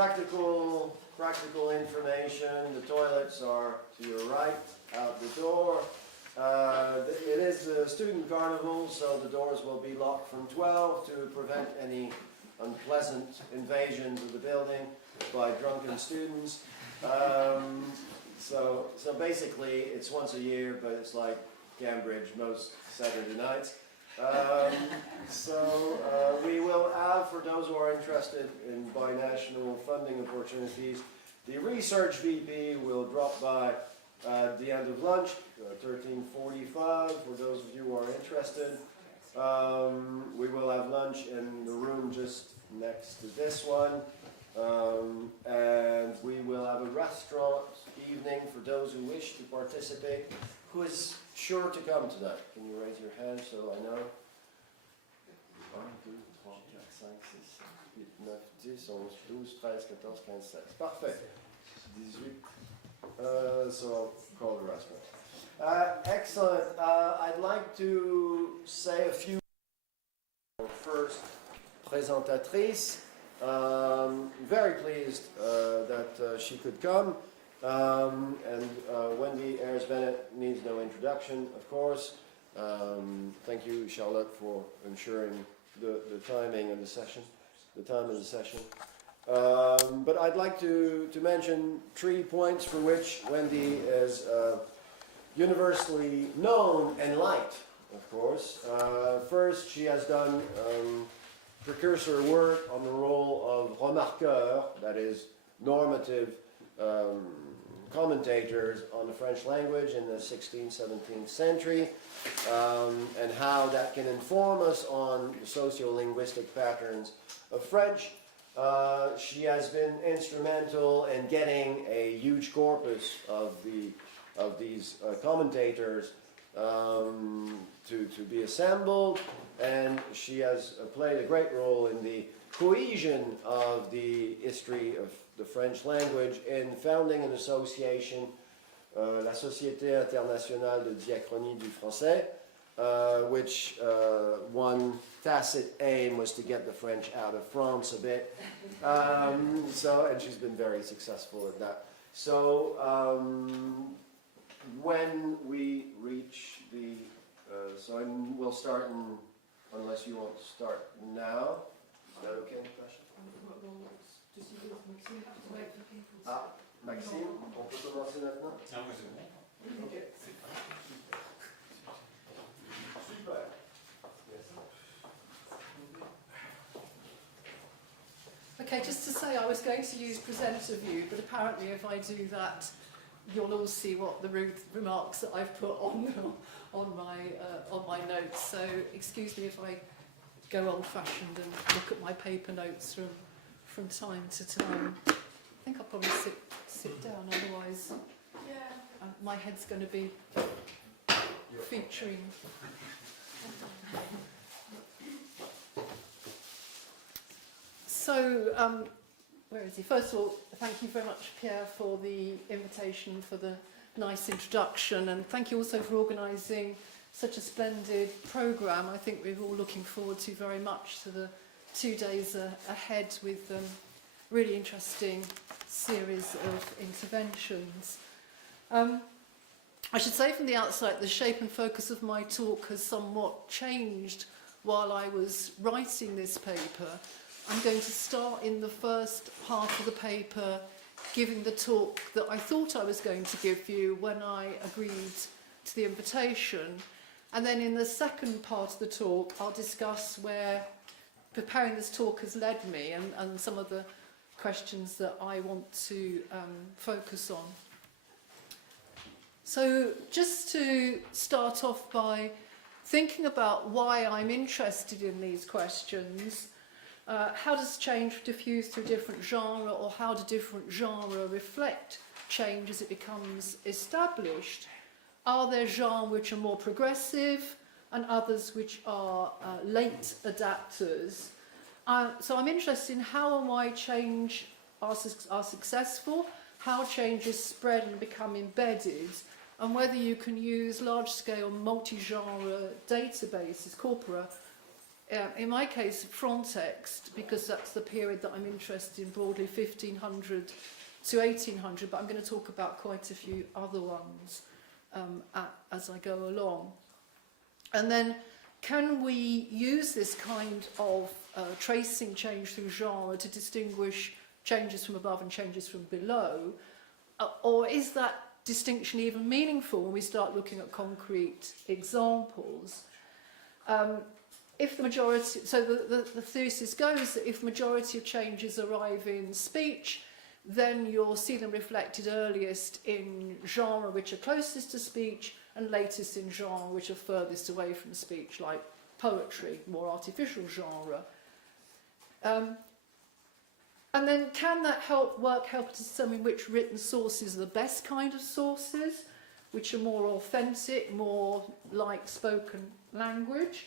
practical information. The toilets are to your right, out the door. It is a student carnival, so the doors will be locked from 12 to prevent any unpleasant invasions of the building by drunken students. So basically, it's once a year, but it's like Cambridge most Saturday nights. We will have, for those who are interested in binational funding opportunities, the research VP will drop by at the end of lunch, 13:45, for those of you who are interested. We will have lunch in the room just next to this one. And we will have a restaurant evening for those who wish to participate. Who is sure to come tonight? Can you raise your hand so I know? 1, 2, 3, 4, 5, 6, 7, 8, 9, 10, 11, 12, 13, 14, 15, 16. Parfait. 18. So I'll call the restaurant. Excellent. I'd like to say a few words. First, présentatrice. Very pleased that she could come. Wendy Ayres-Bennett needs no introduction, of course. Thank you, Charlotte, for ensuring the timing of the session, the time of the session. But I'd like to mention 3 points for which Wendy is universally known and liked, of course. First, she has done precursor work on the role of remarqueur, that is, normative commentators on the French language in the 16th, 17th century, and how that can inform us on the sociolinguistic patterns of French. She has been instrumental in getting a huge corpus of these commentators to be assembled, and she has played a great role in the cohesion of the history of the French language in founding an association, la Société Internationale de Diachronie du Français, which one tacit aim was to get the French out of France a bit. And she's been very successful at that. So when we reach the, we'll start in, unless you want to start now. Is that okay? Ah, Maxime, on peut commencer maintenant? Okay. Super. Okay, just to say, I was going to use presenter view, but apparently if I do that, you'll all see what the remarks that I've put on my notes. So excuse me if I go old-fashioned and look at my paper notes from time to time. I think I'll probably sit down, otherwise my head's going to be featuring. So, where is he? First of all, thank you very much, Pierre, for the invitation, for the nice introduction, and thank you also for organising such a splendid programme. I think we're all looking forward to very much to the 2 days ahead with really interesting series of interventions. I should say from the outset, the shape and focus of my talk has somewhat changed while I was writing this paper. I'm going to start in the first half of the paper giving the talk that I thought I was going to give you when I agreed to the invitation. And then in the second part of the talk, I'll discuss where preparing this talk has led me and some of the questions that I want to focus on. So just to start off by thinking about why I'm interested in these questions, how does change diffuse through different genres, or how do different genres reflect change as it becomes established? Are there genres which are more progressive and others which are late adapters? So I'm interested in how and why change are successful, how changes spread and become embedded, and whether you can use large-scale multi-genre databases, corpora, in my case, frontext, because that's the period that I'm interested in broadly, 1500 to 1800, but I'm going to talk about quite a few other ones as I go along. And then, can we use this kind of tracing change through genre to distinguish changes from above and changes from below? Or is that distinction even meaningful when we start looking at concrete examples? If the majority, so the thesis goes that if majority of changes arrive in speech, then you'll see them reflected earliest in genre which are closest to speech and latest in genre which are furthest away from speech, like poetry, more artificial genre. And then can that help to determine which written sources are the best kind of sources, which are more authentic, more like spoken language?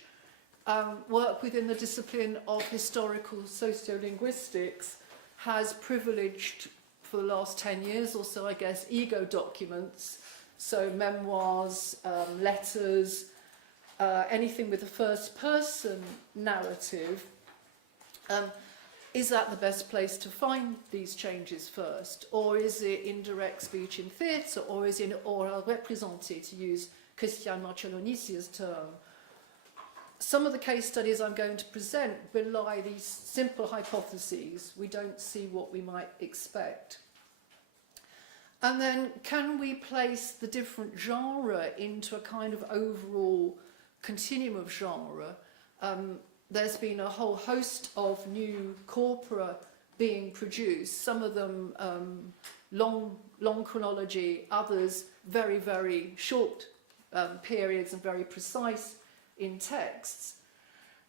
Work within the discipline of historical sociolinguistics has privileged, for the last 10 years or so, I guess, ego documents, so memoirs, letters, anything with a first-person narrative. Is that the best place to find these changes first? Or is it indirect speech in theatre, or is it oral representé, to use Christian Marcellonisi's term? Some of the case studies I'm going to present belie these simple hypotheses. We don't see what we might expect. And then, can we place the different genre into a kind of overall continuum of genre? There's been a whole host of new corpora being produced, some of them long chronology, others very, very short periods and very precise in texts.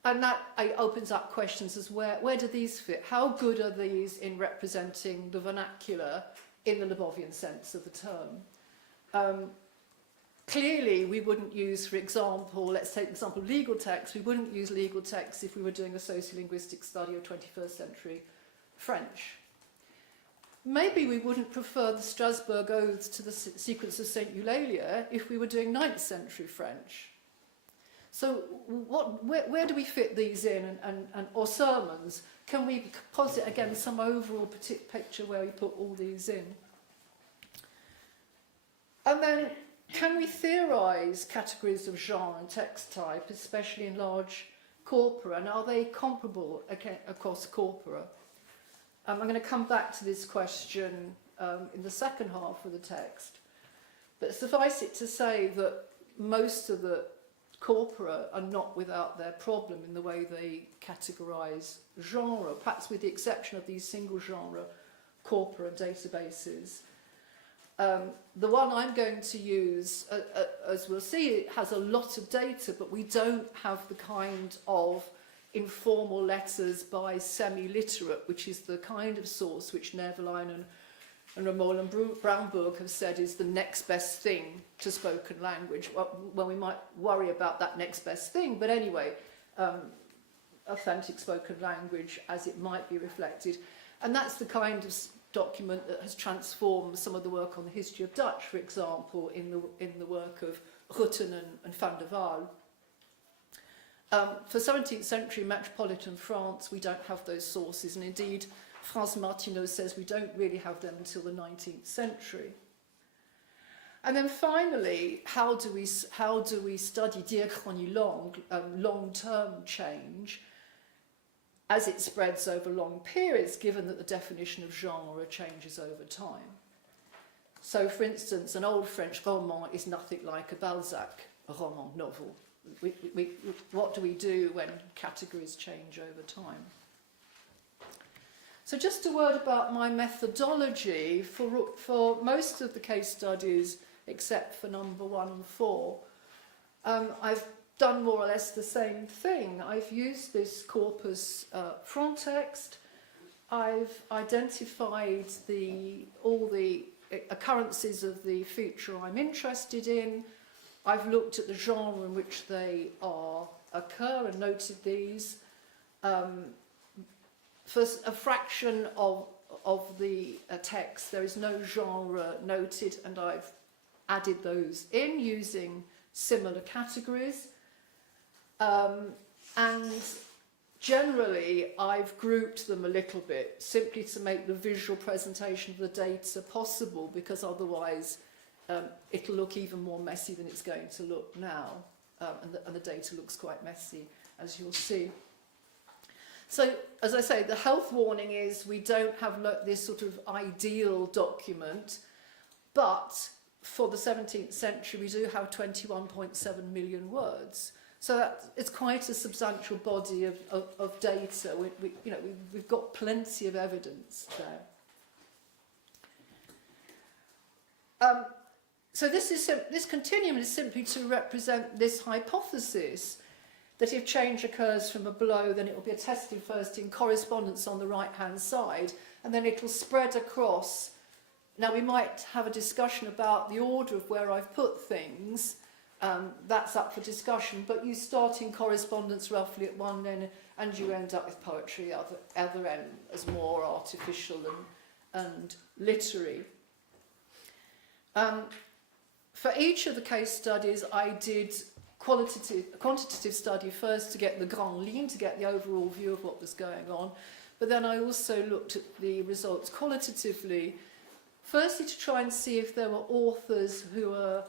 And that opens up questions as where do these fit? How good are these in representing the vernacular in the Lebovian sense of the term? Clearly, we wouldn't use, for example, let's take the example of legal text, we wouldn't use legal text if we were doing a sociolinguistic study of 21st century French. Maybe we wouldn't prefer the Strasbourg Oaths to the sequence of St. Eulalia if we were doing 9th century French. So where do we fit these in, or sermons? Can we posit, again, some overall picture where we put all these in? And then, can we theorise categories of genre and text type, especially in large corpora, and are they comparable across corpora? I'm going to come back to this question in the second half of the text, but suffice it to say that most of the corpora are not without their problem in the way they categorise genre, perhaps with the exception of these single genre corpora databases. The one I'm going to use, as we'll see, it has a lot of data, but we don't have the kind of informal letters by semi-literate, which is the kind of source which Nerveline and Rameau and Braunburg have said is the next best thing to spoken language. Well, we might worry about that next best thing, but anyway, authentic spoken language as it might be reflected. And that's the kind of document that has transformed some of the work on the history of Dutch, for example, in the work of Rutten and van der Waal. For 17th century metropolitan France, we don't have those sources, and indeed, France Martineau says we don't really have them until the 19th century. And then finally, how do we study diachronie longue, long-term change, as it spreads over long periods, given that the definition of genre changes over time? So, for instance, an old French roman is nothing like a Balzac roman novel. What do we do when categories change over time? So just a word about my methodology. For most of the case studies, except for number 1 and 4, I've done more or less the same thing. I've used this corpus frontext. I've identified all the occurrences of the feature I'm interested in. I've looked at the genre in which they occur and noted these. For a fraction of the text, there is no genre noted, and I've added those in using similar categories. And generally, I've grouped them a little bit, simply to make the visual presentation of the data possible, because otherwise it'll look even more messy than it's going to look now. And the data looks quite messy, as you'll see. So, as I say, the health warning is we don't have this sort of ideal document, but for the 17th century we do have 21.7 million words. So it's quite a substantial body of data. We've got plenty of evidence there. So this continuum is simply to represent this hypothesis that if change occurs from a blow, then it will be attested first in correspondence on the right-hand side, and then it will spread across. Now, we might have a discussion about the order of where I've put things. That's up for discussion, but you start in correspondence roughly at one end, and you end up with poetry at the other end as more artificial and literary. For each of the case studies, I did quantitative study first to get the grand ligne, to get the overall view of what was going on, but then I also looked at the results qualitatively, firstly to try and see if there were authors who were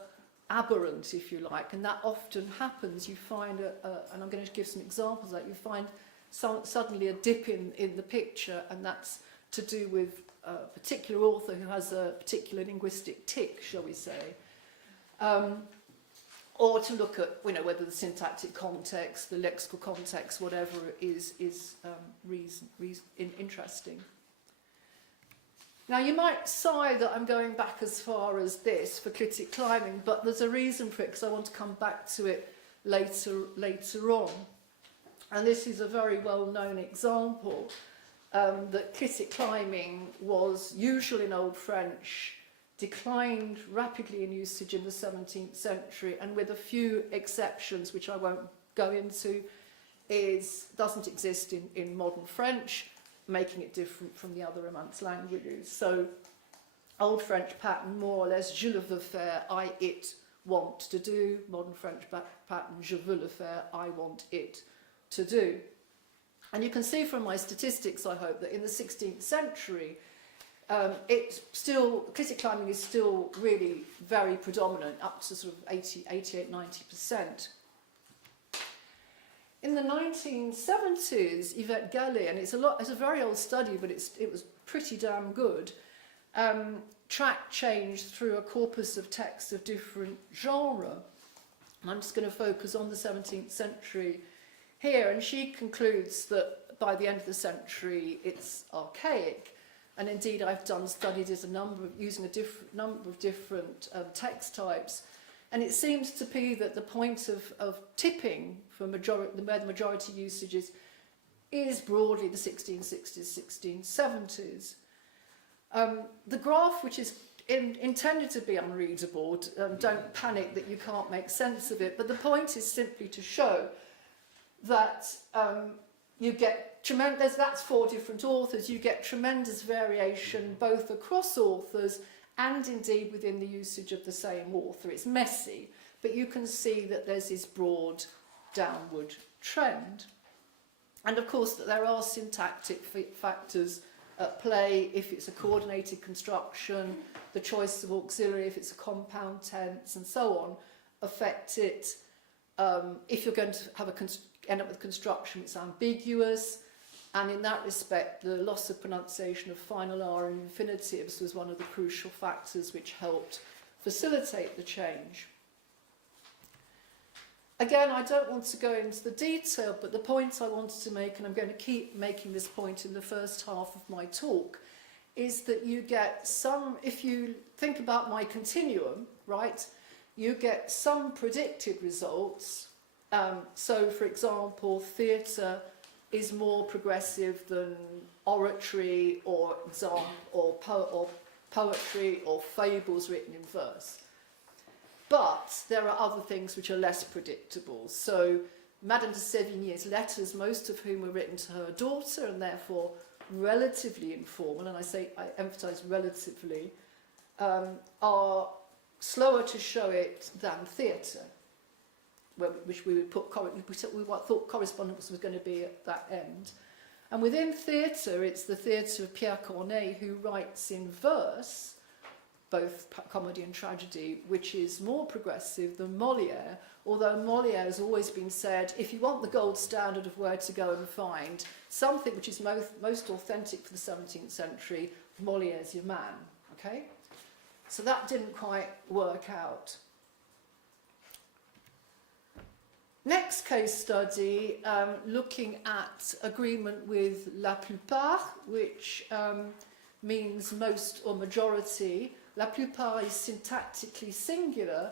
aberrant, if you like, and that often happens. You find, and I'm going to give some examples of that, you find suddenly a dip in the picture, and that's to do with a particular author who has a particular linguistic tic, shall we say. Or to look at, whether the syntactic context, the lexical context, whatever is interesting. Now, you might sigh that I'm going back as far as this for critic climbing, but there's a reason for it, because I want to come back to it later on. And this is a very well-known example that critic climbing was usual in Old French, declined rapidly in usage in the 17th century, and with a few exceptions, which I won't go into, doesn't exist in modern French, making it different from the other Romance languages. So, Old French pattern, more or less, je le veux faire, I, it, want to do. Modern French pattern, je veux le faire, I want it to do. And you can see from my statistics, I hope, that in the 16th century, critic climbing is still really very predominant, up to sort of 88-90%. In the 1970s, Yvette Gallet, and it's a very old study, but it was pretty damn good, track changed through a corpus of texts of different genre. And I'm just going to focus on the 17th century here, and she concludes that by the end of the century it's archaic. And indeed, I've done studies using a number of different text types, and it seems to be that the point of tipping for where the majority usage is broadly the 1660s, 1670s. The graph, which is intended to be unreadable, don't panic that you can't make sense of it, but the point is simply to show that you get tremendous, that's 4 different authors, you get tremendous variation both across authors and indeed within the usage of the same author. It's messy, but you can see that there's this broad downward trend. And of course that there are syntactic factors at play if it's a coordinated construction, the choice of auxiliary if it's a compound tense and so on, affect it. If you're going to have end up with construction, it's ambiguous, and in that respect the loss of pronunciation of final R in infinitives was one of the crucial factors which helped facilitate the change. Again, I don't want to go into the detail, but the point I wanted to make, and I'm going to keep making this point in the first half of my talk, is that you get some, if you think about my continuum, right, you get some predicted results. So, for example, theatre is more progressive than oratory or poetry or fables written in verse. But there are other things which are less predictable. So, Madame de Sévigné's letters, most of whom were written to her daughter and therefore relatively informal, and I emphasise relatively, are slower to show it than theatre. which we would put, we thought correspondence was going to be at that end. And within theatre, it's the theatre of Pierre Corneille, who writes in verse, both comedy and tragedy, which is more progressive than Molière, although Molière has always been said, if you want the gold standard of where to go and find something which is most authentic for the 17th century, Molière's your man, okay? So that didn't quite work out. Next case study, looking at agreement with la plupart, which means most or majority. La plupart is syntactically singular,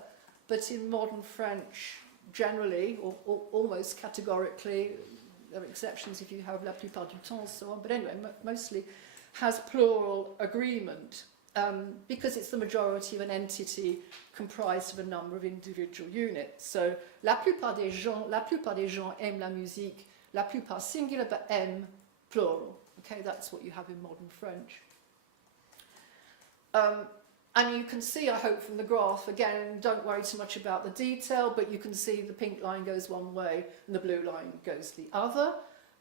but in modern French, generally, or almost categorically, there are exceptions if you have la plupart du temps, so on, but anyway, mostly has plural agreement, because it's the majority of an entity comprised of a number of individual units. So, la plupart des gens aiment la musique, la plupart singular, but aiment plural. Okay, that's what you have in modern French. And you can see, I hope, from the graph, again, don't worry too much about the detail, but you can see the pink line goes one way and the blue line goes the other,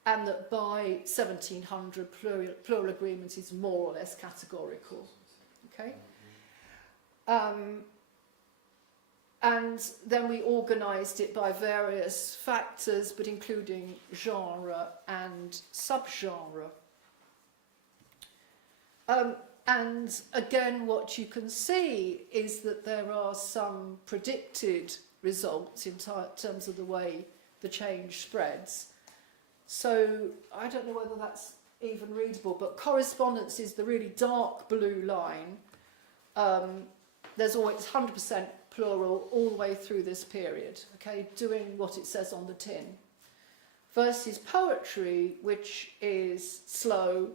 and that by 1700, plural agreement is more or less categorical. Okay? And then we organised it by various factors, but including genre and subgenre. And again, what you can see is that there are some predicted results in terms of the way the change spreads. So I don't know whether that's even readable, but correspondence is the really dark blue line. There's always 100% plural all the way through this period, okay, doing what it says on the tin. Versus poetry, which is slow,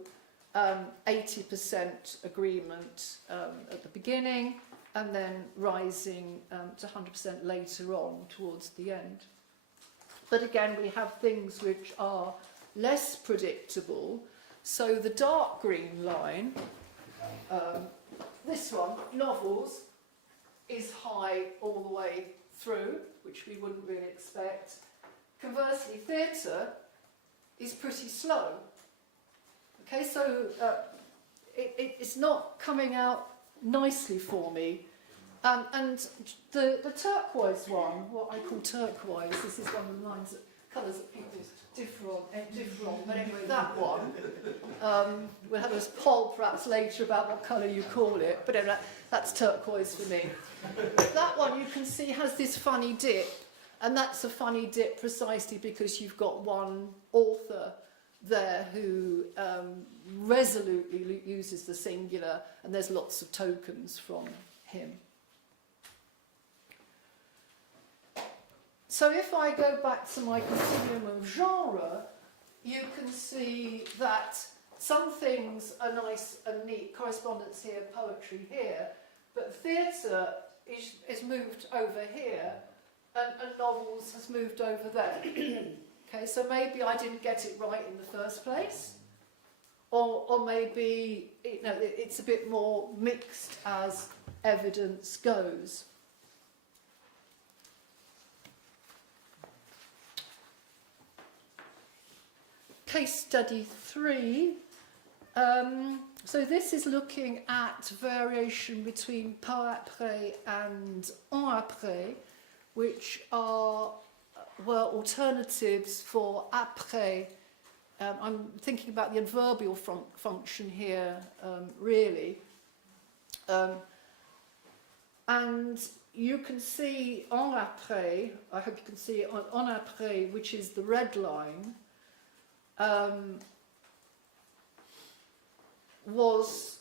80% agreement at the beginning, and then rising to 100% later on towards the end. But again, we have things which are less predictable. So the dark green line, this one, novels, is high all the way through, which we wouldn't really expect. Conversely, theatre is pretty slow. Okay, so it's not coming out nicely for me. And the turquoise one, what I call turquoise, this is one of the lines that colours that people differ on, but anyway, that one, we'll have a poll perhaps later about what colour you call it, but anyway, that's turquoise for me. That one you can see has this funny dip, and that's a funny dip precisely because you've got one author there who resolutely uses the singular, and there's lots of tokens from him. So if I go back to my continuum of genre, you can see that some things are nice and neat, correspondence here, poetry here, but theatre is moved over here, and novels has moved over there. Okay, so maybe I didn't get it right in the first place, or maybe it's a bit more mixed as evidence goes. Case study 3. So this is looking at variation between pas après and en après, which were alternatives for après. I'm thinking about the adverbial function here, really. And you can see en après, I hope you can see it en après, which is the red line, was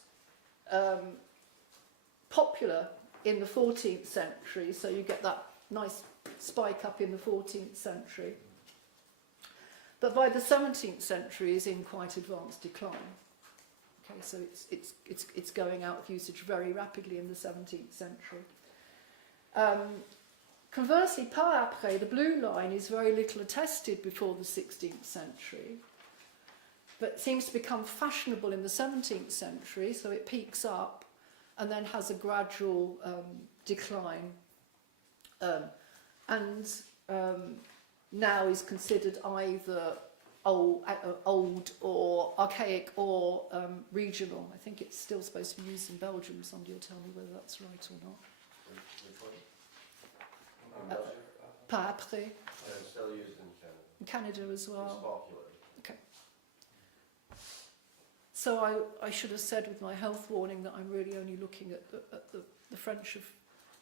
popular in the 14th century, so you get that nice spike up in the 14th century. But by the 17th century is in quite advanced decline. Okay, so it's going out of usage very rapidly in the 17th century. Conversely, pas après, the blue line, is very little attested before the 16th century, but seems to become fashionable in the 17th century, so it peaks up and then has a gradual decline. And now is considered either old or archaic or regional. I think it's still supposed to be used in Belgium. Somebody will tell me whether that's right or not. Pas après. It's still used in Canada. In Canada as It's well. popular. Okay. So I should have said with my health warning that I'm really only looking at the French of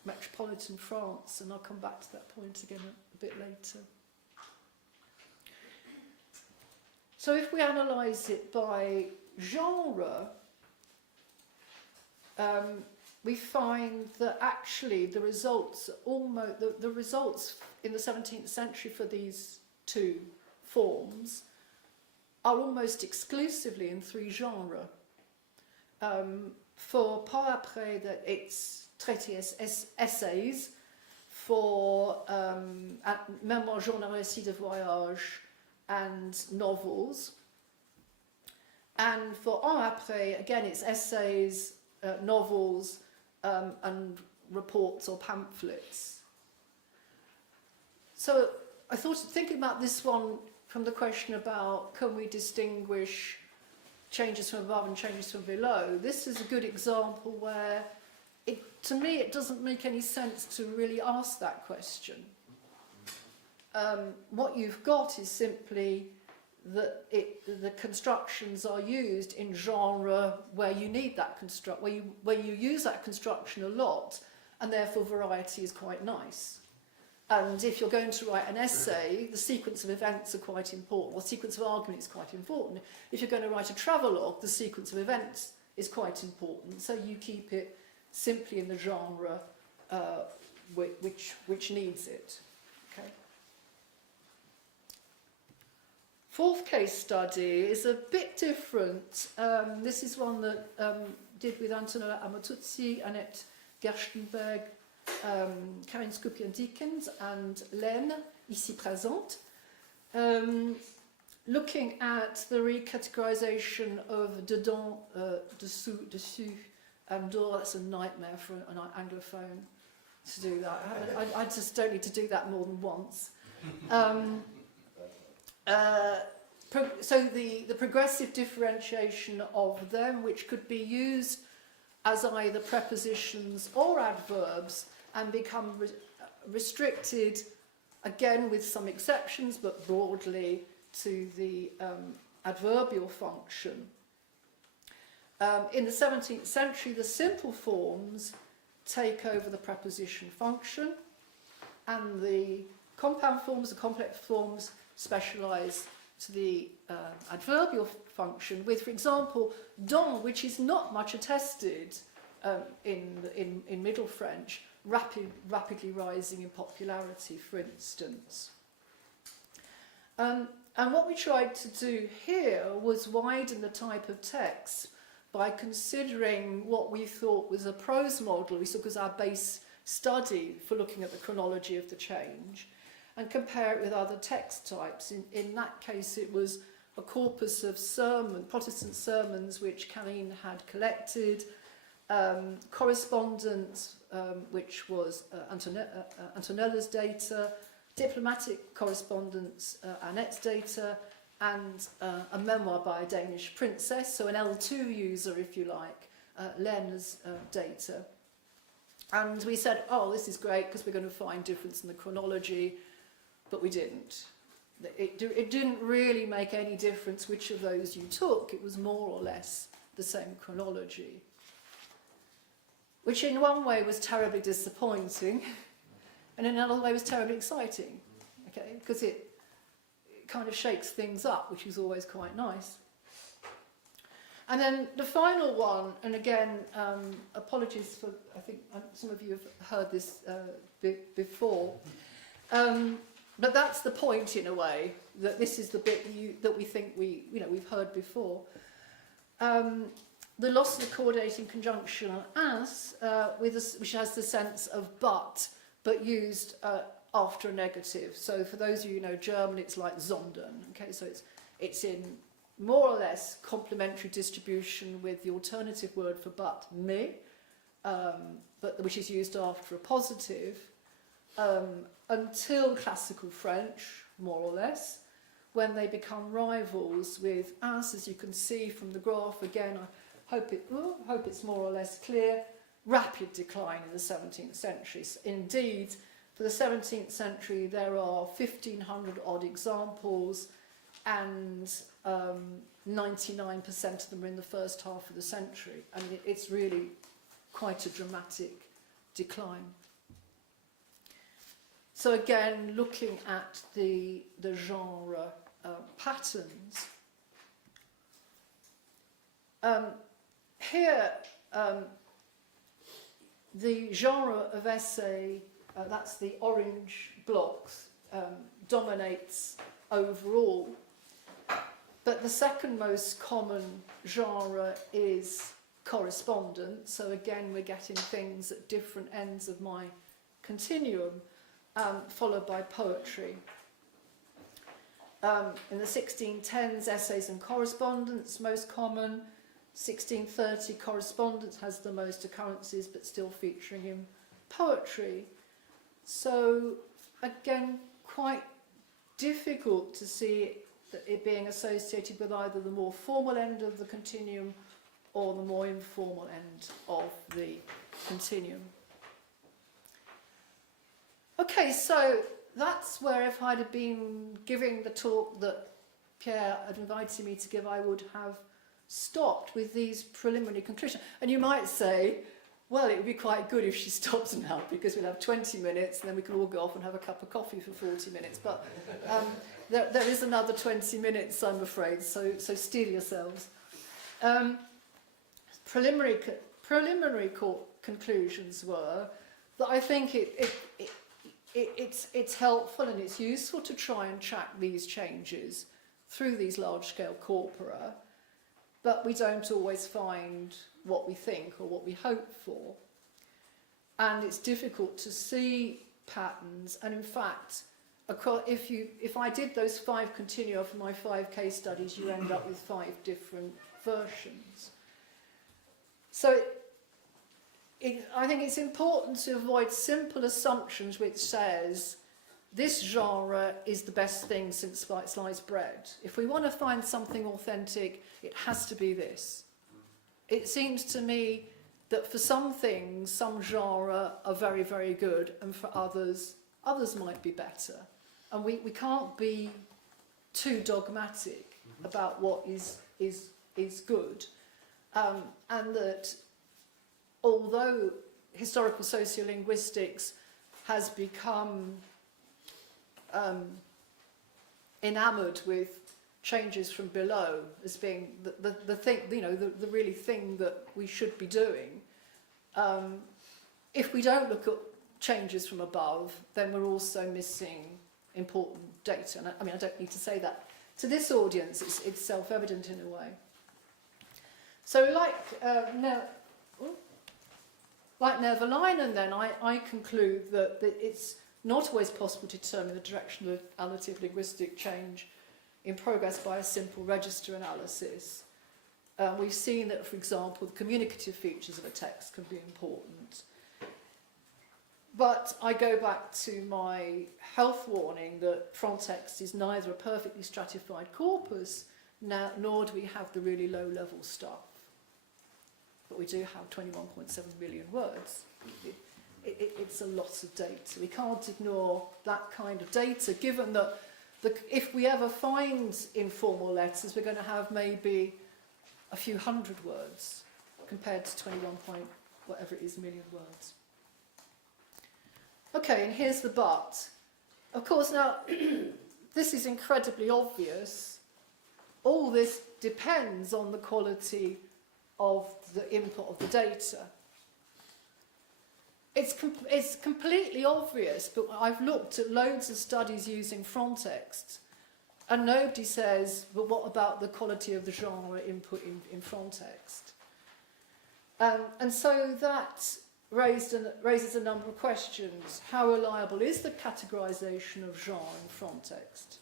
metropolitan France, and I'll come back to that point again a bit later. So if we analyse it by genre, we find that actually the results the results in the 17th century for these two forms are almost exclusively in three genres. For par après, that it's traités essays. For mémoire journal récit de voyage and novels. And for en après, again, it's essays, novels, and reports or pamphlets. So I thought, thinking about this one from the question about can we distinguish changes from above and changes from below, this is a good example where, to me, it doesn't make any sense to really ask that question. What you've got is simply that the constructions are used in genre where you need that where you use that construction a lot, and therefore variety is quite nice. And if you're going to write an essay, the sequence of events are quite important, or the sequence of argument is quite important. If you're going to write a travelogue, the sequence of events is quite important. So you keep it simply in the genre which needs it. Okay. Fourth case study is a bit different. This is one that did with Antonella Amatuzzi, Annette Gerstenberg, Karin Skupian-Dickens and Len, ici présente, looking at the recategorization of dedans, dessous, dessus, and dehors. That's a nightmare for an Anglophone to do that. I just don't need to do that more than once. So the progressive differentiation of them, which could be used as either prepositions or adverbs, and become restricted, again with some exceptions, but broadly to the adverbial function. In the 17th century, the simple forms take over the preposition function, and the compound forms, the complex forms, specialise to the adverbial function, with, for example, dans, which is not much attested in Middle French, rapidly rising in popularity, for instance. And what we tried to do here was widen the type of text by considering what we thought was a prose model, we saw as our base study for looking at the chronology of the change, and compare it with other text types. In that case, it was a corpus of Protestant sermons which Caen had collected, correspondence, which was Antonella's data, diplomatic correspondence, Annette's data, and a memoir by a Danish princess, so an L2 user, if you like, Lena's data. And we said, oh, this is great because we're going to find difference in the chronology, but we didn't. It didn't really make any difference which of those you took. It was more or less the same chronology, which in one way was terribly disappointing, and in another way was terribly exciting, okay, because it kind of shakes things up, which is always quite nice. And then the final one, and again, apologies for, I think some of you have heard this before, but that's the point in a way, that this is the bit that we think we've heard before. The loss of the coordinating conjunction as, which has the sense of but used after a negative. So for those of you who know German, it's like sondern. Okay, so it's in more or less complementary distribution with the alternative word for but, mais, but which is used after a positive. until classical French, more or less, when they become rivals with as you can see from the graph, again, I hope it's more or less clear, rapid decline in the 17th century. Indeed, for the 17th century, there are 1,500 odd examples, and 99% of them are in the first half of the century. I mean, it's really quite a dramatic decline. So again, looking at the genre patterns, here the genre of essay, that's the orange blocks, dominates overall. But the second most common genre is correspondence. So again, we're getting things at different ends of my continuum, followed by poetry. In the 1610s, essays and correspondence, most common. 1630, correspondence has the most occurrences, but still featuring in poetry. So again, quite difficult to see it being associated with either the more formal end of the continuum or the more informal end of the continuum. Okay, so that's where if I'd have been giving the talk that Pierre had invited me to give, I would have stopped with these preliminary conclusions. And you might say, well, it would be quite good if she stops now, because we'll have 20 minutes and then we can all go off and have a cup of coffee for 40 minutes. But there is another 20 minutes, I'm afraid, so steel yourselves. Preliminary conclusions were that I think it's helpful and it's useful to try and track these changes through these large-scale corpora, but we don't always find what we think or what we hope for. And it's difficult to see patterns, and in fact, if I did those 5 continua for my 5 case studies, you end up with 5 different versions. So I think it's important to avoid simple assumptions which says this genre is the best thing since sliced bread. If we want to find something authentic, it has to be this. It seems to me that for some things, some genre are very, very good, and for others might be better. And we can't be too dogmatic about what is good. And that although historical sociolinguistics has become enamoured with changes from below as being the thing, the really thing that we should be doing, if we don't look at changes from above, then we're also missing important data. And I don't need to say that to this audience, it's self-evident in a way. So like Nervalinen, then, I conclude that it's not always possible to determine the directionality of linguistic change in progress by a simple register analysis. We've seen that, for example, the communicative features of a text can be important. But I go back to my health warning that frontext is neither a perfectly stratified corpus, nor do we have the really low-level stuff. But we do have 21.7 million words. It's a lot of data. We can't ignore that kind of data, given that if we ever find informal letters, we're going to have maybe a few hundred words compared to 21 point whatever it is million words. Okay, and here's the but. Of course, now, this is incredibly obvious. All this depends on the quality of the input of the data. It's completely obvious, but I've looked at loads of studies using frontext, and nobody says, well, what about the quality of the genre input in frontext? And so that raises a number of questions. How reliable is the categorization of genre in frontext?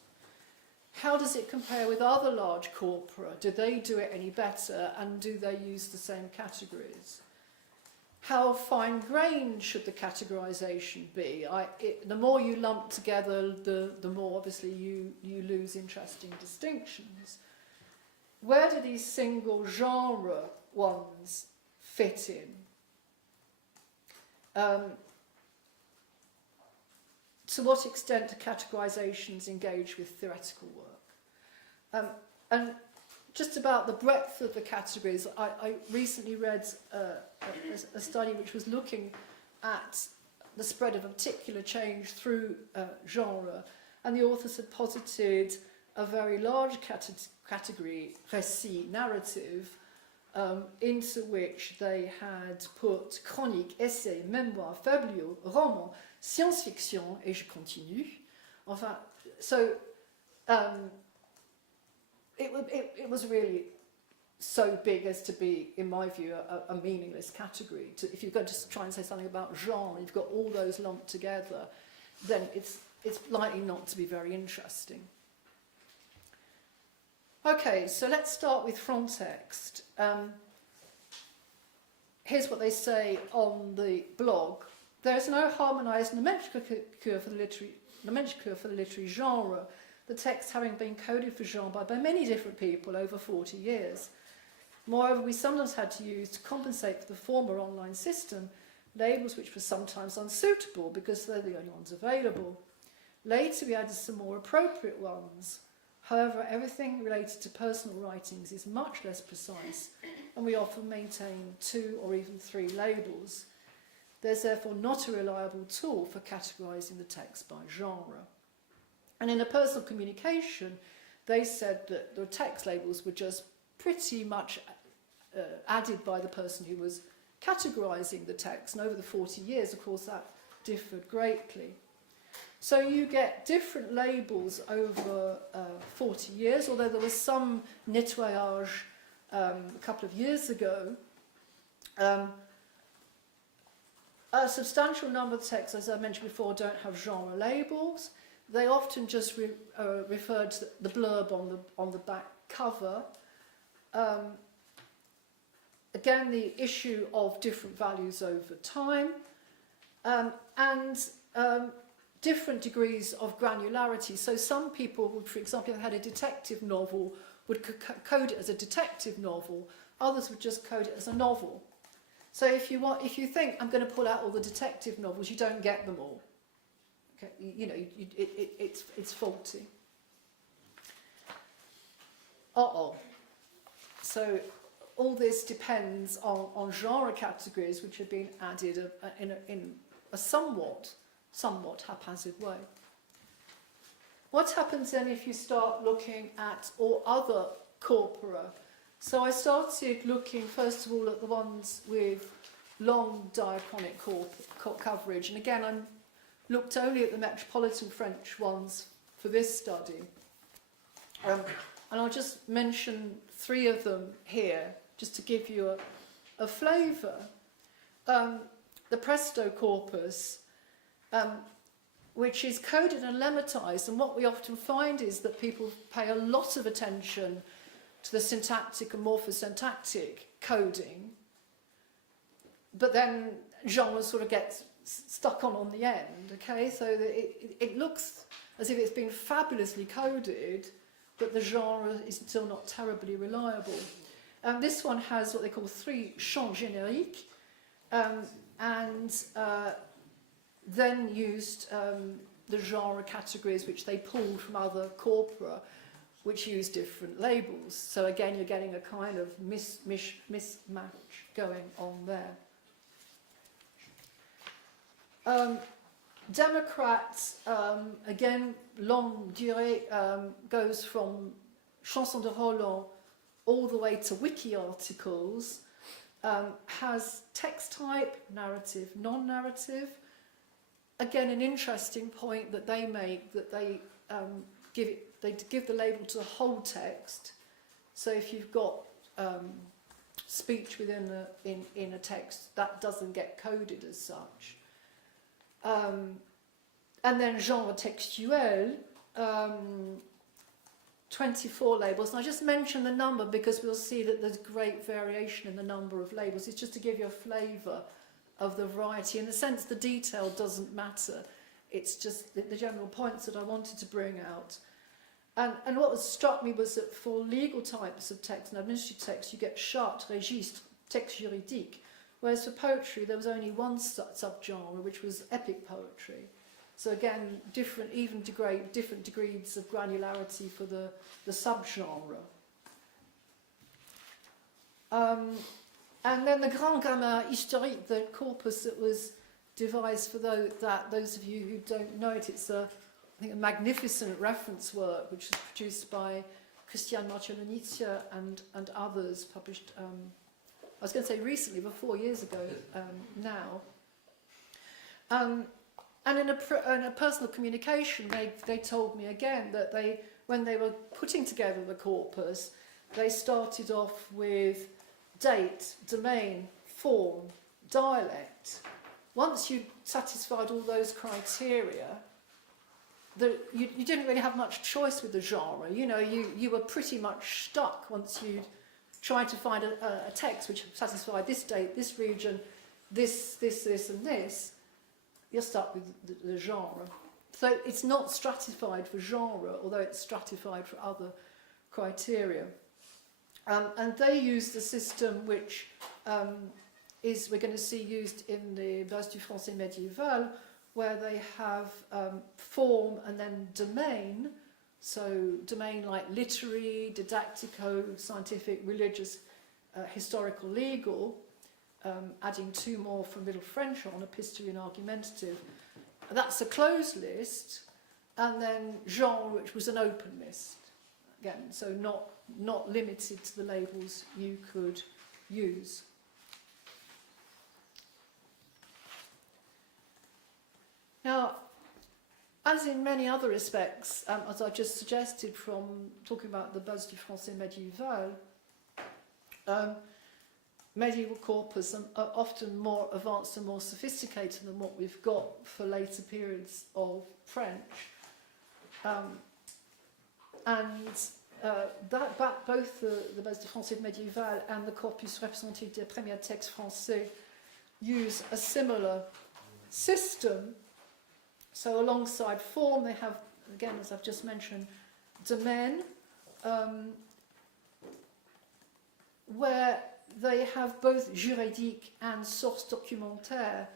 How does it compare with other large corpora? Do they do it any better, and do they use the same categories? how fine-grained should the categorization be? The more you lump together, the more obviously you lose interesting distinctions. Where do these single genre ones fit in? To what extent do categorizations engage with theoretical work? And just about the breadth of the categories, I recently read a study which was looking at the spread of articular change through genre, and the authors had posited a very large category, récit, narrative, into which they had put chronique, essai, mémoire, fabliau, roman, science-fiction, et je continue. Enfin, so it was really so big as to be, in my view, a meaningless category. If you're going to try and say something about genre, you've got all those lumped together, then it's likely not to be very interesting. Okay, so let's start with Frontext. Here's what they say on the blog. There is no harmonised nomenclature for the literary genre, the text having been coded for genre by many different people over 40 years. Moreover, we sometimes had to use, to compensate for the former online system, labels which were sometimes unsuitable because they're the only ones available. Later, we added some more appropriate ones. However, everything related to personal writings is much less precise, and we often maintain 2 or even 3 labels. There's therefore not a reliable tool for categorising the text by genre. And in a personal communication, they said that the text labels were just pretty much added by the person who was categorising the text. And over the 40 years, of course, that differed greatly. So you get different labels over 40 years, although there was some nettoyage a couple of years ago. A substantial number of texts, as I mentioned before, don't have genre labels. They often just refer to the blurb on the back cover. Again, the issue of different values over time, and different degrees of granularity. So some people would, for example, if they had a detective novel, would code it as a detective novel. Others would just code it as a novel. So if you think I'm going to pull out all the detective novels, you don't get them all. Okay, it's faulty. So all this depends on genre categories which have been added in a somewhat haphazard way. What happens then if you start looking at all other corpora? So I started looking first of all at the ones with long diachronic coverage, and again I looked only at the metropolitan French ones for this study. And I'll just mention 3 of them here, just to give you a flavour. The Presto corpus, which is coded and lemmatized, and what we often find is that people pay a lot of attention to the syntactic and morphosyntactic coding, but then genre sort of gets stuck on the end, okay? So that it looks as if it's been fabulously coded, but the genre is still not terribly reliable. This one has what they call 3 champs génériques, and then used the genre categories which they pulled from other corpora, which use different labels. So again, you're getting a kind of mismatch going on there. Democrats, again, longue durée, goes from Chanson de Roland all the way to wiki articles, has text type, narrative, non-narrative. Again, an interesting point that they make, that they give the label to the whole text. So if you've got speech within in a text, that doesn't get coded as such. And then genre textuel, 24 labels. And I just mention the number because we'll see that there's great variation in the number of labels. It's just to give you a flavour of the variety. In a sense, the detail doesn't matter. It's just the general points that I wanted to bring out. And what struck me was that for legal types of text and administrative text, you get charte, registre, texte juridique, whereas for poetry there was only one subgenre, which was epic poetry. So again, different degrees of granularity for the subgenre. And then the Grand Grammar Historique, the corpus that was devised for those of you who don't know it, it's I think a magnificent reference work which was produced by Christian Marcialonizia and others, published, I was going to say recently, but 4 years ago now. And in a personal communication, they told me again that when they were putting together the corpus, they started off with date, domain, form, dialect. Once you'd satisfied all those criteria, you didn't really have much choice with the genre. You know, you were pretty much stuck once you'd tried to find a text which satisfied this date, this region, this, and this. You're stuck with the genre. So it's not stratified for genre, although it's stratified for other criteria. And they use the system which we're going to see used in the Base du Français médiéval, where they have form and then domain. So domain like literary, didactico, scientific, religious, historical, legal, adding 2 more from Middle French on, epistolary and argumentative. That's a closed list, and then genre, which was an open list. Again, so not limited to the labels you could use. Now, as in many other respects, as I just suggested from talking about the Base du Français médiéval, medieval corpus are often more advanced and more sophisticated than what we've got for later periods of French. Both the Base du Français médiéval and the Corpus représentatif des premiers textes français use a similar system. So alongside form, they have, again, as I've just mentioned, domain, where they have both juridique and source documentaire,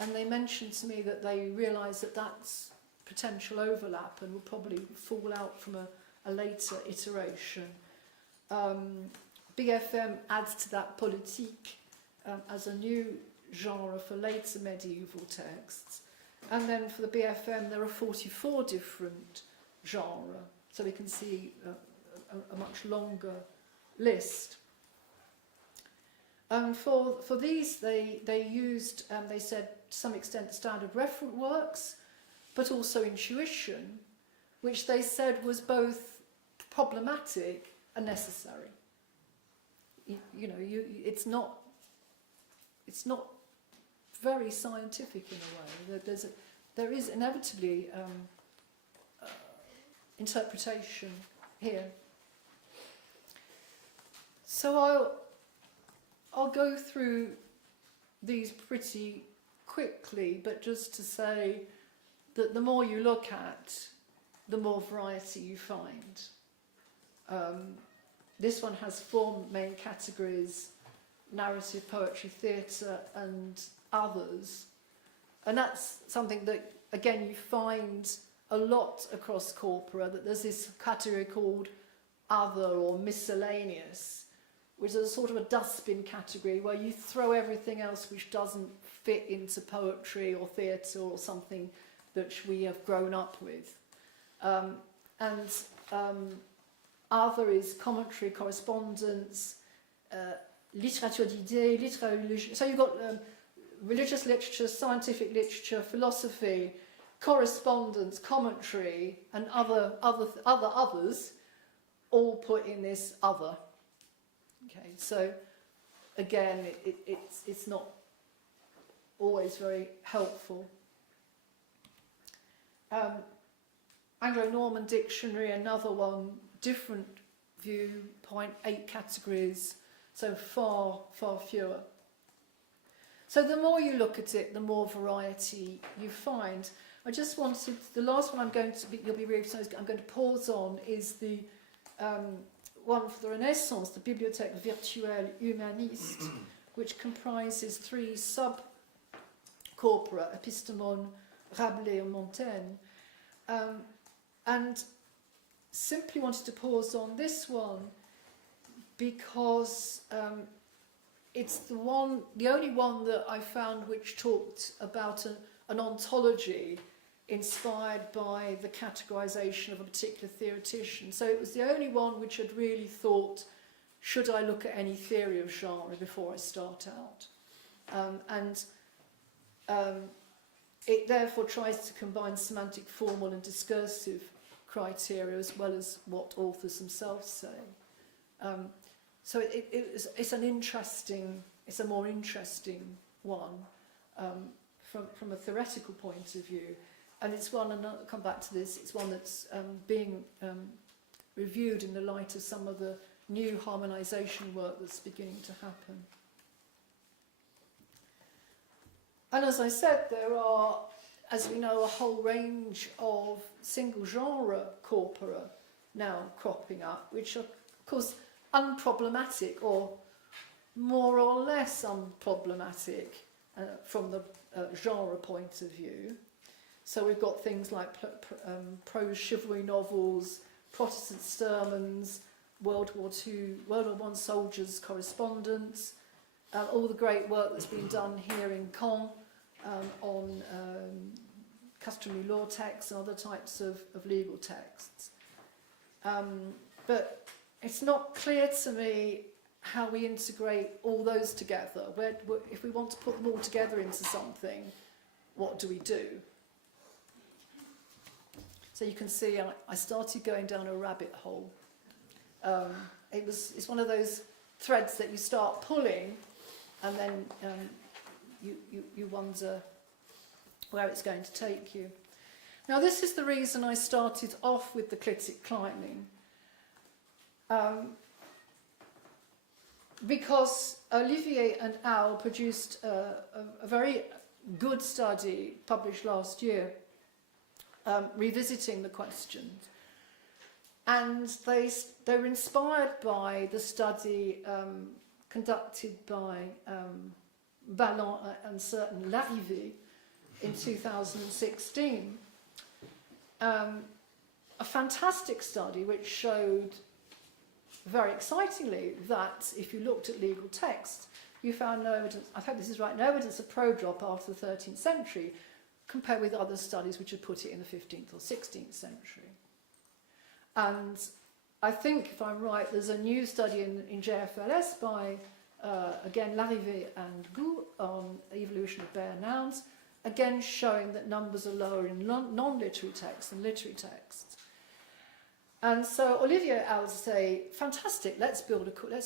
and they mentioned to me that they realise that that's potential overlap and will probably fall out from a later iteration. BFM adds to that politique as a new genre for later medieval texts. And then for the BFM, there are 44 different genres, so we can see a much longer list. For these, they used, they said, to some extent, standard referent works, but also intuition, which they said was both problematic and necessary. It's not very scientific in a way. There is inevitably interpretation here. So I'll go through these pretty quickly, but just to say that the more you look at, the more variety you find. This one has 4 main categories: narrative, poetry, theatre, and others. And that's something that, again, you find a lot across corpora, that there's this category called other or miscellaneous, which is a sort of a dustbin category where you throw everything else which doesn't fit into poetry or theatre or something that we have grown up with. Other is commentary, correspondence, littérature d'idées, so you've got religious literature, scientific literature, philosophy, correspondence, commentary, and others, all put in this other. Okay, so again, it's not always very helpful. Anglo-Norman Dictionary, another one, different viewpoint, 8 categories, so far fewer. So the more you look at it, the more variety you find. I just wanted, the last one you'll be really excited, I'm going to pause on is the one for the Renaissance, the Bibliothèque Virtuelle Humaniste, which comprises 3 sub-corpora, Epistemon, Rabelais and Montaigne. And simply wanted to pause on this one because it's the only one that I found which talked about an ontology inspired by the categorization of a particular theoretician. So it was the only one which had really thought, should I look at any theory of genre before I start out? It therefore tries to combine semantic, formal and discursive criteria as well as what authors themselves say. So it's a more interesting one from a theoretical point of view. And it's one, and I'll come back to this, it's one that's being reviewed in the light of some of the new harmonisation work that's beginning to happen. And as I said, there are, as we know, a whole range of single genre corpora now cropping up, which are, of course, unproblematic or more or less unproblematic from the genre point of view. So we've got things like prose chivalry novels, Protestant sermons, World War I soldiers' correspondence, all the great work that's been done here in Caen on customary law texts and other types of legal texts. But it's not clear to me how we integrate all those together. If we want to put them all together into something, what do we do? So you can see I started going down a rabbit hole. It's one of those threads that you start pulling and then you wonder where it's going to take you. Now this is the reason I started off with the clitic climbing. Because Olivier and Al produced a very good study published last year revisiting the questions, and they were inspired by the study conducted by Ballon and certain Larrivée in 2016. A fantastic study which showed very excitingly that if you looked at legal texts, you found no evidence, I hope this is right, no evidence of prodrop after the 13th century compared with other studies which had put it in the 15th or 16th century. And I think, if I'm right, there's a new study in JFLS by, again, Larrivée and Gou on evolution of bare nouns, again showing that numbers are lower in non-literary texts than literary texts. And so Olivier and Al say, fantastic, let's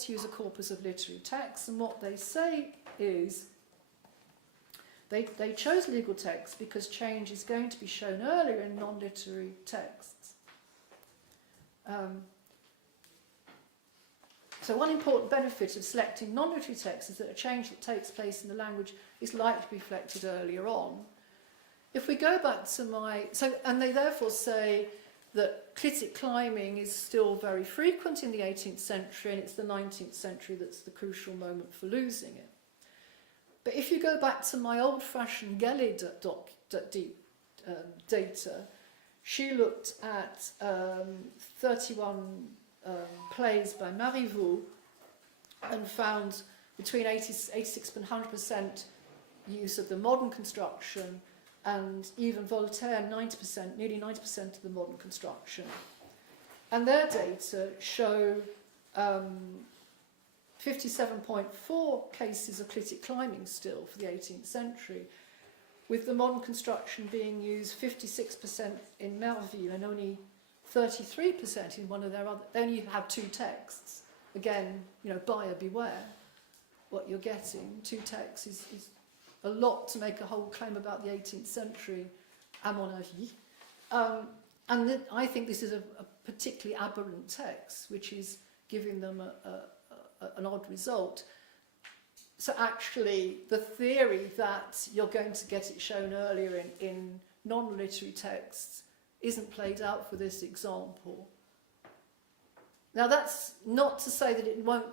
use a corpus of literary texts. And what they say is, they chose legal texts because change is going to be shown earlier in non-literary texts. So one important benefit of selecting non-literary texts is that a change that takes place in the language is likely to be reflected earlier on. If we go back to and they therefore say that clitic climbing is still very frequent in the 18th century, and it's the 19th century that's the crucial moment for losing it. But if you go back to my old-fashioned Galles data, she looked at 31 plays by Marivaux and found between 86 and 100% use of the modern construction, and even Voltaire 90%, nearly 90% of the modern construction. And their data show 57.4 cases of clitic climbing still for the 18th century, with the modern construction being used 56% in Merville and only 33% in one of their other. They only have 2 texts. Again, buyer beware what you're getting. 2 texts is a lot to make a whole claim about the 18th century, à mon avis. And I think this is a particularly aberrant text, which is giving them an odd result. So actually, the theory that you're going to get it shown earlier in non-literary texts isn't played out for this example. Now that's not to say that it might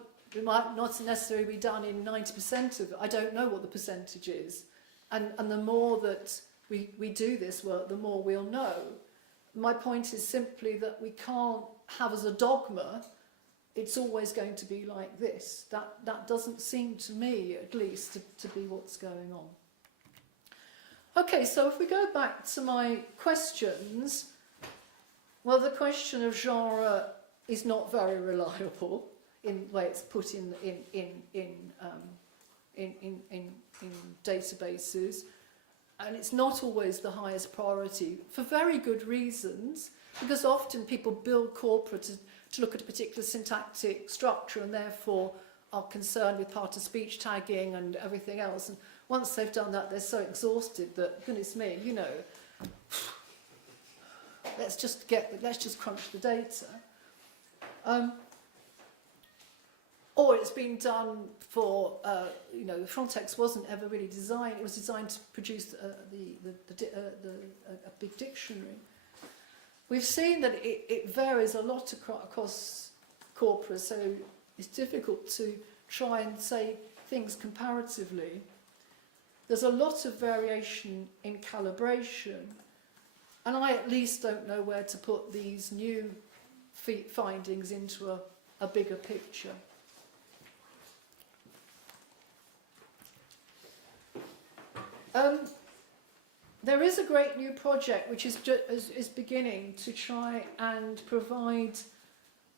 not necessarily be done in 90% of it. I don't know what the percentage is. And the more that we do this work, the more we'll know. My point is simply that we can't have as a dogma, it's always going to be like this. That doesn't seem to me, at least, to be what's going on. Okay, so if we go back to my questions, well, the question of genre is not very reliable in the way it's put in databases, and it's not always the highest priority for very good reasons, because often people build corpora to look at a particular syntactic structure and therefore are concerned with part-of-speech tagging and everything else. And once they've done that, they're so exhausted that, goodness me, you know, let's just crunch the data. Or it's been done for, you know, Frontex wasn't ever really designed. It was designed to produce a big dictionary. We've seen that it varies a lot across corpora, so it's difficult to try and say things comparatively. There's a lot of variation in calibration, and I at least don't know where to put these new findings into a bigger picture. There is a great new project which is beginning to try and provide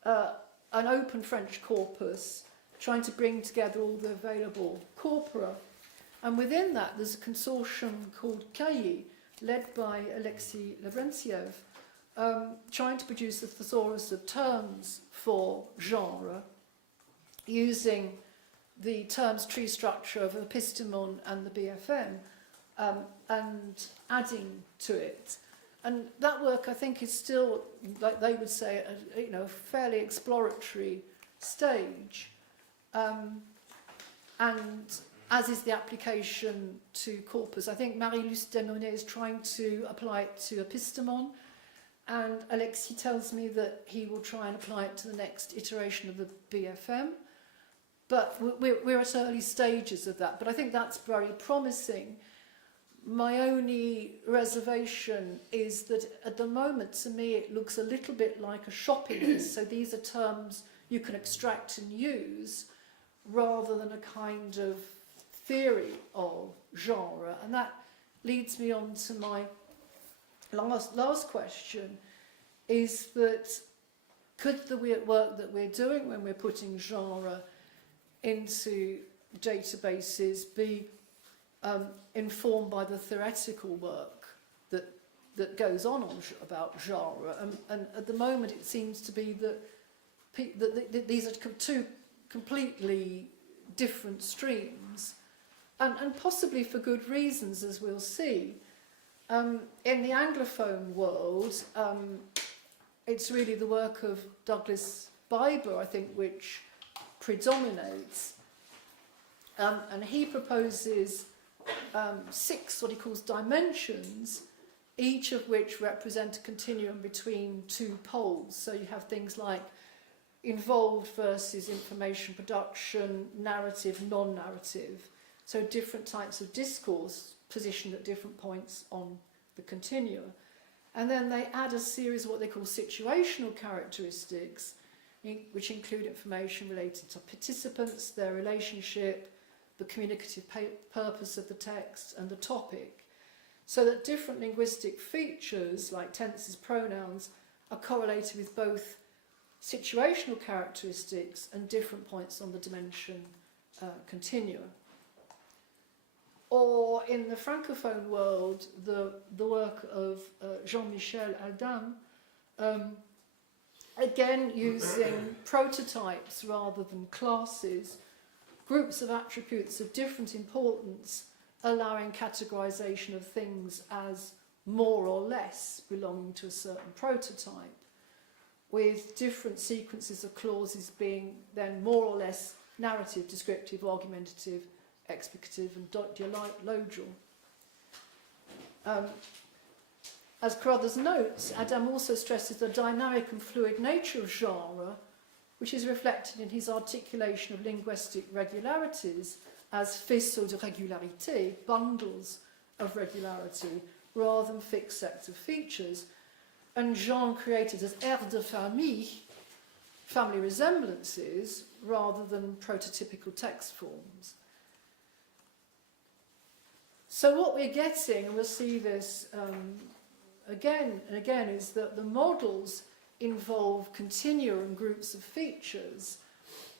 an open French corpus, trying to bring together all the available corpora. And within that, there's a consortium called CAI, led by Alexei Lavrentiev, trying to produce a thesaurus of terms for genre, using the terms tree structure of epistemon and the BFM, and adding to it. And that work, I think, is still, like they would say, a fairly exploratory stage. And as is the application to corpus. I think Marie-Luce Desnonnet is trying to apply it to epistemon, and Alexis tells me that he will try and apply it to the next iteration of the BFM. But we're at early stages of that. But I think that's very promising. My only reservation is that at the moment, to me, it looks a little bit like a shopping list. So these are terms you can extract and use rather than a kind of theory of genre. And that leads me on to my last question, is that could the work that we're doing when we're putting genre into databases be informed by the theoretical work that goes on about genre? And at the moment it seems to be that these are two completely different streams, and possibly for good reasons, as we'll see. In the Anglophone world, it's really the work of Douglas Biber, I think, which predominates. And he proposes 6 what he calls dimensions, each of which represent a continuum between 2 poles. So you have things like involved versus information production, narrative, non-narrative. So different types of discourse positioned at different points on the continuum. And then they add a series of what they call situational characteristics, which include information related to participants, their relationship, the communicative purpose of the text, and the topic, so that different linguistic features, like tenses, pronouns, are correlated with both situational characteristics and different points on the dimension continuum. Or in the Francophone world, the work of Jean-Michel Adam, again using prototypes rather than classes, groups of attributes of different importance, allowing categorization of things as more or less belonging to a certain prototype, with different sequences of clauses being then more or less narrative, descriptive, argumentative, explicative and dialogical. As Carruthers notes, Adam also stresses the dynamic and fluid nature of genre, which is reflected in his articulation of linguistic regularities as faisceaux de régularité, bundles of regularity, rather than fixed sets of features, and genre created as aires de famille, family resemblances, rather than prototypical text forms. So what we're getting, and we'll see this again and again, is that the models involve continua and groups of features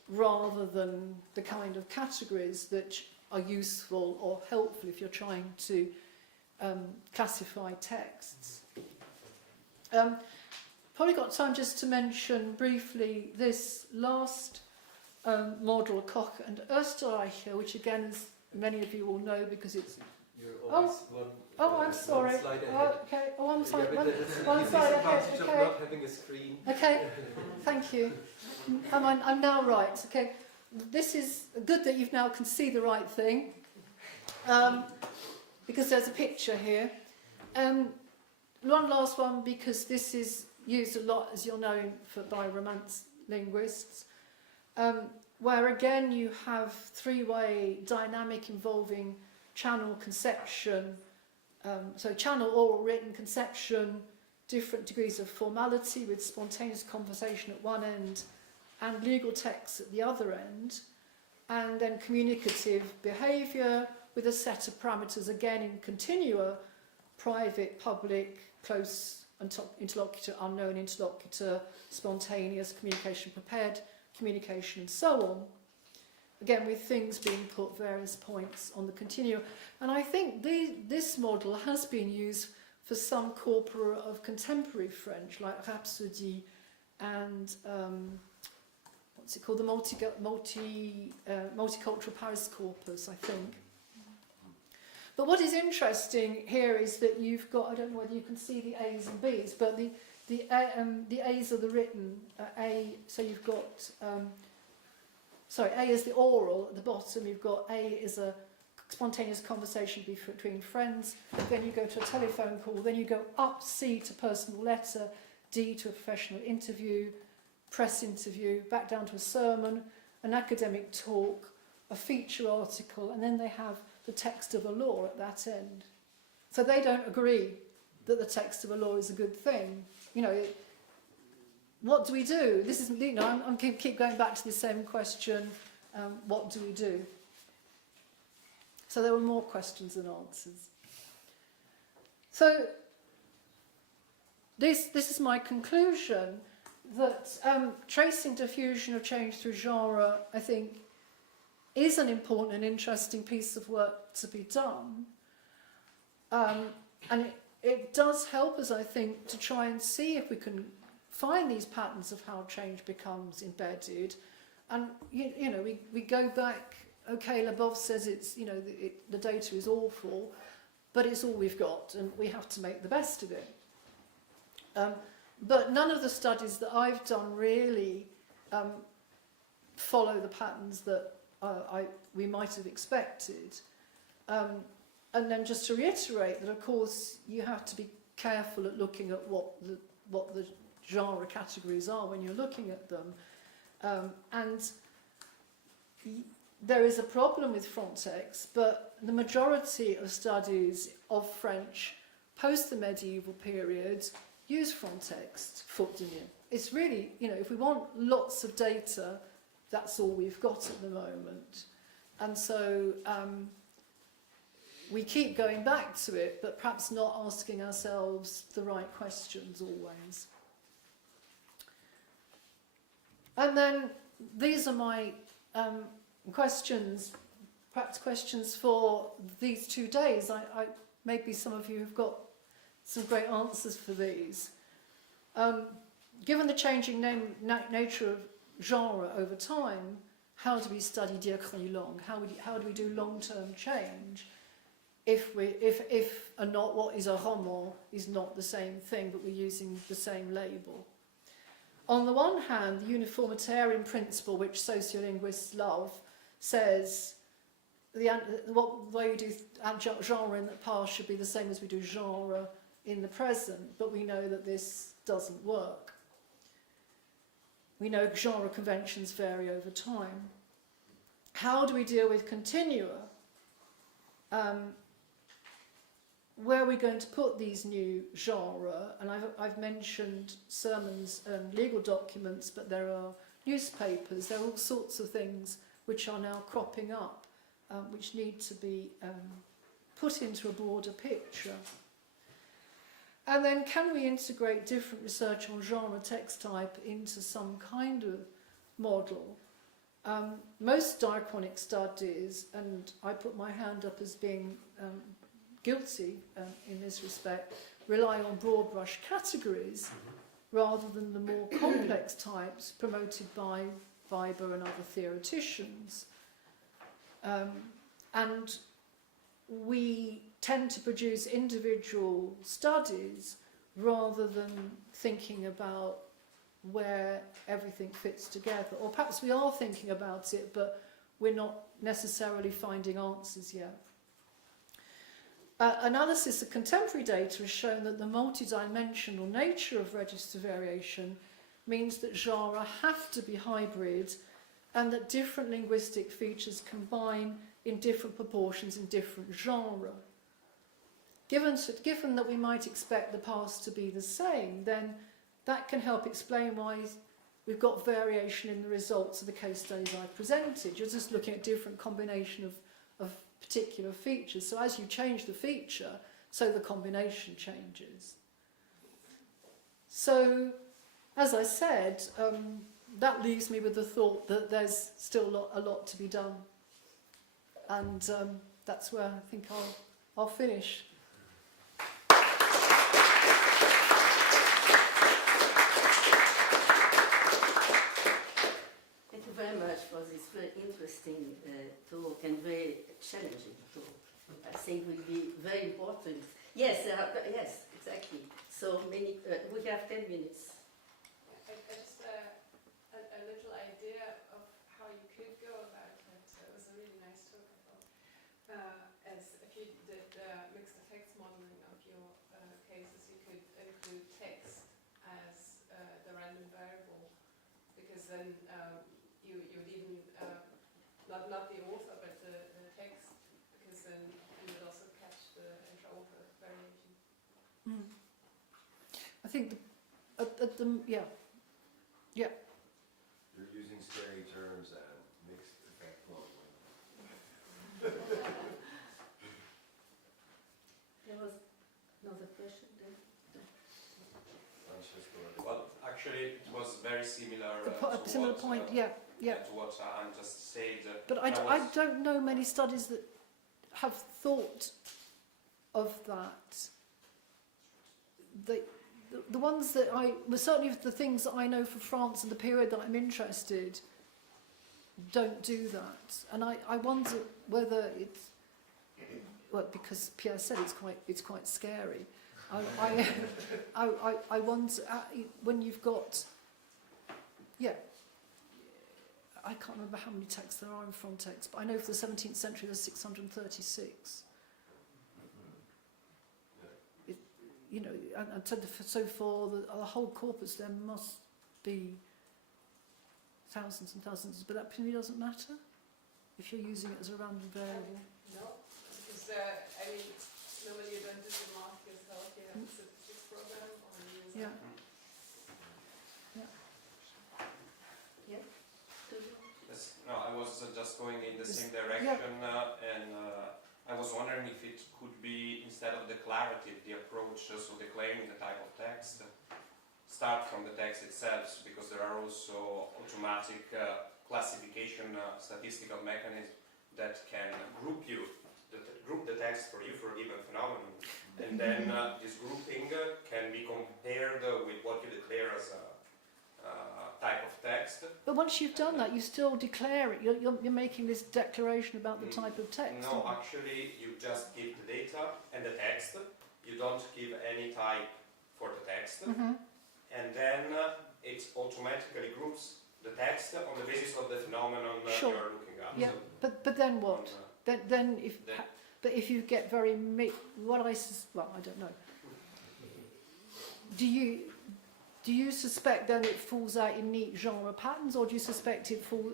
rather than the kind of categories that are useful or helpful if you're trying to classify texts. Probably got time just to mention briefly this last model, Koch and Österreicher, which again, as many of you will know because it's... You're always I'm sorry. One slide ahead. Okay. Oh, I'm sorry. Yeah, One slide ahead. of Okay. not having a screen. Okay. Thank you. I'm now right. Okay. This is good that you now can see the right thing, because there's a picture here. One last one, because this is used a lot, as you'll know, by Romance linguists, where again you have three-way dynamic involving channel, conception, so channel, oral, written, conception, different degrees of formality with spontaneous conversation at one end and legal text at the other end, and then communicative behaviour with a set of parameters, again in continua, private, public, close interlocutor, unknown interlocutor, spontaneous, communication prepared, communication, and so on. Again, with things being put various points on the continuum. And I think this model has been used for some corpora of contemporary French, like Rhapsody and what's it called, the multicultural Paris corpus, I think. But what is interesting here is that you've got, I don't know whether you can see the A's and B's, but the A's are the written, A, so you've got, A is the oral at the bottom, you've got A is a spontaneous conversation between friends, then you go to a telephone call, then you go up C to personal letter, D to a professional interview, press interview, back down to a sermon, an academic talk, a feature article, and then they have the text of a law at that end. So they don't agree that the text of a law is a good thing. You know, what do we do? This is, you know, I'm keep going back to the same question. What do we do? So there were more questions than answers. So this is my conclusion, that tracing diffusion of change through genre, I think, is an important and interesting piece of work to be done. And it does help us, I think, to try and see if we can find these patterns of how change becomes embedded. And, you know, we go back, okay, Labov says it's, you know, the data is awful, but it's all we've got, and we have to make the best of it. But none of the studies that I've done really follow the patterns that we might have expected. And then just to reiterate that, of course, you have to be careful at looking at what the genre categories are when you're looking at them. And there is a problem with front text, but the majority of studies of French post the medieval period use front text, faute de mieux. It's really, you know, if we want lots of data, that's all we've got at the moment. And so we keep going back to it, but perhaps not asking ourselves the right questions always. And then these are my questions, perhaps questions for these 2 days. Maybe some of you have got some great answers for these. Given the changing nature of genre over time, how do we study diachronie longue? How do we do long-term change if and not what is a roman is not the same thing, but we're using the same label? On the one hand, the uniformitarian principle, which sociolinguists love, says what the way we do genre in the past should be the same as we do genre in the present, but we know that this doesn't work. We know genre conventions vary over time. How do we deal with continua? Where are we going to put these new genre? And I've mentioned sermons and legal documents, but there are newspapers, there are all sorts of things which are now cropping up, which need to be put into a broader picture. And then can we integrate different research on genre text type into some kind of model? Most diachronic studies, and I put my hand up as being guilty in this respect, rely on broad brush categories rather than the more complex types promoted by Weber and other theoreticians. And we tend to produce individual studies rather than thinking about where everything fits together. Or perhaps we are thinking about it, but we're not necessarily finding answers yet. Analysis of contemporary data has shown that the multidimensional nature of register variation means that genera have to be hybrid and that different linguistic features combine in different proportions in different genera. Given that we might expect the past to be the same, then that can help explain why we've got variation in the results of the case studies I presented. You're just looking at different combination of particular features. So as you change the feature, so the combination changes. So, as I said, that leaves me with the thought that there's still a lot to be done. And that's where I think I'll finish. Thank you very much for this very interesting talk and very challenging talk. I think will be very important. Yes, yes, exactly. So many. We have 10 minutes. I just a little idea of how you could go about it. It was a really nice talk, I thought. As if you did mixed effects modeling of your cases, you could include text as the random variable, because then you would even not the author but the text, because then you would also catch the intra-author variation. Mm. I think yeah. You're using scary terms and mixed effect modeling. There was another question there. Well, actually, it was very similar. A similar point, yeah. To what Anne just said. But I don't know many studies that have thought of that. The ones that certainly the things that I know for France and the period that I'm interested, don't do that. And I wonder whether it's, well, because Pierre said it's quite scary. I wonder when you've got, I can't remember how many texts there are in Frontex, but I know for the 17th century there's 636. You know, and so for the whole corpus there must be thousands and thousands, but that really doesn't matter if you're using it as a random variable. No, because I mean, normally you don't do the math yourself. You have a statistics program or you use Yeah. Yes, no, I was just going in the same direction, and I was wondering if it could be, instead of declarative, the approach, so declaring the type of text, start from the text itself, because there are also automatic classification statistical mechanisms that can group the text for you for a given phenomenon, and then this grouping can be compared with what you declare as a type of text. But once you've done that, you still declare it. You're making this declaration about the type of text. No, actually, you just give the data and the text. You don't give any type for the text. And then it automatically groups the text on the basis of the phenomenon Sure. you're looking at. Yeah, but then what? Then if Then- but if you get very well, I don't know. Do you suspect then it falls out in neat genre patterns, or do you suspect it falls?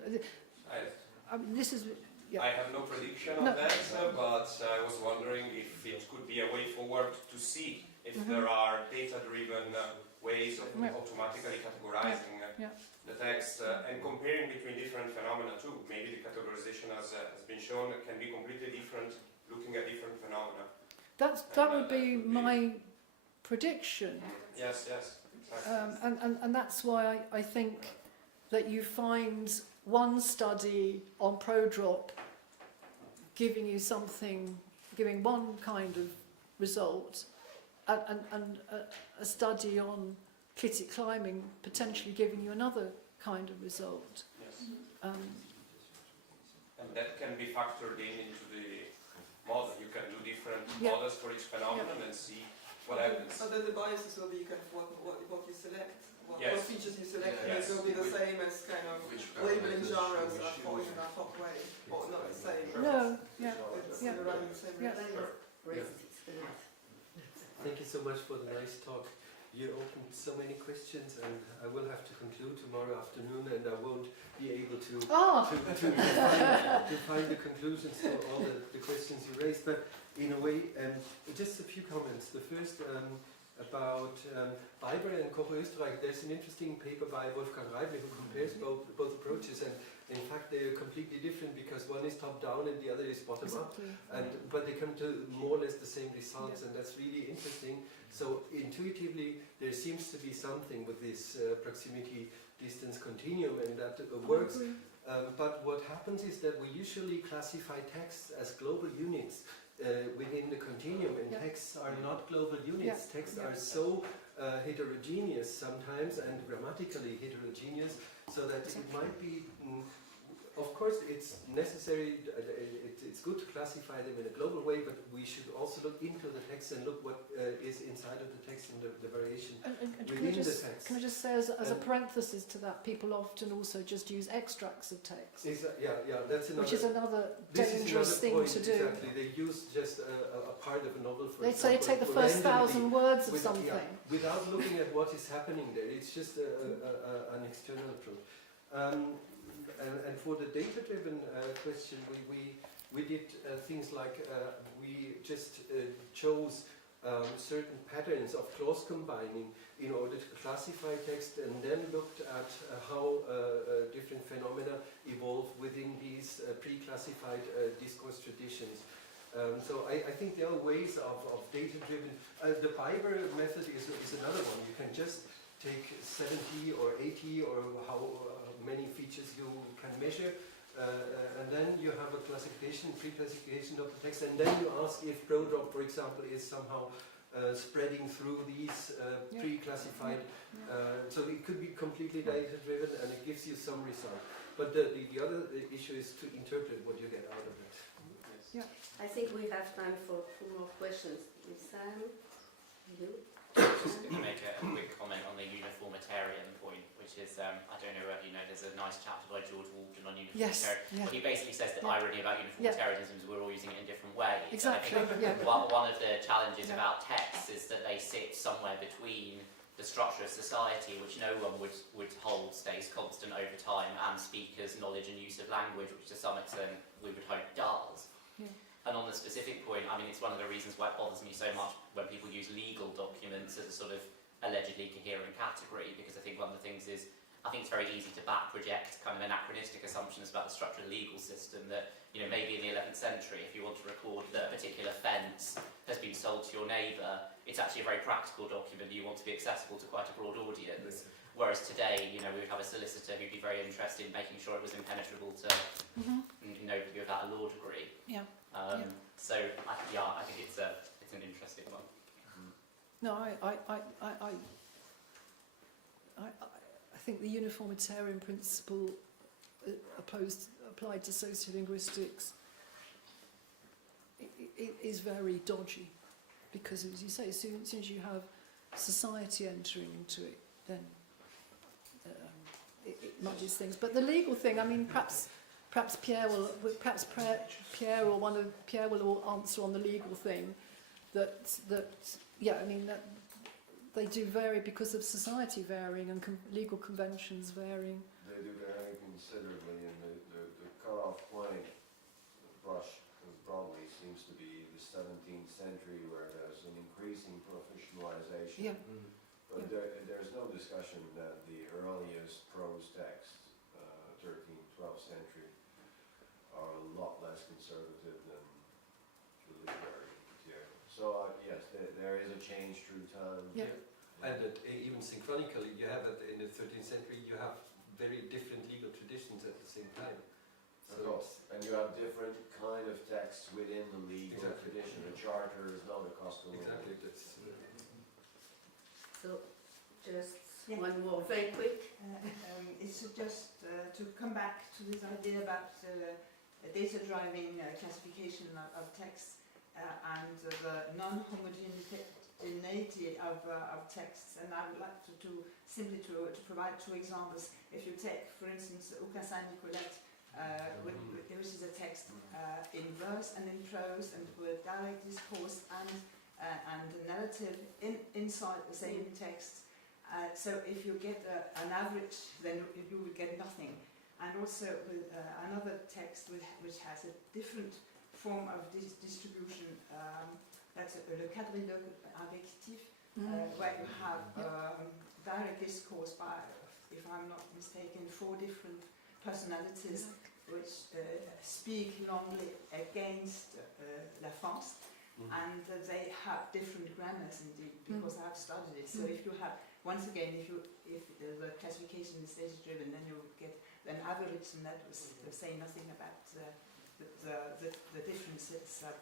I mean, this is yeah. I have no prediction on No. that, but I was wondering if it could be a way forward to see if there are data-driven ways of Yeah. automatically categorizing Yeah. the text and comparing between different phenomena too. Maybe the categorization, as has been shown, can be completely different, looking at different phenomena. That would be my prediction. Yes, yes. Exactly. And that's why I think that you find one study on ProDrop giving one kind of result, and a study on clitic climbing potentially giving you another kind of result. Yes. And that can be factored into the model. You can do different Yeah. models for each phenomenon and see what happens. So then the biases will be kind of what you select, what Yes. features you select, Yeah. and it will be the Yes. same as kind of Which labeling parameters genres should we are falling in choose? a hot way, or not the same. No, yeah. It's Yeah. running the same Yeah. rate. Thank you so much for the nice talk. You opened so many questions, and I will have to conclude tomorrow afternoon, and I won't be able to to find the conclusions to all the questions you raised. But in a way, just a few comments. The first about Biber and Koch Österreich. There's an interesting paper by Wolfgang Reibler who compares both approaches, and in fact they're completely different because one is top down and the other is bottom up. Exactly. But they come to more or less the same results, and that's really interesting. So intuitively, there seems to be something with this proximity distance continuum, and that works. But what happens is that we usually classify texts as global units within the continuum, and texts are not global units. Texts are so heterogeneous sometimes, and grammatically heterogeneous, so that it might be. Of course, it's necessary, it's good to classify them in a global way, but we should also look into the text and look what is inside of the text and the variation within the text. Can I just say, as a parenthesis to that, people often also just use extracts of text, That's another. which is another This is dangerous another thing point, to do. Exactly, they use just a part of a novel, for They say example, take the first randomly 1,000 words of with- something. without looking at what is happening there. It's just an external approach. And for the data-driven question, we did things like we just chose certain patterns of clause combining in order to classify text, and then looked at how different phenomena evolve within these pre-classified discourse traditions. So I think there are ways of data-driven. The Biber method is another one. You can just take 70 or 80 or how many features you can measure, and then you have a classification, pre-classification of the text, and then you ask if ProDrop, for example, is somehow spreading through these pre-classified. So it could be completely data-driven, and it gives you some result. But the other issue is to interpret what you get out of it. Yes. I think we have time for 2 more questions. Sam, you? Just to make a quick comment on the uniformitarian point, which is, I don't know whether you know, there's a nice chapter by George Walton on uniformitarian. Well, he basically says the irony about uniformitarianism is we're all using it in different ways. Exactly, And I think one of the challenges about texts is that they sit somewhere between the structure of society, which no one would hold stays constant over time, and speakers' knowledge and use of language, which to some extent we would hope does. And on the specific point, I mean, it's one of the reasons why it bothers me so much when people use legal documents as a sort of allegedly coherent category, because I think one of the things is, I think it's very easy to back project kind of anachronistic assumptions about the structure of the legal system that, you know, maybe in the 11th century, if you want to record that a particular fence has been sold to your neighbour, it's actually a very practical document. You want to be accessible to quite a broad audience. Whereas today, you know, we would have a solicitor who'd be very interested in making sure it was impenetrable to nobody without a law degree. So I think it's an interesting one. No, I think the uniformitarian principle applied to sociolinguistics is very dodgy, because as you say, as soon as you have society entering into it, then it muddies things. But the legal thing, I mean, perhaps perhaps Pierre will answer on the legal thing. That yeah, I mean that they do vary because of society varying and legal conventions varying. They do vary considerably, and the cutoff point, the brush probably seems to be the 17th century, where there's an increasing professionalization. Yeah. But there's no discussion that the earliest prose texts, 13th, 12th century, are a lot less conservative than the literary material. So yes, there is a change through time. Yeah. And even synchronically, you have in the 13th century, you have very different legal traditions at the same time. Of course. And you have different kind of texts within the legal tradition. A charter is not a custom. Exactly. That's, So, just one more, very quick. It's just to come back to this idea about data-driving classification of texts and the non-homogeneity of texts. And I would like to simply provide two examples. If you take, for instance, Aucassin Nicolette, which is a text in verse and in prose and with direct discourse and a narrative inside the same text. So if you get an average, then you will get nothing. And also with another text which has a different form of distribution, that's le quadrilogue affectif, where you have direct discourse by, if I'm not mistaken, 4 different personalities which speak normally against la France. And they have different grammars indeed, because I have studied it. So if you have, once again, if the classification is data driven, then you get an average, and that was saying nothing about the differences of,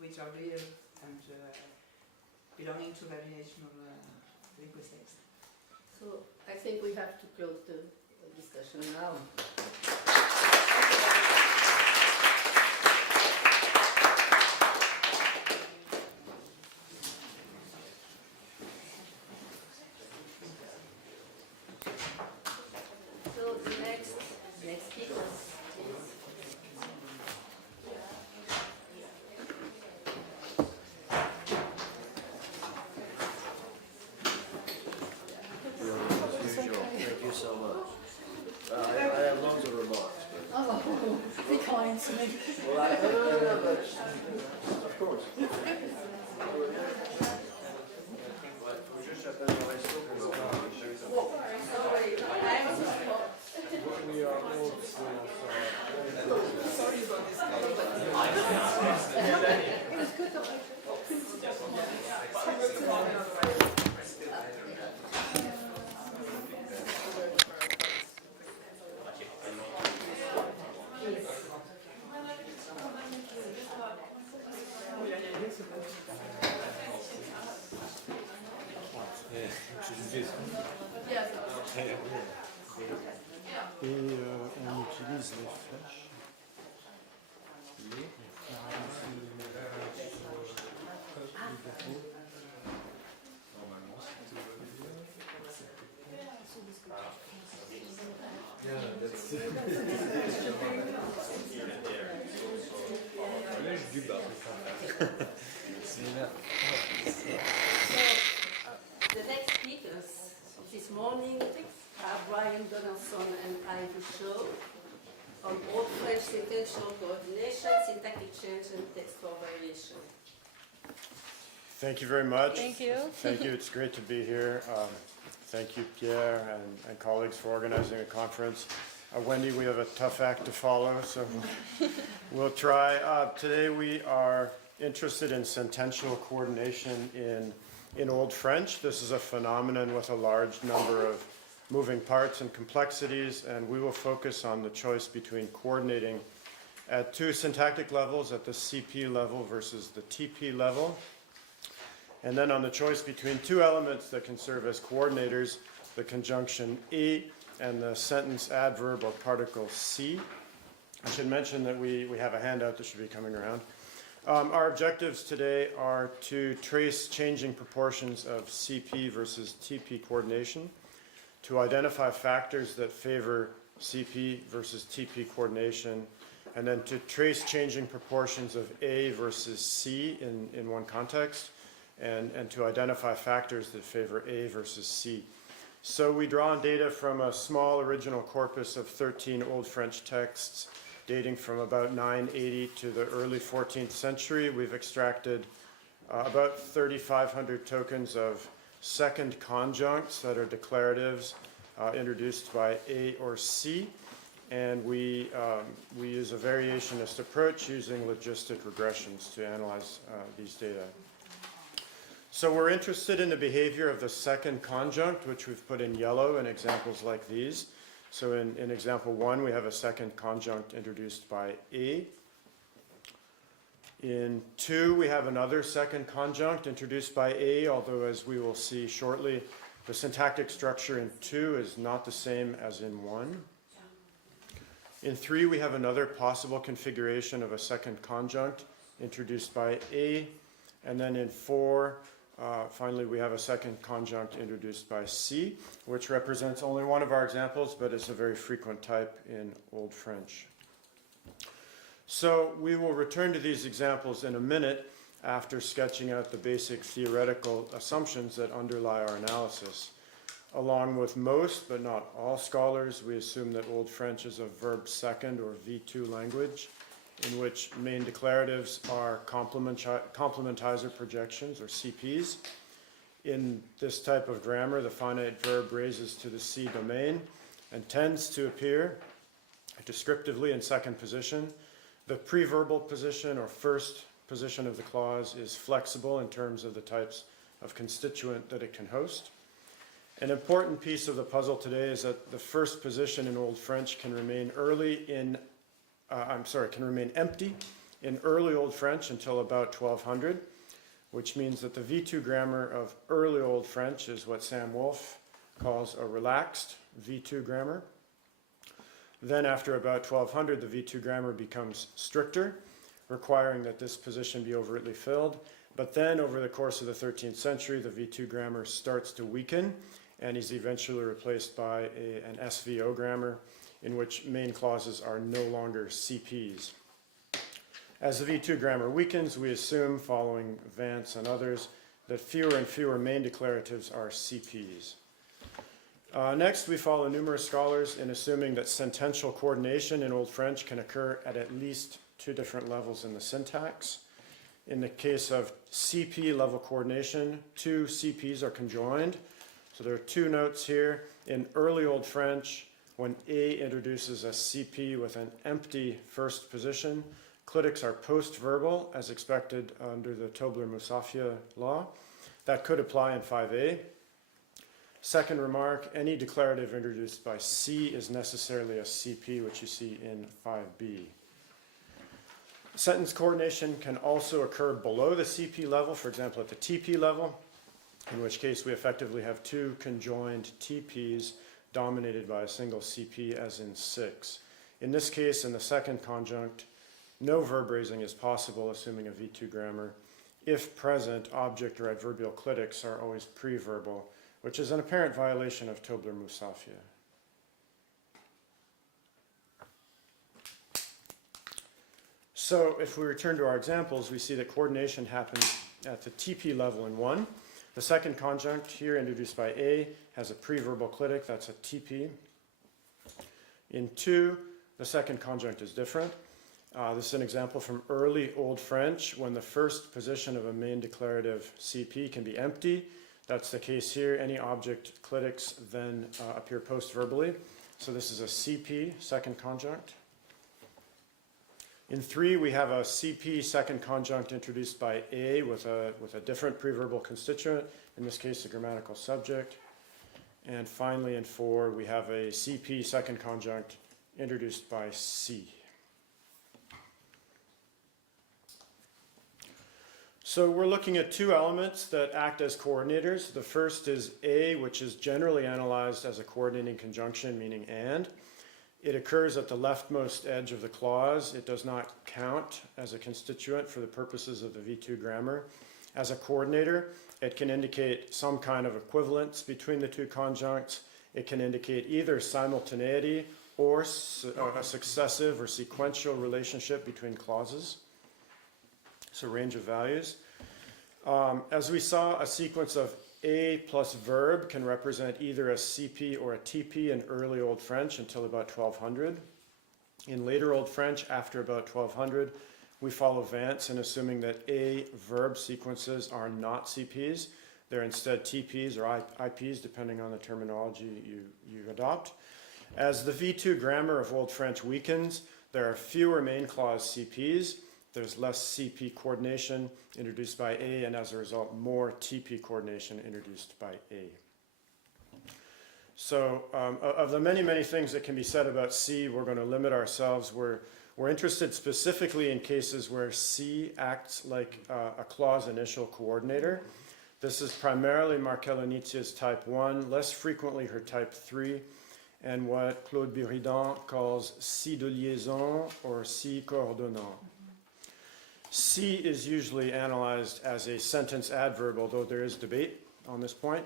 which are real and belonging to variational linguistics. So I think we have to close the discussion now. So much. I have loads of remarks. But Oh, be kind to me. well, no, but of course. We are all Sorry about this. It was good that Et on utilise les flèches. The next speakers this morning are Bryan, Donaldson, and Ayres on Old French sentential coordination, syntactic change, and textual variation. Thank you very much. Thank you. Thank you. It's great to be here. Thank you, Pierre, and colleagues for organizing a conference. Wendy, we have a tough act to follow, so we'll try. Today we are interested in sentential coordination in Old French. This is a phenomenon with a large number of moving parts and complexities, and we will focus on the choice between coordinating at 2 syntactic levels, at the CP level versus the TP level, and then on the choice between 2 elements that can serve as coordinators, the conjunction E and the sentence adverb or particle C. I should mention that we have a handout that should be coming around. Our objectives today are to trace changing proportions of CP versus TP coordination, to identify factors that favor CP versus TP coordination, and then to trace changing proportions of A versus C in one context, and to identify factors that favor A versus C. So we draw on data from a small original corpus of 13 Old French texts dating from about 980 to the early 14th century. We've extracted about 3,500 tokens of second conjuncts that are declaratives introduced by A or C, and we use a variationist approach using logistic regressions to analyze these data. So we're interested in the behavior of the second conjunct, which we've put in yellow in examples like these. So in example 1, we have a second conjunct introduced by A. In 2, we have another second conjunct introduced by A, although as we will see shortly, the syntactic structure in 2 is not the same as in 1. In 3, we have another possible configuration of a second conjunct introduced by A. And then in 4, finally, we have a second conjunct introduced by C, which represents only one of our examples, but is a very frequent type in Old French. So we will return to these examples in a minute after sketching out the basic theoretical assumptions that underlie our analysis. Along with most, but not all scholars, we assume that Old French is a verb second or V2 language, in which main declaratives are complementizer projections, or CPs. In this type of grammar, the finite verb raises to the C domain and tends to appear descriptively in second position. The preverbal position, or first position of the clause, is flexible in terms of the types of constituent that it can host. An important piece of the puzzle today is that the first position in Old French can remain empty in early Old French until about 1200, which means that the V2 grammar of early Old French is what Sam Wolfe calls a relaxed V2 grammar. Then after about 1200, the V2 grammar becomes stricter, requiring that this position be overtly filled. But then over the course of the 13th century, the V2 grammar starts to weaken and is eventually replaced by an SVO grammar in which main clauses are no longer CPs. As the V2 grammar weakens, we assume, following Vance and others, that fewer and fewer main declaratives are CPs. Next, we follow numerous scholars in assuming that sentential coordination in Old French can occur at least 2 different levels in the syntax. In the case of CP level coordination, 2 CPs are conjoined. So there are 2 notes here. In early Old French, when A introduces a CP with an empty first position, clitics are post-verbal, as expected under the Tobler-Musafia law. That could apply in 5a. Second remark, any declarative introduced by C is necessarily a CP, which you see in 5b. Sentence coordination can also occur below the CP level, for example at the TP level, in which case we effectively have 2 conjoined TPs dominated by a single CP, as in 6. In this case, in the second conjunct, no verb raising is possible, assuming a V2 grammar. If present, object or adverbial clitics are always preverbal, which is an apparent violation of Tobler-Musafia. So if we return to our examples, we see that coordination happens at the TP level in 1. The second conjunct here, introduced by A, has a preverbal clitic, that's a TP. In 2, the second conjunct is different. This is an example from early Old French, when the first position of a main declarative CP can be empty. That's the case here. Any object clitics then appear post-verbally. So this is a CP, second conjunct. In 3, we have a CP second conjunct introduced by A with a different preverbal constituent, in this case the grammatical subject. And finally in 4, we have a CP second conjunct introduced by C. So we're looking at 2 elements that act as coordinators. The first is A, which is generally analyzed as a coordinating conjunction, meaning and. It occurs at the leftmost edge of the clause. It does not count as a constituent for the purposes of the V2 grammar. As a coordinator, it can indicate some kind of equivalence between the 2 conjuncts. It can indicate either simultaneity or a successive or sequential relationship between clauses. So range of values. As we saw, a sequence of A plus verb can represent either a CP or a TP in early Old French until about 1200. In later Old French, after about 1200, we follow Vance in assuming that A verb sequences are not CPs. They're instead TPs or IPs, depending on the terminology you adopt. As the V2 grammar of Old French weakens, there are fewer main clause CPs. There's less CP coordination introduced by A, and as a result, more TP coordination introduced by A. So of the many, many things that can be said about C, we're going to limit ourselves. We're interested specifically in cases where C acts like a clause initial coordinator. This is primarily Marcello-Nietzsche's type 1, less frequently her type 3, and what Claude Buridan calls C de liaison or C coordonnant. C is usually analyzed as a sentence adverb, although there is debate on this point.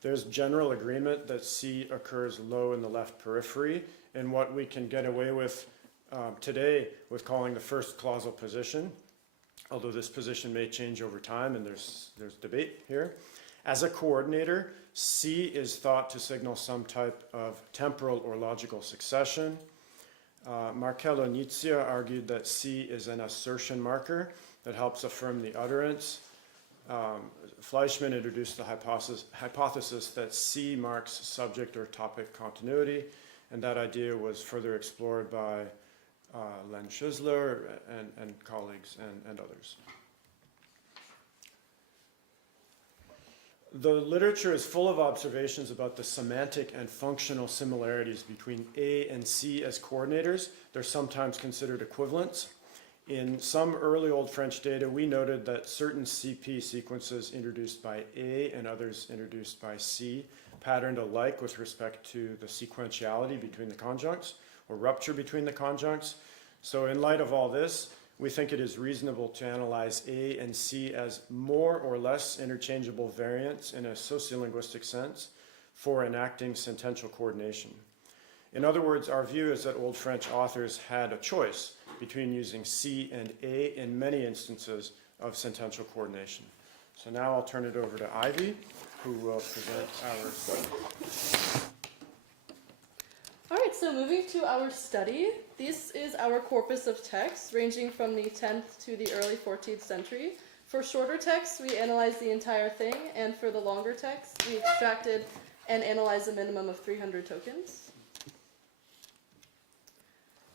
There's general agreement that C occurs low in the left periphery, and what we can get away with today with calling the first clausal position, although this position may change over time, and there's debate here. As a coordinator, C is thought to signal some type of temporal or logical succession. Marcello-Nietzsche argued that C is an assertion marker that helps affirm the utterance. Fleischmann introduced the hypothesis that C marks subject or topic continuity, and that idea was further explored by Len Schüssler and colleagues and others. The literature is full of observations about the semantic and functional similarities between A and C as coordinators. They're sometimes considered equivalents. In some early Old French data, we noted that certain CP sequences introduced by A and others introduced by C patterned alike with respect to the sequentiality between the conjuncts or rupture between the conjuncts. So in light of all this, we think it is reasonable to analyze A and C as more or less interchangeable variants in a sociolinguistic sense for enacting sentential coordination. In other words, our view is that Old French authors had a choice between using C and A in many instances of sentential coordination. So now I'll turn it over to Ivy, who will present our study. All right, so moving to our study, this is our corpus of texts ranging from the 10th to the early 14th century. For shorter texts, we analyzed the entire thing, and for the longer texts, we extracted and analyzed a minimum of 300 tokens.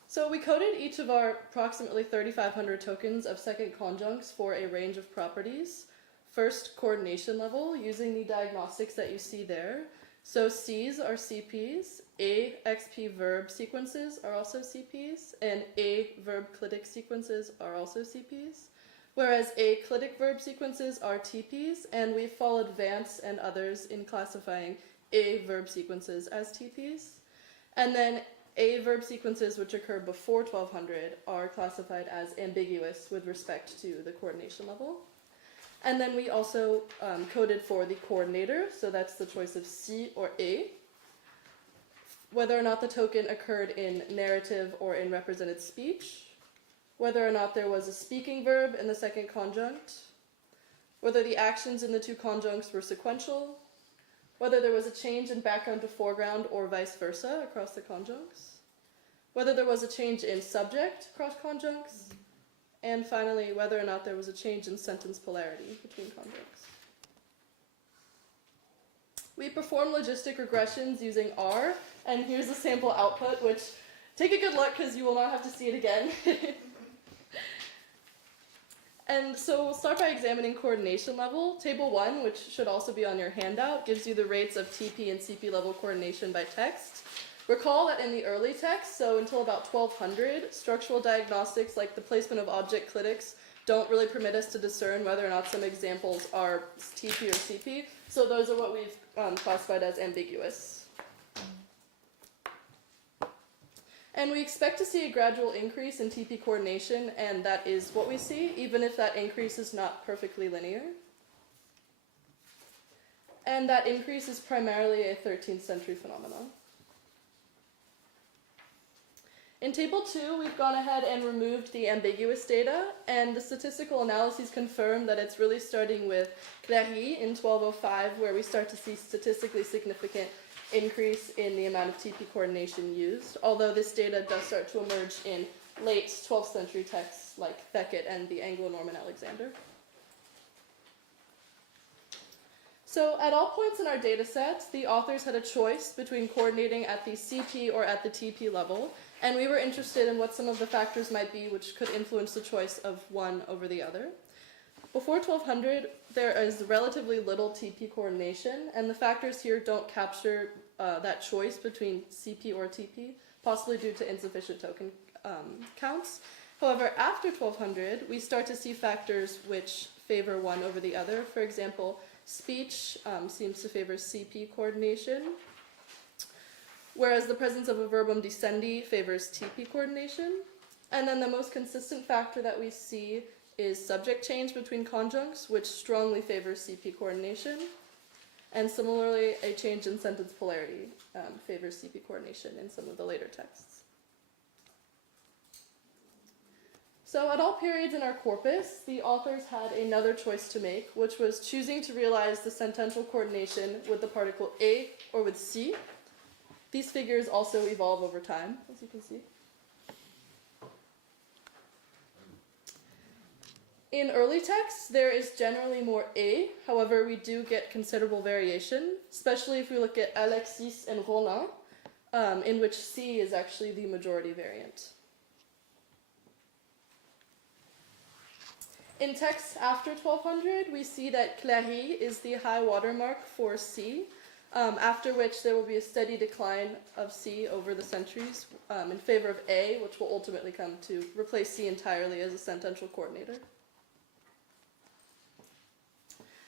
So we coded each of our approximately 3,500 tokens of second conjuncts for a range of properties. First, coordination level, using the diagnostics that you see there. So C's are CPs, A XP verb sequences are also CPs, and A verb clitic sequences are also CPs, whereas A clitic verb sequences are TPs, and we followed Vance and others in classifying A verb sequences as TPs. And then A verb sequences which occur before 1200 are classified as ambiguous with respect to the coordination level. And then we also coded for the coordinator, so that's the choice of C or A, whether or not the token occurred in narrative or in represented speech, whether or not there was a speaking verb in the second conjunct, whether the actions in the two conjuncts were sequential, whether there was a change in background to foreground or vice versa across the conjuncts, whether there was a change in subject across conjuncts, and finally, whether or not there was a change in sentence polarity between conjuncts. We perform logistic regressions using R, and here's the sample output, which take a good look because you will not have to see it again. And so we'll start by examining coordination level. Table 1, which should also be on your handout, gives you the rates of TP and CP level coordination by text. Recall that in the early text, so until about 1200, structural diagnostics like the placement of object clitics don't really permit us to discern whether or not some examples are TP or CP, so those are what we've classified as ambiguous. And we expect to see a gradual increase in TP coordination, and that is what we see, even if that increase is not perfectly linear. And that increase is primarily a 13th century phenomenon. In Table 2, we've gone ahead and removed the ambiguous data, and the statistical analyses confirm that it's really starting with Clary in 1205, where we start to see statistically significant increase in the amount of TP coordination used, although this data does start to emerge in late 12th century texts like Beckett and the Anglo-Norman Alexander. So at all points in our data set, the authors had a choice between coordinating at the CP or at the TP level, and we were interested in what some of the factors might be which could influence the choice of one over the other. Before 1200, there is relatively little TP coordination, and the factors here don't capture that choice between CP or TP, possibly due to insufficient token counts. However, after 1200, we start to see factors which favor one over the other. For example, speech seems to favor CP coordination, whereas the presence of a verbum dicendi favors TP coordination. And then the most consistent factor that we see is subject change between conjuncts, which strongly favors CP coordination. And similarly, a change in sentence polarity favors CP coordination in some of the later texts. So at all periods in our corpus, the authors had another choice to make, which was choosing to realize the sentential coordination with the particle a or with c. These figures also evolve over time, as you can see. In early texts, there is generally more a, however, we do get considerable variation, especially if we look at Alexis and Rollin, in which c is actually the majority variant. In texts after 1200, we see that Clary is the high watermark for C, after which there will be a steady decline of C over the centuries in favor of A, which will ultimately come to replace C entirely as a sentential coordinator.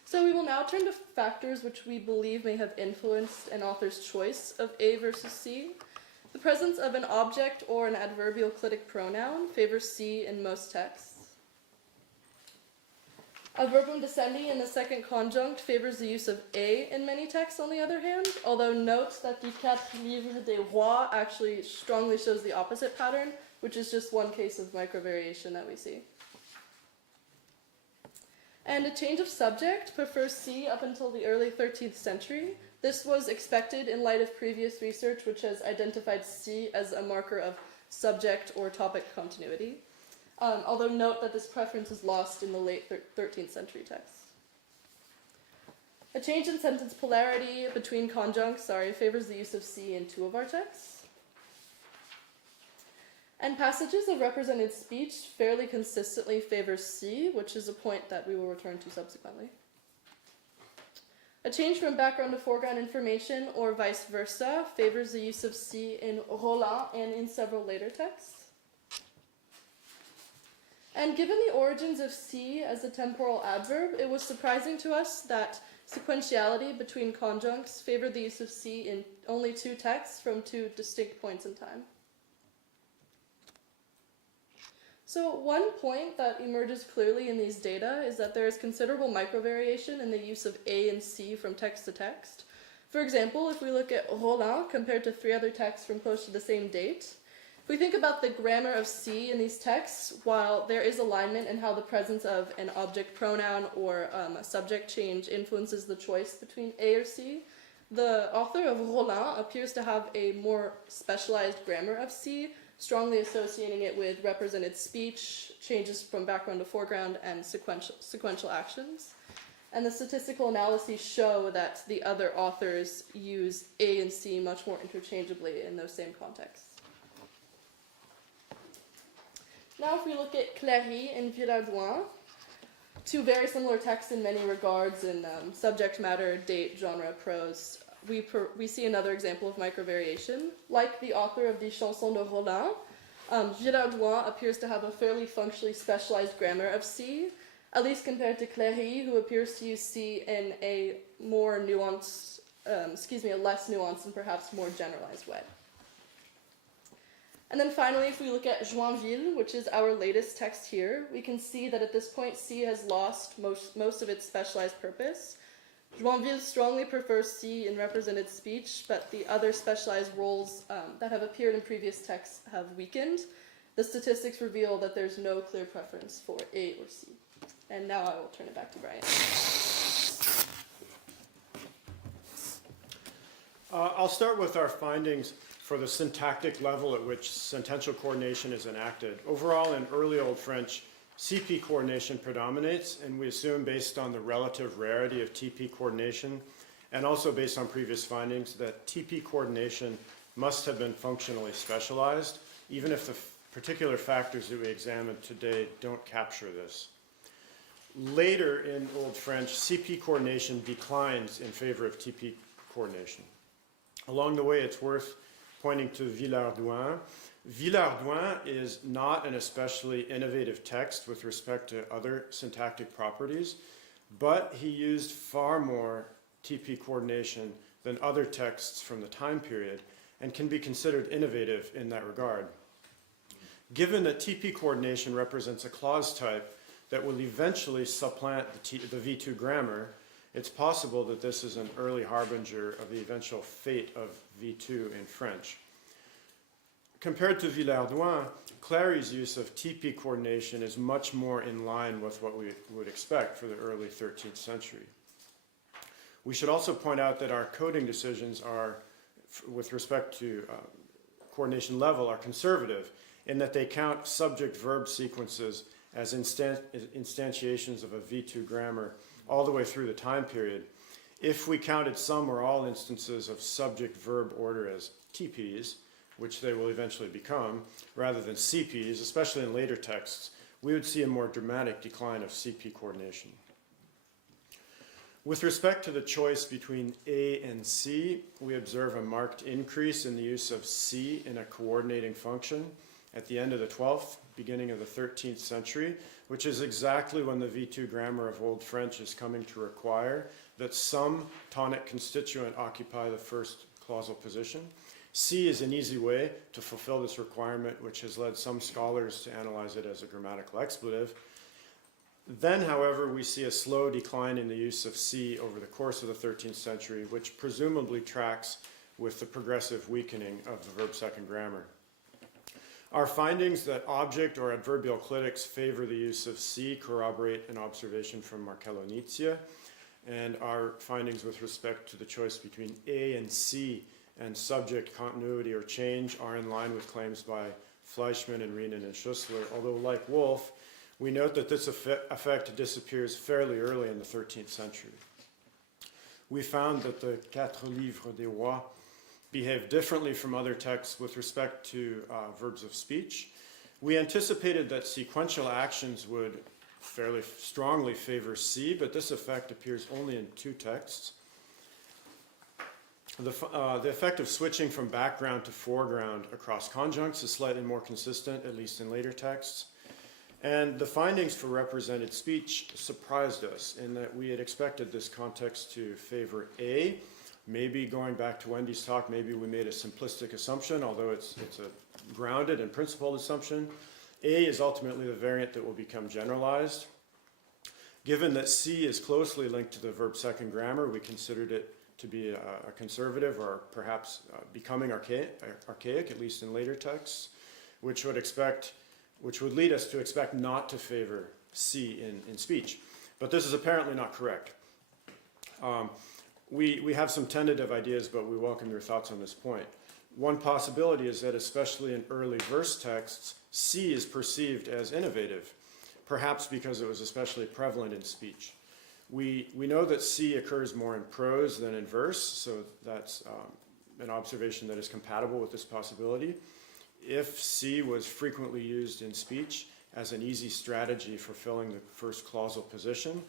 So we will now turn to factors which we believe may have influenced an author's choice of A versus C. The presence of an object or an adverbial clitic pronoun favors C in most texts. A verbum dicendi in the second conjunct favors the use of a in many texts, on the other hand, although note that the Quatre Livres des Rois actually strongly shows the opposite pattern, which is just one case of microvariation that we see. And a change of subject prefers C up until the early 13th century. This was expected in light of previous research, which has identified C as a marker of subject or topic continuity. Although note that this preference is lost in the late 13th century texts. A change in sentence polarity between conjuncts, favors the use of C in two of our texts. And passages of represented speech fairly consistently favor C, which is a point that we will return to subsequently. A change from background to foreground information, or vice versa, favors the use of C in Rollin and in several later texts. And given the origins of C as a temporal adverb, it was surprising to us that sequentiality between conjuncts favored the use of C in only two texts from two distinct points in time. So one point that emerges clearly in these data is that there is considerable microvariation in the use of A and C from text to text. For example, if we look at Rollin compared to three other texts from close to the same date, if we think about the grammar of C in these texts, while there is alignment in how the presence of an object pronoun or a subject change influences the choice between A or C, the author of Rollin appears to have a more specialized grammar of C, strongly associating it with represented speech, changes from background to foreground, and sequential actions. And the statistical analyses show that the other authors use A and C much more interchangeably in those same contexts. Now if we look at Clary and Viraudouin, two very similar texts in many regards in subject matter, date, genre, prose, we see another example of microvariation. Like the author of the Chansons de Rollin, Viraudouin appears to have a fairly functionally specialized grammar of C, at least compared to Clary, who appears to use C in a more nuanced, a less nuanced and perhaps more generalized way. And then finally, if we look at Joinville, which is our latest text here, we can see that at this point C has lost most of its specialized purpose. Joinville strongly prefers C in represented speech, but the other specialized roles that have appeared in previous texts have weakened. The statistics reveal that there's no clear preference for A or C. And now I will turn it back to Bryan. I'll start with our findings for the syntactic level at which sentential coordination is enacted. Overall, in early Old French, CP coordination predominates, and we assume based on the relative rarity of TP coordination, and also based on previous findings, that TP coordination must have been functionally specialized, even if the particular factors that we examined today don't capture this. Later in Old French, CP coordination declines in favor of TP coordination. Along the way, it's worth pointing to Villard-Douin. Villard-Douin is not an especially innovative text with respect to other syntactic properties, but he used far more TP coordination than other texts from the time period and can be considered innovative in that regard. Given that TP coordination represents a clause type that will eventually supplant the V2 grammar, it's possible that this is an early harbinger of the eventual fate of V2 in French. Compared to Villard-Douin, Clary's use of TP coordination is much more in line with what we would expect for the early 13th century. We should also point out that our coding decisions are, with respect to coordination level, are conservative in that they count subject-verb sequences as instantiations of a V2 grammar all the way through the time period. If we counted some or all instances of subject-verb order as TPs, which they will eventually become, rather than CPs, especially in later texts, we would see a more dramatic decline of CP coordination. With respect to the choice between A and C, we observe a marked increase in the use of C in a coordinating function at the end of the 12th, beginning of the 13th century, which is exactly when the V2 grammar of Old French is coming to require that some tonic constituent occupy the first clausal position. C is an easy way to fulfill this requirement, which has led some scholars to analyze it as a grammatical expletive. Then, however, we see a slow decline in the use of C over the course of the 13th century, which presumably tracks with the progressive weakening of the verb second grammar. Our findings that object or adverbial clitics favor the use of C corroborate an observation from Marcello-Nizia, and our findings with respect to the choice between A and C and subject continuity or change are in line with claims by Fleischmann and Renan and Schussler, although like Wolfe, we note that this effect disappears fairly early in the 13th century. We found that the Quatre Livres des Rois behave differently from other texts with respect to verbs of speech. We anticipated that sequential actions would fairly strongly favor C, but this effect appears only in two texts. The effect of switching from background to foreground across conjuncts is slightly more consistent, at least in later texts. And the findings for represented speech surprised us in that we had expected this context to favor A. Maybe going back to Wendy's talk, maybe we made a simplistic assumption, although it's a grounded and principled assumption. A is ultimately the variant that will become generalized. Given that C is closely linked to the verb second grammar, we considered it to be a conservative or perhaps becoming archaic, at least in later texts, which would lead us to expect not to favor C in speech. But this is apparently not correct. We have some tentative ideas, but we welcome your thoughts on this point. One possibility is that, especially in early verse texts, C is perceived as innovative, perhaps because it was especially prevalent in speech. We know that C occurs more in prose than in verse, so that's an observation that is compatible with this possibility. If C was frequently used in speech as an easy strategy for filling the first clausal position,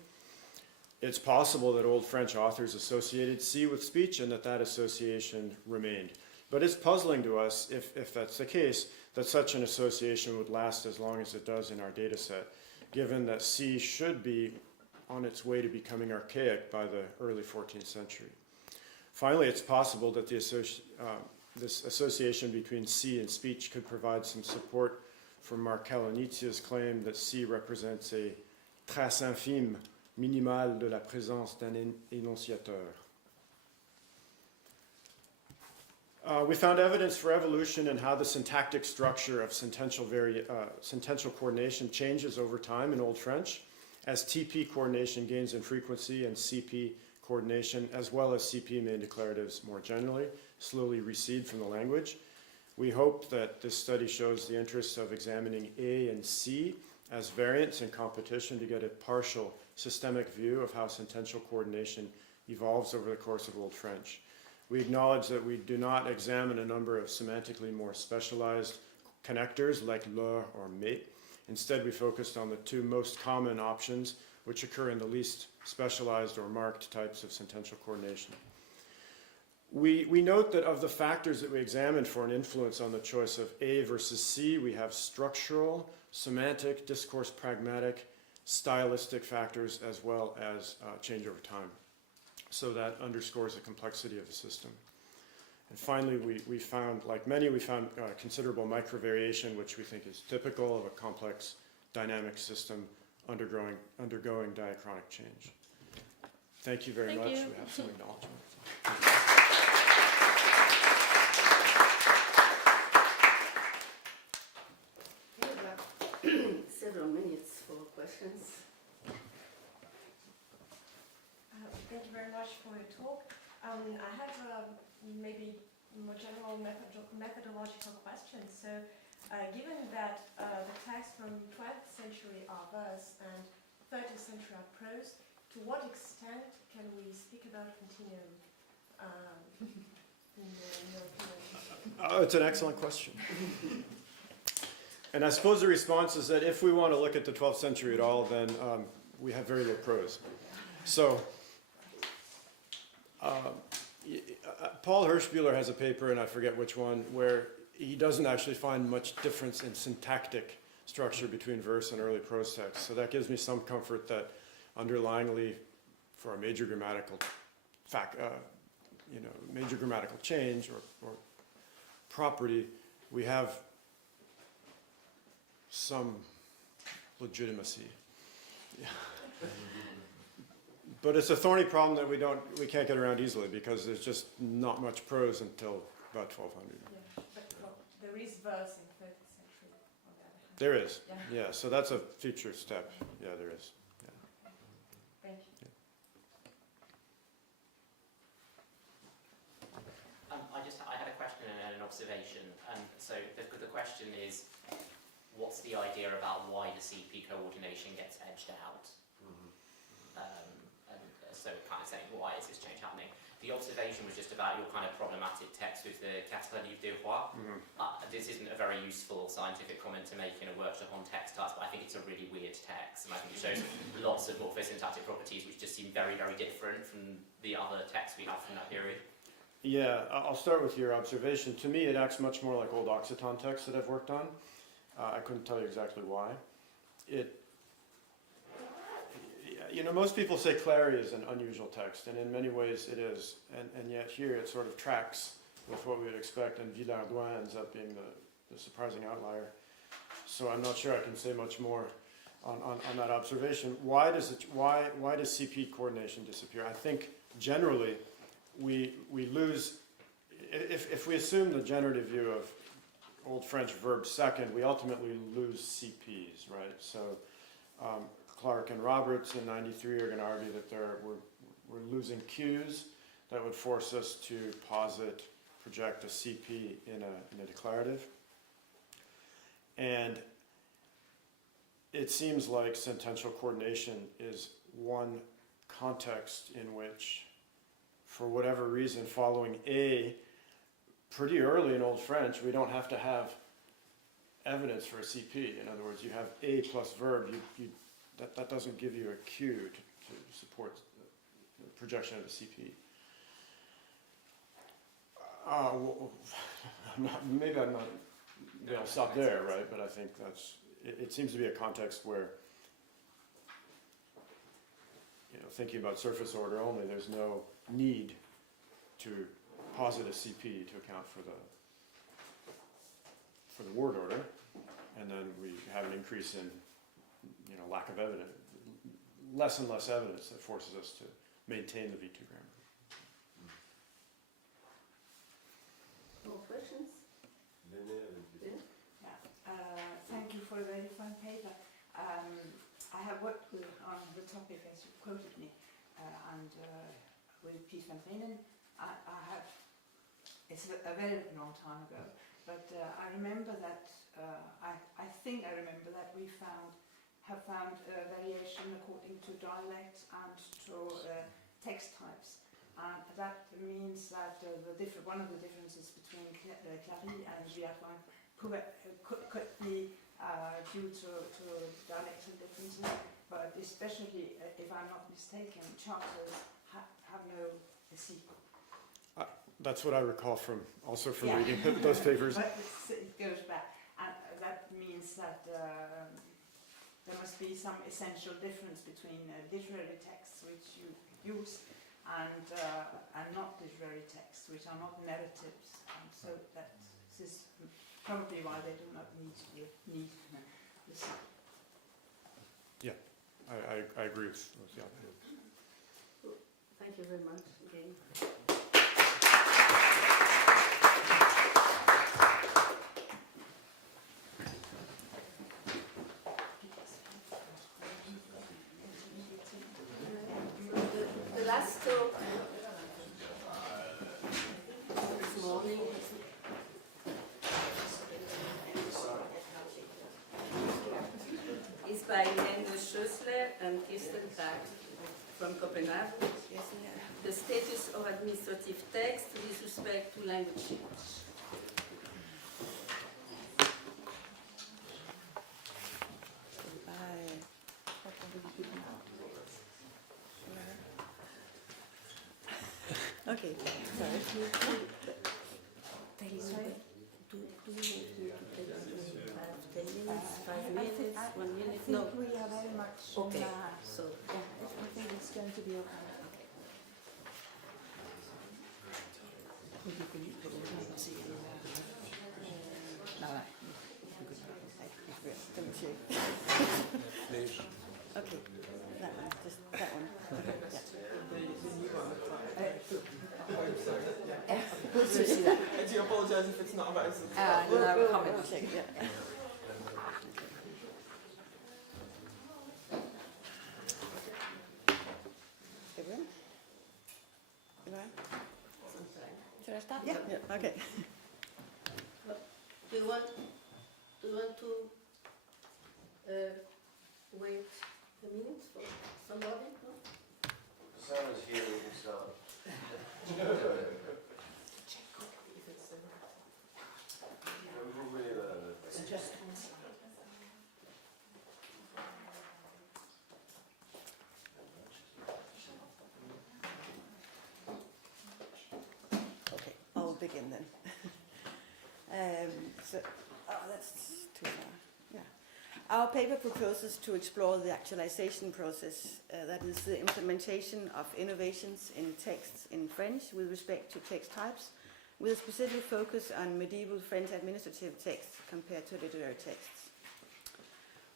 it's possible that Old French authors associated C with speech and that association remained. But it's puzzling to us, if that's the case, that such an association would last as long as it does in our data set, given that C should be on its way to becoming archaic by the early 14th century. Finally, it's possible that this association between C and speech could provide some support for Marcello-Nizia's claim that C represents a trace infime minimale de la présence d'un énonciateur. We found evidence for evolution in how the syntactic structure of sentential coordination changes over time in Old French, as TP coordination gains in frequency and CP coordination, as well as CP main declaratives more generally, slowly recede from the language. We hope that this study shows the interest of examining A and C as variants in competition to get a partial systemic view of how sentential coordination evolves over the course of Old French. We acknowledge that we do not examine a number of semantically more specialized connectors like le or mais. Instead, we focused on the two most common options, which occur in the least specialized or marked types of sentential coordination. We note that of the factors that we examined for an influence on the choice of A versus C, we have structural, semantic, discourse pragmatic, stylistic factors, as well as change over time. So that underscores the complexity of the system. And finally, we found, like many, we found considerable microvariation, which we think is typical of a complex dynamic system undergoing diachronic change. Thank you very much. We have some acknowledgement. We have several minutes for questions. Thank you very much for your talk. I have maybe more general methodological questions. So, given that the texts from 12th century are verse and 13th century are prose, to what extent can we speak about continuum in your opinion? Oh, it's an excellent question. And I suppose the response is that if we want to look at the 12th century at all, then we have very little prose. So, Paul Hirschbuehler has a paper, and I forget which one, where he doesn't actually find much difference in syntactic structure between verse and early prose texts. So that gives me some comfort that underlyingly, for a major grammatical major grammatical change or property, we have some legitimacy. Yeah. But it's a thorny problem that we can't get around easily because there's just not much prose until about 1200. Yeah, but there is verse in 13th century on the other hand. There is, yeah. So that's a future step. Yeah, there is. Yeah. Thank you. I had a question and an observation. So the question is, what's the idea about why the CP coordination gets edged out? So kind of saying, why is this change happening? The observation was just about your kind of problematic text with the Cassidorus tiroirs. This isn't a very useful scientific comment to make in a workshop on text types, but I think it's a really weird text, and I think it shows lots of morphosyntactic properties which just seem very, very different from the other texts we have from that period. Yeah, I'll start with your observation. To me, it acts much more like old Occitan texts that I've worked on. I couldn't tell you exactly why. Most people say Clary is an unusual text, and in many ways it is, and yet here it sort of tracks with what we would expect, and Villard-Douin ends up being the surprising outlier. So I'm not sure I can say much more on that observation. Why does CP coordination disappear? I think generally we lose, if we assume the generative view of Old French verb second, we ultimately lose CPs, right? So Clark and Roberts in 93 are going to argue that we're losing cues that would force us to project a CP in a declarative. And it seems like sentential coordination is one context in which, for whatever reason, following A, pretty early in Old French, we don't have to have evidence for a CP. In other words, you have A plus verb, that doesn't give you a cue to support the projection of a CP. Maybe I'll stop there, right? But I think it seems to be a context where, thinking about surface order only, there's no need to posit a CP to account for the word order, and then we have an increase in lack less and less evidence that forces us to maintain the V2 grammar. More questions? Thank you for a very fine paper. I have worked on the topic as you quoted me, and with Piet van Venen. I have, it's a very long time ago, but I remember that, I think I remember that we have found variation according to dialect and to text types. And that means that one of the differences between Clary and Viatlan could be due to dialectal differences, but especially, if I'm not mistaken, charters have no C. That's what I recall from reading those papers. But it goes back, and that means that there must be some essential difference between literary texts which you use and not literary texts, which are not narratives, and so that this is probably why they do not need this. Yeah, I agree with yeah. Thank you very much again. The last talk this morning is by Lene Schössler and Kirsten Tag from Copenhagen. The status of administrative text with respect to language change. Okay, sorry. Do we want to take 10 minutes, 5 minutes, 1 minute? I think we are very much Okay, So, I think it's going to be okay. Okay, that one, just that one. We'll see that. I do apologise if it's not about We'll comment check, yeah. Everyone? Everyone? Should I start? Yeah. Okay. do you want to wait a minute for somebody? No? Sarah's here, we can start. Okay, I'll begin then. That's too far. Yeah. Our paper proposes to explore the actualization process, that is the implementation of innovations in texts in French with respect to text types, with a specific focus on medieval French administrative texts compared to literary texts.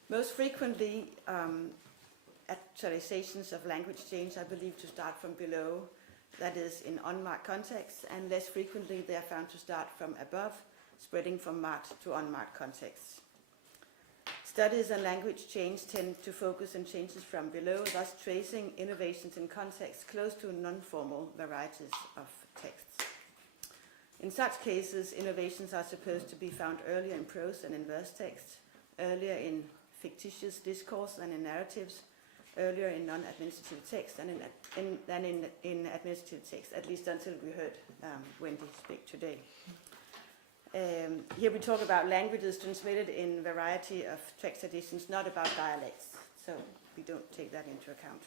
Most frequently, actualizations of language change are believed to start from below, that is in unmarked contexts, and less frequently they are found to start from above, spreading from marked to unmarked contexts. Studies on language change tend to focus on changes from below, thus tracing innovations in contexts close to non-formal varieties of texts. In such cases, innovations are supposed to be found earlier in prose and in verse text, earlier in fictitious discourse than in narratives, earlier in non-administrative text than in administrative text, at least until we heard Wendy speak today. Here we talk about languages transmitted in variety of text editions, not about dialects, so we don't take that into account.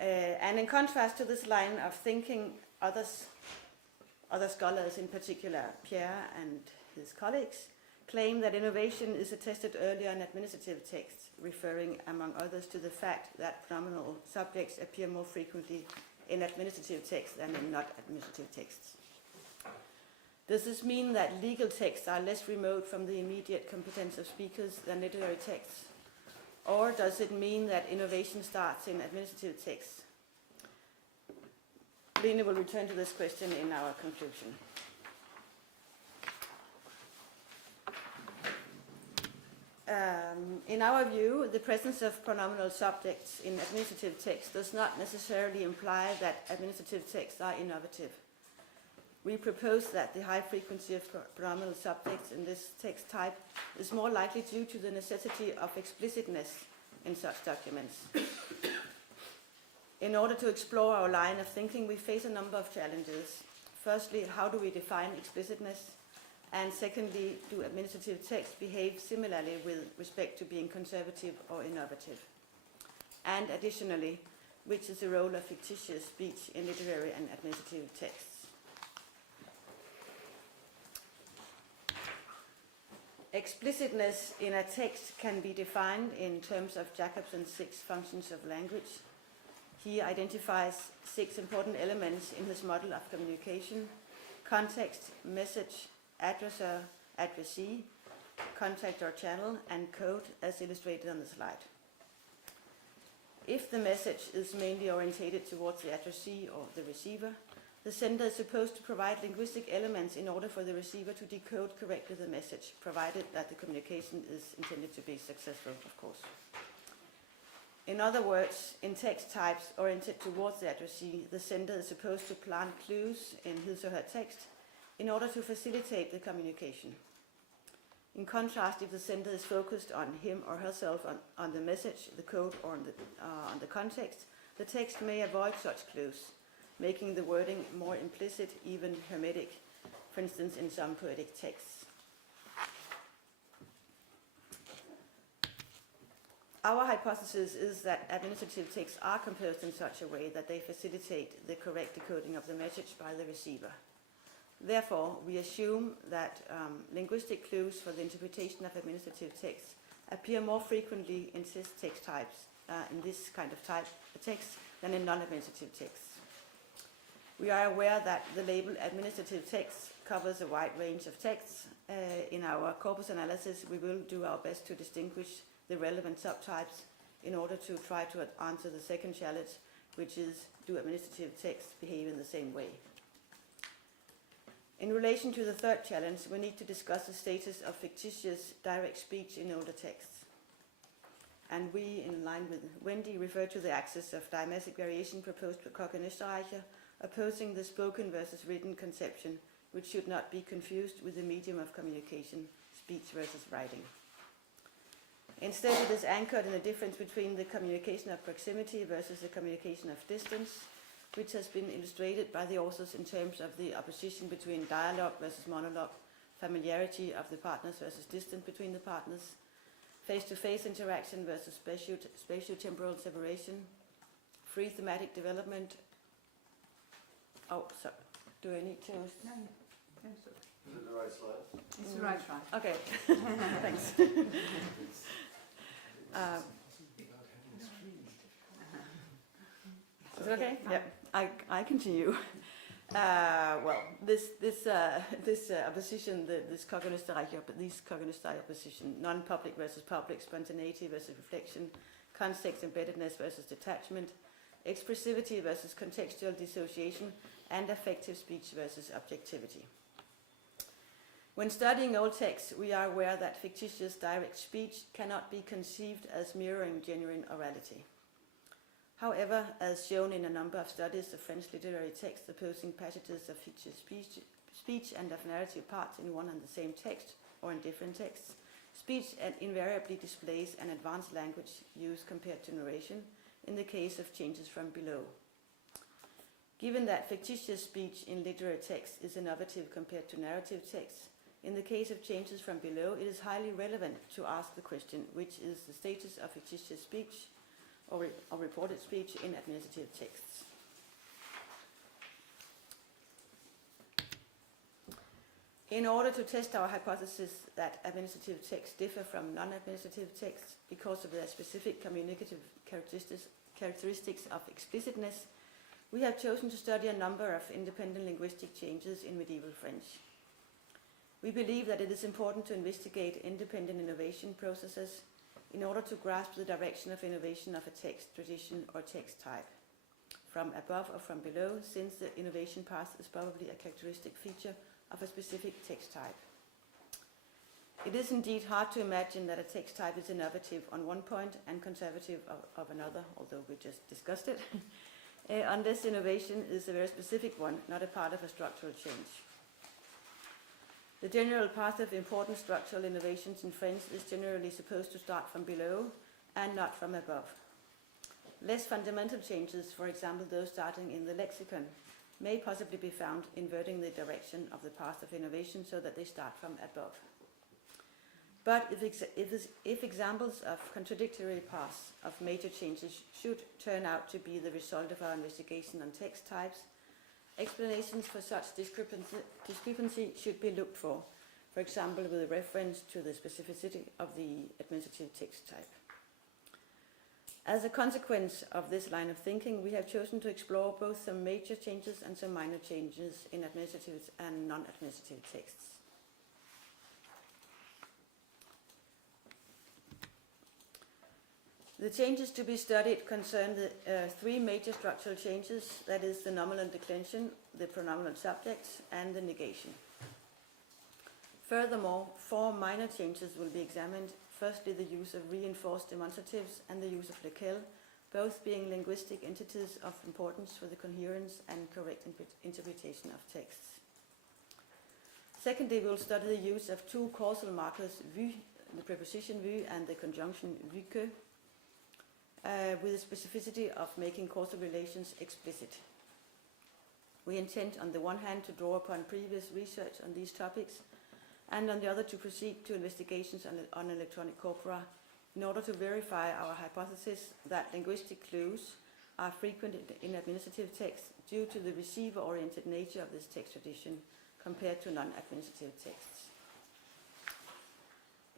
And in contrast to this line of thinking, other scholars, in particular Pierre and his colleagues, claim that innovation is attested earlier in administrative texts, referring, among others, to the fact that pronominal subjects appear more frequently in administrative texts than in not administrative texts. Does this mean that legal texts are less remote from the immediate competence of speakers than literary texts? Or does it mean that innovation starts in administrative text? Lene will return to this question in our conclusion. In our view, the presence of pronominal subjects in administrative text does not necessarily imply that administrative texts are innovative. We propose that the high frequency of pronominal subjects in this text type is more likely due to the necessity of explicitness in such documents. In order to explore our line of thinking, we face a number of challenges. Firstly, how do we define explicitness? And secondly, do administrative texts behave similarly with respect to being conservative or innovative? And additionally, which is the role of fictitious speech in literary and administrative texts? Explicitness in a text can be defined in terms of Jacobson's 6 functions of language. He identifies 6 important elements in his model of communication: context, message, addressor, addressee, contact or channel, and code, as illustrated on the slide. If the message is mainly orientated towards the addressee or the receiver, the sender is supposed to provide linguistic elements in order for the receiver to decode correctly the message, provided that the communication is intended to be successful, of course. In other words, in text types oriented towards the addressee, the sender is supposed to plant clues in his or her text in order to facilitate the communication. In contrast, if the sender is focused on him or herself on the message, the code, or on the context, the text may avoid such clues, making the wording more implicit, even hermetic, for instance, in some poetic texts. Our hypothesis is that administrative texts are composed in such a way that they facilitate the correct decoding of the message by the receiver. Therefore, we assume that linguistic clues for the interpretation of administrative texts appear more frequently in this text types, in this kind of type text, than in non-administrative texts. We are aware that the label administrative text covers a wide range of texts. In our corpus analysis, we will do our best to distinguish the relevant subtypes in order to try to answer the second challenge, which is, do administrative texts behave in the same way? In relation to the third challenge, we need to discuss the status of fictitious direct speech in older texts. And we, in line with Wendy, refer to the axis of diamesic variation proposed by Koch and Österreicher, opposing the spoken versus written conception, which should not be confused with the medium of communication, speech versus writing. Instead, it is anchored in the difference between the communication of proximity versus the communication of distance, which has been illustrated by the authors in terms of the opposition between dialogue versus monologue, familiarity of the partners versus distance between the partners, face-to-face interaction versus spatio-temporal separation, free thematic development. Oh, sorry. Do I need to? No. Is it the right slide? It's the right one. Okay. Thanks. Is it okay? Yeah, I continue. Well, this opposition, this Koch and Österreicher opposition, non-public versus public, spontaneity versus reflection, context embeddedness versus detachment, expressivity versus contextual dissociation, and affective speech versus objectivity. When studying old texts, we are aware that fictitious direct speech cannot be conceived as mirroring genuine orality. However, as shown in a number of studies of French literary texts opposing passages of fictitious speech and of narrative parts in one and the same text or in different texts, speech invariably displays an advanced language use compared to narration in the case of changes from below. Given that fictitious speech in literary text is innovative compared to narrative texts, in the case of changes from below, it is highly relevant to ask the question, which is the status of fictitious speech or reported speech in administrative texts. In order to test our hypothesis that administrative texts differ from non-administrative texts because of their specific communicative characteristics of explicitness, we have chosen to study a number of independent linguistic changes in medieval French. We believe that it is important to investigate independent innovation processes in order to grasp the direction of innovation of a text tradition or text type, from above or from below, since the innovation path is probably a characteristic feature of a specific text type. It is indeed hard to imagine that a text type is innovative on one point and conservative of another, although we just discussed it, unless innovation is a very specific one, not a part of a structural change. The general path of important structural innovations in French is generally supposed to start from below and not from above. Less fundamental changes, for example those starting in the lexicon, may possibly be found inverting the direction of the path of innovation so that they start from above. But if examples of contradictory paths of major changes should turn out to be the result of our investigation on text types, explanations for such discrepancy should be looked for example with reference to the specificity of the administrative text type. As a consequence of this line of thinking, we have chosen to explore both some major changes and some minor changes in administrative and non-administrative texts. The changes to be studied concern the three major structural changes, that is the nominal declension, the pronominal subjects, and the negation. Furthermore, four minor changes will be examined. Firstly, the use of reinforced demonstratives and the use of lequel, both being linguistic entities of importance for the coherence and correct interpretation of texts. Secondly, we will study the use of two causal markers, vu, the preposition vu, and the conjunction vu que, with the specificity of making causal relations explicit. We intend, on the one hand, to draw upon previous research on these topics, and on the other to proceed to investigations on electronic corpora in order to verify our hypothesis that linguistic clues are frequent in administrative texts due to the receiver-oriented nature of this text tradition compared to non-administrative texts.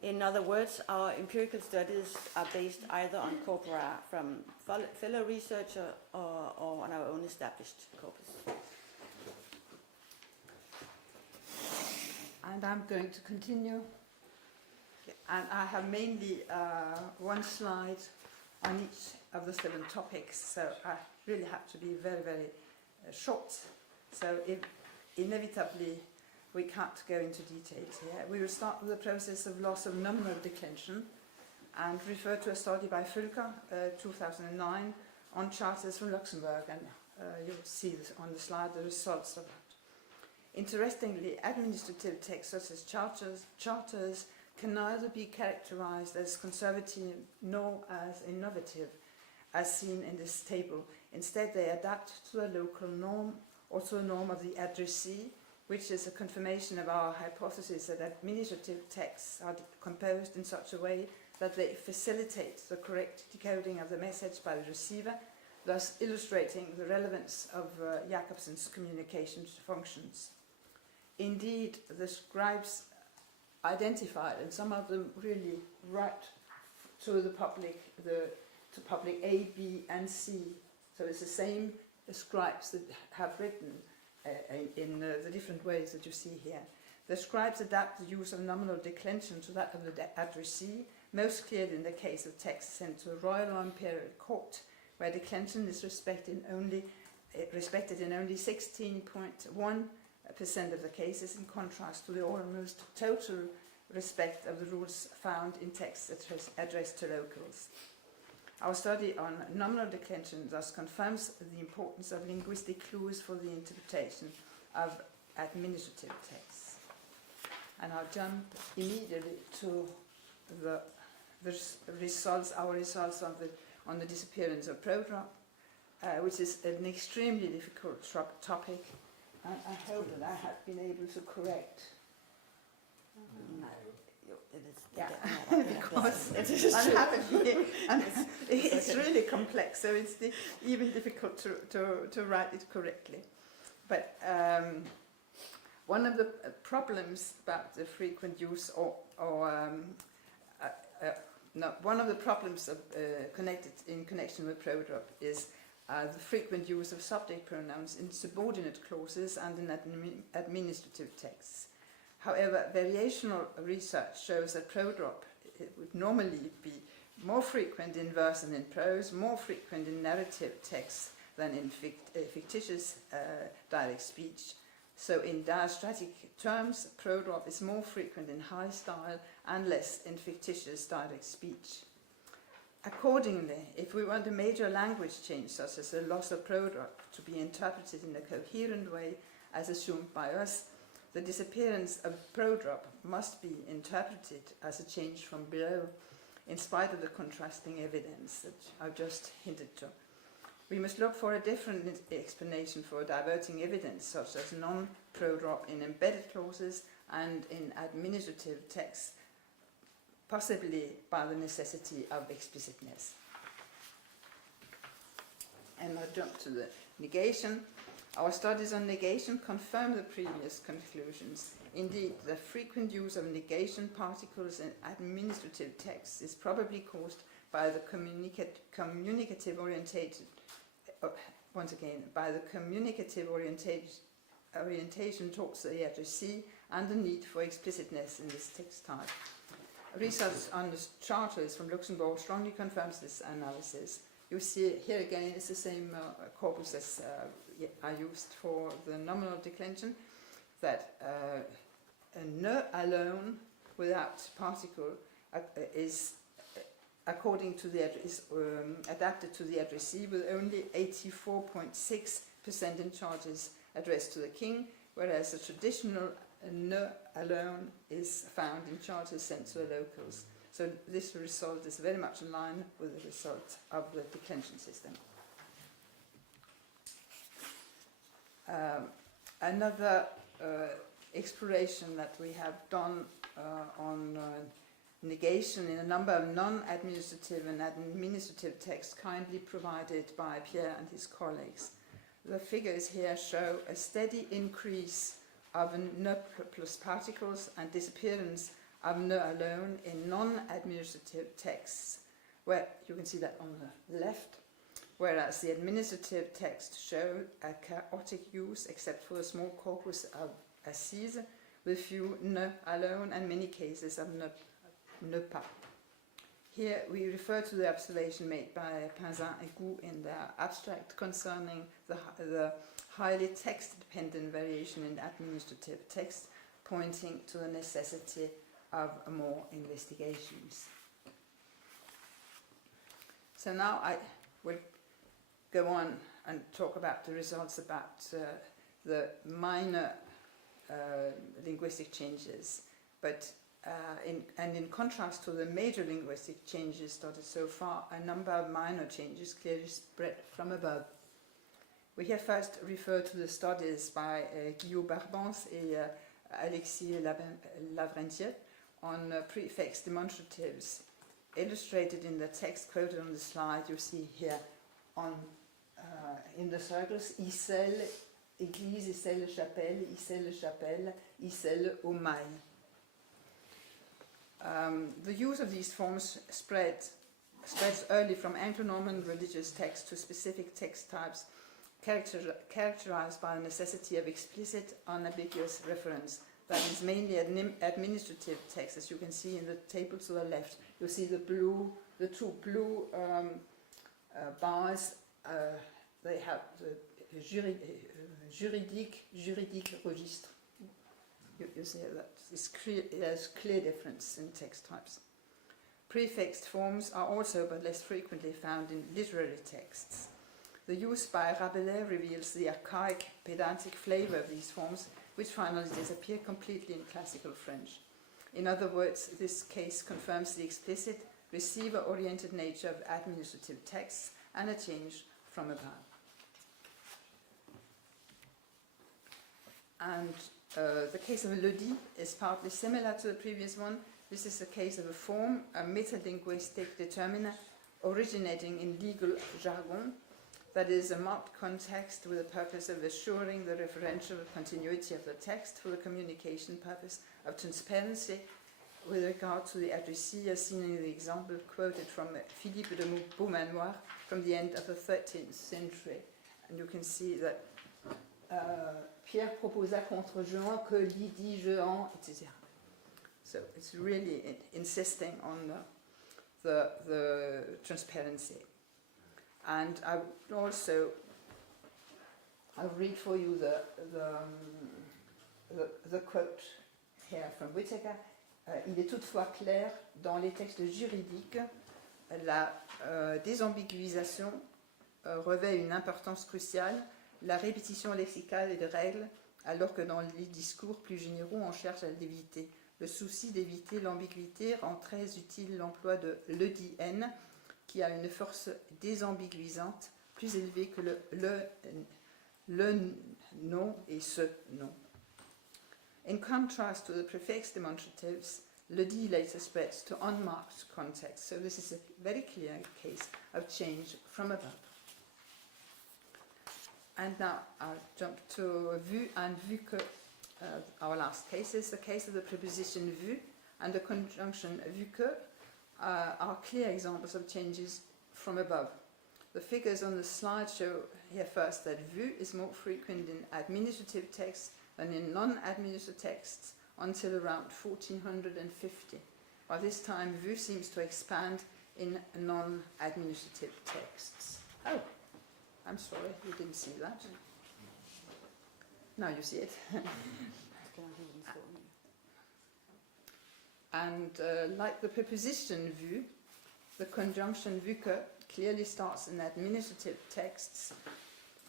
In other words, our empirical studies are based either on corpora from fellow researchers or on our own established corpus. And I'm going to continue. And I have mainly one slide on each of the 7 topics, so I really have to be very, very short. So inevitably we can't go into details here. We will start with the process of loss of nominal declension and refer to a study by Fulker, 2009, on charters from Luxembourg, and you'll see this on the slide the results of that. Interestingly, administrative texts such as charters can neither be characterized as conservative nor as innovative, as seen in this table. Instead, they adapt to a local norm or to a norm of the addressee, which is a confirmation of our hypothesis that administrative texts are composed in such a way that they facilitate the correct decoding of the message by the receiver, thus illustrating the relevance of Jacobson's communication functions. Indeed, the scribes identified, and some of them really write to the public, to public A, B, and C. So it's the same scribes that have written in the different ways that you see here. The scribes adapt the use of nominal declension to that of the addressee, most clearly in the case of texts sent to a royal or imperial court, where declension is respected in only 16.1% of the cases, in contrast to the almost total respect of the rules found in texts addressed to locals. Our study on nominal declension thus confirms the importance of linguistic clues for the interpretation of administrative texts. And I'll jump immediately to the results, our results on the disappearance of prodrop, which is an extremely difficult topic. And I hope that I have been able to correct. Because it's really complex, so it's even difficult to write it correctly. But one of the problems about the frequent use, one of the problems of, in connection with prodrop is the frequent use of subject pronouns in subordinate clauses and in administrative texts. However, variational research shows that prodrop would normally be more frequent in verse than in prose, more frequent in narrative texts than in fictitious dialect speech. So in diastratic terms, prodrop is more frequent in high style and less in fictitious dialect speech. Accordingly, if we want a major language change, such as the loss of prodrop, to be interpreted in a coherent way, as assumed by us, the disappearance of prodrop must be interpreted as a change from below, in spite of the contrasting evidence that I've just hinted to. We must look for a different explanation for diverting evidence, such as non-prodrop in embedded clauses and in administrative texts, possibly by the necessity of explicitness. And I jump to the negation. Our studies on negation confirm the previous conclusions. Indeed, the frequent use of negation particles in administrative texts is probably caused by the communicative orientation towards the addressee and the need for explicitness in this text type. Research on the charters from Luxembourg strongly confirms this analysis. You see here again it's the same corpus as I used for the nominal declension, that a ne alone without particle is according to the adapted to the addressee, with only 84.6% in charges addressed to the king, whereas the traditional ne alone is found in charges sent to the locals. So this result is very much in line with the result of the declension system. Another exploration that we have done on negation in a number of non-administrative and administrative texts kindly provided by Pierre and his colleagues. The figures here show a steady increase of ne plus particles and disappearance of ne alone in non-administrative texts, where you can see that on the left, whereas the administrative texts show a chaotic use except for a small corpus of assises with few ne alone and many cases of ne pas. Here we refer to the observation made by Pinzin and Gou in their abstract concerning the highly text-dependent variation in administrative text, pointing to the necessity of more investigations. So now I will go on and talk about the results about the minor linguistic changes, but in contrast to the major linguistic changes studied so far, a number of minor changes clearly spread from above. We here first refer to the studies by Guillaume Barbance et Alexis Lavrentiet on prefix demonstratives, illustrated in the text quoted on the slide you see here on in the circles: Icelle, église, Icelle, chapelle, Icelle, chapelle, Icelle, au mail. The use of these forms spreads early from Anglo-Norman religious texts to specific text types characterized by the necessity of explicit, unambiguous reference. That is mainly administrative text, as you can see in the table to the left. You see the two blue bars. They have the juridique registre. You see that there's clear difference in text types. Prefixed forms are also but less frequently found in literary texts. The use by Rabelais reveals the archaic, pedantic flavor of these forms, which finally disappear completely in classical French. In other words, this case confirms the explicit, receiver-oriented nature of administrative texts and a change from above. And the case of Lodi is partly similar to the previous one. This is the case of a form, a metalinguistic determiner originating in legal jargon, that is a marked context with the purpose of assuring the referential continuity of the text for the communication purpose of transparency with regard to the addressee, as seen in the example quoted from Philippe de Beaumanoir from the end of the 13th century. And you can see that Pierre proposa contre Jehan que Lydie Jehan, etc. So it's really insisting on the transparency. And I would also, I'll read for you the quote here from Whittaker. Il est toutefois clair dans les textes juridiques, la désambiguïsation revêt une importance cruciale, la répétition lexicale et de règles, alors que dans les discours plus généraux, on cherche à l'éviter. Le souci d'éviter l'ambiguïté rend très utile l'emploi de le dit N, qui a une force désambiguisante plus élevée que le non et ce non. In contrast to the prefix demonstratives, le dit later spreads to unmarked context, so this is a very clear case of change from above. And now I'll jump to vu and vu que, our last case is the case of the preposition vu and the conjunction vu que are clear examples of changes from above. The figures on the slide show here first that vu is more frequent in administrative texts than in non-administrative texts until around 1450. By this time, vu seems to expand in non-administrative texts. Oh, I'm sorry, you didn't see that. Now you see it. And like the preposition vu, the conjunction vu que clearly starts in administrative texts,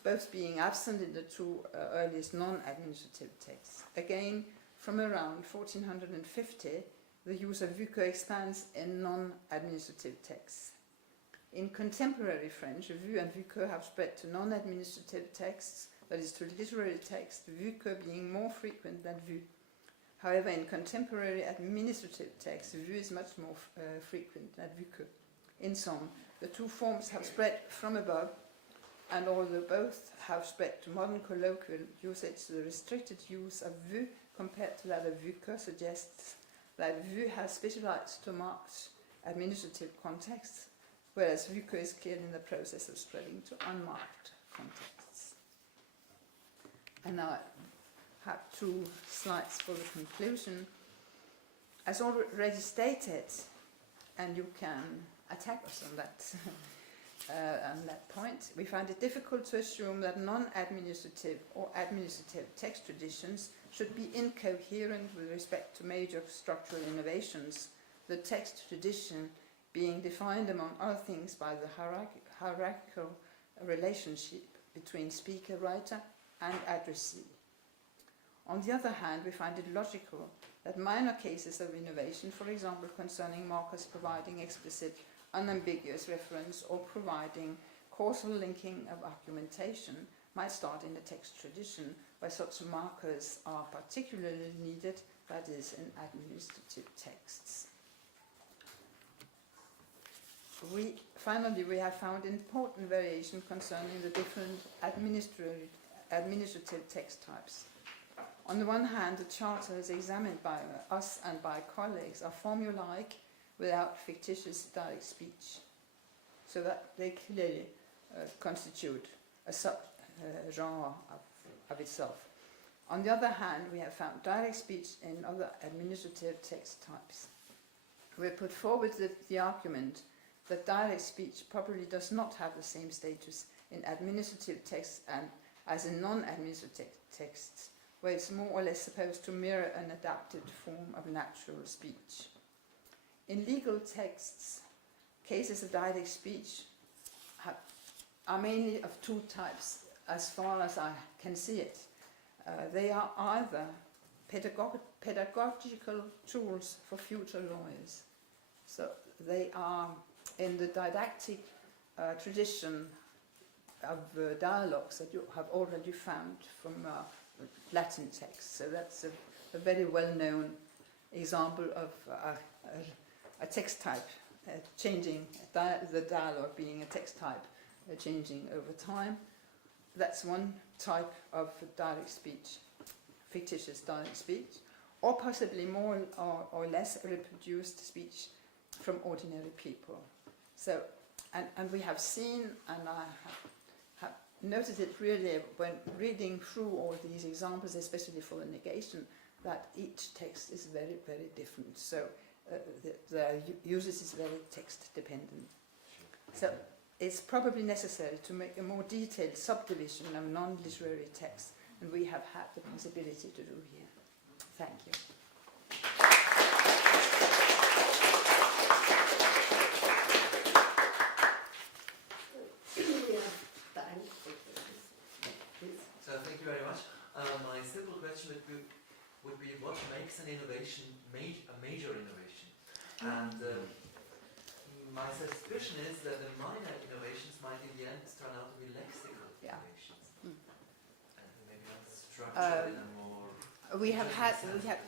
both being absent in the two earliest non-administrative texts. Again, from around 1450, the use of vu que expands in non-administrative texts. In contemporary French, vu and vu que have spread to non-administrative texts, that is to literary texts, vu que being more frequent than vu. However, in contemporary administrative texts, vu is much more frequent than vu que. In sum, the two forms have spread from above, and although both have spread to modern colloquial usage, the restricted use of vu compared to that of vu que suggests that vu has specialized to marked administrative contexts, whereas vu que is clearly in the process of spreading to unmarked contexts. And now I have two slides for the conclusion. As already stated, and you can attack us on that point, we find it difficult to assume that non-administrative or administrative text traditions should be incoherent with respect to major structural innovations, the text tradition being defined among other things by the hierarchical relationship between speaker-writer and addressee. On the other hand, we find it logical that minor cases of innovation, for example concerning markers providing explicit unambiguous reference or providing causal linking of argumentation, might start in the text tradition where such markers are particularly needed, that is, in administrative texts. Finally, we have found important variation concerning the different administrative text types. On the one hand, the charters examined by us and by colleagues are formulaic without fictitious direct speech, so that they clearly constitute a sub-genre of itself. On the other hand, we have found direct speech in other administrative text types. We put forward the argument that direct speech probably does not have the same status in administrative texts as in non-administrative texts, where it's more or less supposed to mirror an adapted form of natural speech. In legal texts, cases of direct speech are mainly of two types, as far as I can see it. They are either pedagogical tools for future lawyers. So they are in the didactic tradition of dialogues that you have already found from Latin texts. So that's a very well-known example of a text type changing, the dialogue being a text type changing over time. That's one type of direct speech, fictitious direct speech, or possibly more or less reproduced speech from ordinary people. So, and we have seen, and I have noticed it really when reading through all these examples, especially for the negation, that each text is very, very different. So their usage is very text dependent. So it's probably necessary to make a more detailed subdivision of non-literary text, and we have had the possibility to do here. Thank you. So thank you very much. My simple question would be what makes an innovation a major innovation? And my suspicion is that the minor innovations might in the end turn out to be lexical innovations. And maybe not structural in a more... We have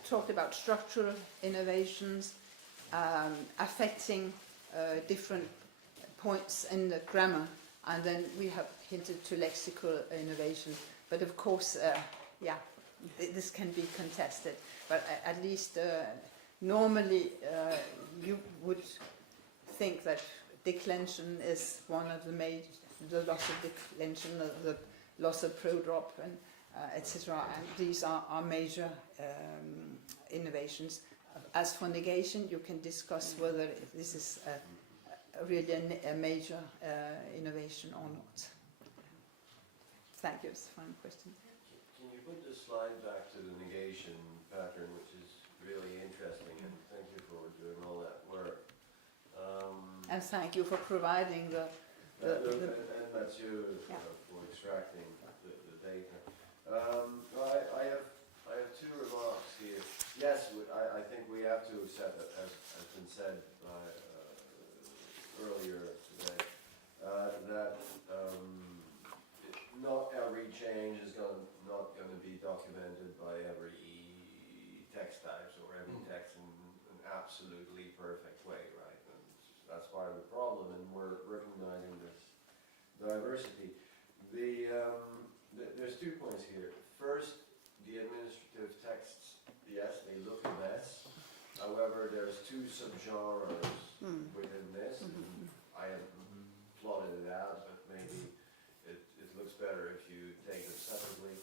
talked about structural innovations affecting different points in the grammar, and then we have hinted to lexical innovation. But of course, this can be contested. But at least normally you would think that declension is one of the loss of declension, the loss of prodrop, and etc. And these are major innovations. As for negation, you can discuss whether this is really a major innovation or not. Thank you. It's a fine question. Can you put the slide back to the negation pattern, which is really interesting, and thank you for doing all that work. And thank you for providing and that's you for extracting the data. I have two remarks here. Yes, I think we have to accept that, as has been said by, earlier today, that not every change is not going to be documented by every text types or every text in an absolutely perfect way, right? And that's part of the problem, and we're recognizing this diversity. There's 2 points here. First, the administrative texts, yes, they look a mess. However, there's 2 subgenres within this. I haven't plotted it out, but maybe it looks better if you take them separately.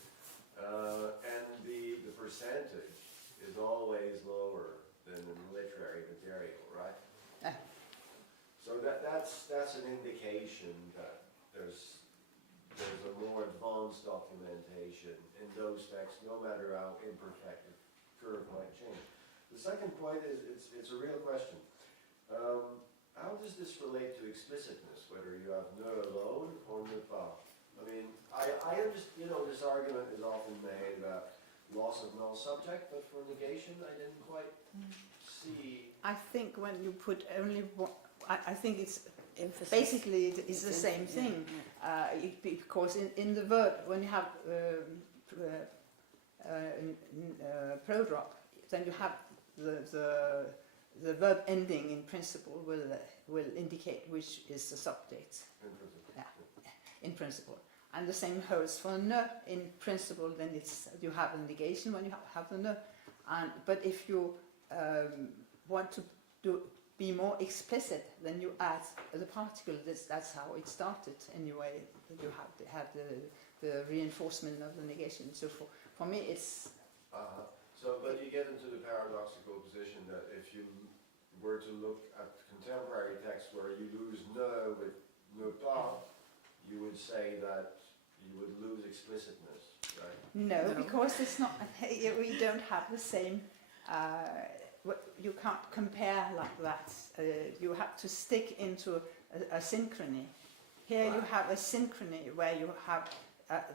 And the percentage is always lower than in literary material, right? So that's an indication that there's a more advanced documentation in those texts, no matter how imperfect the curve might change. The second point is it's a real question. How does this relate to explicitness, whether you have ne alone or ne pas? I mean, I understand, this argument is often made about loss of null subject, but for negation, I didn't quite see. I think when you put only one, I think it's basically it's the same thing, because in the verb, when you have prodrop, then you have the verb ending in principle will indicate which is the subject. In principle. And the same holds for ne in principle. Then you have a negation when you have the ne. But if you want to be more explicit, then you add the particle. That's how it started anyway. You have the reinforcement of the negation. So for me, it's. But you get into the paradoxical position that if you were to look at contemporary text where you lose ne with ne pas, you would say that you would lose explicitness, right? No, because it's not. We don't have the same. You can't compare like that. You have to stick into a synchrony. Here you have a synchrony where you have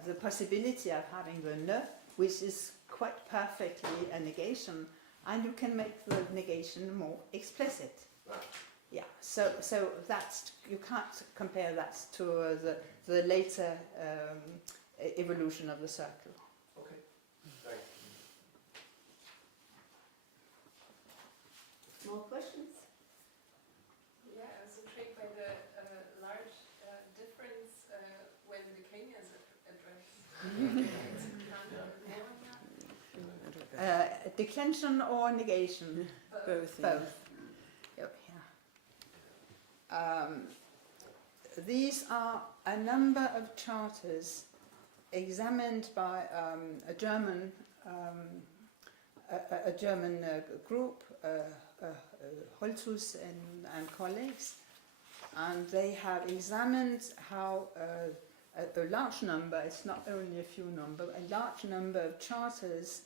the possibility of having the ne, which is quite perfectly a negation, and you can make the negation more explicit. Right. Yeah. So that's, you can't compare that to the later evolution of the circle. Okay. Thanks. More questions? Yeah, I was intrigued by the large difference when the declining is addressed. Declension or negation? Both. Both. Yeah. These are a number of charters examined by a German a German group, Holtus and colleagues, and they have examined how a large number, it's not only a few number, a large number of charters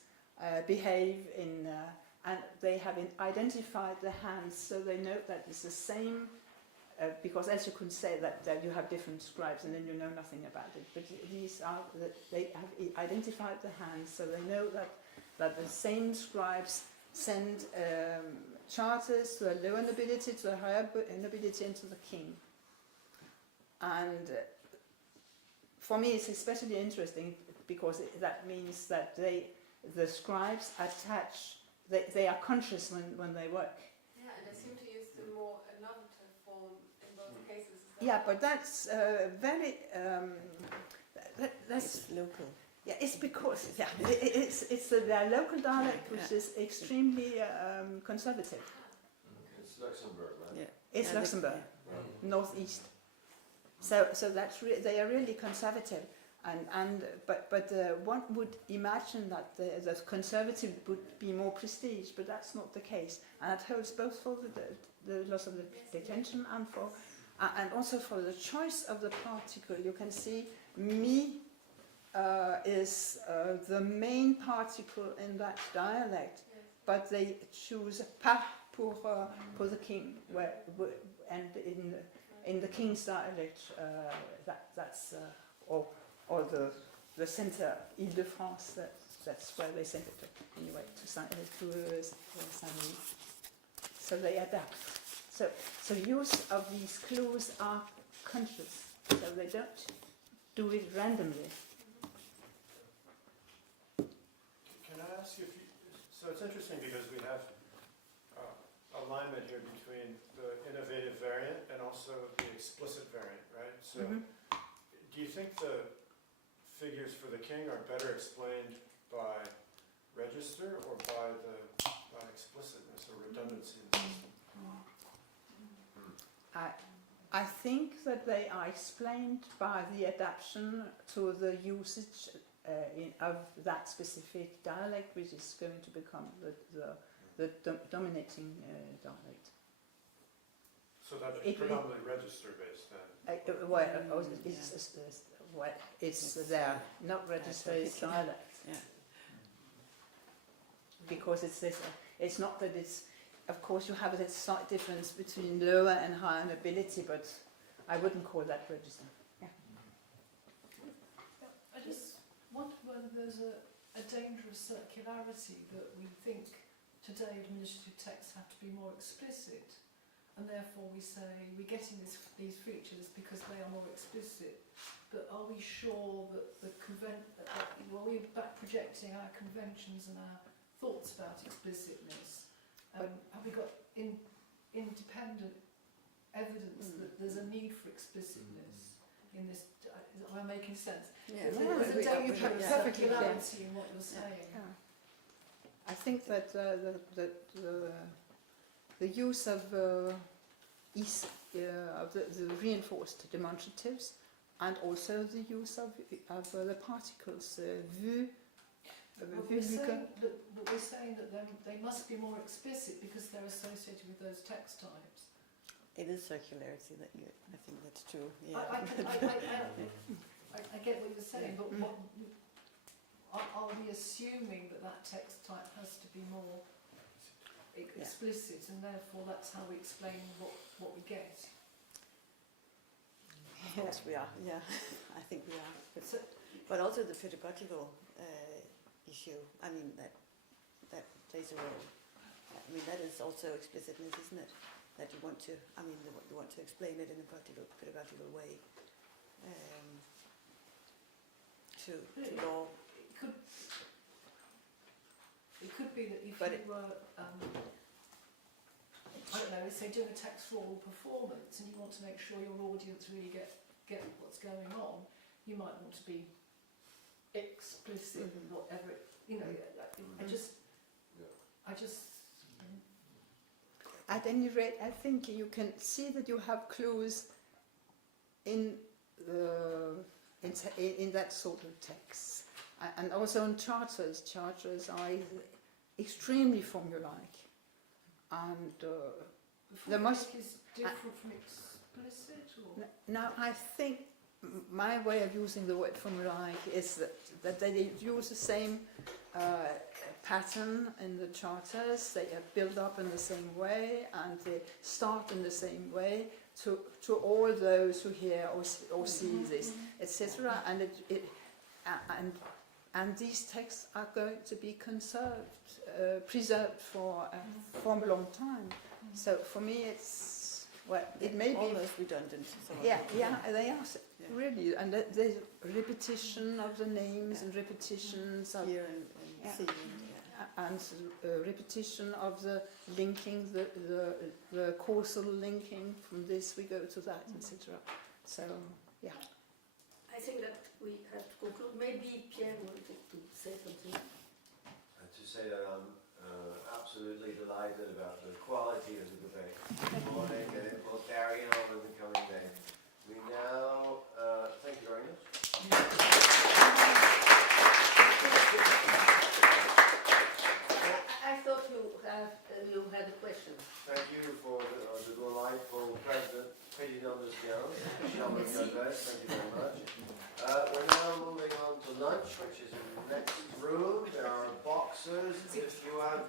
behave in, and they have identified the hands, so they know that it's the same, because else you could say that you have different scribes and then you know nothing about it. But these are, they have identified the hands, so they know that the same scribes send charters to the lower nobility, to the higher nobility, and to the king. And for me, it's especially interesting because that means that the scribes attach, they are conscious when they work. Yeah, and they seem to use the more innovative form in both cases. Yeah, but that's very. That's It's local. Yeah, it's because it's their local dialect which is extremely conservative. It's Luxembourg, right? Yeah. It's And Luxembourg, Yeah. northeast. So that's they are really conservative, but one would imagine that the conservative would be more prestige, but that's not the case, and it holds both for the loss of the detention and for and also for the choice of the particle. You can see me is the main particle in that dialect, but they choose pas pour the king, and in the king's dialect, that's or the center Île-de-France, that's where they sent it to, anyway, to Saint-Louis. So they adapt. So use of these clues are conscious, so they don't do it randomly. Can I ask you if you, so it's interesting because we have alignment here between the innovative variant and also the explicit variant, right? So do you think the figures for the king are better explained by register or by explicitness or redundancy in the system? I think that they are explained by the adaptation to the usage of that specific dialect, which is going to become the dominating dialect. So that's predominantly register-based then? It's there, not register, it's dialect. Yeah. Because it's not that it's, of course you have a slight difference between lower and higher nobility, but I wouldn't call that register. Yeah. I just wonder whether there's a dangerous circularity that we think today administrative texts have to be more explicit, and therefore we say we're getting these features because they are more explicit. But are we sure that we're back projecting our conventions and our thoughts about explicitness? Have we got independent evidence that there's a need for explicitness in this? Am I making sense? Yeah. There's a dangerous circularity in what you're saying. Yeah. I think that the use of the reinforced demonstratives and also the use of the particles vu. But we're saying that they must be more explicit because they're associated with those text types. It is circularity that I think that's true. Yeah. I get what you're saying, but are we assuming that text type has to be more explicit, and therefore that's how we explain what we get? Yes, we are. Yeah, I think we are. But also the pedagogical issue. I mean that plays a role. I mean that is also explicitness, isn't it? That you want to. I mean, you want to explain it in a pedagogical way. To law. It could be that if you were, I don't know, say doing a textual performance and you want to make sure your audience really get what's going on, you might want to be explicit in whatever it, I just. At any rate, I think you can see that you have clues in that sort of text, and also in charters. Charters are extremely formulaic, and there must. Is different from explicit, or? Now, I think my way of using the word formulaic is that they use the same pattern in the charters. They are built up in the same way, and they start in the same way to all those who hear or see this, etc. And these texts are going to be preserved for a long time. So for me, it's, well, it may be almost redundant. Yeah, they are really, and there's repetition of the names and repetitions of Here and seeing. and repetition of the linking, the causal linking. From this we go to that, etc. So yeah. I think that we have to conclude. Maybe Pierre wanted to say something. To say that I'm absolutely delighted about the quality of the debate this morning, and it will carry on in the coming days. We now, thank you very much. I thought you had a question. Thank you for the delightful President Galves. Thank you very much. We're now moving on to lunch, which is in the next room. There are boxes. If you have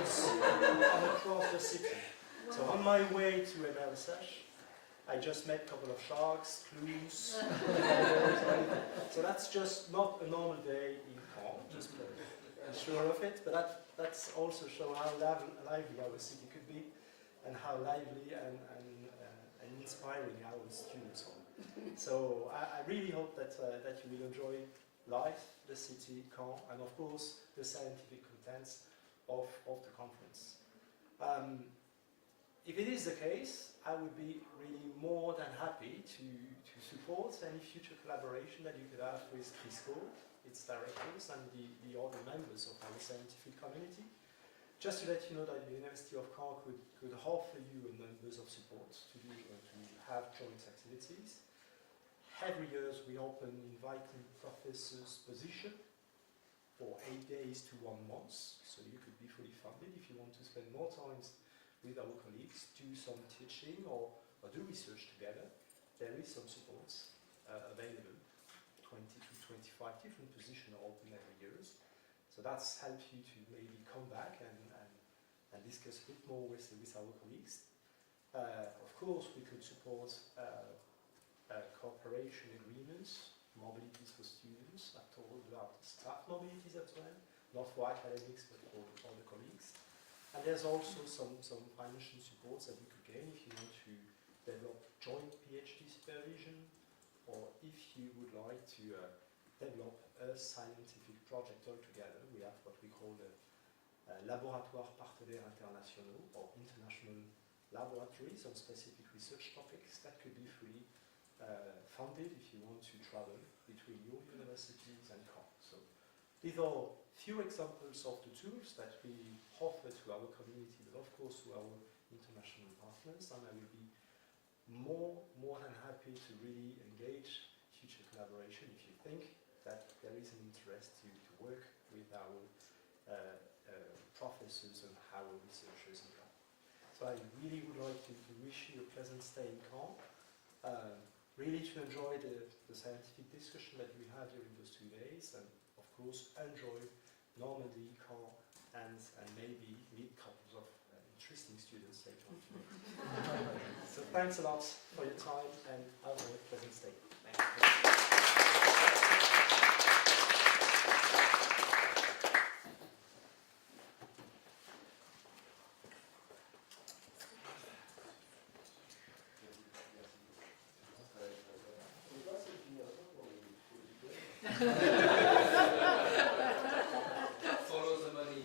I'm across the city. So on my way to Emelsesh, I just met a couple of sharks, Cruz, so that's just not a normal day in Caen, just to be sure of it, but that's also show how lively our city could be and how lively and inspiring our students are. So I really hope that you will enjoy life, the city, Caen, and of course the scientific contents of the conference. If it is the case, I would be really more than happy to support any future collaboration that you could have with CRISCO, its directors, and the other members of our scientific community. Just to let you know that the University of Caen could offer you a numbers of support to have joint activities. Every year we open inviting professors' position for 8 days to 1 month, so you could be fully funded if you want to spend more time with our colleagues, do some teaching or do research together. There is some support available, 20 to 25 different positions open every year. So that's helped you to maybe come back and discuss a bit more with our colleagues. Of course, we could support cooperation agreements, mobilities for students. I told about staff mobilities as well, not for academics but for other colleagues. And there's also some financial support that you could gain if you want to develop joint PhD supervision, or if you would like to develop a scientific project altogether. We have what we call laboratoires partenaires internationaux, or international laboratories on specific research topics that could be fully funded if you want to travel between your universities and Caen. So these are few examples of the tools that we offer to our community, but of course to our international partners, and I will be more than happy to really engage future collaboration if you think that there is an interest to work with our professors and our researchers in Caen. So I really would like to wish you a pleasant stay in Caen, really to enjoy the scientific discussion that we had during those 2 days, and of course enjoy Normandy, Caen, and maybe meet couples of interesting students later on today. So thanks a lot for your time and have a pleasant stay. Thank you. Follow the money.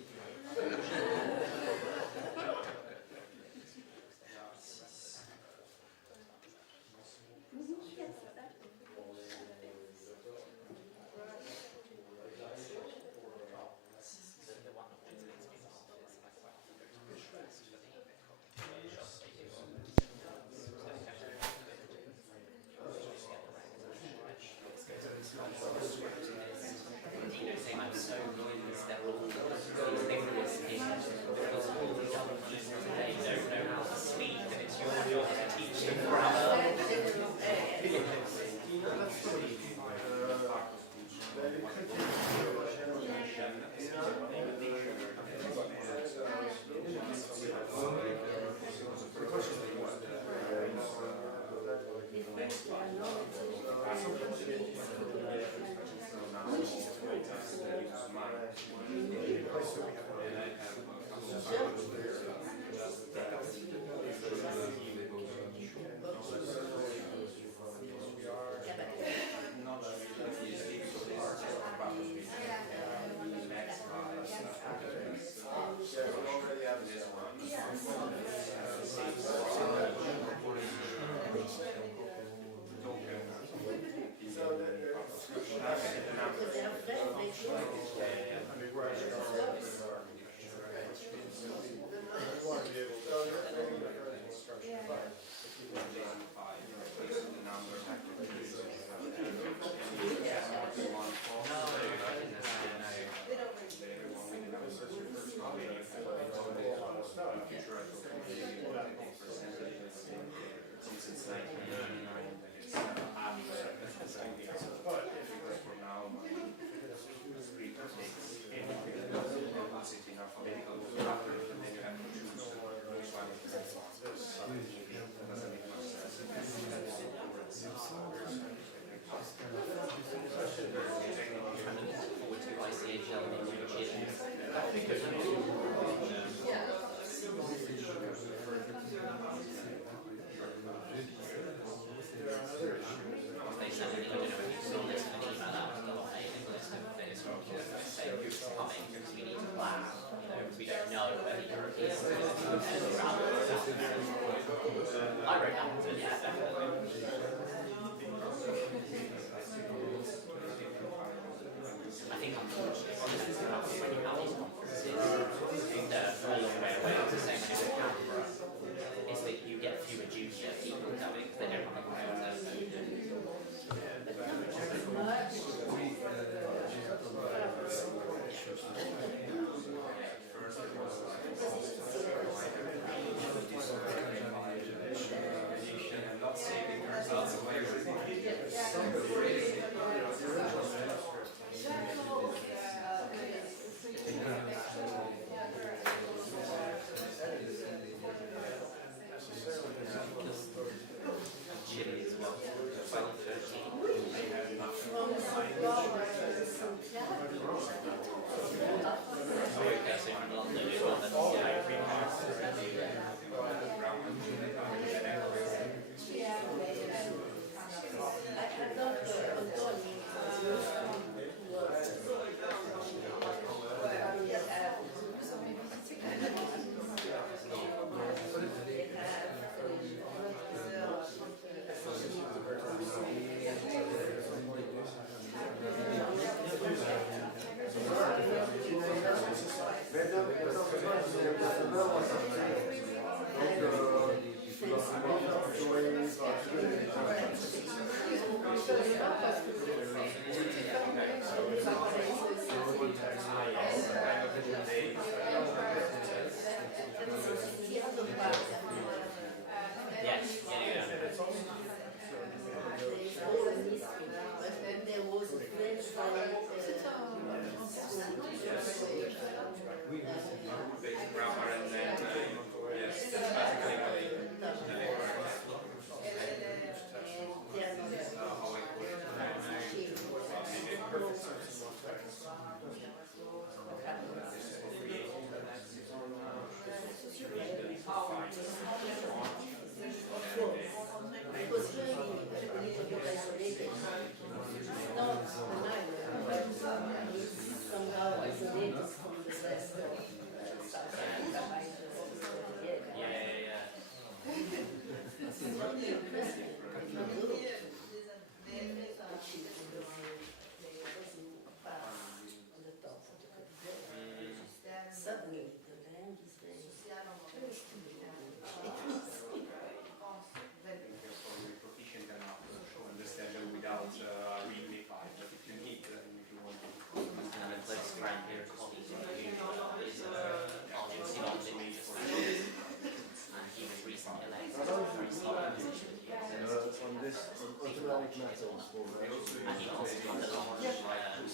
So I wrote Hamilton, yeah. I think unfortunately, when you have these conferences, a long way away, it's the same as in Canberra, is that you get fewer junior people coming because they don't have a crowd.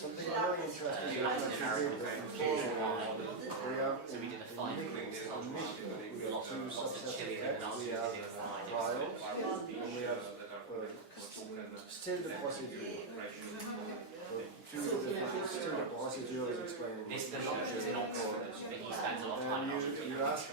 Something very interesting. So we did a 5 course on lots of chili and nuts. We have trials, and we have still the procedure. Still the procedure is explaining. This the knowledge is not core, but he spends a lot of time on it. You ask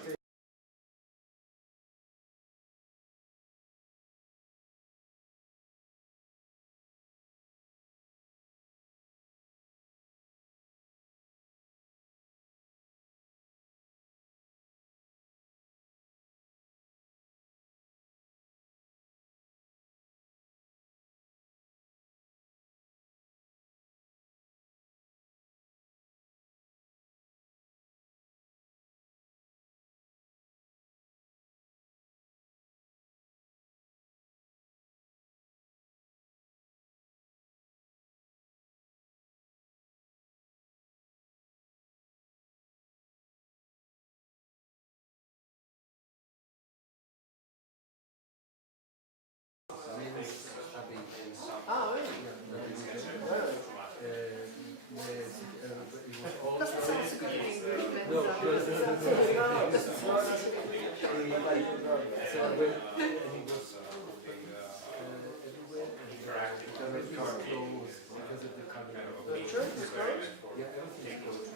Ah, oui. The church is closed? Yeah, everything is closed.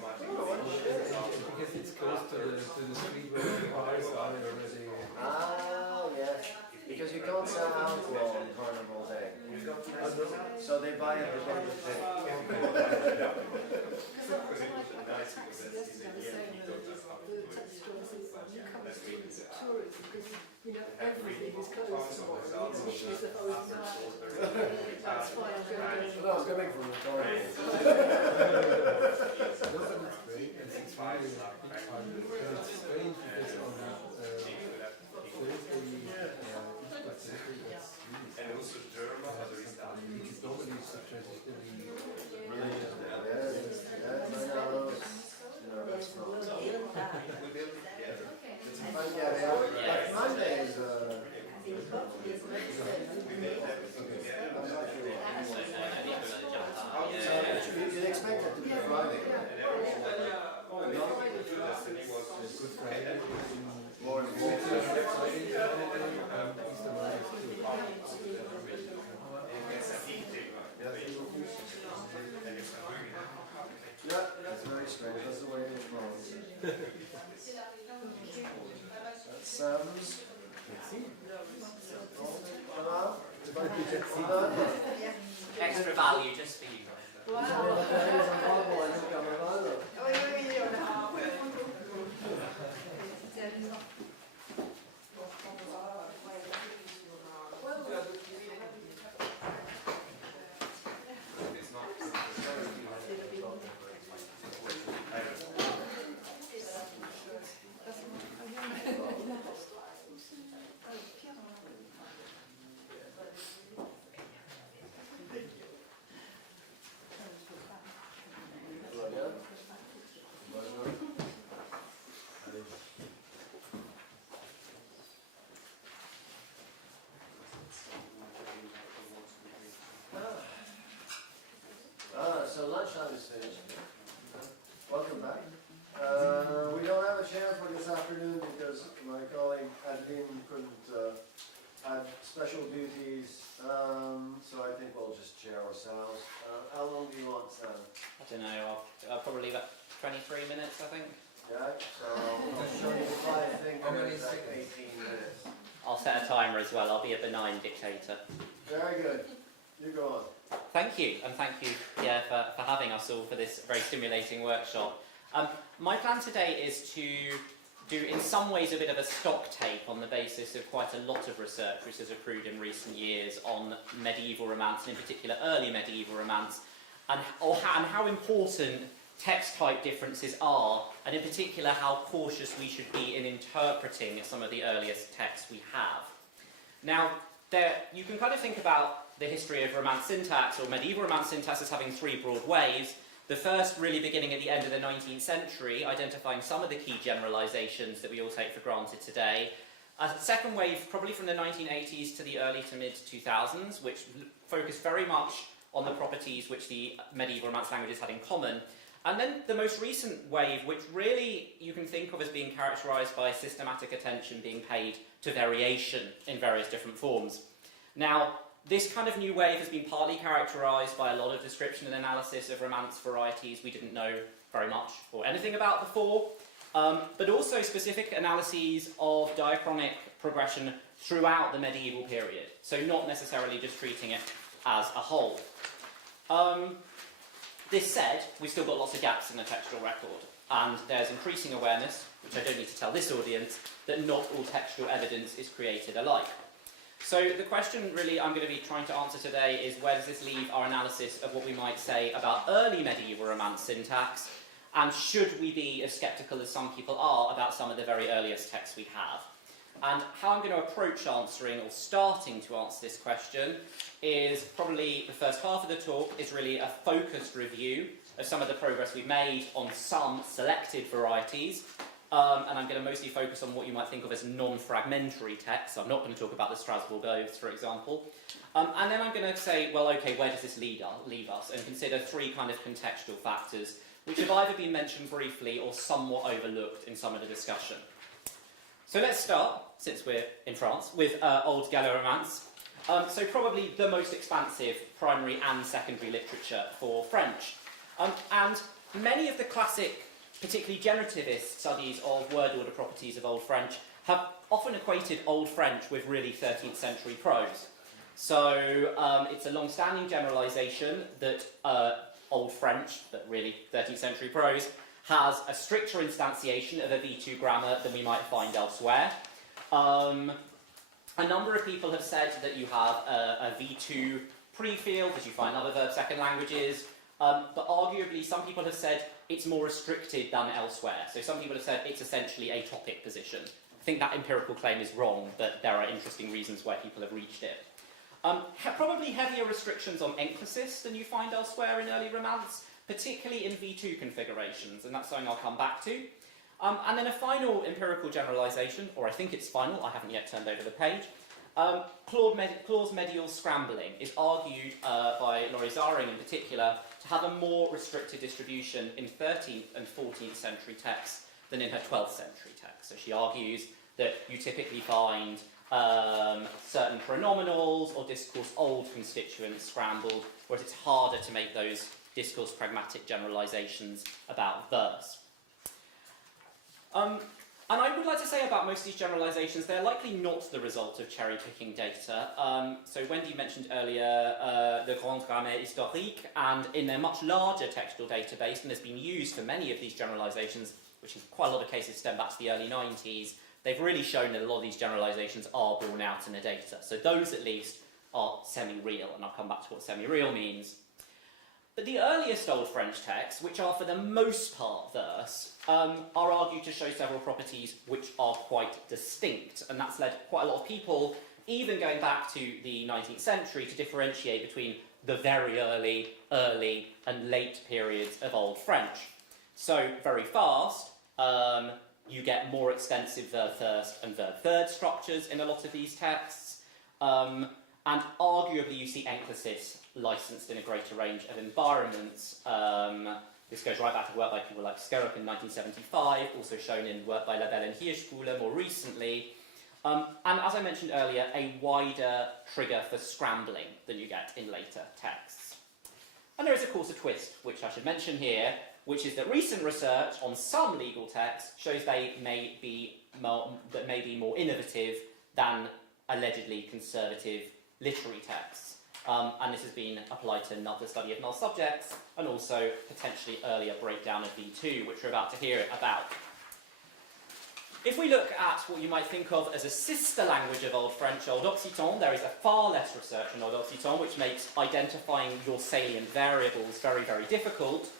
Because it's close to the street where the cars are already. Ah, yes. Because you can't sell alcohol on Carnival Day. So they buy it the day of The textual is tourism. You know, everything is closed tomorrow, which is the whole That's why I'm going to No, I was coming from the car. And also German, other is that. Like Monday is you'd expect it to be Friday. More important. Yeah, that's very strange. That's the way it flows. That's Sam's. Extra value just for you. So lunchtime is finished. Welcome back. We don't have a chair for this afternoon because my colleague Adeline couldn't had special duties. So I think we'll just chair ourselves. How long do you want, Sam? I don't know, I'll probably leave at 23 minutes, I think. Yeah, so I'll show you the five fingers, like 18 minutes. I'll set a timer as well, I'll be a benign dictator. Very good. You go on. Thank you, and thank you, Pierre, for having us all for this very stimulating workshop. My plan today is to do, in some ways, a bit of a stock take on the basis of quite a lot of research which has accrued in recent years on medieval Romance, and in particular early medieval Romance, and how important text type differences are, and in particular how cautious we should be in interpreting some of the earliest texts we have. Now, you can kind of think about the history of Romance syntax, or medieval Romance syntax, as having three broad waves. The first really beginning at the end of the 19th century, identifying some of the key generalizations that we all take for granted today. A second wave, probably from the 1980s to the early to mid-2000s, which focused very much on the properties which the medieval Romance languages had in common. And then the most recent wave, which really you can think of as being characterized by systematic attention being paid to variation in various different forms. Now, this kind of new wave has been partly characterised by a lot of description and analysis of Romance varieties we didn't know very much or anything about before, but also specific analyses of diachronic progression throughout the medieval period, so not necessarily just treating it as a whole. This said, we've still got lots of gaps in the textual record, and there's increasing awareness, which I don't need to tell this audience, that not all textual evidence is created alike. So the question really I'm going to be trying to answer today is, where does this leave our analysis of what we might say about early medieval Romance syntax, and should we be as sceptical as some people are about some of the very earliest texts we have? And how I'm going to approach answering, or starting to answer this question, is probably the first half of the talk is really a focused review of some of the progress we've made on some selected varieties. And I'm going to mostly focus on what you might think of as non-fragmentary texts. I'm not going to talk about the Strasbourg Oaths, for example. And then I'm going to say, well, okay, where does this leave us? And consider three kind of contextual factors, which have either been mentioned briefly or somewhat overlooked in some of the discussion. So let's start, since we're in France, with Old Gallo-Romance. So probably the most expansive primary and secondary literature for French. And many of the classic, particularly generativist studies of word order properties of Old French have often equated Old French with really 13th century prose. So it's a long-standing generalisation that Old French, but really 13th century prose, has a stricter instantiation of a V2 grammar than we might find elsewhere. A number of people have said that you have a V2 pre-field, as you find in other verb second languages, but arguably some people have said it's more restricted than elsewhere. So some people have said it's essentially a topic position. I think that empirical claim is wrong, but there are interesting reasons why people have reached it. Probably heavier restrictions on emphasis than you find elsewhere in early Romance, particularly in V2 configurations, and that's something I'll come back to. And then a final empirical generalisation, or I think it's final, I haven't yet turned over the page. Clause medial scrambling is argued by Laurie Zaring in particular to have a more restricted distribution in 13th and 14th century texts than in her 12th century text. So she argues that you typically find certain pronominals or discourse old constituents scrambled, whereas it's harder to make those discourse pragmatic generalisations about verse. And I would like to say about most of these generalisations, they're likely not the result of cherry-picking data. So Wendy mentioned earlier the Grande Grammaire Historique, and in their much larger textual database, and has been used for many of these generalisations, which in quite a lot of cases stem back to the early 90s, they've really shown that a lot of these generalisations are borne out in the data. So those, at least, are semi-real, and I'll come back to what semi-real means. But the earliest Old French texts, which are for the most part verse, are argued to show several properties which are quite distinct, and that's led quite a lot of people, even going back to the 19th century, to differentiate between the very early, and late periods of Old French. So, very fast, you get more extensive verb first and verb third structures in a lot of these texts, and arguably you see emphasis licensed in a greater range of environments. This goes right back to work by people like Skerrup in 1975, also shown in work by Labelle and Hirschspuler more recently. And as I mentioned earlier, a wider trigger for scrambling than you get in later texts. And there is, of course, a twist, which I should mention here, which is that recent research on some legal texts shows they may be more innovative than allegedly conservative literary texts. And this has been applied to another study of null subjects, and also potentially earlier breakdown of V2, which we're about to hear about. If we look at what you might think of as a sister language of Old French, Old Occitan, there is a far less research on Old Occitan, which makes identifying your salient variables very, very difficult.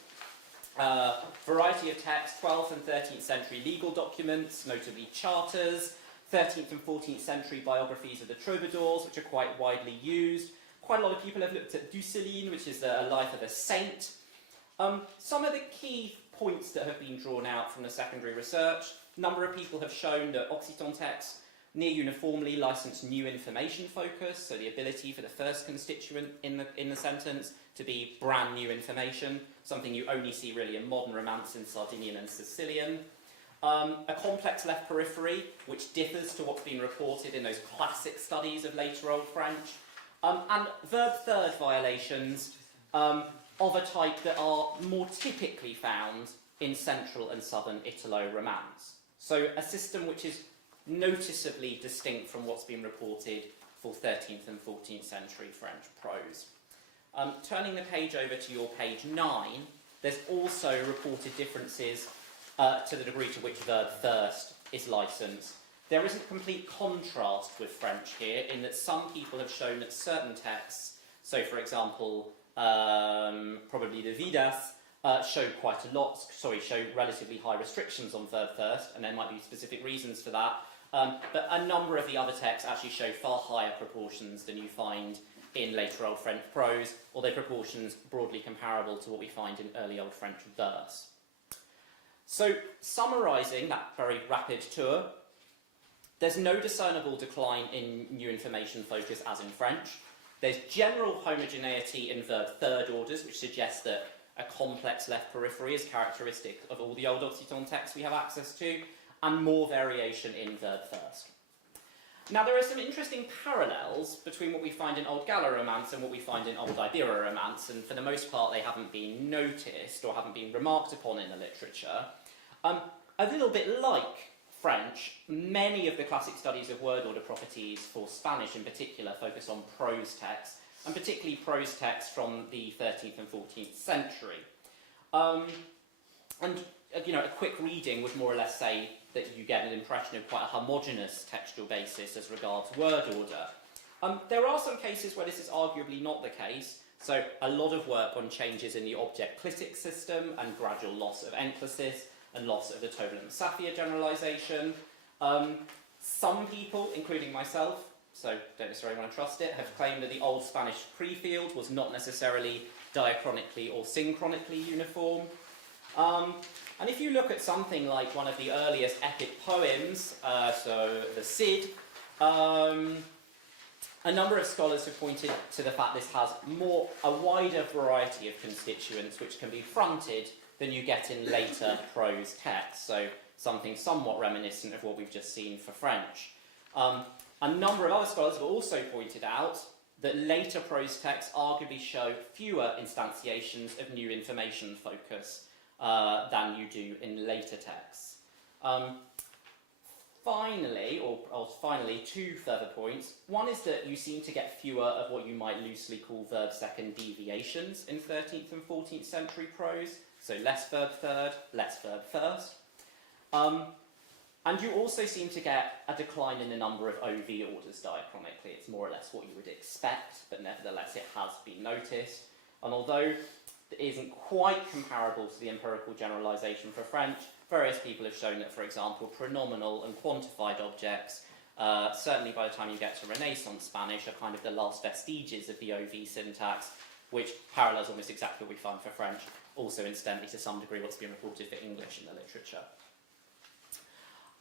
Variety of text, 12th and 13th century legal documents, notably charters, 13th and 14th century biographies of the troubadours, which are quite widely used. Quite a lot of people have looked at Duceline, which is a life of a saint. Some of the key points that have been drawn out from the secondary research, a number of people have shown that Occitan texts near uniformly license new information focus, so the ability for the first constituent in the sentence to be brand new information, something you only see really in modern Romance in Sardinian and Sicilian. A complex left periphery, which differs to what's been reported in those classic studies of later Old French. And verb third violations of a type that are more typically found in central and southern Italo-Romance. So a system which is noticeably distinct from what's been reported for 13th and 14th century French prose. Turning the page over to your page 9, there's also reported differences to the degree to which verb first is licensed. There isn't complete contrast with French here, in that some people have shown that certain texts, so for example, probably the Vidas, show relatively high restrictions on verb first, and there might be specific reasons for that. But a number of the other texts actually show far higher proportions than you find in later Old French prose, although proportions broadly comparable to what we find in early Old French verse. So, summarising that very rapid tour, there's no discernible decline in new information focus as in French. There's general homogeneity in verb third orders, which suggests that a complex left periphery is characteristic of all the Old Occitan texts we have access to, and more variation in verb first. Now, there are some interesting parallels between what we find in Old Gallo-Romance and what we find in Old Ibero-Romance, and for the most part they haven't been noticed or haven't been remarked upon in the literature. A little bit like French, many of the classic studies of word order properties for Spanish in particular focus on prose texts, and particularly prose texts from the 13th and 14th century. A quick reading would more or less say that you get an impression of quite a homogeneous textual basis as regards word order. There are some cases where this is arguably not the case, so a lot of work on changes in the object-clitic system and gradual loss of enclasis and loss of the Tobalin-Saphir generalization. Some people, including myself, so don't necessarily want to trust it, have claimed that the Old Spanish prefield was not necessarily diachronically or synchronically uniform. And if you look at something like one of the earliest epic poems, so the Cid, a number of scholars have pointed to the fact this has a wider variety of constituents which can be fronted than you get in later prose texts, so something somewhat reminiscent of what we've just seen for French. A number of other scholars have also pointed out that later prose texts arguably show fewer instantiations of new information focus than you do in later texts. Finally, two further points. One is that you seem to get fewer of what you might loosely call verb second deviations in 13th and 14th century prose, so less verb third, less verb first. And you also seem to get a decline in the number of OV orders diachronically. It's more or less what you would expect, but nevertheless it has been noticed. And although it isn't quite comparable to the empirical generalization for French, various people have shown that, for example, pronominal and quantified objects, certainly by the time you get to Renaissance Spanish, are kind of the last vestiges of the OV syntax, which parallels almost exactly what we find for French, also incidentally to some degree what's been reported for English in the literature.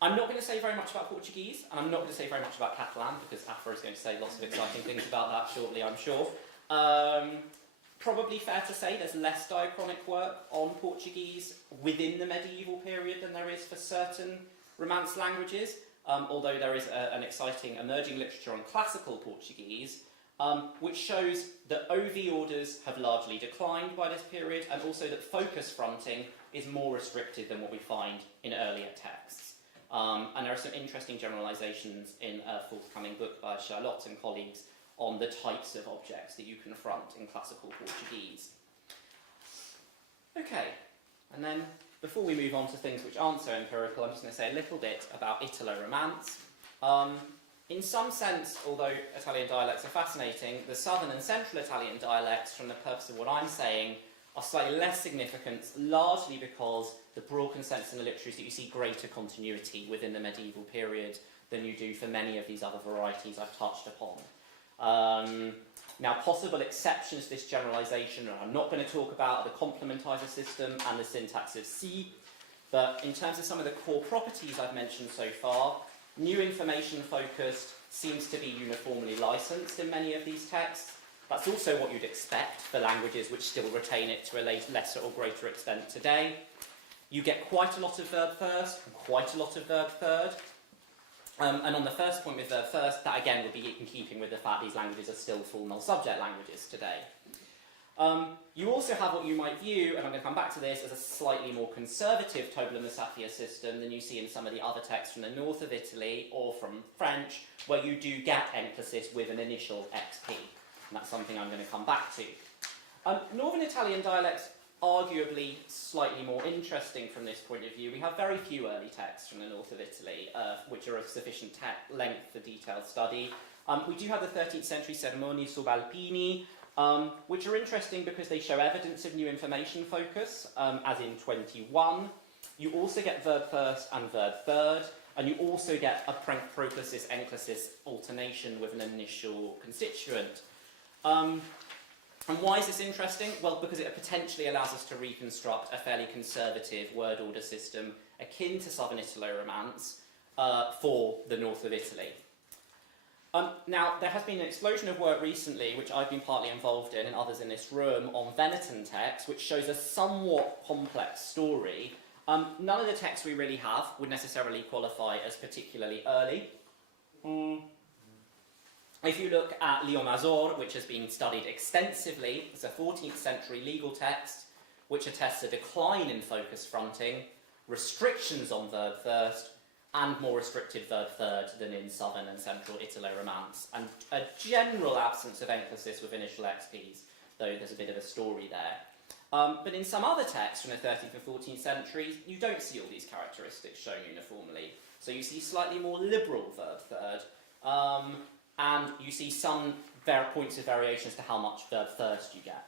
I'm not going to say very much about Portuguese, and I'm not going to say very much about Catalan, because Afra is going to say lots of exciting things about that shortly, I'm sure. Probably fair to say there's less diachronic work on Portuguese within the medieval period than there is for certain Romance languages, although there is an exciting emerging literature on classical Portuguese, which shows that OV orders have largely declined by this period, and also that focus fronting is more restricted than what we find in earlier texts. And there are some interesting generalizations in a forthcoming book by Charlotte and colleagues on the types of objects that you confront in classical Portuguese. Okay, and then before we move on to things which aren't so empirical, I'm just going to say a little bit about Italo-Romance. In some sense, although Italian dialects are fascinating, the southern and central Italian dialects, from the purpose of what I'm saying, are slightly less significant, largely because the broad consensus in the literature is that you see greater continuity within the medieval period than you do for many of these other varieties I've touched upon. Now, possible exceptions to this generalization, I'm not going to talk about the complementizer system and the syntax of C, but in terms of some of the core properties I've mentioned so far, new information focused seems to be uniformly licensed in many of these texts. That's also what you'd expect for languages which still retain it to a lesser or greater extent today. You get quite a lot of verb first and quite a lot of verb third. And on the first point with verb first, that again would be in keeping with the fact these languages are still full null subject languages today. You also have what you might view, and I'm going to come back to this, as a slightly more conservative Tobalin-Saphir system than you see in some of the other texts from the north of Italy or from French, where you do get emphasis with an initial XP. And that's something I'm going to come back to. Northern Italian dialects arguably slightly more interesting from this point of view. We have very few early texts from the north of Italy, which are of sufficient length for detailed study. We do have the 13th century Sermoni Subalpini, which are interesting because they show evidence of new information focus, as in 21. You also get verb first and verb third, and you also get a proclasis-enclasis alternation with an initial constituent. And why is this interesting? Well, because it potentially allows us to reconstruct a fairly conservative word order system akin to Southern Italo-Romance for the north of Italy. Now, there has been an explosion of work recently, which I've been partly involved in, and others in this room, on Veneton texts, which shows a somewhat complex story. None of the texts we really have would necessarily qualify as particularly early. If you look at Leo Mazor, which has been studied extensively, it's a 14th century legal text which attests a decline in focus fronting, restrictions on verb first, and more restricted verb third than in southern and central Italo-Romance, and a general absence of emphasis with initial XPs, though there's a bit of a story there. But in some other texts from the 13th and 14th centuries, you don't see all these characteristics shown uniformly. So you see slightly more liberal verb third, and you see some points of variation as to how much verb first you get.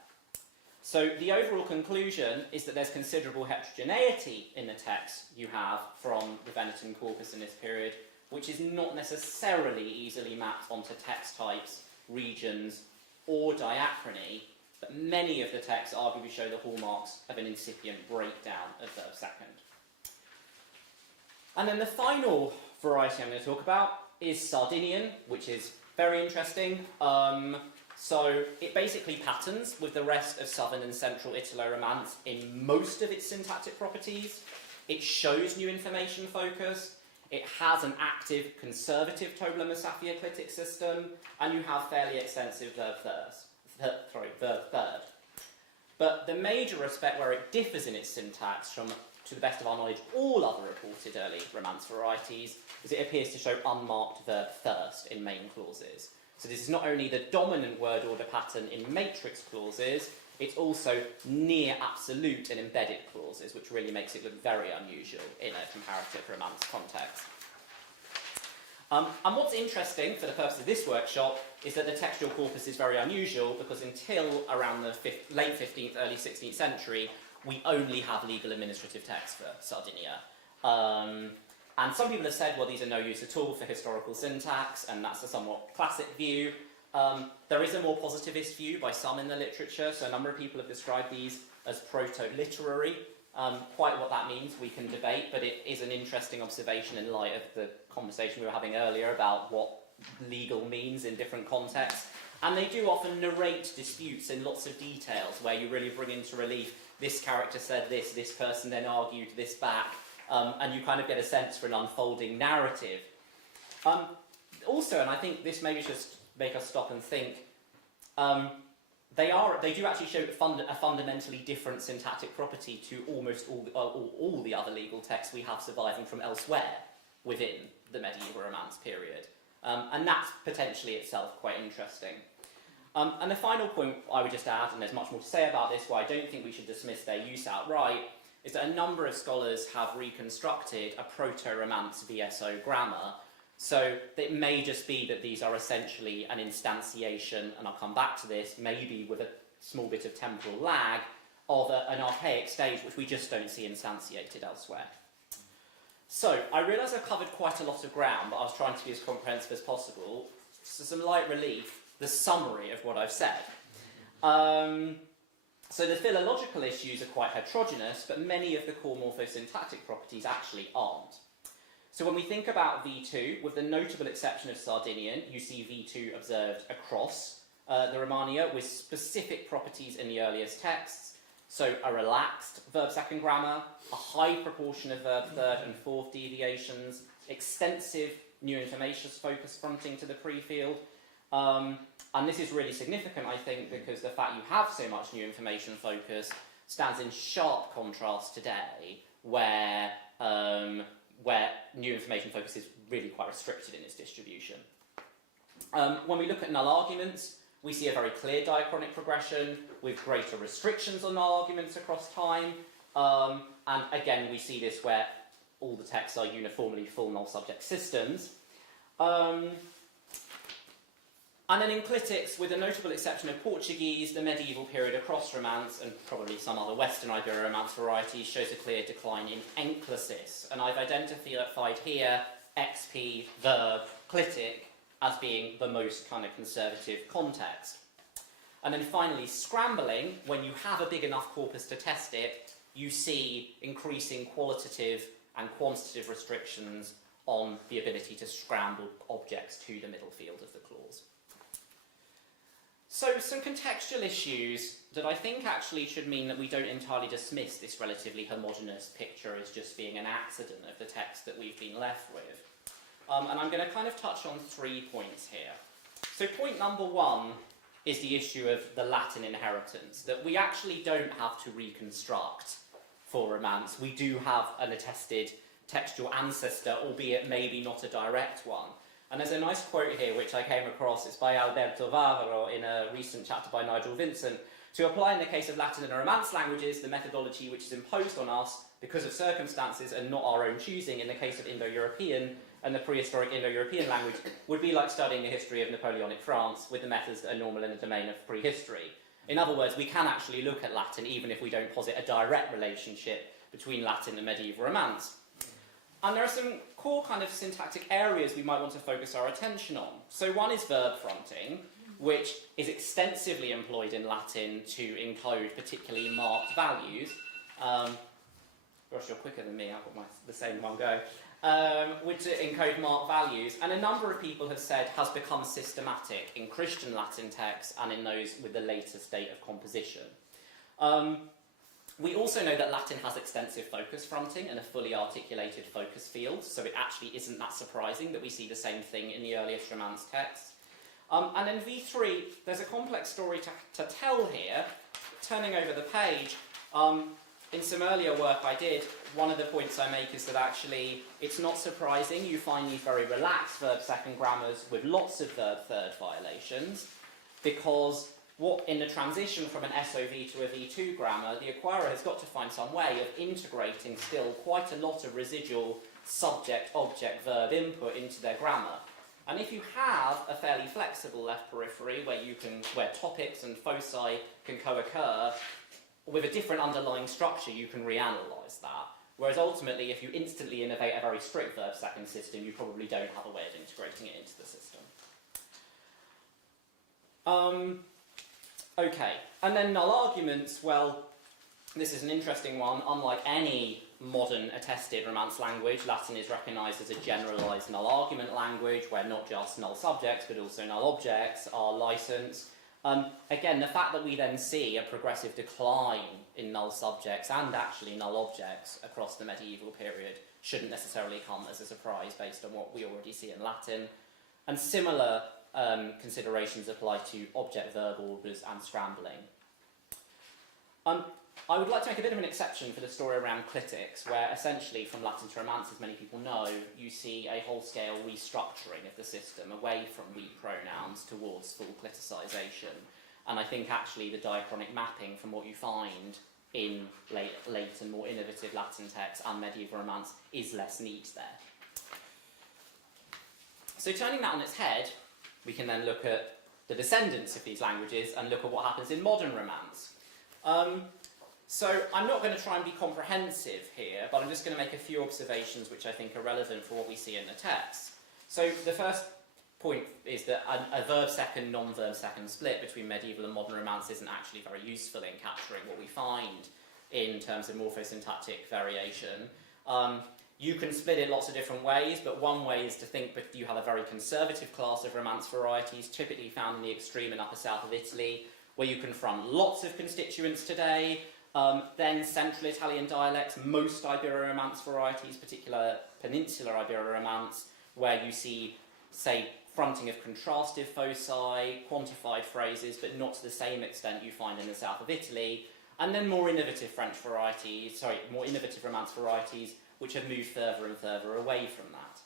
So the overall conclusion is that there's considerable heterogeneity in the text you have from the Venetan corpus in this period, which is not necessarily easily mapped onto text types, regions, or diachrony, but many of the texts arguably show the hallmarks of an incipient breakdown of verb second. And then the final variety I'm going to talk about is Sardinian, which is very interesting. So it basically patterns with the rest of southern and central Italo-Romance in most of its syntactic properties. It shows new information focus. It has an active conservative Tobler-Musafia-clitic system, and you have fairly extensive verb third. But the major respect where it differs in its syntax from, to the best of our knowledge, all other reported early Romance varieties is it appears to show unmarked verb first in main clauses. So this is not only the dominant word order pattern in matrix clauses, it's also near absolute in embedded clauses, which really makes it look very unusual in a comparative Romance context. And what's interesting for the purpose of this workshop is that the textual corpus is very unusual because until around the late 15th, early 16th century, we only have legal administrative text for Sardinia. And some people have said, well, these are no use at all for historical syntax, and that's a somewhat classic view. There is a more positivist view by some in the literature, so a number of people have described these as proto-literary. Quite what that means we can debate, but it is an interesting observation in light of the conversation we were having earlier about what legal means in different contexts. And they do often narrate disputes in lots of details, where you really bring into relief, this character said this person then argued this back, and you kind of get a sense for an unfolding narrative. Also, and I think this maybe just make us stop and think, they do actually show a fundamentally different syntactic property to almost all the other legal texts we have surviving from elsewhere within the medieval Romance period. And that's potentially itself quite interesting. And the final point I would just add, and there's much more to say about this, why I don't think we should dismiss their use outright, is that a number of scholars have reconstructed a proto-Romance VSO grammar. So it may just be that these are essentially an instantiation, and I'll come back to this, maybe with a small bit of temporal lag, of an archaic stage which we just don't see instantiated elsewhere. So I realise I've covered quite a lot of ground, but I was trying to be as comprehensive as possible. So some light relief, the summary of what I've said. So the philological issues are quite heterogeneous, but many of the core morphosyntactic properties actually aren't. So when we think about V2, with the notable exception of Sardinian, you see V2 observed across the Romania with specific properties in the earliest texts. So a relaxed verb second grammar, a high proportion of verb third and fourth deviations, extensive new information focus fronting to the pre-field. And this is really significant, I think, because the fact you have so much new information focus stands in sharp contrast today, where new information focus is really quite restricted in its distribution. When we look at null arguments, we see a very clear diachronic progression with greater restrictions on null arguments across time. And again, we see this where all the texts are uniformly full null subject systems. And then in clitics, with the notable exception of Portuguese, the medieval period across Romance, and probably some other Western Ibero-Romance varieties, shows a clear decline in enclasis. And I've identified here XP, verb, clitic, as being the most kind of conservative context. And then finally, scrambling, when you have a big enough corpus to test it, you see increasing qualitative and quantitative restrictions on the ability to scramble objects to the middle field of the clause. So some contextual issues that I think actually should mean that we don't entirely dismiss this relatively homogeneous picture as just being an accident of the text that we've been left with. And I'm going to kind of touch on 3 points here. So point number 1 is the issue of the Latin inheritance, that we actually don't have to reconstruct for Romance. We do have an attested textual ancestor, albeit maybe not a direct one. And there's a nice quote here which I came across. It's by Alberto Varro in a recent chapter by Nigel Vincent. To apply in the case of Latin and Romance languages the methodology which is imposed on us because of circumstances and not our own choosing in the case of Indo-European and the prehistoric Indo-European language would be like studying the history of Napoleonic France with the methods that are normal in the domain of prehistory. In other words, we can actually look at Latin even if we don't posit a direct relationship between Latin and medieval Romance. And there are some core kind of syntactic areas we might want to focus our attention on. So one is verb fronting, which is extensively employed in Latin to encode particularly marked values. Gosh, you're quicker than me, I've got the same one go. Which encode marked values, and a number of people have said has become systematic in Christian Latin texts and in those with the later state of composition. We also know that Latin has extensive focus fronting and a fully articulated focus field, so it actually isn't that surprising that we see the same thing in the earliest Romance texts. And in V3, there's a complex story to tell here. Turning over the page, in some earlier work I did, one of the points I make is that actually it's not surprising you find these very relaxed verb second grammars with lots of verb third violations, because what in the transition from an SOV to a V2 grammar, the acquirer has got to find some way of integrating still quite a lot of residual subject, object, verb input into their grammar. And if you have a fairly flexible left periphery where topics and foci can co-occur, with a different underlying structure you can reanalyse that. Whereas ultimately, if you instantly innovate a very strict verb second system, you probably don't have a way of integrating it into the system. Okay, and then null arguments, well, this is an interesting one. Unlike any modern attested Romance language, Latin is recognised as a generalised null argument language, where not just null subjects, but also null objects are licensed. Again, the fact that we then see a progressive decline in null subjects and actually null objects across the medieval period shouldn't necessarily come as a surprise based on what we already see in Latin. And similar considerations apply to object-verb orders and scrambling. I would like to make a bit of an exception for the story around clitics, where essentially from Latin to Romance, as many people know, you see a whole-scale restructuring of the system away from we pronouns towards full cliticization. And I think actually the diachronic mapping from what you find in late and more innovative Latin texts and medieval Romance is less neat there. So turning that on its head, we can then look at the descendants of these languages and look at what happens in modern Romance. So I'm not going to try and be comprehensive here, but I'm just going to make a few observations which I think are relevant for what we see in the text. So the first point is that a verb second, non-verb second split between medieval and modern Romance isn't actually very useful in capturing what we find in terms of morphosyntactic variation. You can split it lots of different ways, but one way is to think that you have a very conservative class of Romance varieties, typically found in the extreme and upper south of Italy, where you confront lots of constituents today. Then Central Italian dialects, most Ibero-Romance varieties, particular Peninsular Ibero-Romance, where you see, say, fronting of contrastive foci, quantified phrases, but not to the same extent you find in the south of Italy. And then more innovative more innovative Romance varieties, which have moved further and further away from that.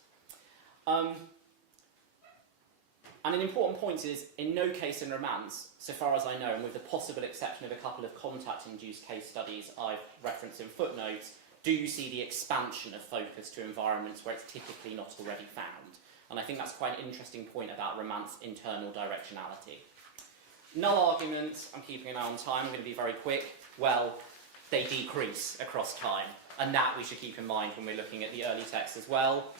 And an important point is, in no case in Romance, so far as I know, and with the possible exception of a couple of contact-induced case studies I've referenced in footnotes, do you see the expansion of focus to environments where it's typically not already found. And I think that's quite an interesting point about Romance internal directionality. Null arguments, I'm keeping an eye on time, I'm going to be very quick. Well, they decrease across time, and that we should keep in mind when we're looking at the early texts as well.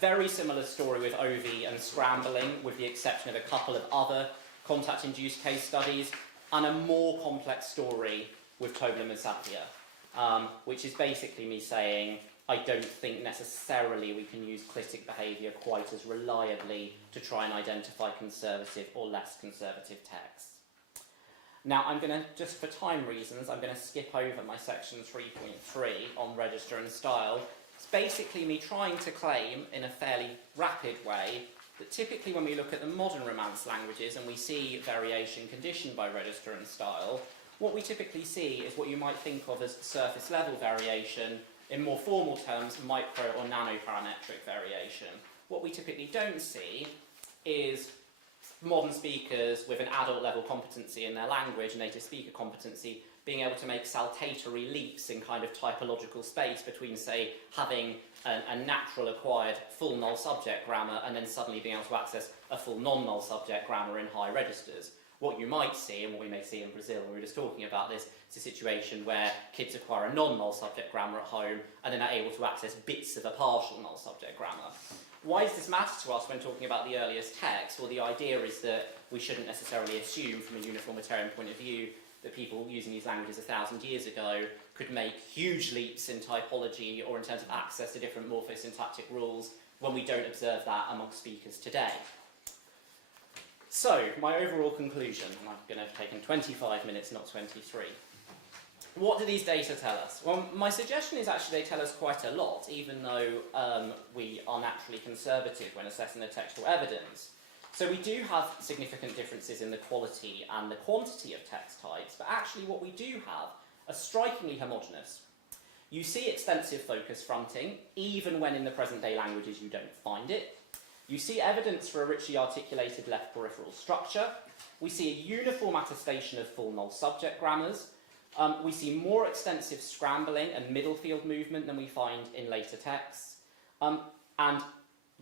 Very similar story with OV and scrambling, with the exception of a couple of other contact-induced case studies, and a more complex story with Toblum and Sapir, which is basically me saying I don't think necessarily we can use clitic behaviour quite as reliably to try and identify conservative or less conservative texts. Now, I'm going to, just for time reasons, I'm going to skip over my section 3.3 on register and style. It's basically me trying to claim, in a fairly rapid way, that typically when we look at the modern Romance languages and we see variation conditioned by register and style, what we typically see is what you might think of as surface level variation, in more formal terms, micro or nanoparametric variation. what we typically don't see is modern speakers with an adult level competency in their language, native speaker competency, being able to make saltatory leaps in kind of typological space between, say, having a natural acquired full null subject grammar and then suddenly being able to access a full non-null subject grammar in high registers. What you might see, and what we may see in Brazil, we were just talking about this, is a situation where kids acquire a non-null subject grammar at home and then are able to access bits of a partial null subject grammar. Why does this matter to us when talking about the earliest text? Well, the idea is that we shouldn't necessarily assume from a uniformitarian point of view that people using these languages 1,000 years ago could make huge leaps in typology or in terms of access to different morphosyntactic rules when we don't observe that amongst speakers today. So, my overall conclusion, and I'm going to have taken 25 minutes, not 23. What do these data tell us? Well, my suggestion is actually they tell us quite a lot, even though we are naturally conservative when assessing the textual evidence. So we do have significant differences in the quality and the quantity of text types, but actually what we do have are strikingly homogeneous. You see extensive focus fronting, even when in the present-day languages you don't find it. You see evidence for a richly articulated left peripheral structure. We see a uniform attestation of full null subject grammars. We see more extensive scrambling and middle field movement than we find in later texts. And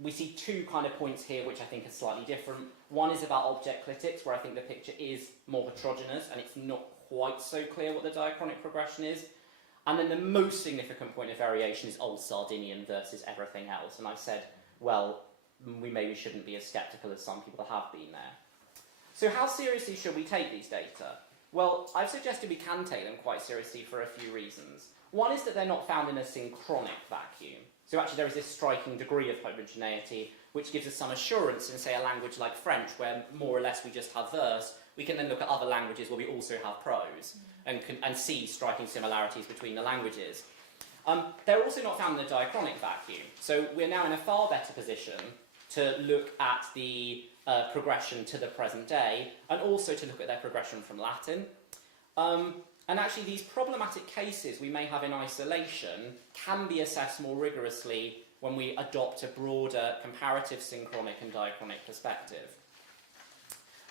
we see two kind of points here which I think are slightly different. One is about object clitics, where I think the picture is more heterogeneous and it's not quite so clear what the diachronic progression is. And then the most significant point of variation is Old Sardinian versus everything else. And I've said, well, we maybe shouldn't be as sceptical as some people have been there. So how seriously should we take these data? Well, I've suggested we can take them quite seriously for a few reasons. One is that they're not found in a synchronic vacuum. So actually there is this striking degree of homogeneity which gives us some assurance in, say, a language like French, where more or less we just have verse. We can then look at other languages where we also have prose and see striking similarities between the languages. They're also not found in a diachronic vacuum. So we're now in a far better position to look at the progression to the present day, and also to look at their progression from Latin. And actually these problematic cases we may have in isolation can be assessed more rigorously when we adopt a broader comparative synchronic and diachronic perspective.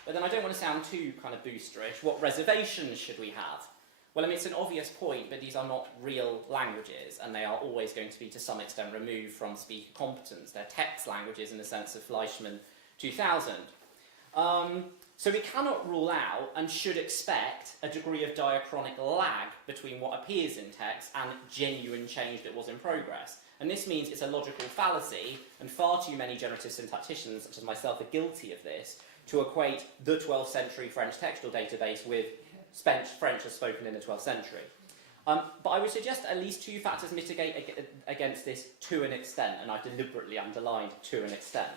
But then I don't want to sound too kind of boosterish. What reservations should we have? Well, I mean, it's an obvious point, but these are not real languages, and they are always going to be to some extent removed from speaker competence. They're text languages in the sense of Fleischmann 2000. So we cannot rule out and should expect a degree of diachronic lag between what appears in text and genuine change that was in progress. And this means it's a logical fallacy, and far too many generative syntacticians, such as myself, are guilty of this, to equate the 12th century French textual database with French as spoken in the 12th century. But I would suggest at least two factors mitigate against this to an extent, and I've deliberately underlined to an extent.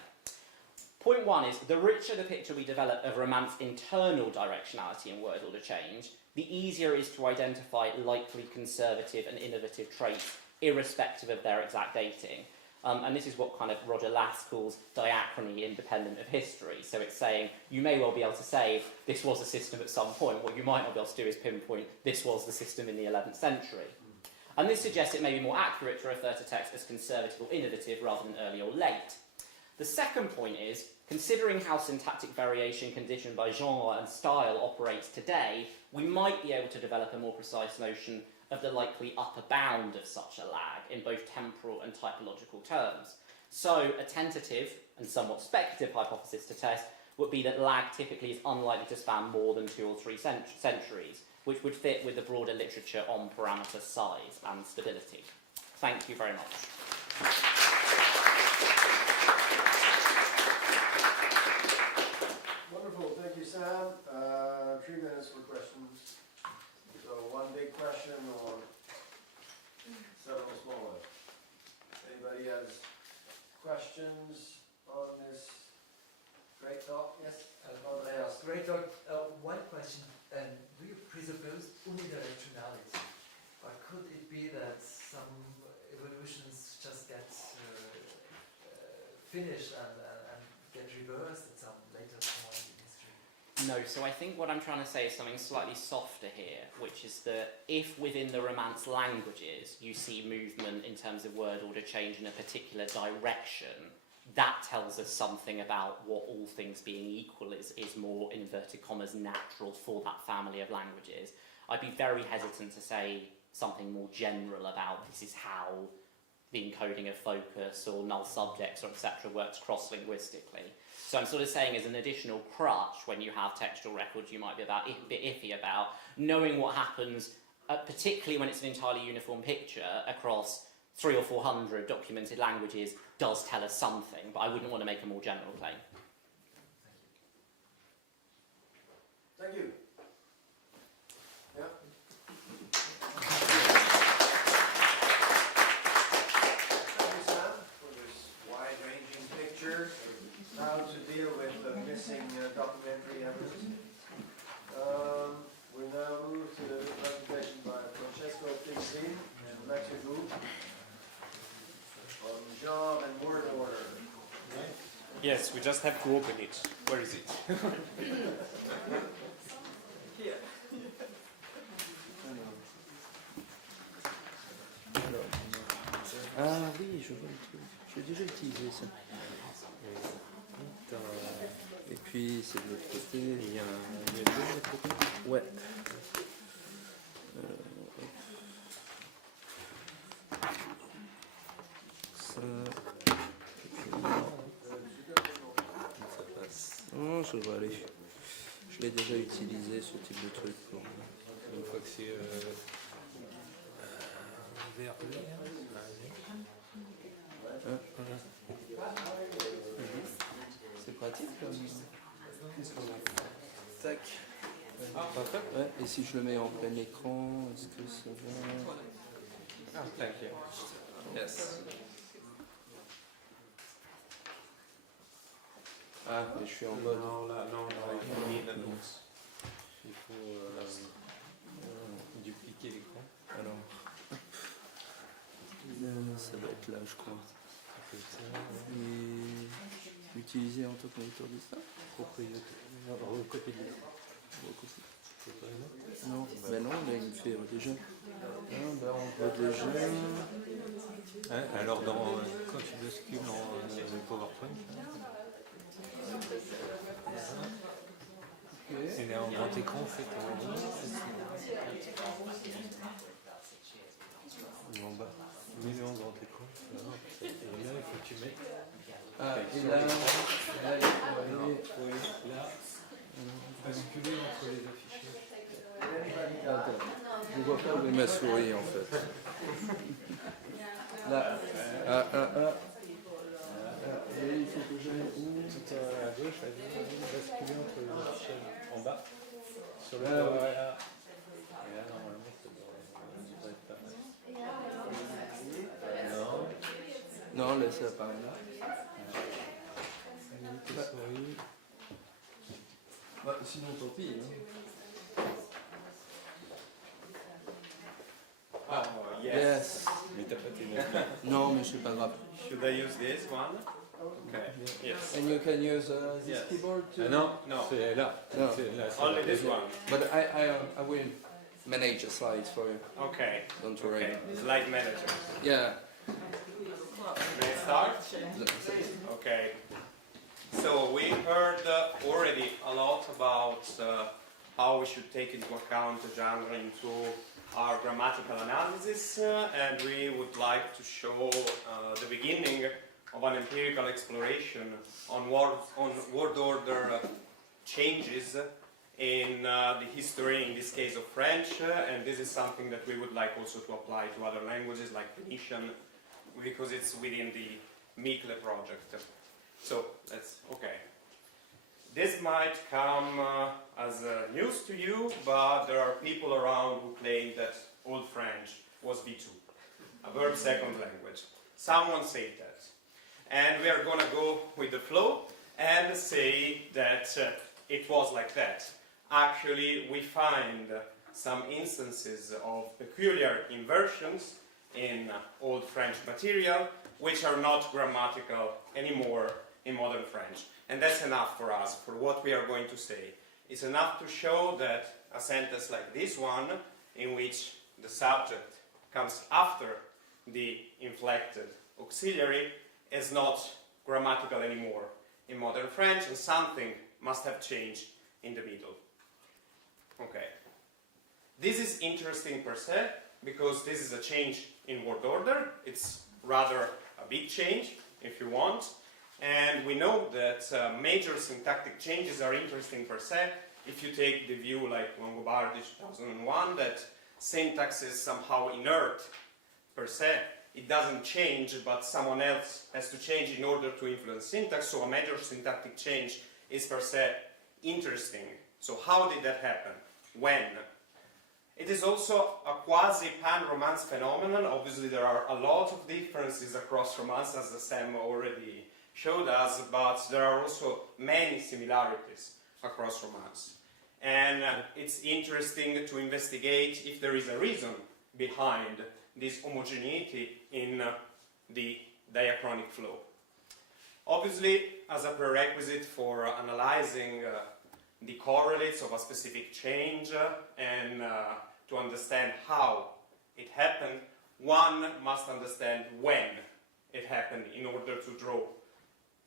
Point one is, the richer the picture we develop of Romance's internal directionality and word order change, the easier it is to identify likely conservative and innovative traits, irrespective of their exact dating. And this is what kind of Roger Lass calls diachrony independent of history. So it's saying, you may well be able to say, this was a system at some point. What you might not be able to do is pinpoint, this was the system in the 11th century. And this suggests it may be more accurate to refer to text as conservative or innovative rather than early or late. The second point is, considering how syntactic variation conditioned by genre and style operates today, we might be able to develop a more precise notion of the likely upper bound of such a lag in both temporal and typological terms. So a tentative and somewhat speculative hypothesis to test would be that lag typically is unlikely to span more than 2 or 3 centuries, which would fit with the broader literature on parameter size and stability. Thank you very much. Wonderful, thank you, Sam. 3 minutes for questions. So one big question or several small ones. Anybody has questions on this great talk? Yes, Andreas. Great talk. One question. Do you presuppose unidirectionality? Or could it be that some evolutions just get finished and get reversed at some later point in history? No, so I think what I'm trying to say is something slightly softer here, which is that if within the Romance languages you see movement in terms of word order change in a particular direction, that tells us something about what, all things being equal, is more, in inverted commas, natural for that family of languages. I'd be very hesitant to say something more general about this is how the encoding of focus or null subjects or etc. works cross-linguistically. So I'm sort of saying as an additional crutch, when you have textual records you might be a bit iffy about, knowing what happens, particularly when it's an entirely uniform picture across 300 or 400 documented languages, does tell us something, but I wouldn't want to make a more general claim. Thank you. Yeah. Thank you, Sam, for this wide-ranging picture, how to deal with the missing documentary evidence. We now move to the presentation by Francesco Pinzin and Alexia Gould on job and word order. Yes, we just have to open it. Where is it? Here. Ah oui, je vois le truc. J'ai déjà utilisé ça. Et puis c'est de l'autre côté, il y a un USB de l'autre côté. Ouais. Ça. Ça passe. Oh, ça va aller. Je l'ai déjà utilisé ce type de truc pour une fois que c'est vert. Voilà. C'est pratique comme. Tac. Ouais, et si je le mets en plein écran, est-ce que ça va? Ah, thank you. Yes. Ah, mais je suis en mode. Non, là, non, il need the notes. Il faut dupliquer l'écran. Alors, ça va être là, je crois. Et utiliser en tant que moniteur de ça. Propriétaire. Recopier. Non, ben non, là il me fait déjà. Ah, ben on voit déjà. Hein, alors quand tu bascules en PowerPoint, c'est là en grand écran en fait. En bas. Mets-le en grand écran. Et là il faut que tu mettes. Ah, et là, il faut aller. Oui, là. Basculer entre les affichages. Attends, je vois pas où est ma souris en fait. Là. Et il faut que j'aille où? Tout à gauche, basculer entre les affichages en bas. Sur le Ah, bord, oui. là. Et là, normalement, ça devrait être pas mal. Non. Non, laisse ça par là. Bah, sinon, tant pis. Hein. Ah, yes. Mais t'as pas tes notes là. Non, mais c'est pas grave. Should I use this one? Okay. Yes. And you can use this Yes. keyboard too? Ah non, No. c'est là. No. C'est là, c'est Only là. this one. But I will manage the slides for you. Okay. Don't worry. Okay. Slide manager. Yeah. May I start? Okay. So we heard already a lot about how we should take into account the genre into our grammatical analysis, and we would like to show the beginning of an empirical exploration on word order changes in the history, in this case of French, and this is something that we would like also to apply to other languages like Venetian, because it's within the Mikle project. So, okay. This might come as news to you, but there are people around who claim that Old French was V2, a verb second language. Someone said that. And we are going to go with the flow and say that it was like that. Actually, we find some instances of peculiar inversions in Old French material, which are not grammatical anymore in modern French. And that's enough for us, for what we are going to say. It's enough to show that a sentence like this one, in which the subject comes after the inflected auxiliary, is not grammatical anymore in modern French, and something must have changed in the middle. Okay. This is interesting per se, because this is a change in word order. It's rather a big change, if you want. And we know that major syntactic changes are interesting per se if you take the view like Longobardi 2001, that syntax is somehow inert per se. It doesn't change, but someone else has to change in order to influence syntax, so a major syntactic change is per se interesting. So how did that happen? When? It is also a quasi-pan-Romance phenomenon. Obviously there are a lot of differences across Romance, as Sam already showed us, but there are also many similarities across Romance. And it's interesting to investigate if there is a reason behind this homogeneity in the diachronic flow. Obviously, as a prerequisite for analyzing the correlates of a specific change and to understand how it happened, one must understand when it happened in order to draw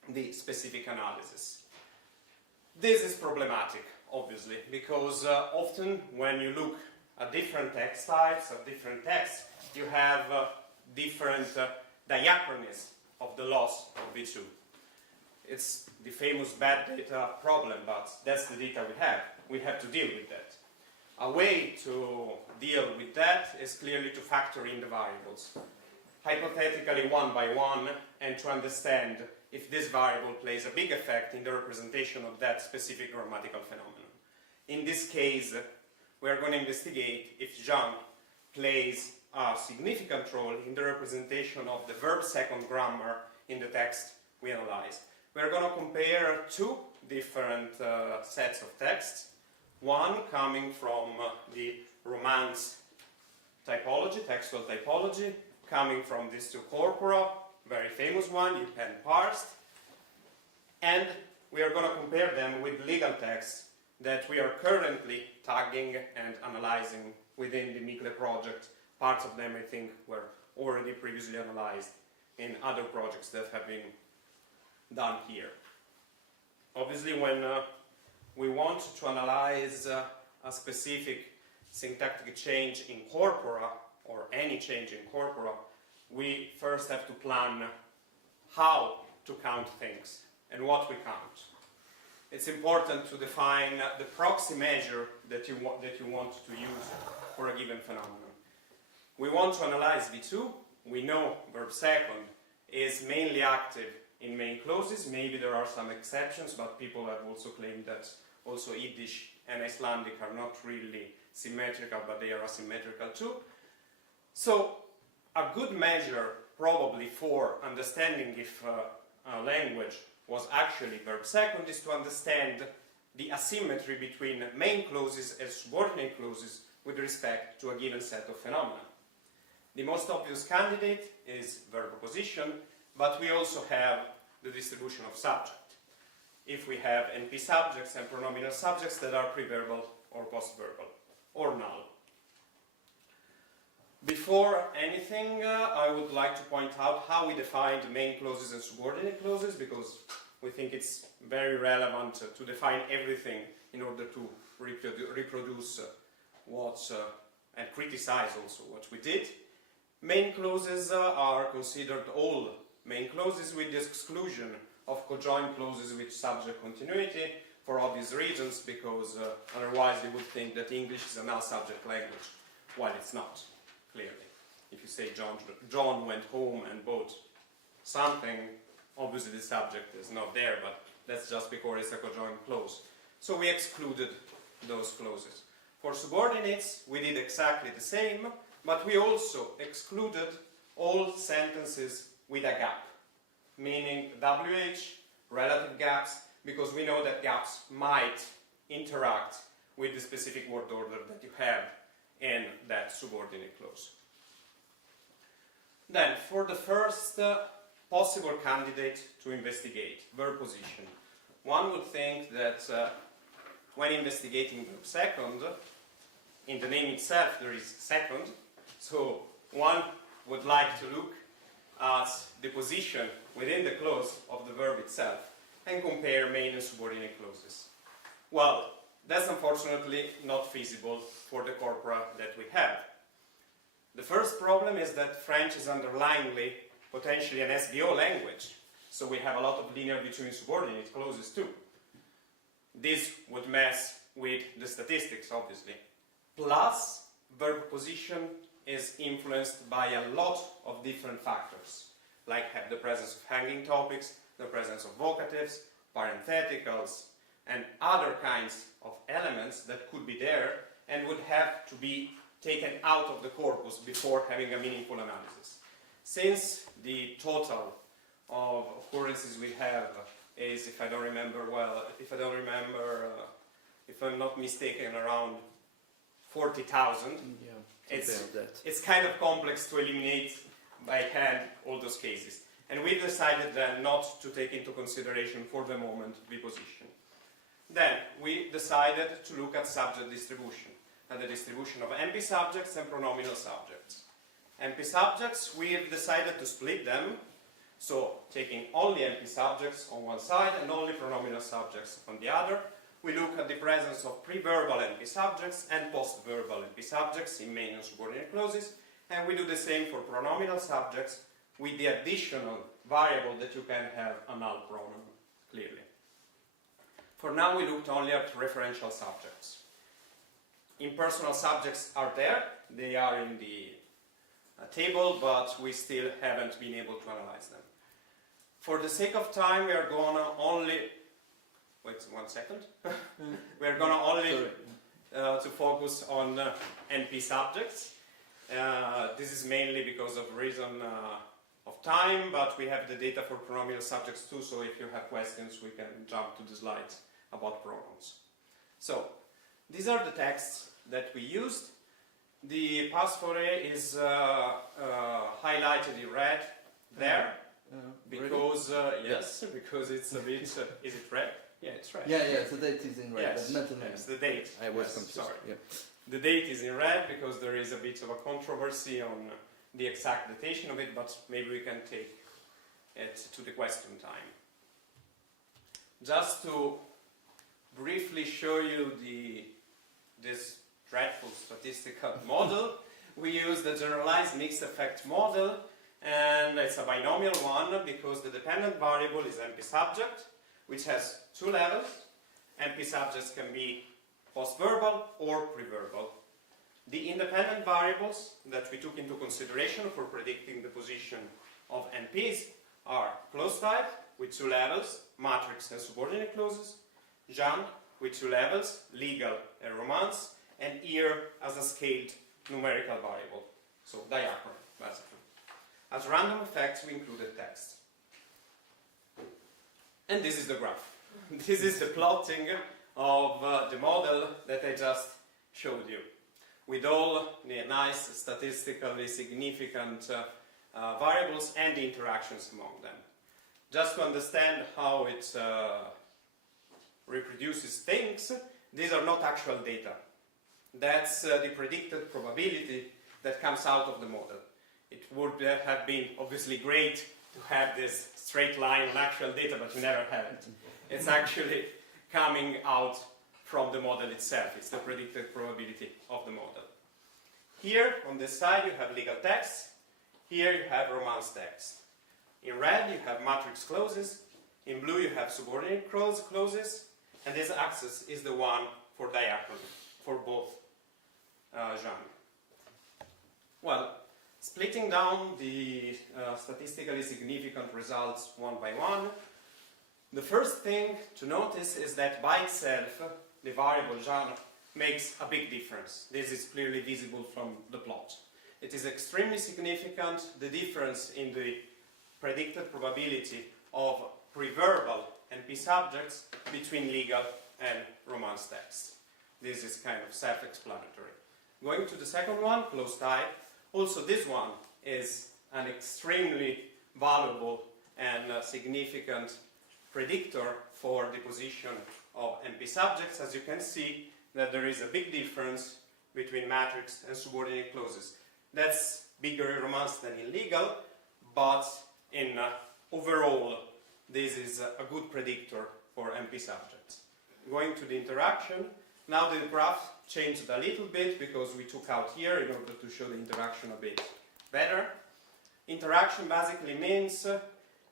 the specific analysis. This is problematic, obviously, because often when you look at different text types, at different texts, you have different diachronies of the loss of V2. It's the famous bad data problem, but that's the data we have. We have to deal with that. A way to deal with that is clearly to factor in the variables, hypothetically one by one, and to understand if this variable plays a big effect in the representation of that specific grammatical phenomenon. In this case, we are going to investigate if Jean plays a significant role in the representation of the verb second grammar in the text we analyzed. We are going to compare two different sets of texts, one coming from the Romance typology, textual typology, coming from these two corpora, very famous one, you can parse, and we are going to compare them with legal texts that we are currently tagging and analyzing within the Micle project. Parts of them, I think, were already previously analyzed in other projects that have been done here. Obviously, when we want to analyze a specific syntactic change in corpora, or any change in corpora, we first have to plan how to count things and what we count. It's important to define the proxy measure that you want to use for a given phenomenon. We want to analyze V2. We know verb second is mainly active in main clauses. Maybe there are some exceptions, but people have also claimed that also Yiddish and Icelandic are not really symmetrical, but they are asymmetrical too. So a good measure probably for understanding if a language was actually verb second is to understand the asymmetry between main clauses and subordinate clauses with respect to a given set of phenomena. The most obvious candidate is verb opposition, but we also have the distribution of subject. If we have NP subjects and pronominal subjects that are preverbal or postverbal or null. Before anything, I would like to point out how we define the main clauses and subordinate clauses, because we think it's very relevant to define everything in order to reproduce and criticize also what we did. Main clauses are considered all main clauses with the exclusion of cojoined clauses with subject continuity for obvious reasons, because otherwise they would think that English is a null-subject language, while it's not, clearly. If you say John went home and bought something, obviously the subject is not there, but that's just because it's a cojoined clause. So we excluded those clauses. For subordinates, we did exactly the same, but we also excluded all sentences with a gap, meaning WH, relative gaps, because we know that gaps might interact with the specific word order that you have in that subordinate clause. Then, for the first possible candidate to investigate, verb position, one would think that when investigating verb second, in the name itself there is second, so one would like to look at the position within the clause of the verb itself and compare main and subordinate clauses. Well, that's unfortunately not feasible for the corpora that we have. The first problem is that French is underlyingly potentially an SVO language, so we have a lot of linear between subordinate clauses too. This would mess with the statistics, obviously. Plus, verb position is influenced by a lot of different factors, like the presence of hanging topics, the presence of vocatives, parentheticals, and other kinds of elements that could be there and would have to be taken out of the corpus before having a meaningful analysis. Since the total of occurrences we have is, if I'm not mistaken, around 40,000, it's kind of complex to eliminate by hand all those cases. And we decided then not to take into consideration for the moment the position. Then we decided to look at subject distribution, and the distribution of NP subjects and pronominal subjects. NP subjects, we have decided to split them, so taking only NP subjects on one side and only pronominal subjects on the other. We look at the presence of pre-verbal NP subjects and post-verbal NP subjects in main and subordinate clauses, and we do the same for pronominal subjects with the additional variable that you can have a null pronoun, clearly. For now, we looked only at referential subjects. Impersonal subjects are there, they are in the table, but we still haven't been able to analyze them. For the sake of time, we are gonna only, wait 1 second, we are gonna only to focus on NP subjects. This is mainly because of reason of time, but we have the data for pronominal subjects too, so if you have questions, we can jump to the slides about pronouns. So, these are the texts that we used. The past foray is highlighted in red there, because, yes, because it's a bit, is it red? Yeah, it's red. Yeah, the date is in red, yes, but not in red. Yes, the date. I was confused. Sorry. Yeah. The date is in red because there is a bit of a controversy on the exact datation of it, but maybe we can take it to the question time. Just to briefly show you this dreadful statistical model, we use the generalized mixed effect model, and it's a binomial one because the dependent variable is NP subject, which has 2 levels. NP subjects can be post-verbal or pre-verbal. The independent variables that we took into consideration for predicting the position of NPs are clause type with 2 levels, matrix and subordinate clauses, genre with 2 levels, legal and romance, and ear as a scaled numerical variable, so diachrony, basically. As random effects, we included text. And this is the graph. This is the plotting of the model that I just showed you, with all the nice statistically significant variables and the interactions among them. Just to understand how it reproduces things, these are not actual data. That's the predicted probability that comes out of the model. It would have been obviously great to have this straight line on actual data, but we never have it. It's actually coming out from the model itself. It's the predicted probability of the model. Here, on this side, you have legal text. Here, you have romance text. In red, you have matrix clauses. In blue, you have subordinate clauses. And this axis is the one for diachrony, for both genres. Well, splitting down the statistically significant results one by one, the first thing to notice is that by itself, the variable genre makes a big difference. This is clearly visible from the plot. It is extremely significant, the difference in the predicted probability of pre-verbal NP subjects between legal and romance text. This is kind of self-explanatory. Going to the second one, clause type, also this one is an extremely valuable and significant predictor for the position of NP subjects. As you can see, that there is a big difference between matrix and subordinate clauses. That's bigger in romance than in legal, but in overall, this is a good predictor for NP subjects. Going to the interaction, now the graph changed a little bit because we took out here in order to show the interaction a bit better. Interaction basically means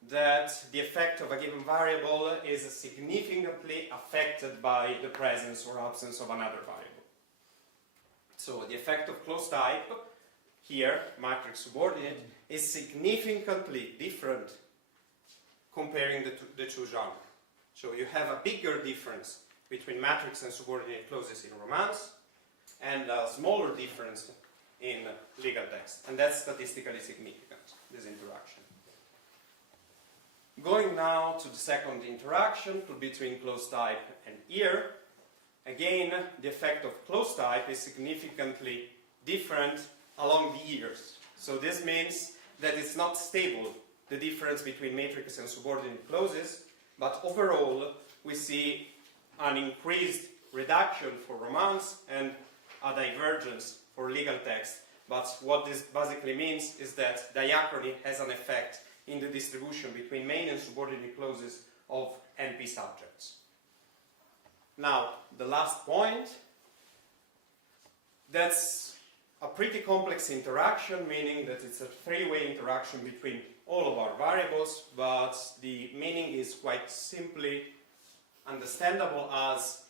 that the effect of a given variable is significantly affected by the presence or absence of another variable. So the effect of closed type, here, matrix subordinate, is significantly different comparing the two genres. So you have a bigger difference between matrix and subordinate clauses in Romance, and a smaller difference in legal text. And that's statistically significant, this interaction. Going now to the second interaction between closed type and ear, again, the effect of closed type is significantly different along the ears. So this means that it's not stable, the difference between matrix and subordinate clauses, but overall we see an increased reduction for Romance and a divergence for legal text. But what this basically means is that diachrony has an effect in the distribution between main and subordinate clauses of NP subjects. Now, the last point, that's a pretty complex interaction, meaning that it's a three-way interaction between all of our variables, but the meaning is quite simply understandable as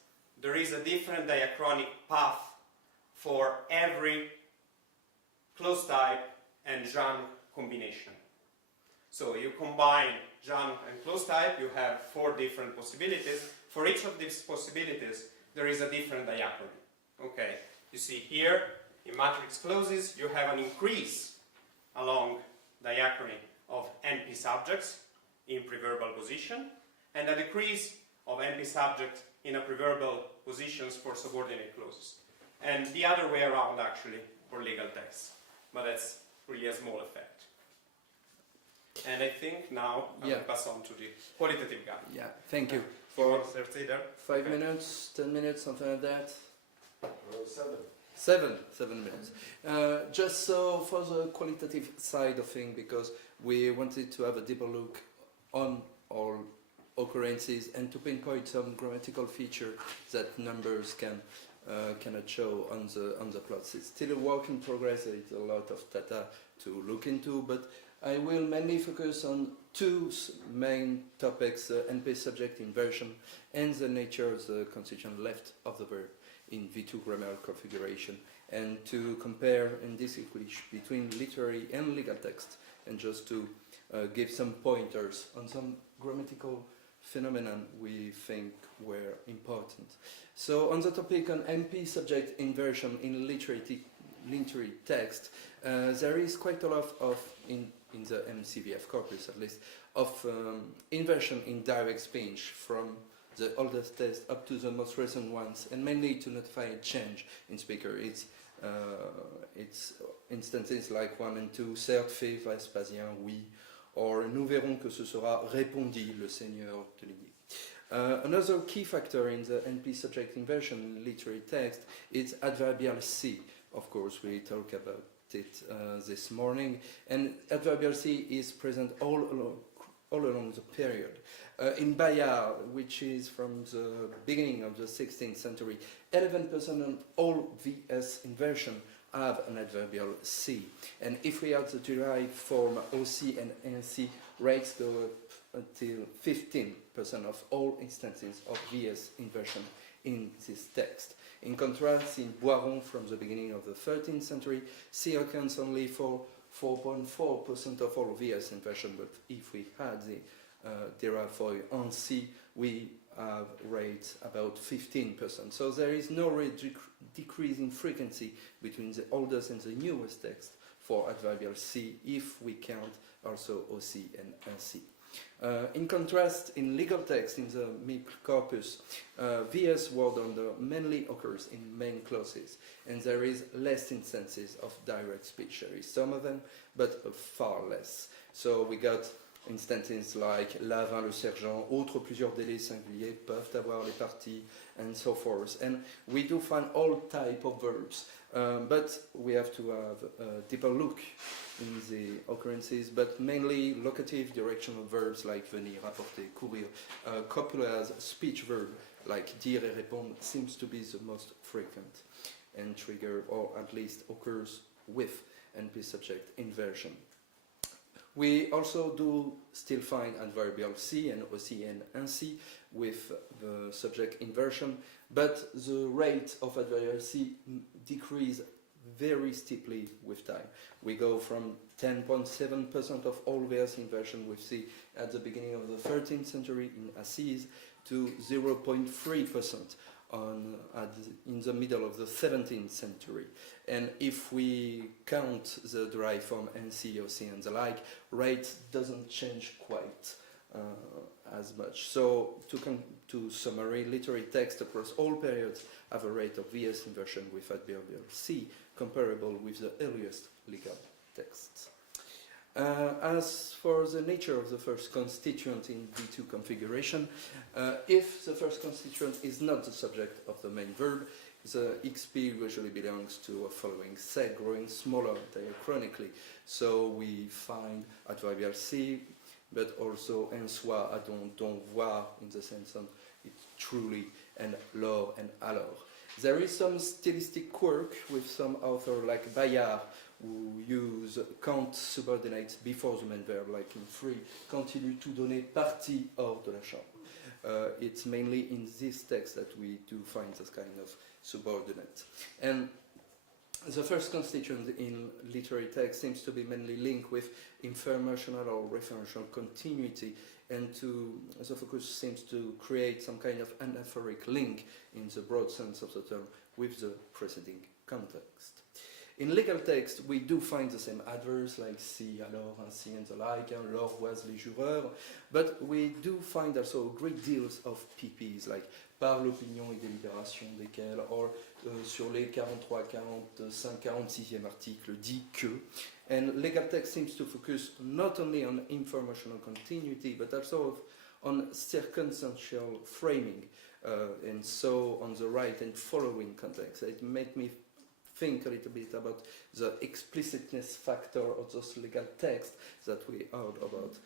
there is a different diachronic path for every closed type and genre combination. So you combine genre and closed type, you have 4 different possibilities. For each of these possibilities, there is a different diachrony. Okay, you see here, in matrix clauses, you have an increase along diachrony of NP subjects in preverbal position, and a decrease of NP subject in a preverbal positions for subordinate clauses. And the other way around, actually, for legal texts. But that's really a small effect. And I think now I will pass on to the qualitative guy. Yeah, thank you. For 5 minutes, 10 minutes, something like that? 7. 7 minutes. Just so for the qualitative side of things, because we wanted to have a deeper look on all occurrences and to pinpoint some grammatical feature that numbers cannot show on the plots. It's still a work in progress. There is a lot of data to look into, but I will mainly focus on 2 main topics: NP subject inversion and the nature of the constituent left of the verb in V2 grammar configuration, and to compare and distinguish between literary and legal text, and just to give some pointers on some grammatical phenomena we think were important. So on the topic on NP subject inversion in literary text, there is quite a lot of, in the MCVF corpus at least, of inversion in direct speech from the oldest text up to the most recent ones, and mainly to notify a change in speaker. It's instances like 1 and 2, certes fait Vespasien, oui, or nous verrons que ce sera répondit le Seigneur de l'Église. Another key factor in the NP subject inversion in literary text is adverbial C. Of course, we talk about it this morning, and adverbial C is present all along the period. In Bayard, which is from the beginning of the 16th century, 11% of all VS inversion have an adverbial C. And if we add the derived form OC and NC, rates go up until 15% of all instances of VS inversion in this text. In contrast, in Boiron, from the beginning of the 13th century, C accounts only for 4.4% of all VS inversion, but if we had the derived form on C, we have rates about 15%. So there is no decrease in frequency between the oldest and the newest text for adverbial C, if we count also OC and NC. In contrast, in legal text, in the MIP corpus, VS word order mainly occurs in main clauses, and there is less instances of direct speech. There is some of them, but far less. So we got Instances like la, vin, le sergent, autres plusieurs délais singuliers peuvent avoir les parties, and so forth. And we do find all type of verbs, but we have to have a deeper look in the occurrences, but mainly locative directional verbs like venir, apporter, courir. Copula's speech verb like dire et répondre seems to be the most frequent and trigger, or at least occurs with NP subject inversion. We also do still find adverbial si and aussi and ainsi with the subject inversion, but the rate of adverbial si decrease very steeply with time. We go from 10.7% of all verbs inversion with si at the beginning of the 13th century in Assis to 0.3% in the middle of the 17th century. And if we count the derived form NC, OC and the like, rate doesn't change quite as much. So to summary, literary text across all periods have a rate of VS inversion with adverbial C comparable with the earliest legal texts. As for the nature of the first constituent in V2 configuration, if the first constituent is not the subject of the main verb, the XP usually belongs to a following set growing smaller diachronically. So we find adverbial si, but also en soi, à don, voir, in the sense of it's truly, and lors and alors. There is some stylistic quirk with some author like Bayard, who use can't subordinate before the main verb, like in free, continue to donner partie hors de la chambre. It's mainly in this text that we do find this kind of subordinate. And the first constituent in literary text seems to be mainly linked with informational or referential continuity, and the focus seems to create some kind of anaphoric link in the broad sense of the term with the preceding context. In legal text, we do find the same adverbs like si, alors, ainsi, and the like, lors, was, les jureurs, but we do find also great deals of PPs, like par l'opinion et délibération desquels, or sur les 43, 45, 46e article dit que. And legal text seems to focus not only on informational continuity, but also on circumstantial framing, and so on the right and following context. It made me think a little bit about the explicitness factor of those legal texts that we heard about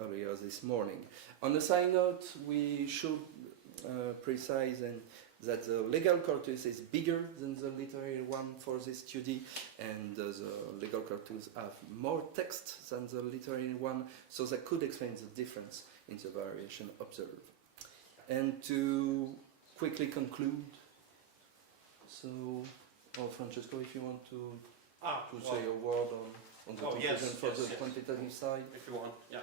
earlier this morning. On a side note, we should precise that the legal corpus is bigger than the literary one for this study, and the legal corpus have more text than the literary one, so that could explain the difference in the variation observed. And to quickly conclude, Francesco, if you want to say a word on the conclusion for the quantitative side. If you want, yeah.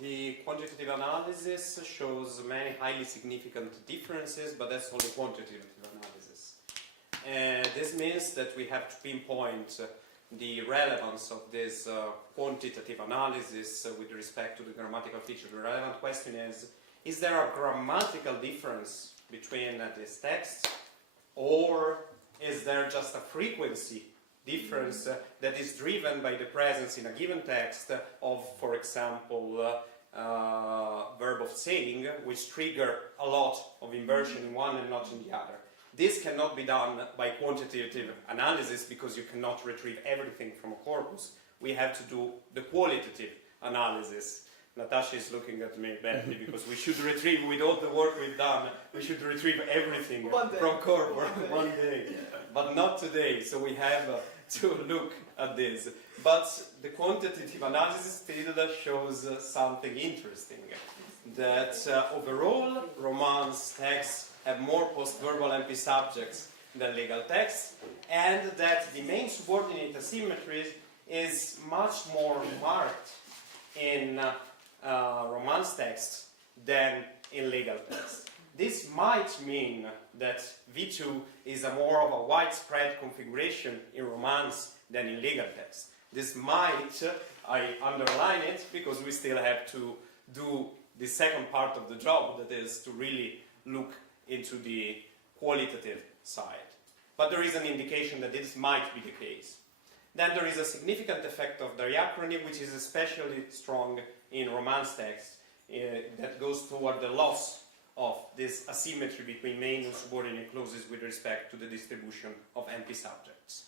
The quantitative analysis shows many highly significant differences, but that's only quantitative analysis. This means that we have to pinpoint the relevance of this quantitative analysis with respect to the grammatical feature. The relevant question is there a grammatical difference between these texts, or is there just a frequency difference that is driven by the presence in a given text of, for example, verb of saying, which trigger a lot of inversion in one and not in the other. This cannot be done by quantitative analysis because you cannot retrieve everything from a corpus. We have to do the qualitative analysis. Natasha is looking at me badly because we should retrieve, with all the work we've done, we should retrieve everything from corpus one day. But not today, so we have to look at this. But the quantitative analysis still shows something interesting. That overall, Romance texts have more post-verbal NP subjects than legal texts, and that the main subordinate asymmetry is much more marked in Romance texts than in legal texts. This might mean that V2 is a more of a widespread configuration in Romance than in legal text. This might, I underline it, because we still have to do the second part of the job, that is to really look into the qualitative side. But there is an indication that this might be the case. Then there is a significant effect of diachrony, which is especially strong in Romance texts, that goes toward the loss of this asymmetry between main and subordinate clauses with respect to the distribution of NP subjects.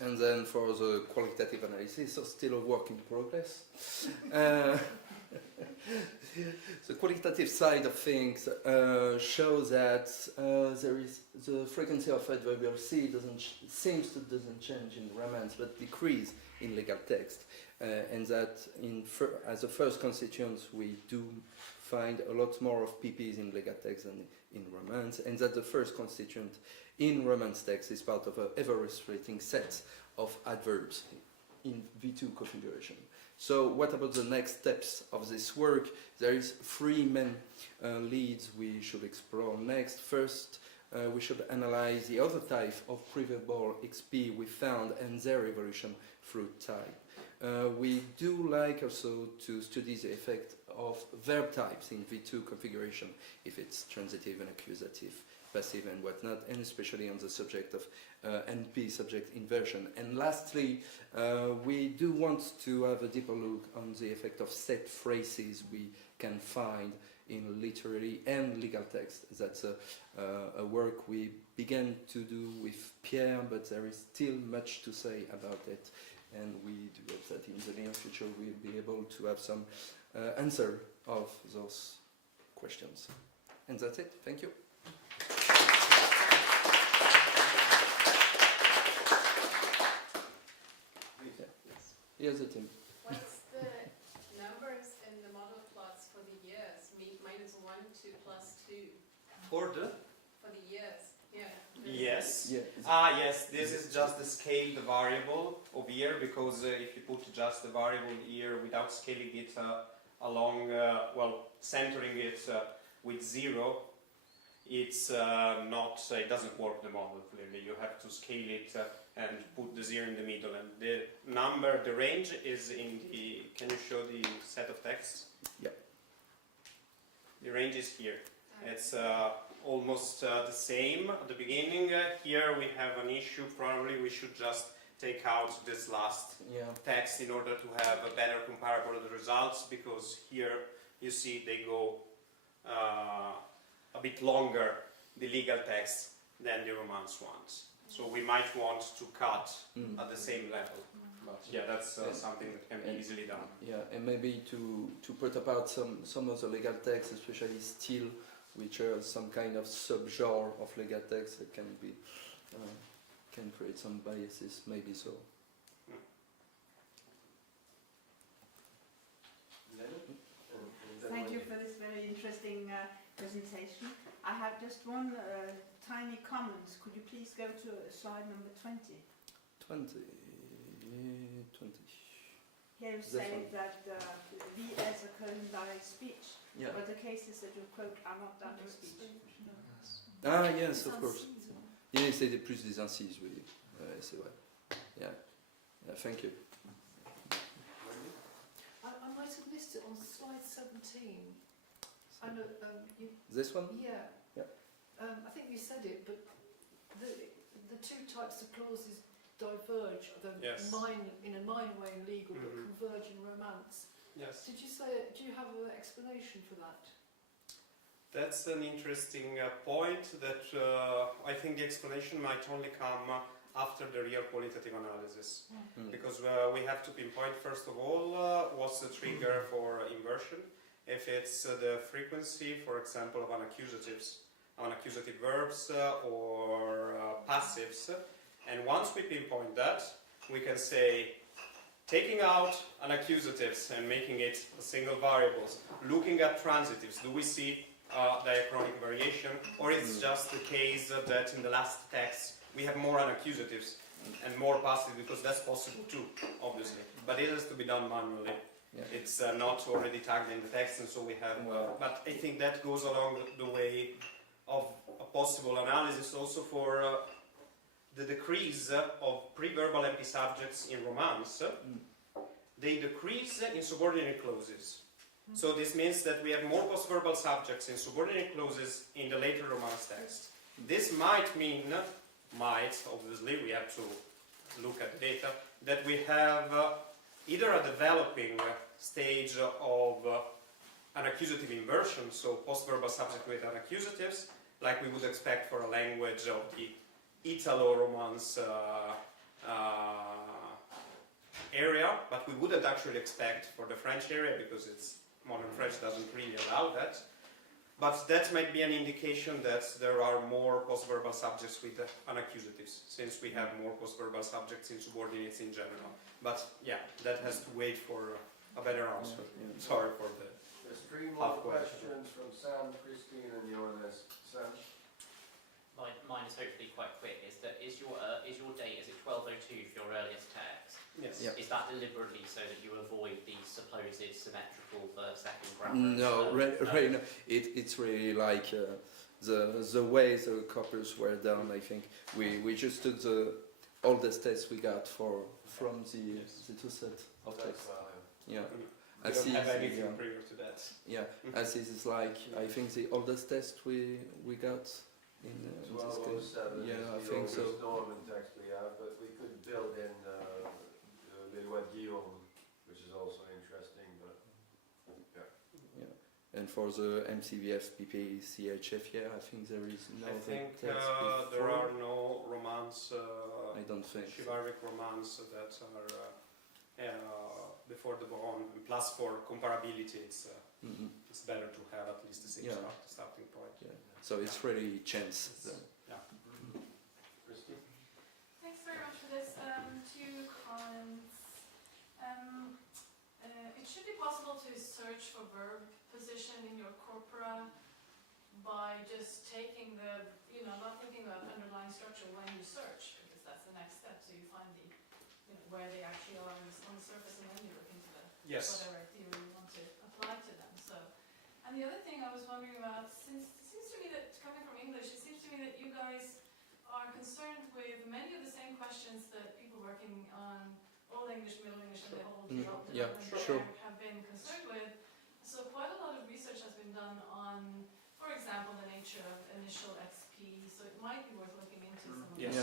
And then for the qualitative analysis, so still a work in progress. The qualitative side of things shows that there is the frequency of adverbial C doesn't change in Romance, but decrease in legal text, and that as a first constituent we do find a lot more of PPs in legal text than in Romance, and that the first constituent in Romance text is part of an ever-restricting set of adverbs in V2 configuration. So what about the next steps of this work? There is three main leads we should explore next. First, we should analyze the other type of preverbal XP we found and their evolution through time. We do like also to study the effect of verb types in V2 configuration, if it's transitive and accusative, passive and whatnot, and especially on the subject of NP subject inversion. And lastly, we do want to have a deeper look on the effect of set phrases we can find in literary and legal text. That's a work we began to do with Pierre, but there is still much to say about it, and we do hope that in the near future we'll be able to have some answer of those questions. And that's it. Thank you. Here's the team. What's the numbers in the model plots for the years? -1 to +2. For the? For the years, yeah. Yes. Yeah. Yes, this is just the scaled variable of year, because if you put just the variable year without scaling it along, centering it with 0, it's not, it doesn't work the model clearly. You have to scale it and put the 0 in the middle, and the number, the range is in the, can you show the set of texts? Yeah. The range is here. It's almost the same at the beginning. Here we have an issue, probably we should just take out this last text in order to have a better comparable results, because here you see they go a bit longer, the legal text, than the Romance ones. So we might want to cut at the same level. But yeah, that's something that can be easily done. Yeah, and maybe to put apart some of the legal texts, especially still, which are some kind of subgenre of legal text that can be can create some biases, maybe so. Thank you for this very interesting presentation. I have just one tiny comment. Could you please go to slide number 20? 20. Here you say that VS occurs in direct speech, but the cases that you quote are not direct speech. Ah yes, of course. Yeah, c'est plus des incises, oui. C'est vrai. Yeah. Thank you. I might have missed it on slide 17. I know, This one? Yeah. Yeah. I think you said it, but the two types of clauses diverge. In a minor way in legal, but converge in Romance. Yes. Did you say? Do you have an explanation for that? That's an interesting point that I think the explanation might only come after the real qualitative analysis. Because we have to pinpoint, first of all, what's the trigger for inversion. If it's the frequency, for example, of accusative verbs or passives. And once we pinpoint that, we can say, taking out an accusatives and making it a single variables, looking at transitives, do we see diachronic variation, or it's just the case that in the last text we have more unacusatives and more passive, because that's possible too, obviously. But it has to be done manually. Yeah. It's not already tagged in the text, and so we have. But I think that goes along the way of a possible analysis also for the decrease of preverbal NP subjects in Romance. They decrease in subordinate clauses. So this means that we have more postverbal subjects in subordinate clauses in the later Romance text. This might mean, obviously we have to look at the data, that we have either a developing stage of an accusative inversion, so post-verbal subject with an accusatives, like we would expect for a language of the Italo-Romance area, but we wouldn't actually expect for the French area because modern French doesn't really allow that. But that might be an indication that there are more post-verbal subjects with unacusatives, since we have more post-verbal subjects in subordinates in general. But yeah, that has to wait for a better answer. Yeah. Sorry for the There's 3 more questions from Sam, Christine, and Jonas. Sam? Mine is hopefully quite quick. Is your date, is it 1202 for your earliest text? Yes. Yeah. Is that deliberately so that you avoid the supposed symmetrical second grammar? No, no. It's really like the way the corpus were done. I think we just took the oldest text we got from the two set of text. Yeah. We don't have anything prior to that. Yeah, as is like I think the oldest text we got in this case. Yeah, I think so. Norman text we have, but we could build in Guillaume, which is also interesting, but yeah. And for the MCVF, PP, CHF, yeah, I think there is no. I think there are no romance. I don't think chivalric romance that are before the Baron. And plus, for comparability, it's better to have at least the same starting point. Yeah. So it's really chance. Yeah. Christy? Thanks very much for this. 2 comments. It should be possible to search for verb position in your corpora by just taking the, not thinking about underlying structure when you search, because that's the next step. So you find where they actually are on the surface, and then you look into the whatever theory you want to apply to them. So, and the other thing I was wondering about, since it seems to me that coming from English, it seems to me that you guys are concerned with many of the same questions that people working on Old English, Middle English, and the whole development have been concerned with. So quite a lot of research has been done on, for example, the nature of initial XP. So it might be worth looking into some of those.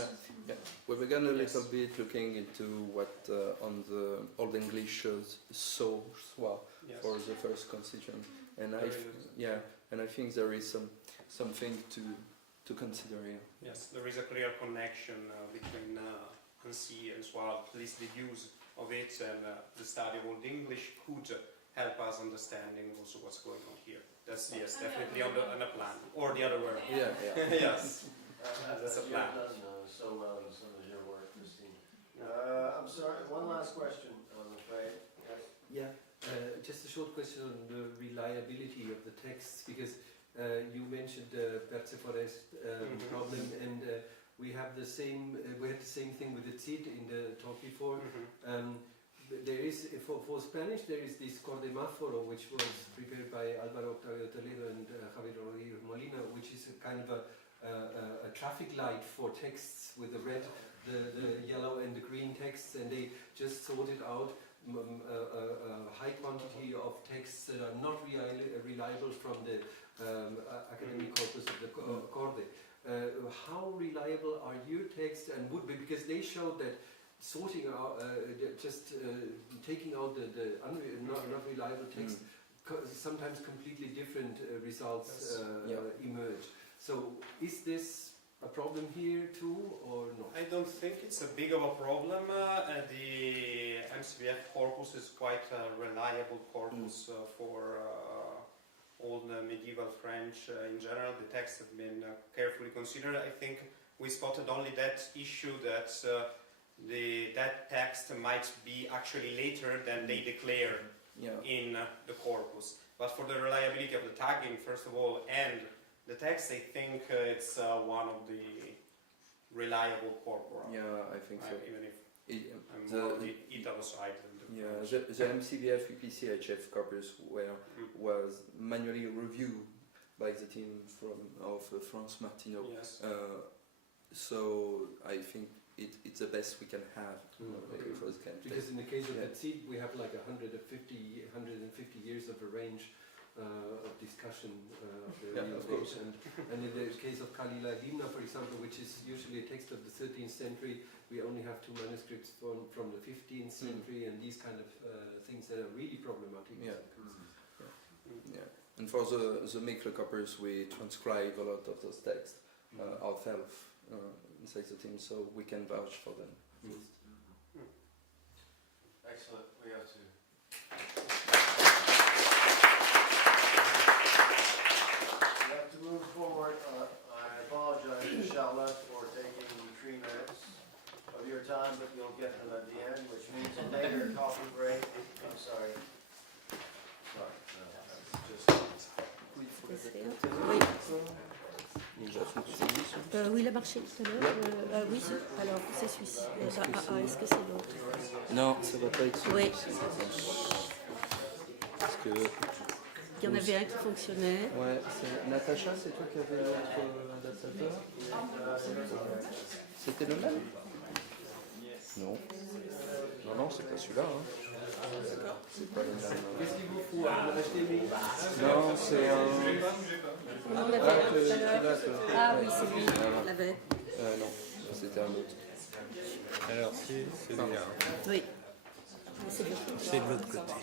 Yeah. We began a little bit looking into what on the Old English source for the first constituent, and I think there is something to consider here. Yes, there is a clear connection between ANSI as well, at least the use of it and the study of Old English could help us understanding also what's going on here. That's definitely on a plan, or the other way around. Yes, that's a plan. You've done so well in some of your work, Christine. I'm sorry, one last question, I'm afraid. Yes? Just a short question on the reliability of the texts, because you mentioned the Persephores problem, and we have the same. We had the same thing with the CID in the talk before. There is for Spanish there is this Cordemaforo, which was prepared by Álvaro Octavio Toledo and Javier Rodríguez Molina, which is a kind of a traffic light for texts with the red, the yellow, and the green texts, and they just sorted out a high quantity of texts that are not reliable from the academic corpus of the Corde. How reliable are your texts, and would be, because they showed that sorting out, taking out the not reliable text, sometimes completely different results emerge. So is this a problem here too, or not? I don't think it's a big of a problem. The MCVF corpus is quite a reliable corpus for all the medieval French in general. The texts have been carefully considered. I think we spotted only that issue that that text might be actually later than they declare in the corpus. But for the reliability of the tagging, first of all, and the text, I think it's one of the reliable corpora. Yeah, I think so. Even if I'm more on the Italo side than the MCVF UPCHF corpus was manually reviewed by the team of France Martineau. Yes. So I think it's the best we can have for the campaign. Because in the case of the CID, we have like 150 years of a range discussion of the Yeah, of course. innovation. And in the case of Kalila Dimna, for example, which is usually a text of the 13th century, we only have 2 manuscripts from the 15th century, and these kind of things that are really problematic. Yeah. Yeah. And for the Miklo-Coppers, we transcribe a lot of those texts ourselves inside the team, so we can vouch for them. Excellent. We have to. We have to move forward. I apologize to Charlotte for taking 3 minutes of your time, but you'll get them at the end, which means a later coffee break. I'm sorry. Sorry. No, that's just. Oui, il a marché tout à l'heure. Oui, alors c'est celui-ci. Est-ce que c'est l'autre? Non, ça va pas être celui-ci. Oui. Parce que Il y en avait un qui fonctionnait. ouais, c'est Natacha, c'est toi qui avais l'autre adaptateur? C'était le même? Non. Non, non, c'est pas celui-là. Hein. C'est pas le même. Qu'est-ce qu'il vous faut? Non, c'est un. On en avait un tout à l'heure. Ah oui, c'est lui. On l'avait. Non, c'était un autre. Alors, c'est celui-là. Oui. C'est de l'autre côté.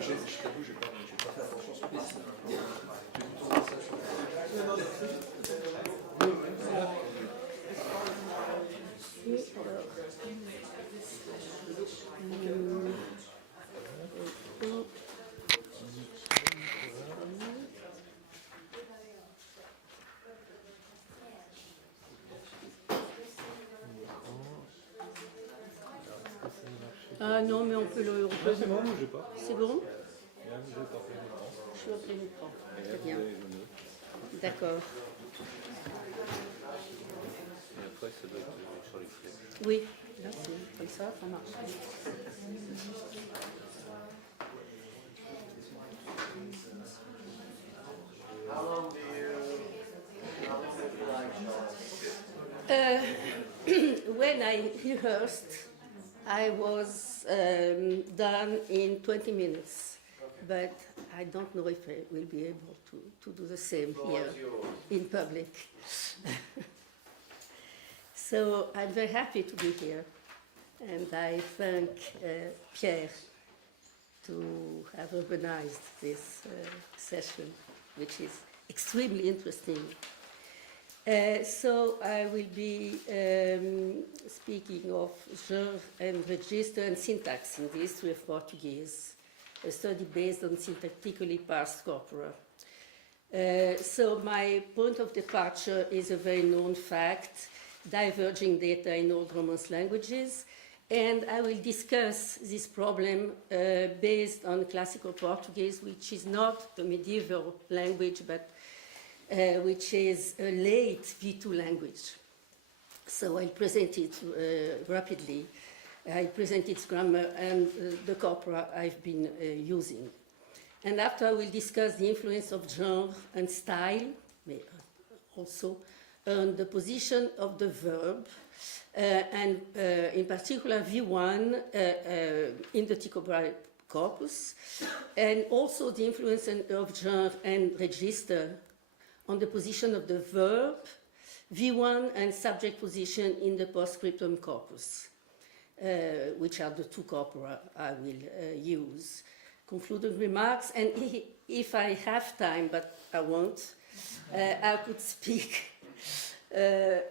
Je t'avoue, j'ai pas fait attention sur les sites. Ah non, mais on peut le. C'est bon, bougez pas. C'est bon? Bougez pas. Je suis au plein écran. Très bien. D'accord. Et après, ça doit être sur les flèches. Oui, là c'est comme ça marche. How long would you like, Charlotte? When I rehearsed, I was done in 20 minutes, but I don't know if I will be able to do the same here in public. So I'm very happy to be here, and I thank Pierre to have organized this session, which is extremely interesting. So I will be speaking of genre and register and syntax in the history of Portuguese, a study based on syntactically parsed corpora. So my point of departure is a very known fact, diverging data in Old Romance languages, and I will discuss this problem based on Classical Portuguese, which is not the medieval language, but which is a late V2 language. So I'll present it rapidly. I present its grammar and the corpora I've been using. And after I will discuss the influence of genre and style, also on the position of the verb, and in particular V1 in the Tycho corpus, and also the influence of genre and register on the position of the verb, V1 and subject position in the postscriptum corpus, which are the 2 corpora I will use. Concluding remarks, and if I have time, but I won't, I could speak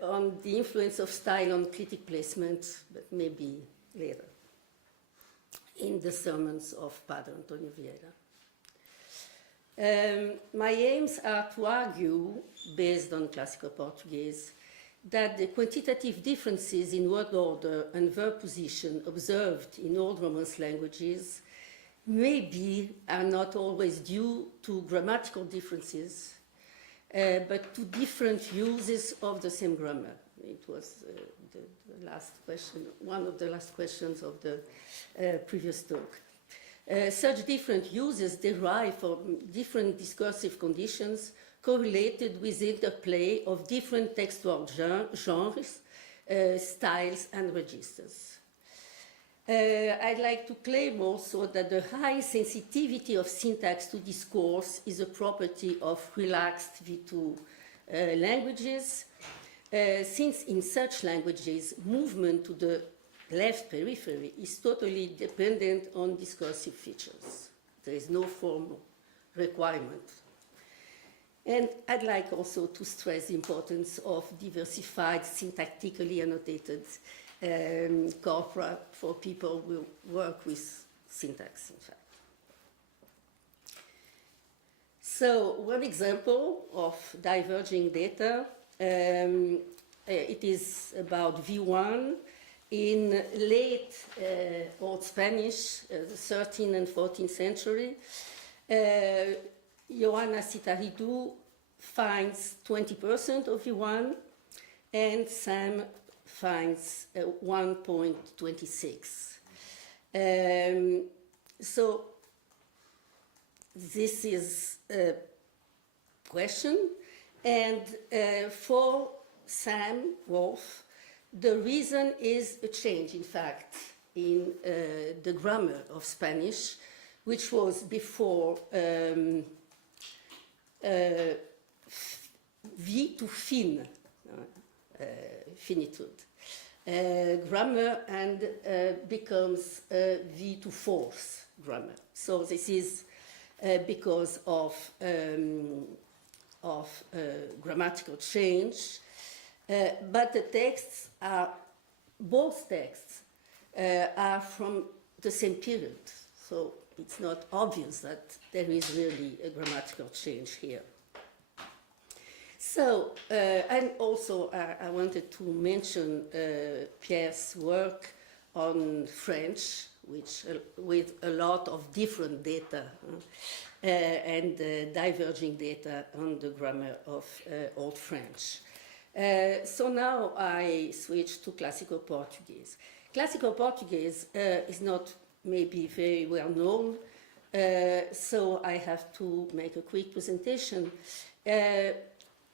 on the influence of style on critic placement, but maybe later, in the sermons of Padre Antonio Vieira. My aims are to argue, based on Classical Portuguese, that the quantitative differences in word order and verb position observed in Old Romance languages are not always due to grammatical differences, but to different uses of the same grammar. It was the last question, one of the last questions of the previous talk. Such different uses derive from different discursive conditions correlated with interplay of different textual genres, styles, and registers. I'd like to claim also that the high sensitivity of syntax to discourse is a property of relaxed V2 languages, since in such languages, movement to the left periphery is totally dependent on discursive features. There is no formal requirement. And I'd like also to stress the importance of diversified, syntactically annotated corpora for people who work with syntax, in fact. So one example of diverging data, it is about V1 in late Old Spanish, the 13th and 14th century. Johanna Citaridou finds 20% of V1, and Sam finds 1.26. So this is a question, and for Sam Wolfe, the reason is a change, in fact, in the grammar of Spanish, which was before V to fin, finitude, grammar, and becomes V to force grammar. So this is because of grammatical change, but the texts are, both texts are from the same period, so it's not obvious that there is really a grammatical change here. So, and also I wanted to mention Pierre's work on French, which with a lot of different data and diverging data on the grammar of Old French. So now I switch to Classical Portuguese. Classical Portuguese is not maybe very well known, so I have to make a quick presentation.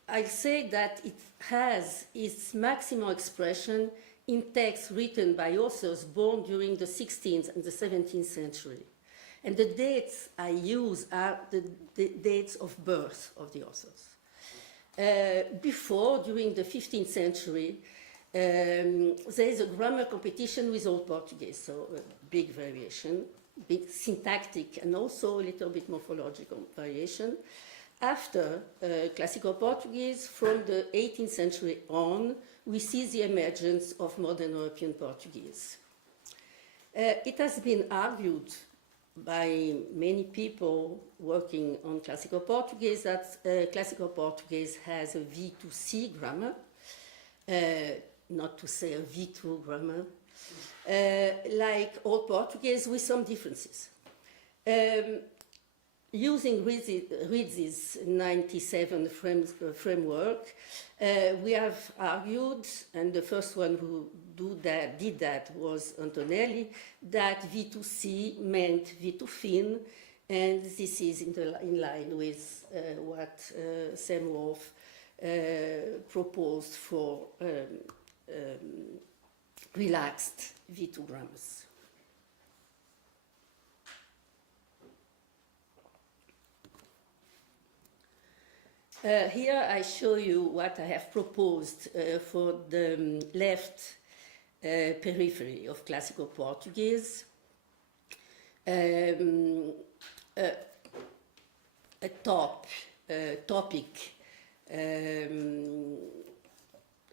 I say that it has its maximal expression in texts written by authors born during the 16th and the 17th century. And the dates I use are the dates of birth of the authors. Before, during the 15th century, there is a grammar competition with Old Portuguese, so a big variation, big syntactic and also a little bit morphological variation. After Classical Portuguese, from the 18th century on, we see the emergence of modern European Portuguese. It has been argued by many people working on Classical Portuguese that Classical Portuguese has a V2C grammar, not to say a V2 grammar, like Old Portuguese with some differences. Using Rizzi's 97 framework, we have argued, and the first one who did that was Antonelli, that V2C meant V2 fin, and this is in line with what Sam Wolfe proposed for relaxed V2 grammars. Here I show you what I have proposed for the left periphery of Classical Portuguese. A topic,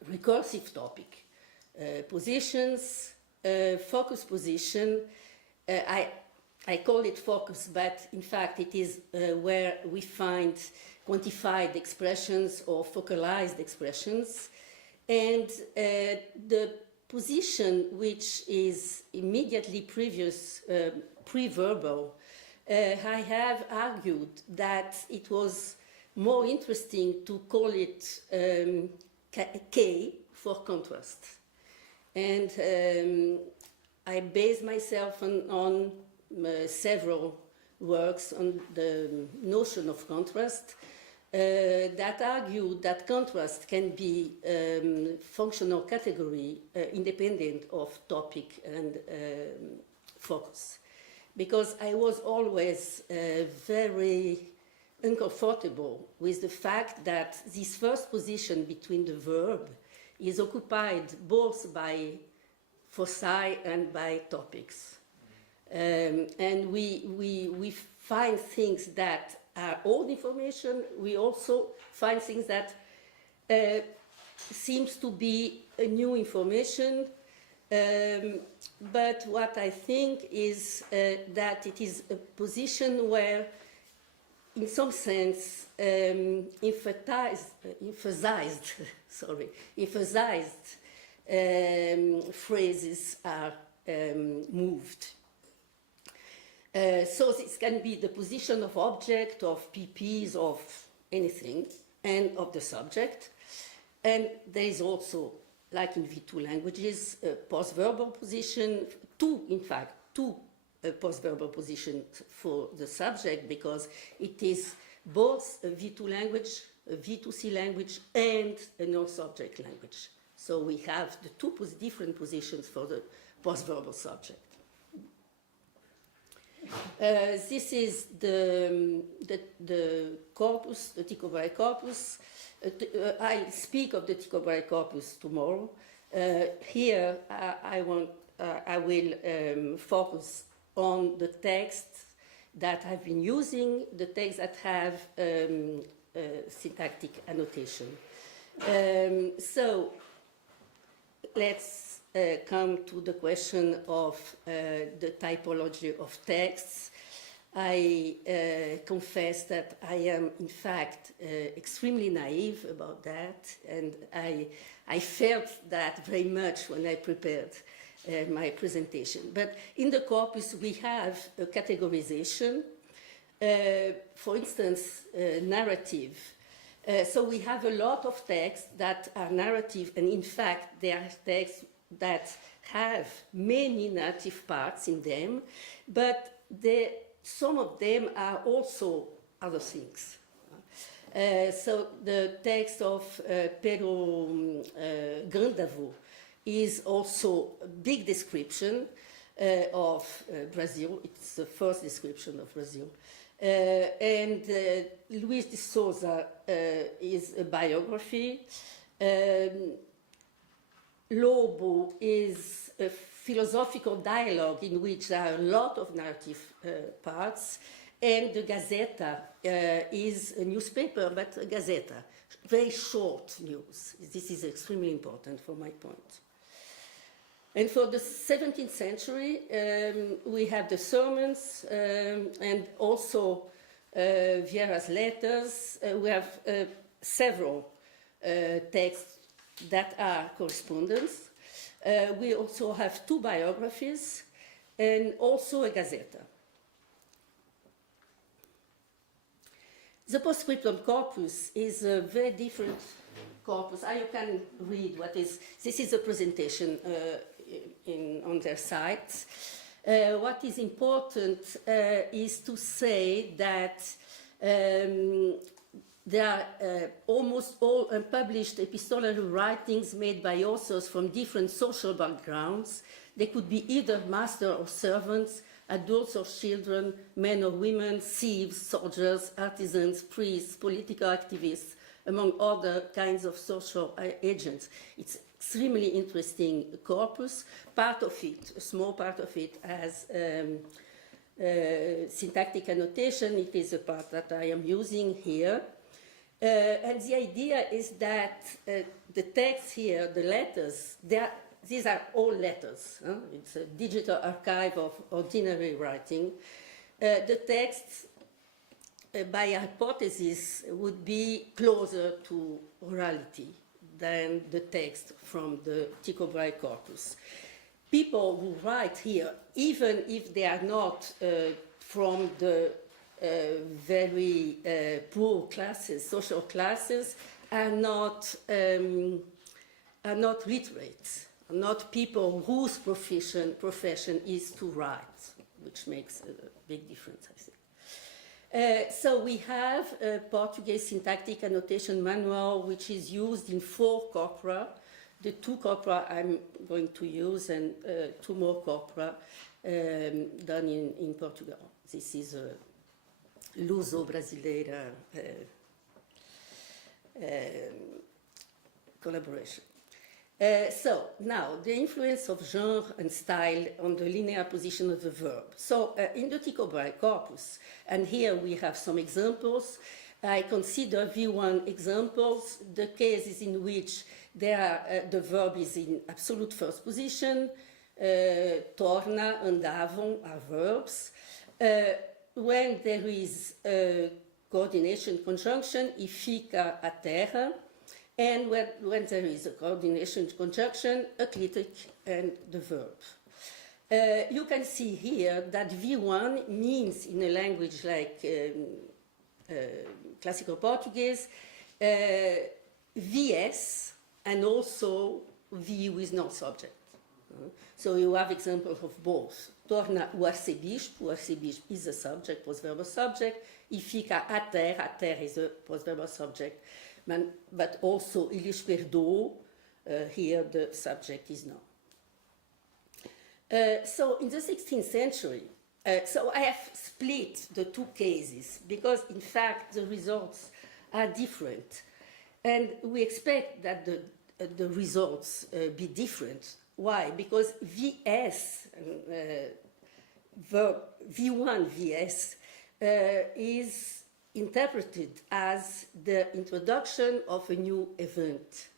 recursive topic, positions, focus position. I call it focus, but in fact it is where we find quantified expressions or focalized expressions, and the position which is immediately previous, pre-verbal, I have argued that it was more interesting to call it K for contrast. And I base myself on several works on the notion of contrast. that argued that contrast can be functional category independent of topic and focus. Because I was always very uncomfortable with the fact that this first position between the verb is occupied both by foci and by topics. And we find things that are old information. We also find things that seems to be a new information. But what I think is that it is a position where, in some sense, emphasized phrases are moved. So this can be the position of object, of PPs, of anything, and of the subject. And there is also, like in V2 languages, a post-verbal position, two post-verbal positions for the subject, because it is both a V2 language, a V2C language, and a non-subject language. So we have the two different positions for the post-verbal subject. This is the corpus, the Tycho Brahe corpus. I speak of the Tycho Brahe corpus tomorrow. Here I will focus on the texts that I've been using, the texts that have syntactic annotation. So let's come to the question of the typology of texts. I confess that I am, in fact, extremely naive about that, and I felt that very much when I prepared my presentation. But in the corpus, we have a categorization, for instance, narrative. So we have a lot of texts that are narrative, and in fact, they are texts that have many narrative parts in them, but some of them are also other things. So the text of Pedro Grandavaux is also a big description of Brazil. It's the first description of Brazil. And Luis de Souza is a biography. Lobo is a philosophical dialogue in which there are a lot of narrative parts, and the Gazeta is a newspaper, but a Gazeta, very short news. This is extremely important for my point. And for the 17th century, we have the sermons and also Vieira's letters. We have several texts that are correspondence. We also have two biographies and also a Gazeta. The postscriptum corpus is a very different corpus. You can read what is, this is a presentation on their site. What is important is to say that there are almost all unpublished epistolary writings made by authors from different social backgrounds. They could be either master or servants, adults or children, men or women, thieves, soldiers, artisans, priests, political activists, among other kinds of social agents. It's extremely interesting corpus. Part of it, a small part of it, has syntactic annotation. It is a part that I am using here. And the idea is that the text here, the letters, these are all letters. It's a digital archive of ordinary writing. The texts, by hypothesis, would be closer to orality than the text from the Tycho Brahe corpus. People who write here, even if they are not from the very poor classes, social classes, are not literate, are not people whose profession is to write, which makes a big difference, I think. So we have a Portuguese syntactic annotation manual, which is used in 4 corpora. The 2 corpora I'm going to use, and 2 more corpora done in Portugal. This is a Luso-Brasileira collaboration. So now, the influence of genre and style on the linear position of the verb. So in the Tycho-Brahe corpus, and here we have some examples, I consider V1 examples, the cases in which the verb is in absolute first position, torna, andavam are verbs. When there is a coordination conjunction, e fica a terra, and when there is a coordination conjunction, eclectic and the verb. You can see here that V1 means, in a language like classical Portuguese, VS and also V with no subject. So you have examples of both. Torna o arcebispo is a subject, postverbal subject. E fica a terra is a postverbal subject. But also, il lhes perdoou, here the subject is not. So in the 16th century, so I have split the 2 cases because, in fact, the results are different. And we expect that the results be different. Why? Because VS, verb V1 VS, is interpreted as the introduction of a new event.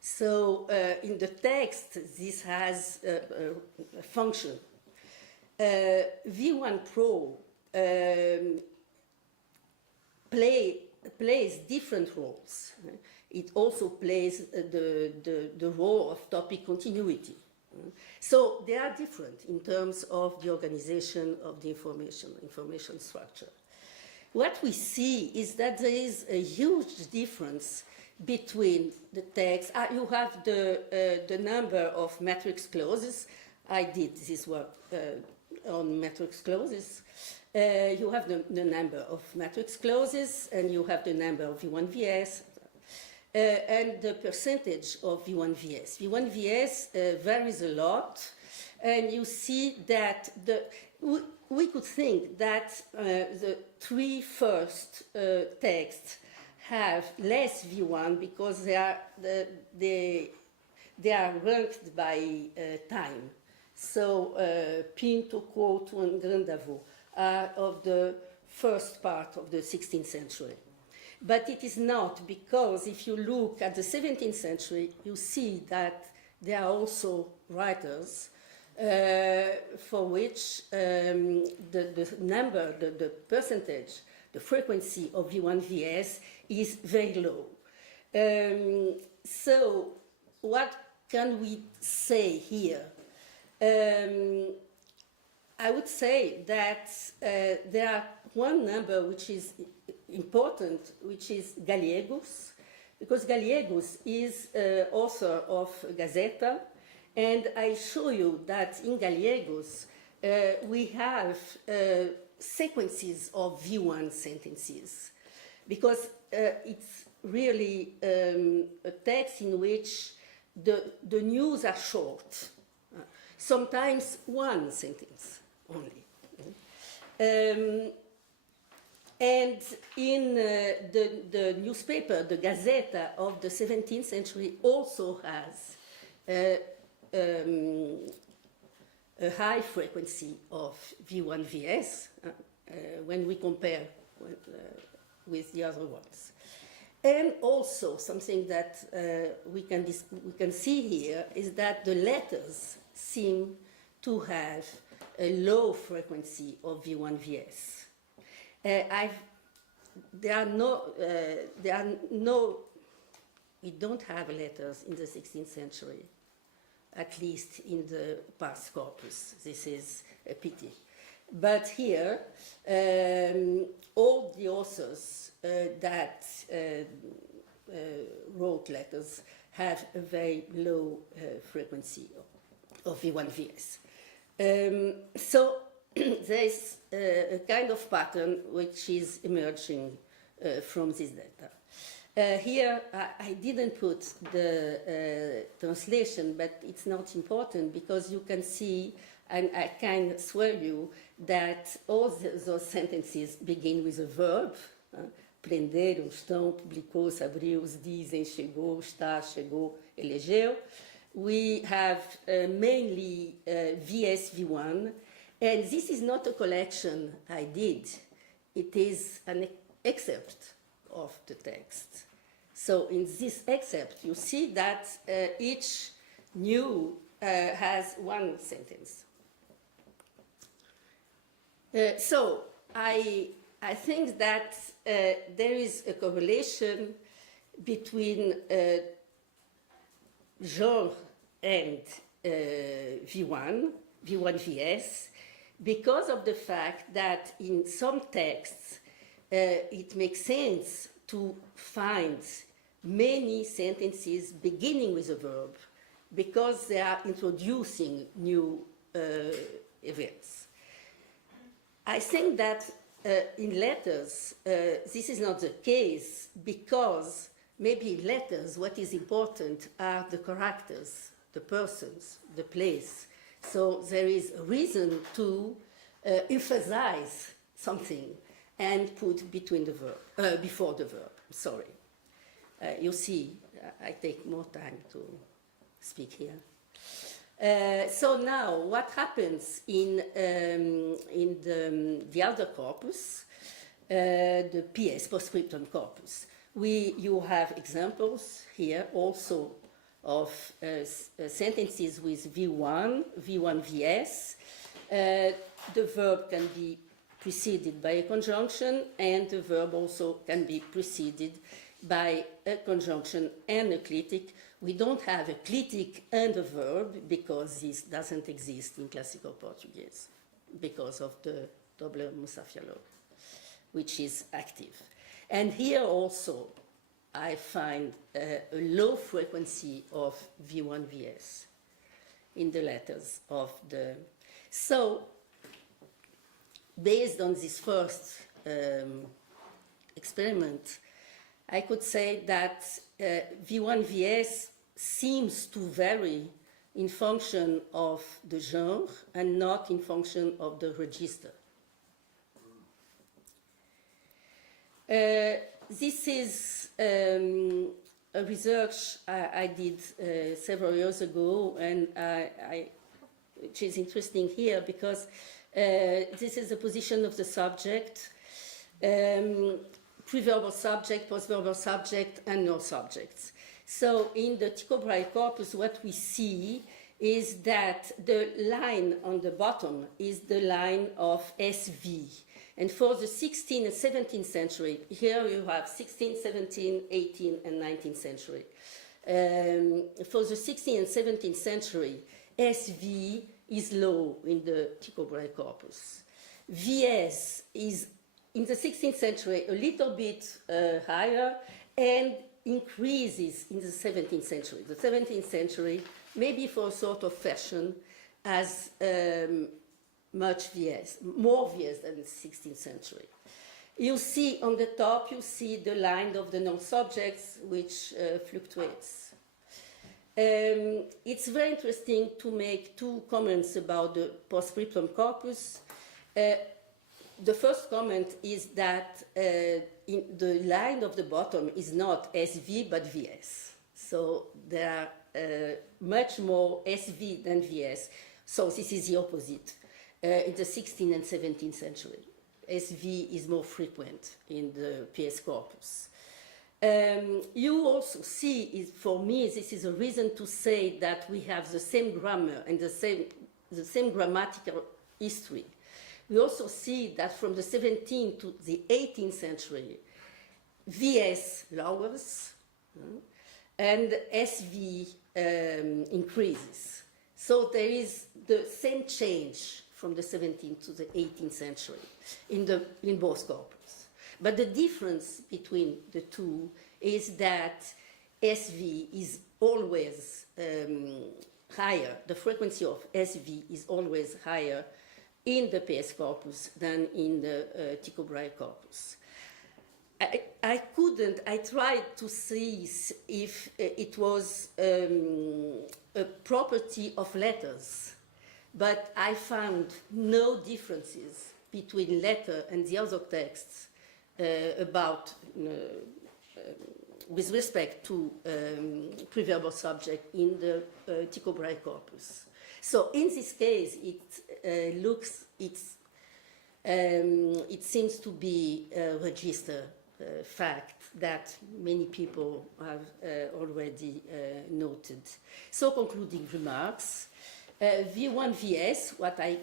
So in the text, this has a function. V1 Pro plays different roles. It also plays the role of topic continuity. So they are different in terms of the organization of the information structure. What we see is that there is a huge difference between the text. You have the number of matrix clauses. I did this work on matrix clauses. You have the number of matrix clauses, and you have the number of V1 VS, and the percentage of V1 VS. V1 VS varies a lot, and you see that we could think that the 3 first texts have less V1 because they are ranked by time. So Pinto, Couto, and Grandavaux are of the first part of the 16th century. But it is not, because if you look at the 17th century, you see that there are also writers for which the number, the percentage, the frequency of V1 VS is very low. So what can we say here? I would say that there are one number which is important, which is Gallegos, because Gallegos is author of Gazeta, and I show you that in Gallegos we have sequences of V1 sentences, because it's really a text in which the news are short, sometimes one sentence only. And in the newspaper, the Gazeta of the 17th century also has a high frequency of V1 VS when we compare with the other ones. And also something that we can see here is that the letters seem to have a low frequency of V1 VS. We don't have letters in the 16th century, at least in the pars corpus. This is a pity. But here, all the authors that wrote letters have a very low frequency of V1 VS. So there is a kind of pattern which is emerging from this data. Here, I didn't put the translation, but it's not important because you can see, and I can swear you, that all those sentences begin with a verb. Prenderam, estão, publicou, se abriu, dizem, chegou, está, chegou, elegeu. We have mainly VS, V1, and this is not a collection I did. It is an excerpt of the text. So in this excerpt, you see that each new has one sentence. So I think that there is a correlation between genre and V1, V1VS, because of the fact that in some texts it makes sense to find many sentences beginning with a verb because they are introducing new events. I think that in letters this is not the case because maybe in letters what is important are the characters, the persons, the place. So there is a reason to emphasize something and put between the verb, before the verb. Sorry. You see, I take more time to speak here. So now, what happens in the other corpus, the PS, postscriptum corpus? You have examples here also of sentences with V1, V1VS. The verb can be preceded by a conjunction, and the verb also can be preceded by a conjunction and a clitic. We don't have a clitic and a verb because this doesn't exist in classical Portuguese because of the double Musafia law, which is active. And here also I find a low frequency of V1VS in the letters of the... So, based on this first experiment, I could say that V1VS seems to vary in function of the genre and not in function of the register. This is a research I did several years ago, and which is interesting here because this is the position of the subject, preverbal subject, postverbal subject, and no subjects. So in the Tycho Brahe corpus, what we see is that the line on the bottom is the line of SV. And for the 16th and 17th century, here you have 16th, 17th, 18th, and 19th century. For the 16th and 17th century, SV is low in the Tycho Brahe corpus. VS is, in the 16th century, a little bit higher and increases in the 17th century. The 17th century, maybe for a sort of fashion, has much VS, more VS than the 16th century. You see on the top, you see the line of the non-subjects, which fluctuates. It's very interesting to make two comments about the postscriptum corpus. The first comment is that the line of the bottom is not SV but VS. So there are much more SV than VS. So this is the opposite. In the 16th and 17th century, SV is more frequent in the PS corpus. You also see, for me, this is a reason to say that we have the same grammar and the same grammatical history. We also see that from the 17th to the 18th century, VS lowers and SV increases. So there is the same change from the 17th to the 18th century in both corpus. But the difference between the two is that SV is always higher. The frequency of SV is always higher in the PS corpus than in the Tycho Brahe corpus. I tried to see if it was a property of letters, but I found no differences between letter and the other texts about, with respect to preverbal subject in the Tycho Brahe corpus. So in this case, it seems to be a register fact that many people have already noted. So concluding remarks, V1VS, what I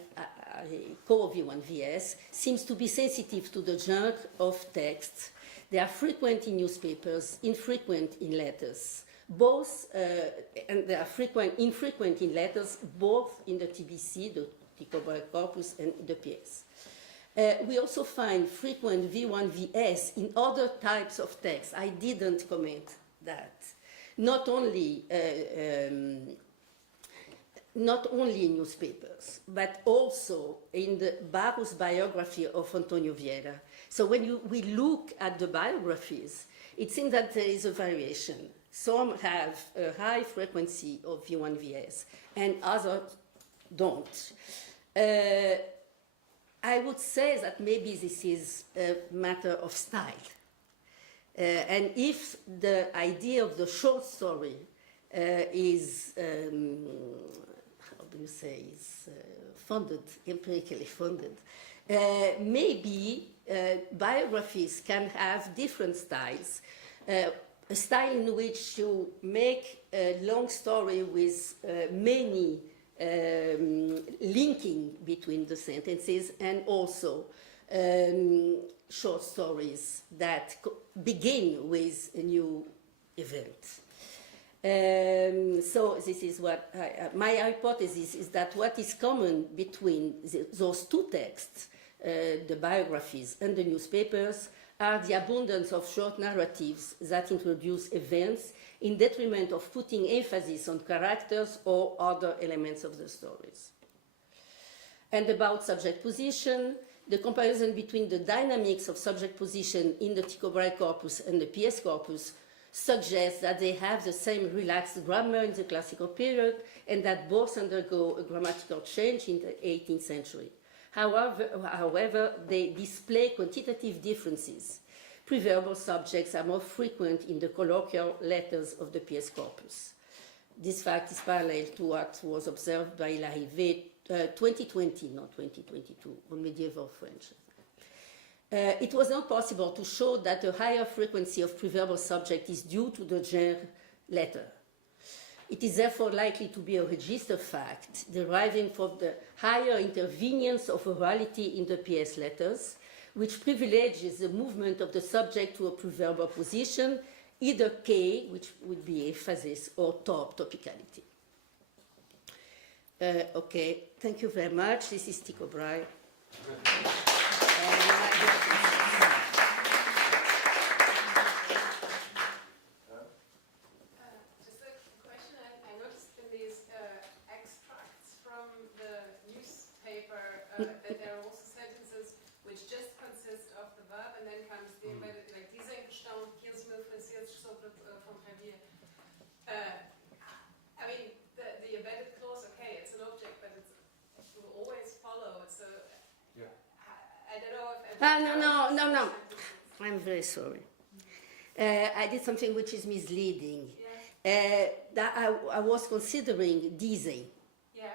call V1VS, seems to be sensitive to the genre of texts. They are frequent in newspapers, infrequent in letters. Both, and they are infrequent in letters, both in the TBC, the Tycho Brahe corpus, and the PS. We also find frequent V1VS in other types of text. I didn't comment that. Not only in newspapers, but also in the Barros biography of Antonio Vieira. So when we look at the biographies, it seems that there is a variation. Some have a high frequency of V1VS, and others don't. I would say that maybe this is a matter of style. And if the idea of the short story is, how do you say, is funded, empirically funded, maybe biographies can have different styles. A style in which you make a long story with many linking between the sentences, and also short stories that begin with a new event. So this is what my hypothesis is, that what is common between those two texts, the biographies and the newspapers, are the abundance of short narratives that introduce events in detriment of putting emphasis on characters or other elements of the stories. And about subject position, the comparison between the dynamics of subject position in the Tycho Brahe corpus and the PS corpus suggests that they have the same relaxed grammar in the classical period, and that both undergo a grammatical change in the 18th century. However, they display quantitative differences. Preverbal subjects are more frequent in the colloquial letters of the PS corpus. This fact is parallel to what was observed by Larrivée 2020, not 2022, on medieval French. It was not possible to show that a higher frequency of preverbal subject is due to the genre letter. It is therefore likely to be a register fact deriving from the higher intervenience of orality in the PS letters, which privileges the movement of the subject to a preverbal position, either K, which would be emphasis, or topicality. Okay, thank you very much. This is Tycho Brahe. Just a question. I noticed in these extracts from the newspaper that there are also sentences which just consist of the verb, and then comes the embedded, like dieser gestaunt, hier ist mir passiert, so vom Klavier. I mean, the embedded clause, okay, it's an object, but it will always follow. So yeah. I don't know if. No. I'm very sorry. I did something which is misleading. Yeah. That I was considering diese. Yeah.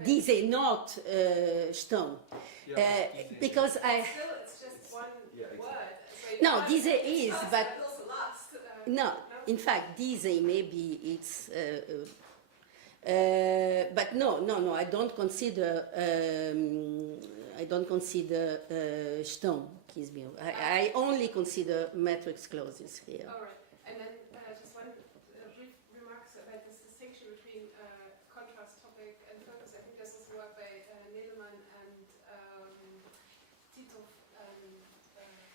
Okay. Diese, not Stone. Because it's just one word. So no, diese is, but also last, no. In fact, diese maybe it's. But no. I don't consider. I don't consider Stone. I only consider matrix clauses here. All right. And then just one brief remarks about this distinction between contrast, topic, and focus. I think there's also work by Nelemann and Tito and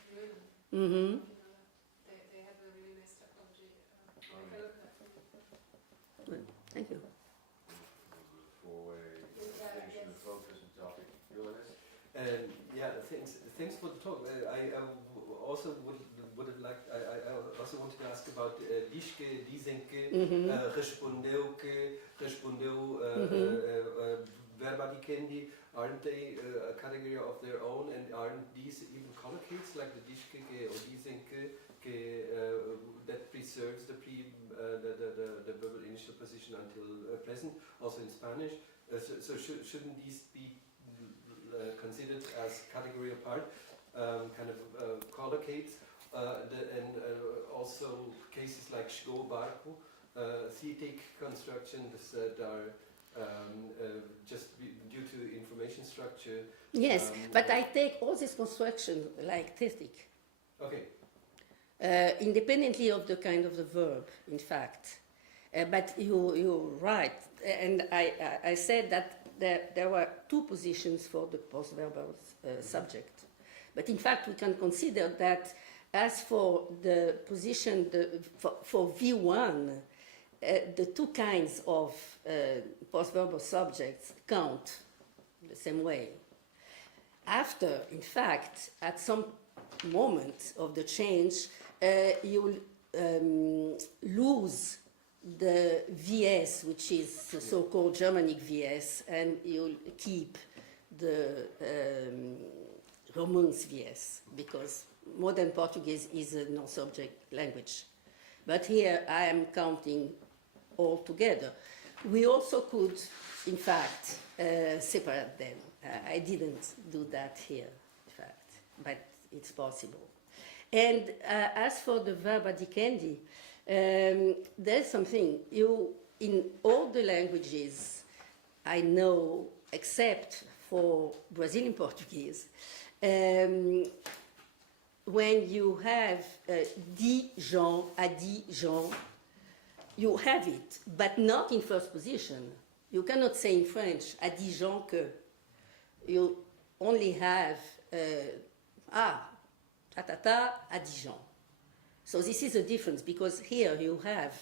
Löwen. Mm-hmm. They have a really nice typology. Thank you. For a distinction of focus and topic. also would have liked. I also wanted to ask about diske, dizenke, respondeuke, respondeu, verba dicendi. Aren't they a category of their own, and aren't these even collocates like the diske or dizenke that preserves the the verbal initial position until present, also in Spanish? So shouldn't these be considered as category apart, kind of collocates, and also cases like shgo, barku, thetic constructions that are just due to information structure. Yes, but I take all these constructions like thetic. Okay. Independently of the kind of the verb, in fact. But you're right, and I said that there were two positions for the postverbal subject. But in fact, we can consider that as for the position for V1, the two kinds of postverbal subjects count the same way. After, in fact, at some moment of the change, you'll lose the VS, which is the so-called Germanic VS, and you'll keep the Romance VS, because modern Portuguese is a non-subject language. But here I am counting all together. We also could, in fact, separate them. I didn't do that here, in fact, but it's possible. And as for the verba dicendi, there's something in all the languages I know, except for Brazilian Portuguese, when you have Dijon, a Dijon, you have it, but not in first position. You cannot say in French, a Dijon que. You only have a Dijon. So this is a difference, because here you have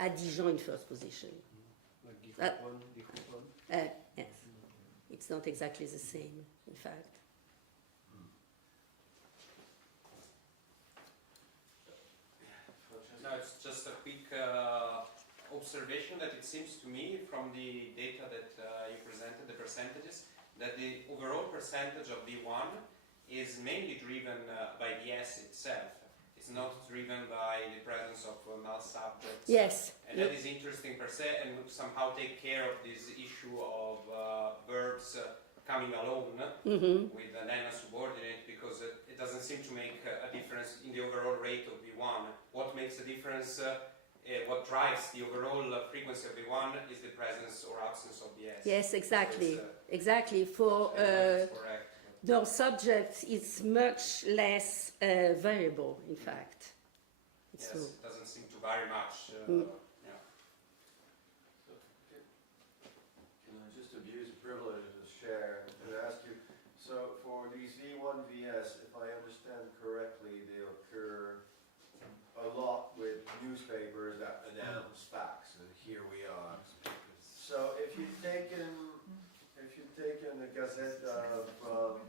a Dijon in first position. Yes, it's not exactly the same, in fact. No, it's just a quick observation that it seems to me from the data that you presented, the percentages, that the overall percentage of V1 is mainly driven by the S itself. It's not driven by the presence of null subjects. Yes. And that is interesting per se, and would somehow take care of this issue of verbs coming alone with an N subordinate, because it doesn't seem to make a difference in the overall rate of V1. What makes a difference, what drives the overall frequency of V1 is the presence or absence of the S. Yes, exactly. So exactly. For those subjects, it's much less variable, in fact. Yes, it doesn't seem to vary much. Yeah. Can I just abuse the privilege of share and ask you, so for these V1, VS, if I understand correctly, they occur a lot with newspapers that announce facts, and here we are. So if you've taken a Gazette from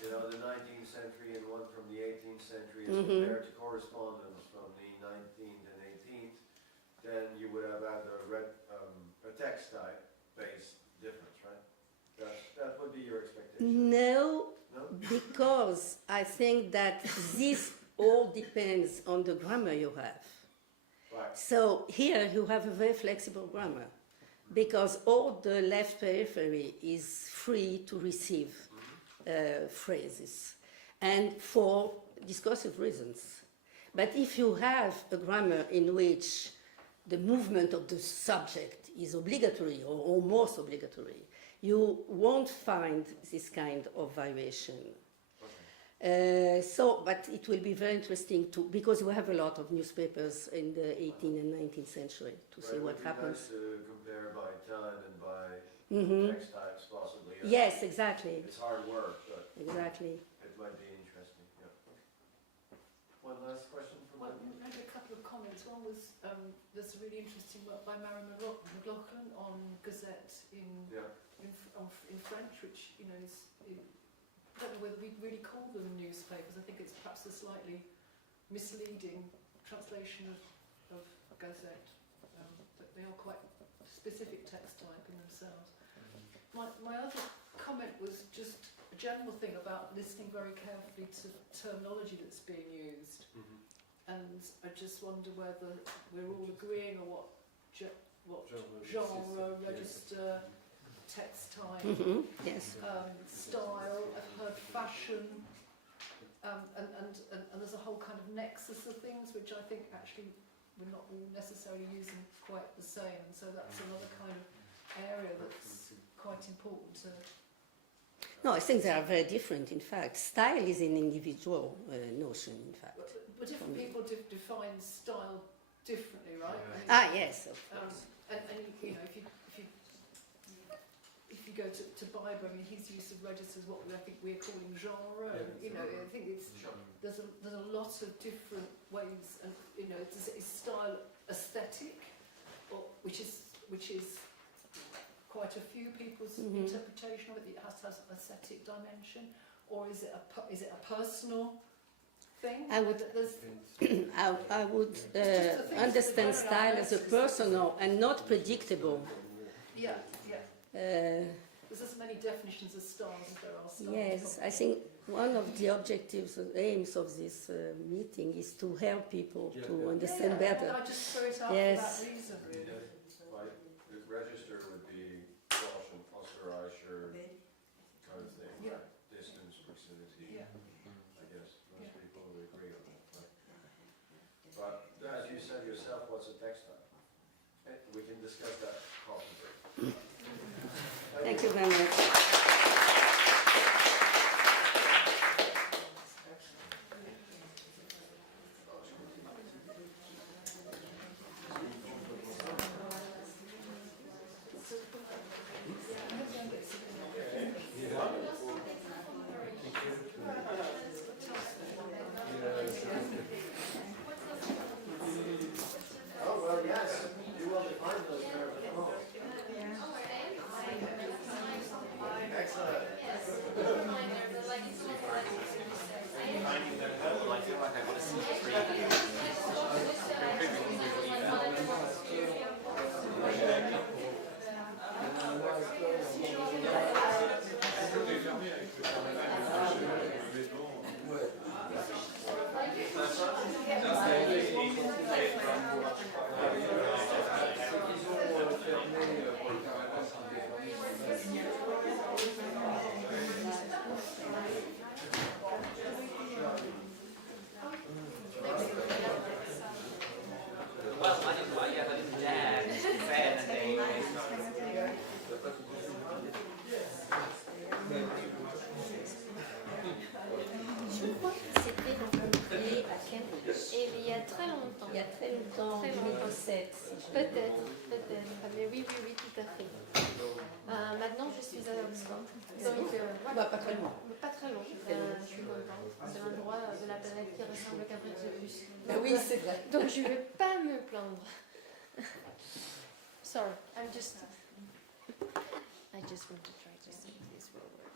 the 19th century and one from the 18th century, and compared to correspondence from the 19th and 18th, then you would have had a text type based difference, right? That would be your expectation. No, because I think that this all depends on the grammar you have. Right. So here you have a very flexible grammar, because all the left periphery is free to receive phrases, and for discursive reasons. But if you have a grammar in which the movement of the subject is obligatory or almost obligatory, you won't find this kind of variation. But it will be very interesting because we have a lot of newspapers in the 18th and 19th century to see what happens. It would be nice to compare by time and by text types, possibly. Yes, exactly. It's hard work, but exactly. It might be interesting. Yeah. One last question from maybe a couple of comments. One was there's a really interesting work by Mary McLaughlin on Gazette in French, which is don't know whether we really call them newspapers. I think it's perhaps a slightly misleading translation of gazette. But they are quite specific text type in themselves. My other comment was just a general thing about listening very carefully to terminology that's being used. And I just wonder whether we're all agreeing on what genre, register, text type, Yes. style. I've heard fashion, and there's a whole kind of nexus of things which I think actually we're not all necessarily using quite the same, and so that's another kind of area that's quite important to. No, I think they are very different. In fact, style is an individual notion. In fact, but different people define style differently, right? Yes. Of course. And you know, if you go to Bible, I mean, his use of registers, what I think we're calling genre. And, you know, I think there's a lot of different ways, and you know, is style aesthetic, or which is quite a few people's interpretation of it. It has aesthetic dimension, or is it a personal thing? I would understand style as a personal and not predictable. Yeah. There's as many definitions of style as there are styles. Yes, I think one of the objectives and aims of this meeting is to help people to understand better. I just throw it out for that reason, really. The register would be Welsh and Foster-Eicher kind of thing, Yeah. distance, proximity. Yeah. I guess most people would agree on that. But as you said yourself, what's a text type? We can discuss that coffee break. Thank you very much. Oh, well, yes. You will define those very well. Excellent. Finding them helpful, I feel like I want to see Je crois que c'était rencontré à Campinas. Et il y a très longtemps. Il y a très longtemps, en 2017. Peut-être. Mais oui, tout à fait. Maintenant, je suis à Oxford. Donc, voilà. Pas très loin. Pas très long. Je suis contente. C'est l'endroit de la planète qui ressemble à Cambridge le plus. Oui, c'est vrai. Donc, je ne vais pas me plaindre. Sorry, I just want to try to see if this will work.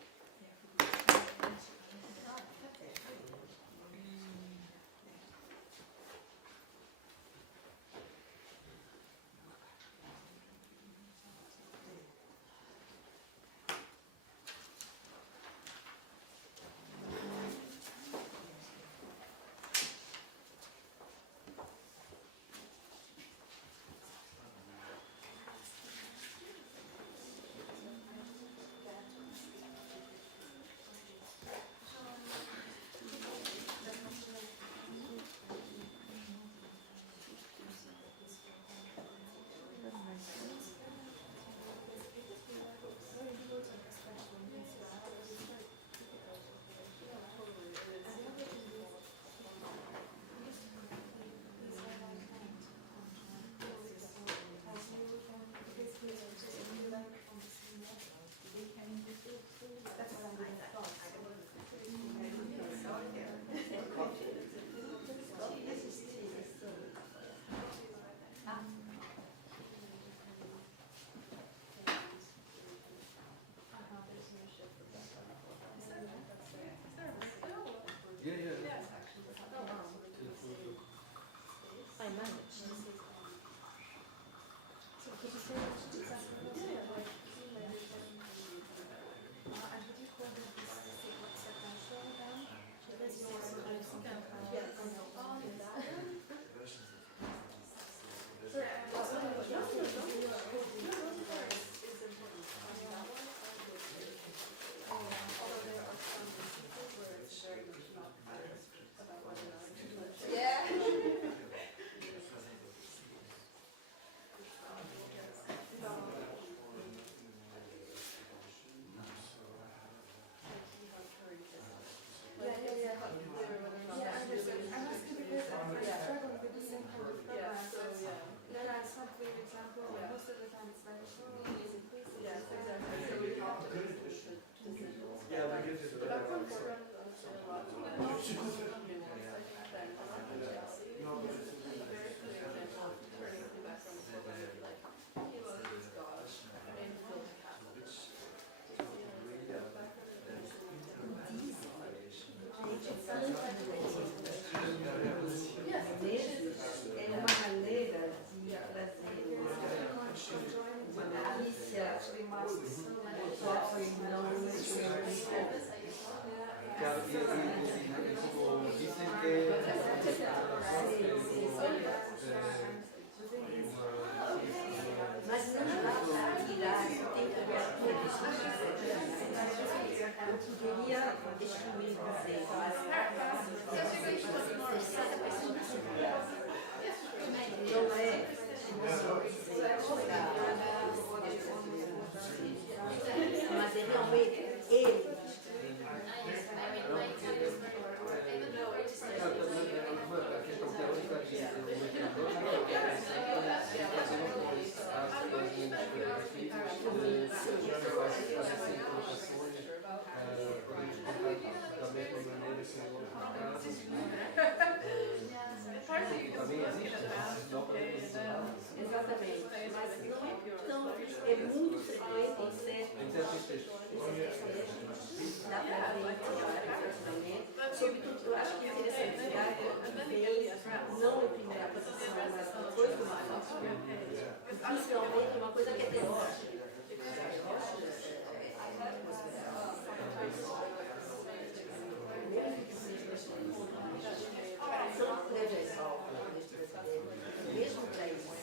Sobretudo, eu acho que é interessante pegar não a primeira posição, mas depois do final, principalmente uma coisa que é teórica. Mesmo para isso.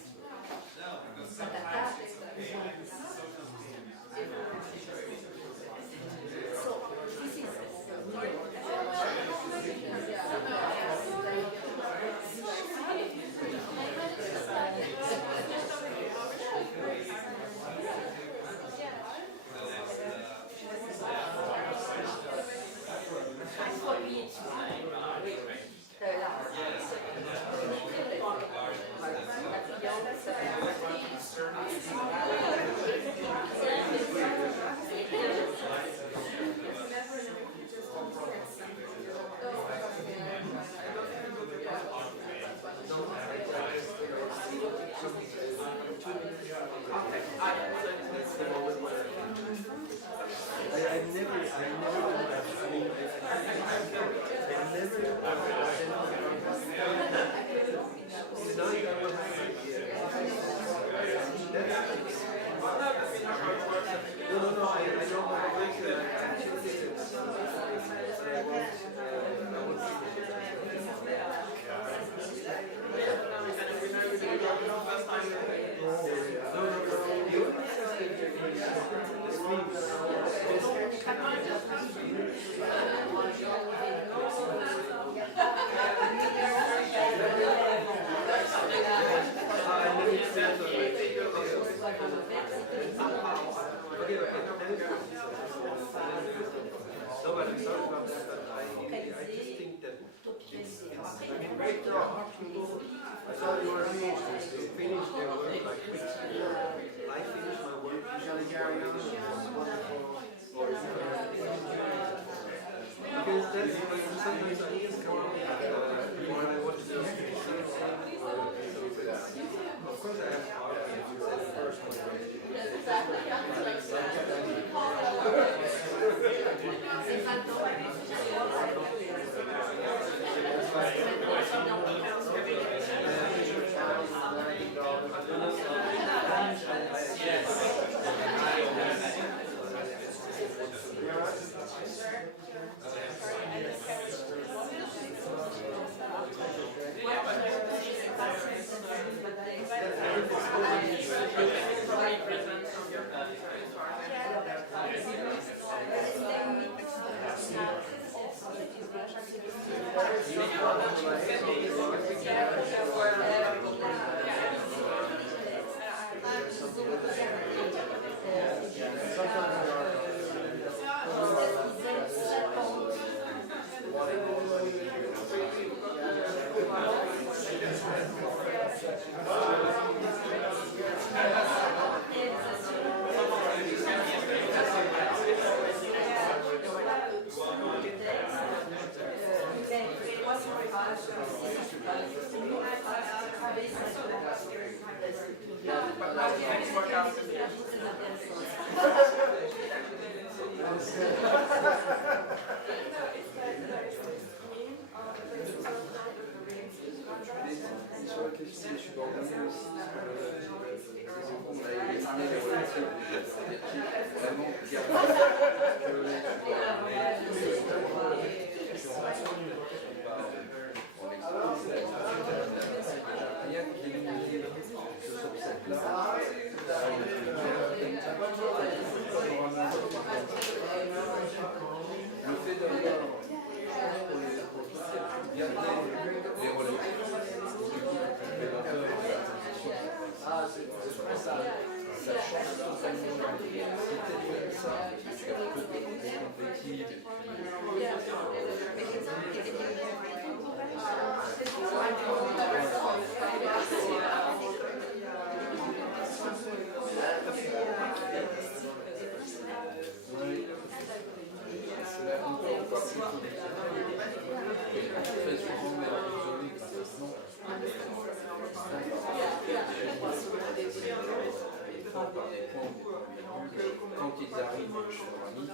Quand ils arrivent chez leur ami,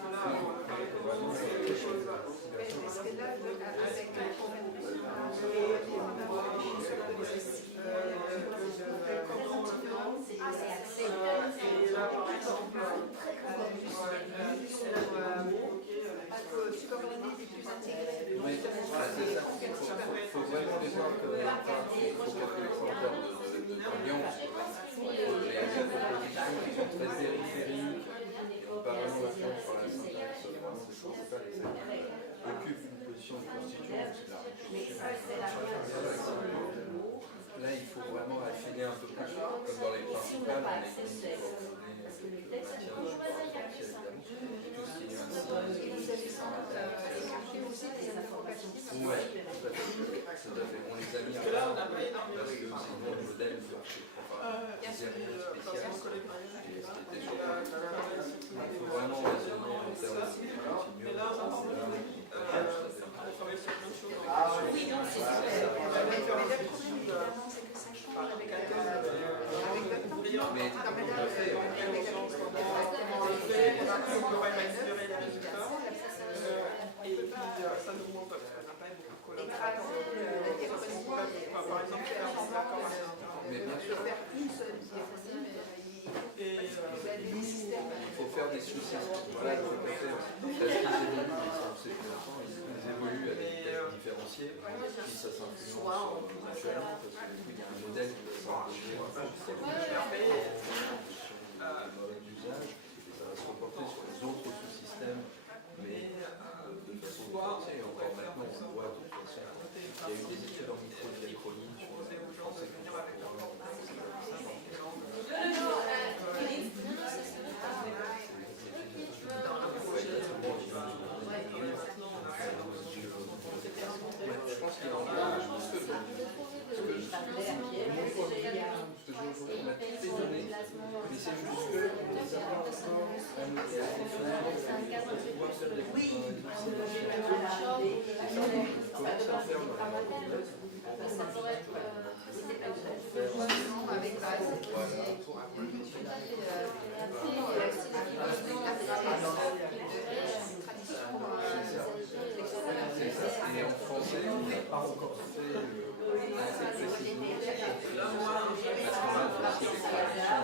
faut vraiment les voir comme il faut calculer ça en termes d'ambiance. Les propositions qui sont très périphériques, et en parlant maintenant sur la syntaxe, vraiment des principales et celles qui occupent une position de constituant, c'est la là, il faut vraiment affiner un peu plus, comme dans les principales, on est coordonné avec le maintien du support artificiel, évidemment, tout ce qui est ouais, tout à fait. On les a mis à part parce que sinon le modèle de spécial, il faut vraiment raisonner en termes de continuum. Oui, non, c'est ça. Mais et puis ça nous montre qu'on n'a pas beaucoup collaboré. Par exemple, mais bien sûr. Il faut faire des soucis. Voilà, tout à fait. Parce qu'ils évoluent à des vitesses différenciées. Puis ça s'influence mutuellement parce qu'il y a un modèle qui va s'engager en fonction des modes d'usage et ça va se reporter sur les autres sous-systèmes, mais de façon différenciée. Et encore maintenant, on voit de toute façon, il y a eu des études en micro-diachronie sur les français qui Et en français, on n'a pas encore fait assez précisément parce qu'on a aussi des traductions.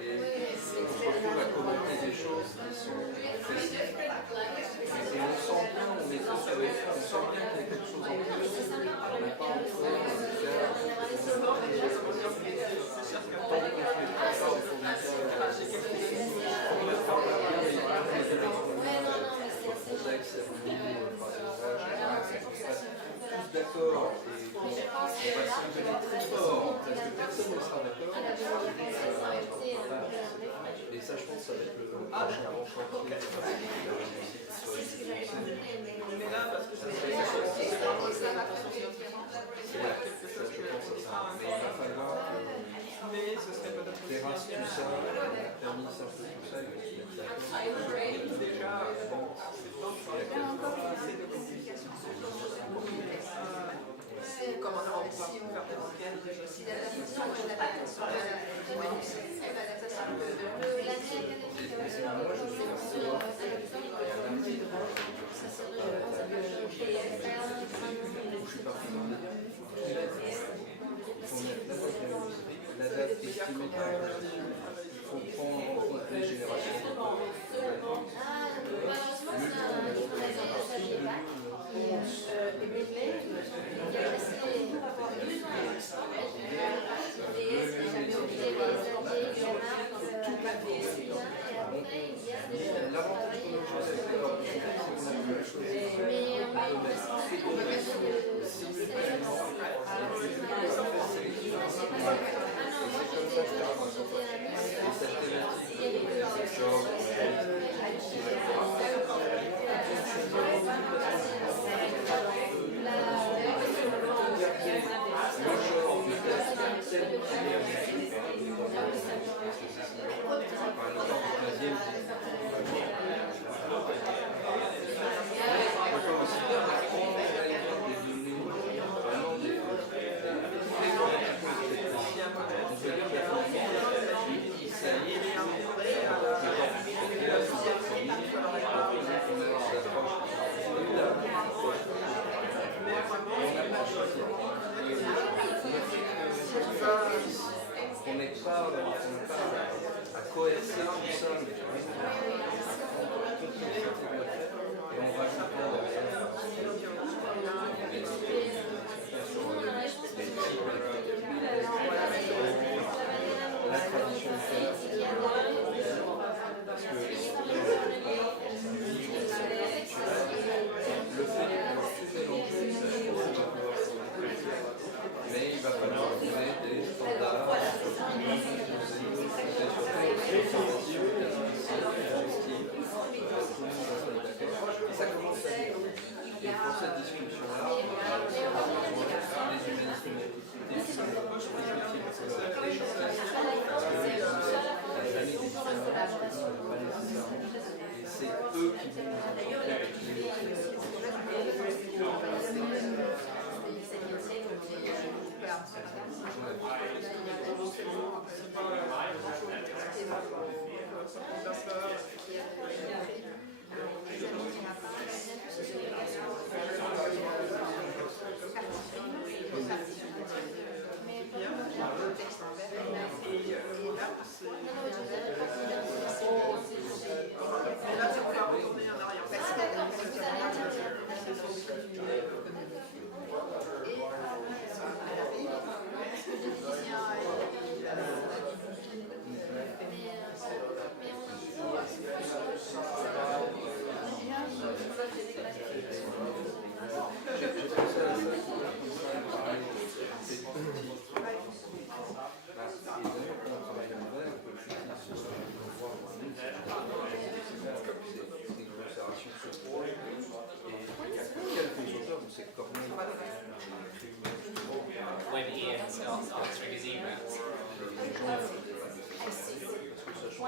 Et on retrouve la communauté des choses qui sont précises. Et on sent bien, on est tous avec ça, on sent bien qu'il y a quelque chose en plus. On n'a pas encore d'accord, et on va s'engueuler très fort, parce que personne ne sera d'accord. Et ça, je pense, ça va être le prochain grand chantier. Mais là, parce que c'est vraiment le ça, je pense à ça. Mais il va falloir mais ce serait peut-être terrasse tout ça, permis un peu tout ça, et qu'on se mette d'accord. Déjà, il y a encore assez de complications. Comment on va pouvoir faire des la date estimée il faut prendre en compte les générations. L'avantage qu'on a avec les c'est qu'on a pu la choisir.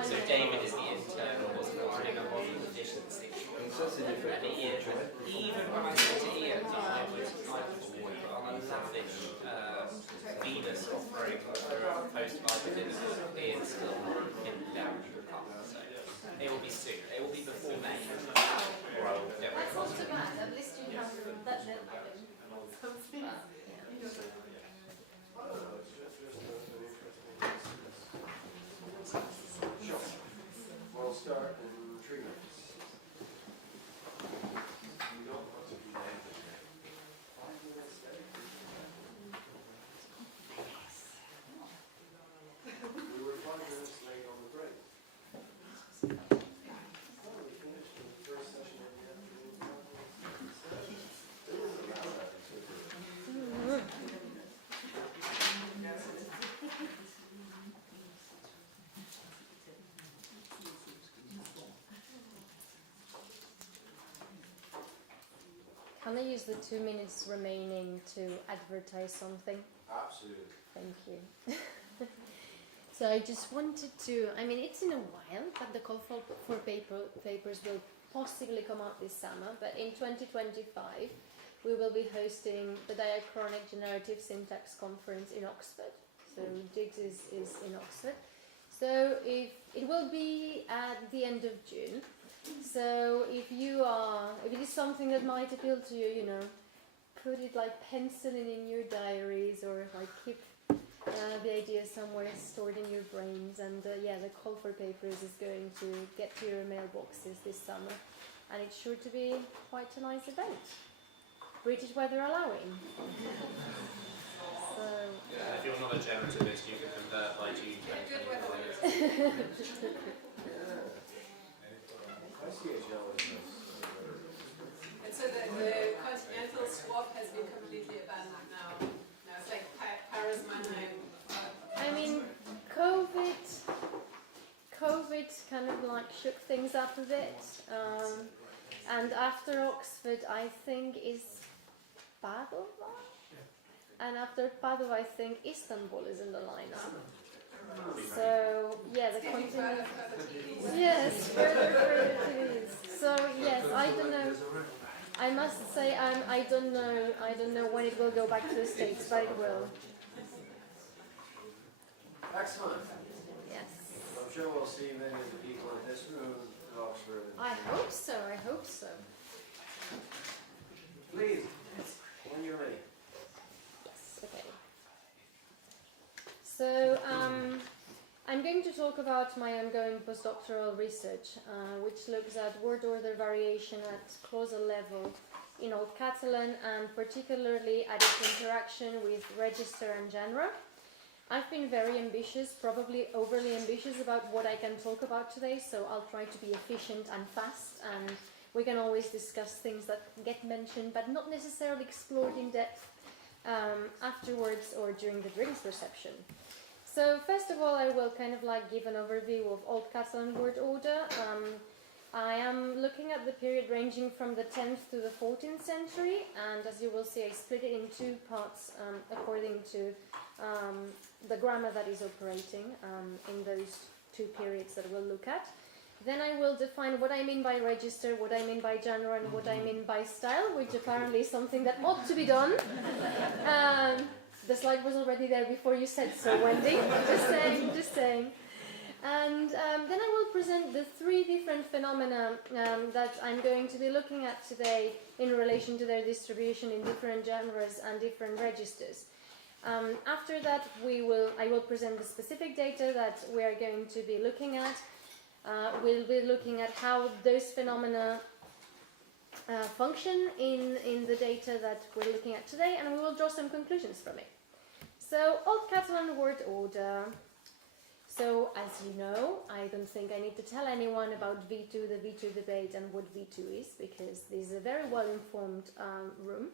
So David is the intern who was building a model of efficiency. And even when I said to Ian that I would forward something Venus offering for post-Bible dinner, Ian's still pinned down to the cup. So it will be soon. It will be before May. Or I will get That's not so bad. At least you have that little something. We'll start in 3 minutes. We were 5 minutes late on the break. Well, we finished the first session in the afternoon. They wouldn't allow that in Switzerland. Can I use the 2 minutes remaining to advertise something? Absolutely. Thank you. So I just wanted to, I mean, it's in a while, but the call for papers will possibly come out this summer, but in 2025 we will be hosting the Diachronic Generative Syntax Conference in Oxford. So DIGS is in Oxford. So it will be at the end of June. So if it is something that might appeal to you, you know, put it like penciling in your diaries, or like keep the idea somewhere stored in your brains. And yeah, the call for papers is going to get to your mailboxes this summer, and it's sure to be quite a nice event, British weather allowing. So if you're not a generativist, you can convert by June 2025. I see a geologist. And so the continental swap has been completely abandoned now. Now it's like Paris, Mannheim. I mean, COVID kind of like shook things up a bit. And after Oxford, I think is Padova. And after Padova, I think Istanbul is in the lineup. So yeah, the continent. Yes, further to the east. So yes, I don't know. I must say, I don't know when it will go back to the States, but it will. Excellent. Yes. I'm sure we'll see many of the people in this room in Oxford. I hope so. I hope so. Please, when you're ready. Yes. Okay. So I'm going to talk about my ongoing postdoctoral research, which looks at word order variation at clausal level in Old Catalan, and particularly at its interaction with register and genre. I've been very ambitious, probably overly ambitious about what I can talk about today, so I'll try to be efficient and fast, and we can always discuss things that get mentioned but not necessarily explored in depth afterwards or during the drinks reception. So first of all, I will kind of like give an overview of Old Catalan word order. I am looking at the period ranging from the 10th to the 14th century, and as you will see, I split it in 2 parts according to the grammar that is operating in those 2 periods that we'll look at. Then I will define what I mean by register, what I mean by genre, and what I mean by style, which apparently is something that ought to be done. The slide was already there before you said so, Wendy. Just saying. And then I will present the 3 different phenomena that I'm going to be looking at today in relation to their distribution in different genres and different registers. After that, I will present the specific data that we are going to be looking at. We'll be looking at how those phenomena function in the data that we're looking at today, and we will draw some conclusions from it. So, Old Catalan word order. So, as you know, I don't think I need to tell anyone about V2, the V2 debate, and what V2 is, because this is a very well-informed room.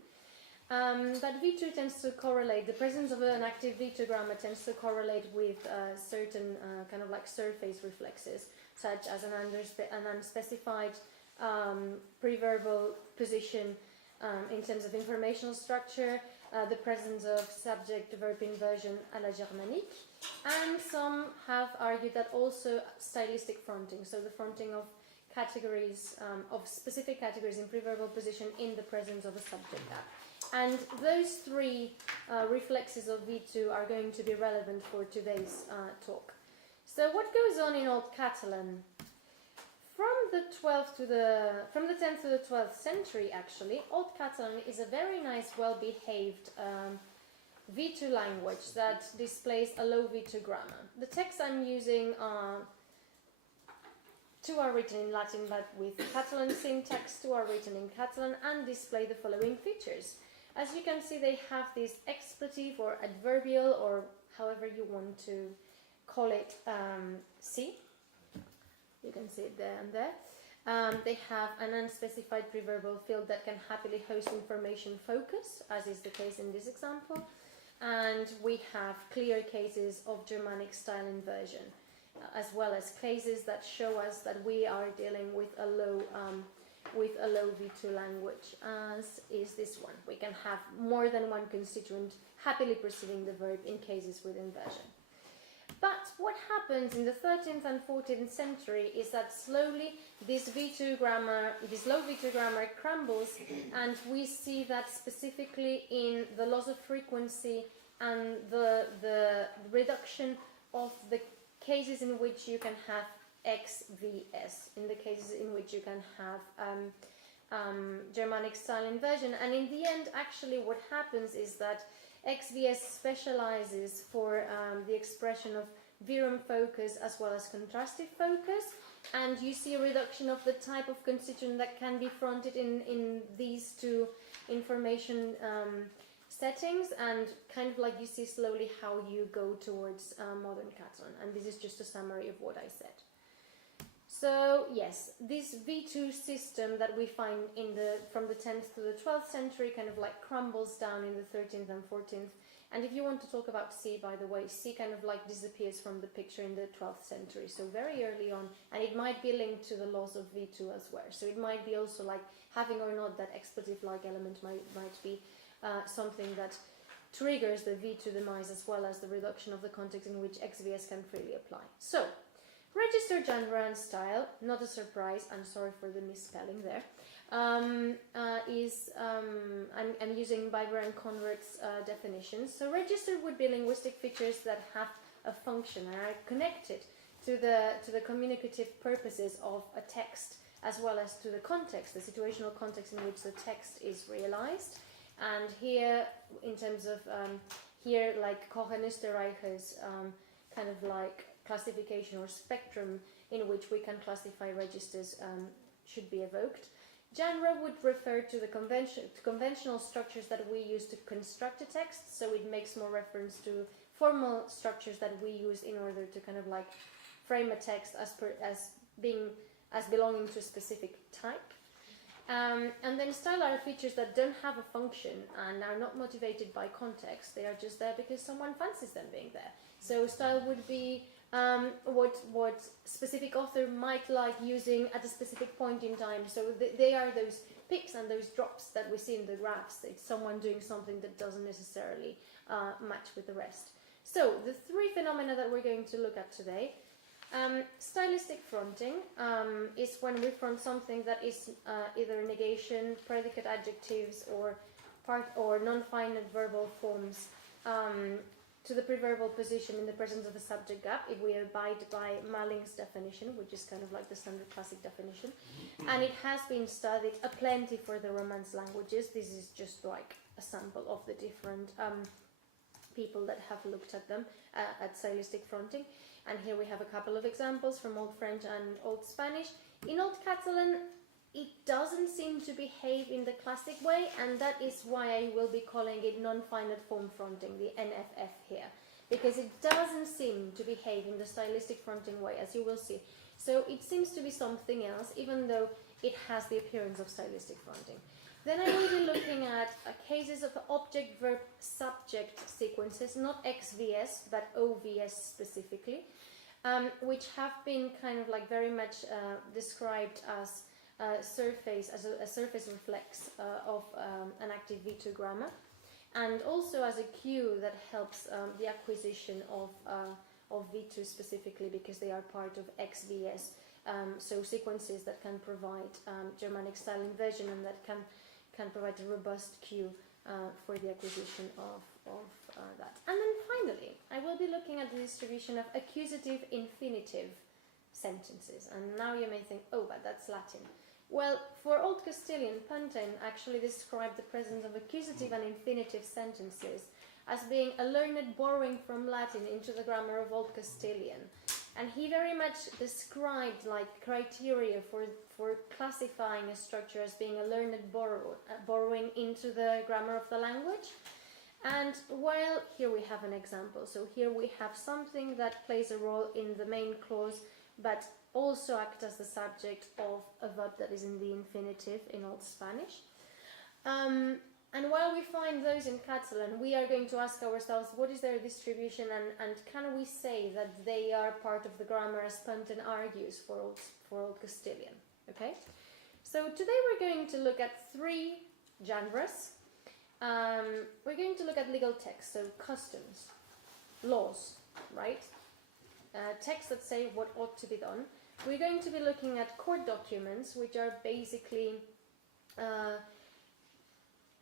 But V2 tends to correlate, the presence of an active V2 grammar tends to correlate with certain kind of like surface reflexes, such as an unspecified preverbal position in terms of informational structure, the presence of subject-verb inversion à la germanique, and some have argued that also stylistic fronting, so the fronting of categories, of specific categories in preverbal position in the presence of a subject gap. And those three reflexes of V2 are going to be relevant for today's talk. So what goes on in Old Catalan? From the 10th to the 12th century, actually, Old Catalan is a very nice, well-behaved V2 language that displays a low V2 grammar. The texts I'm using two are written in Latin but with Catalan syntax, two are written in Catalan and display the following features. As you can see, they have this expletive or adverbial, or however you want to call it, C. You can see it there and there. They have an unspecified preverbal field that can happily host information focus, as is the case in this example. And we have clear cases of Germanic style inversion, as well as cases that show us that we are dealing with a low V2 language, as is this one. We can have more than one constituent happily preceding the verb in cases with inversion. But what happens in the 13th and 14th century is that slowly this V2 grammar, this low V2 grammar crumbles, and we see that specifically in the loss of frequency and the reduction of the cases in which you can have XVS, in the cases in which you can have Germanic style inversion. And in the end, actually what happens is that XVS specializes for the expression of virum focus as well as contrastive focus, and you see a reduction of the type of constituent that can be fronted in these two information settings, and kind of like you see slowly how you go towards modern Catalan. And this is just a summary of what I said. So yes, this V2 system that we find from the 10th to the 12th century kind of like crumbles down in the 13th and 14th. And if you want to talk about C, by the way, C kind of like disappears from the picture in the 12th century, so very early on, and it might be linked to the loss of V2 as well. So it might be also like having or not that expletive-like element might be something that triggers the V2 demise as well as the reduction of the context in which XVS can freely apply. So, register genre and style, not a surprise, I'm sorry for the misspelling there, I'm using Biber and Conrad's definitions. So register would be linguistic features that have a function and are connected to the communicative purposes of a text, as well as to the context, the situational context in which the text is realized. And here, in terms of, here like Kochen-Österreicher's kind of like classification or spectrum in which we can classify registers should be evoked. Genre would refer to the conventional structures that we use to construct a text, so it makes more reference to formal structures that we use in order to kind of like frame a text as belonging to a specific type. And then style are features that don't have a function and are not motivated by context. They are just there because someone fancies them being there. So style would be what specific author might like using at a specific point in time. So they are those picks and those drops that we see in the graphs. It's someone doing something that doesn't necessarily match with the rest. So the three phenomena that we're going to look at today. Stylistic fronting is when we front something that is either negation, predicate adjectives, or non-finite verbal forms to the preverbal position in the presence of a subject gap, if we abide by Malling's definition, which is kind of like the standard classic definition. And it has been studied aplenty for the Romance languages. This is just like a sample of the different people that have looked at them, at stylistic fronting. And here we have a couple of examples from Old French and Old Spanish. In Old Catalan, it doesn't seem to behave in the classic way, and that is why I will be calling it non-finite form fronting, the NFF here, because it doesn't seem to behave in the stylistic fronting way, as you will see. So it seems to be something else, even though it has the appearance of stylistic fronting. Then I will be looking at cases of object-verb-subject sequences, not XVS, but OVS specifically, which have been kind of like very much described as surface as a surface reflex of an active V2 grammar, and also as a cue that helps the acquisition of V2 specifically because they are part of XVS, so sequences that can provide Germanic style inversion and that can provide a robust cue for the acquisition of that. And then finally, I will be looking at the distribution of accusative infinitive sentences. And now you may think, oh, but that's Latin. Well, for Old Castilian, Pantin actually described the presence of accusative and infinitive sentences as being a learned borrowing from Latin into the grammar of Old Castilian. And he very much described like criteria for classifying a structure as being a learned borrowing into the grammar of the language. And while here we have an example, so here we have something that plays a role in the main clause, but also acts as the subject of a verb that is in the infinitive in Old Spanish. And while we find those in Catalan, we are going to ask ourselves, what is their distribution, and can we say that they are part of the grammar as Pantin argues for Old Castilian? Okay? So today we're going to look at 3 genres. We're going to look at legal text, so customs, laws, right? Texts that say what ought to be done. We're going to be looking at court documents, which are basically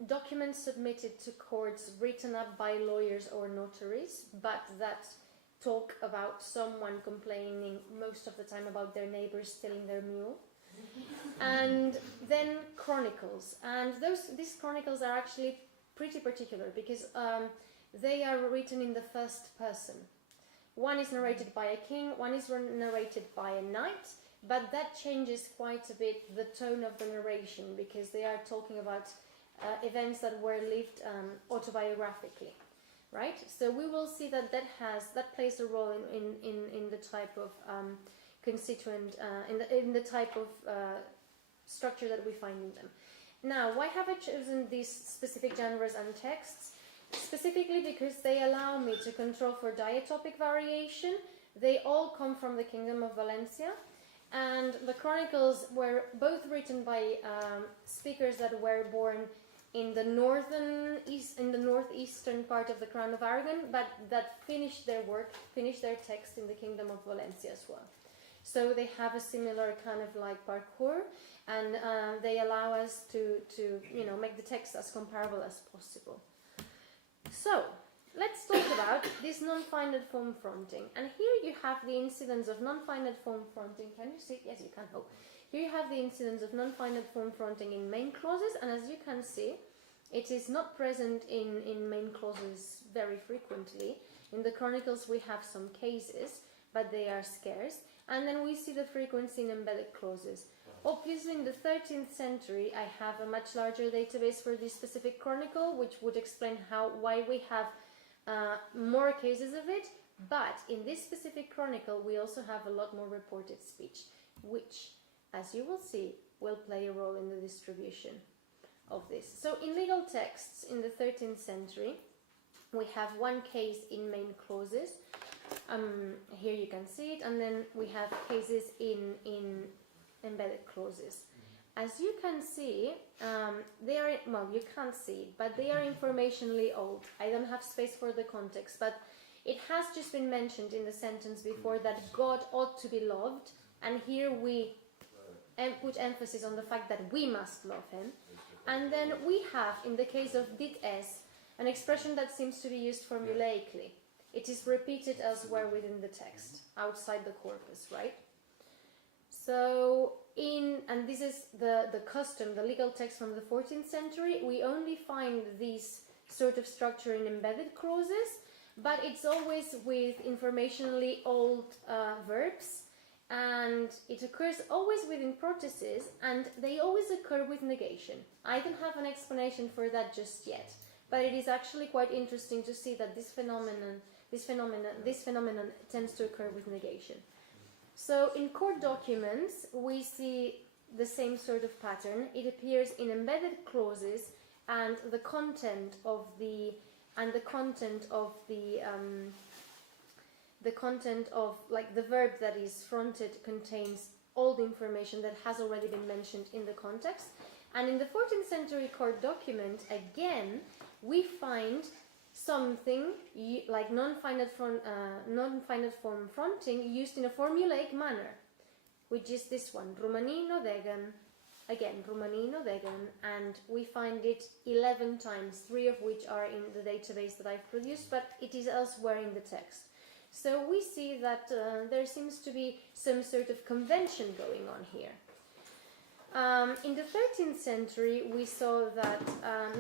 documents submitted to courts written up by lawyers or notaries, but that talk about someone complaining most of the time about their neighbors stealing their mule. And then chronicles, and these chronicles are actually pretty particular because they are written in the first person. One is narrated by a king, one is narrated by a knight, but that changes quite a bit the tone of the narration because they are talking about events that were lived autobiographically, right? So we will see that that plays a role in the type of constituent, in the type of structure that we find in them. Now, why have I chosen these specific genres and texts? Specifically because they allow me to control for diatopic variation. They all come from the Kingdom of Valencia, and the chronicles were both written by speakers that were born in the northeastern part of the Crown of Aragon, but that finished their text in the Kingdom of Valencia as well. So they have a similar kind of like parcours, and they allow us to make the text as comparable as possible. So let's talk about this non-finite form fronting. And here you have the incidence of non-finite form fronting. Can you see? Yes, you can. Oh. Here you have the incidence of non-finite form fronting in main clauses, and as you can see, it is not present in main clauses very frequently. In the chronicles we have some cases, but they are scarce. And then we see the frequency in embedded clauses. Obviously, in the 13th century, I have a much larger database for this specific chronicle, which would explain why we have more cases of it. But in this specific chronicle, we also have a lot more reported speech, which, as you will see, will play a role in the distribution of this. So in legal texts in the 13th century, we have one case in main clauses. Here you can see it, and then we have cases in embedded clauses. As you can see, they are, well, you can't see it, but they are informationally old. I don't have space for the context, but it has just been mentioned in the sentence before that God ought to be loved, and here we put emphasis on the fact that we must love him. And then we have, in the case of dit es, an expression that seems to be used formulaically. It is repeated elsewhere within the text, outside the corpus, right? So, and this is the custom, the legal text from the 14th century. We only find this sort of structure in embedded clauses, but it's always with informationally old verbs, and it occurs always within processes, and they always occur with negation. I don't have an explanation for that just yet, but it is actually quite interesting to see that this phenomenon tends to occur with negation. So in court documents, we see the same sort of pattern. It appears in embedded clauses, and the content of the like the verb that is fronted contains old information that has already been mentioned in the context. And in the 14th century court document, again, we find something like non-finite form fronting used in a formulaic manner, which is this one, Romanino Degen, again, Romanino Degen, and we find it 11 times, 3 of which are in the database that I've produced, but it is elsewhere in the text. So we see that there seems to be some sort of convention going on here. In the 13th century, we saw that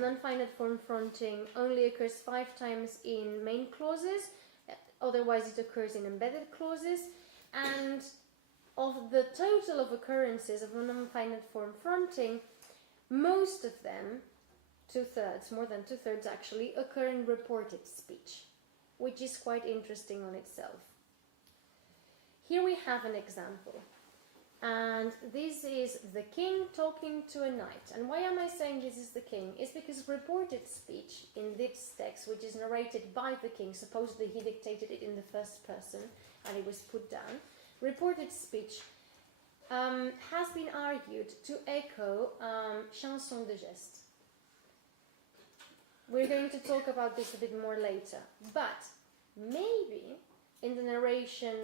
non-finite form fronting only occurs 5 times in main clauses, otherwise it occurs in embedded clauses, and of the total of occurrences of non-finite form fronting, most of them, 2/3, more than 2/3 actually, occur in reported speech, which is quite interesting on itself. Here we have an example. And this is the king talking to a knight. And why am I saying this is the king? It's because reported speech in this text, which is narrated by the king, supposedly he dictated it in the first person and it was put down, reported speech has been argued to echo chanson de geste. We're going to talk about this a bit more later. But maybe in the narration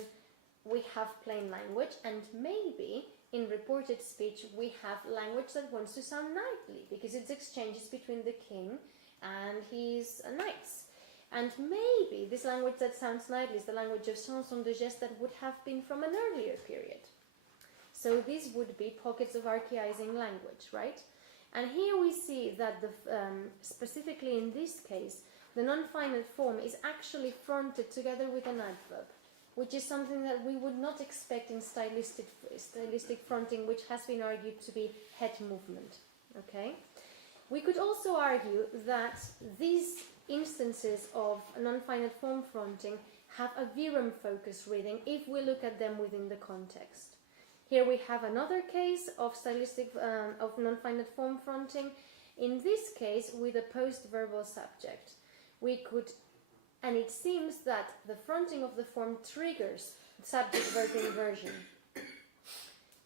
we have plain language, and maybe in reported speech we have language that wants to sound knightly, because it's exchanges between the king and his knights. And maybe this language that sounds knightly is the language of chanson de geste that would have been from an earlier period. So these would be pockets of archaizing language, right? And here we see that specifically in this case, the non-finite form is actually fronted together with an adverb, which is something that we would not expect in stylistic fronting, which has been argued to be head movement. Okay? We could also argue that these instances of non-finite form fronting have a Virum focus reading if we look at them within the context. Here we have another case of of non-finite form fronting, in this case with a post-verbal subject. And it seems that the fronting of the form triggers subject-verb inversion.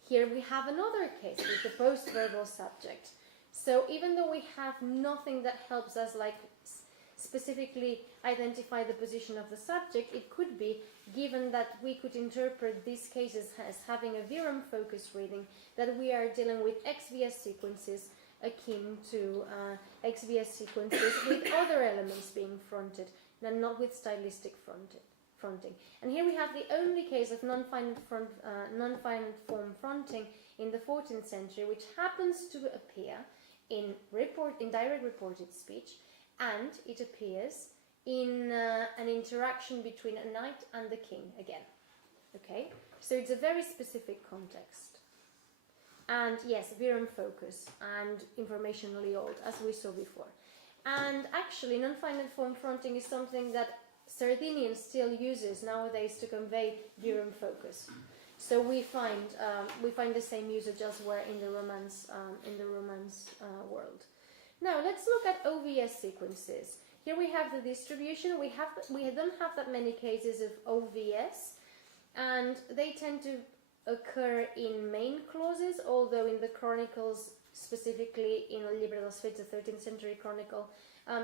Here we have another case with the post-verbal subject. So even though we have nothing that helps us like specifically identify the position of the subject, it could be, given that we could interpret these cases as having a Virum focus reading, that we are dealing with XVS sequences akin to XVS sequences with other elements being fronted, and not with stylistic fronting. And here we have the only case of non-finite form fronting in the 14th century, which happens to appear in direct reported speech, and it appears in an interaction between a knight and the king again. Okay, so it's a very specific context. And yes, Virum focus and informationally old, as we saw before. And actually, non-finite form fronting is something that Sardinian still uses nowadays to convey Virum focus. So we find the same usage elsewhere in the Romance world. Now let's look at OVS sequences. Here we have the distribution. We don't have that many cases of OVS, and they tend to occur in main clauses, although in the chronicles, specifically in El Libro dels Fets, the 13th century chronicle,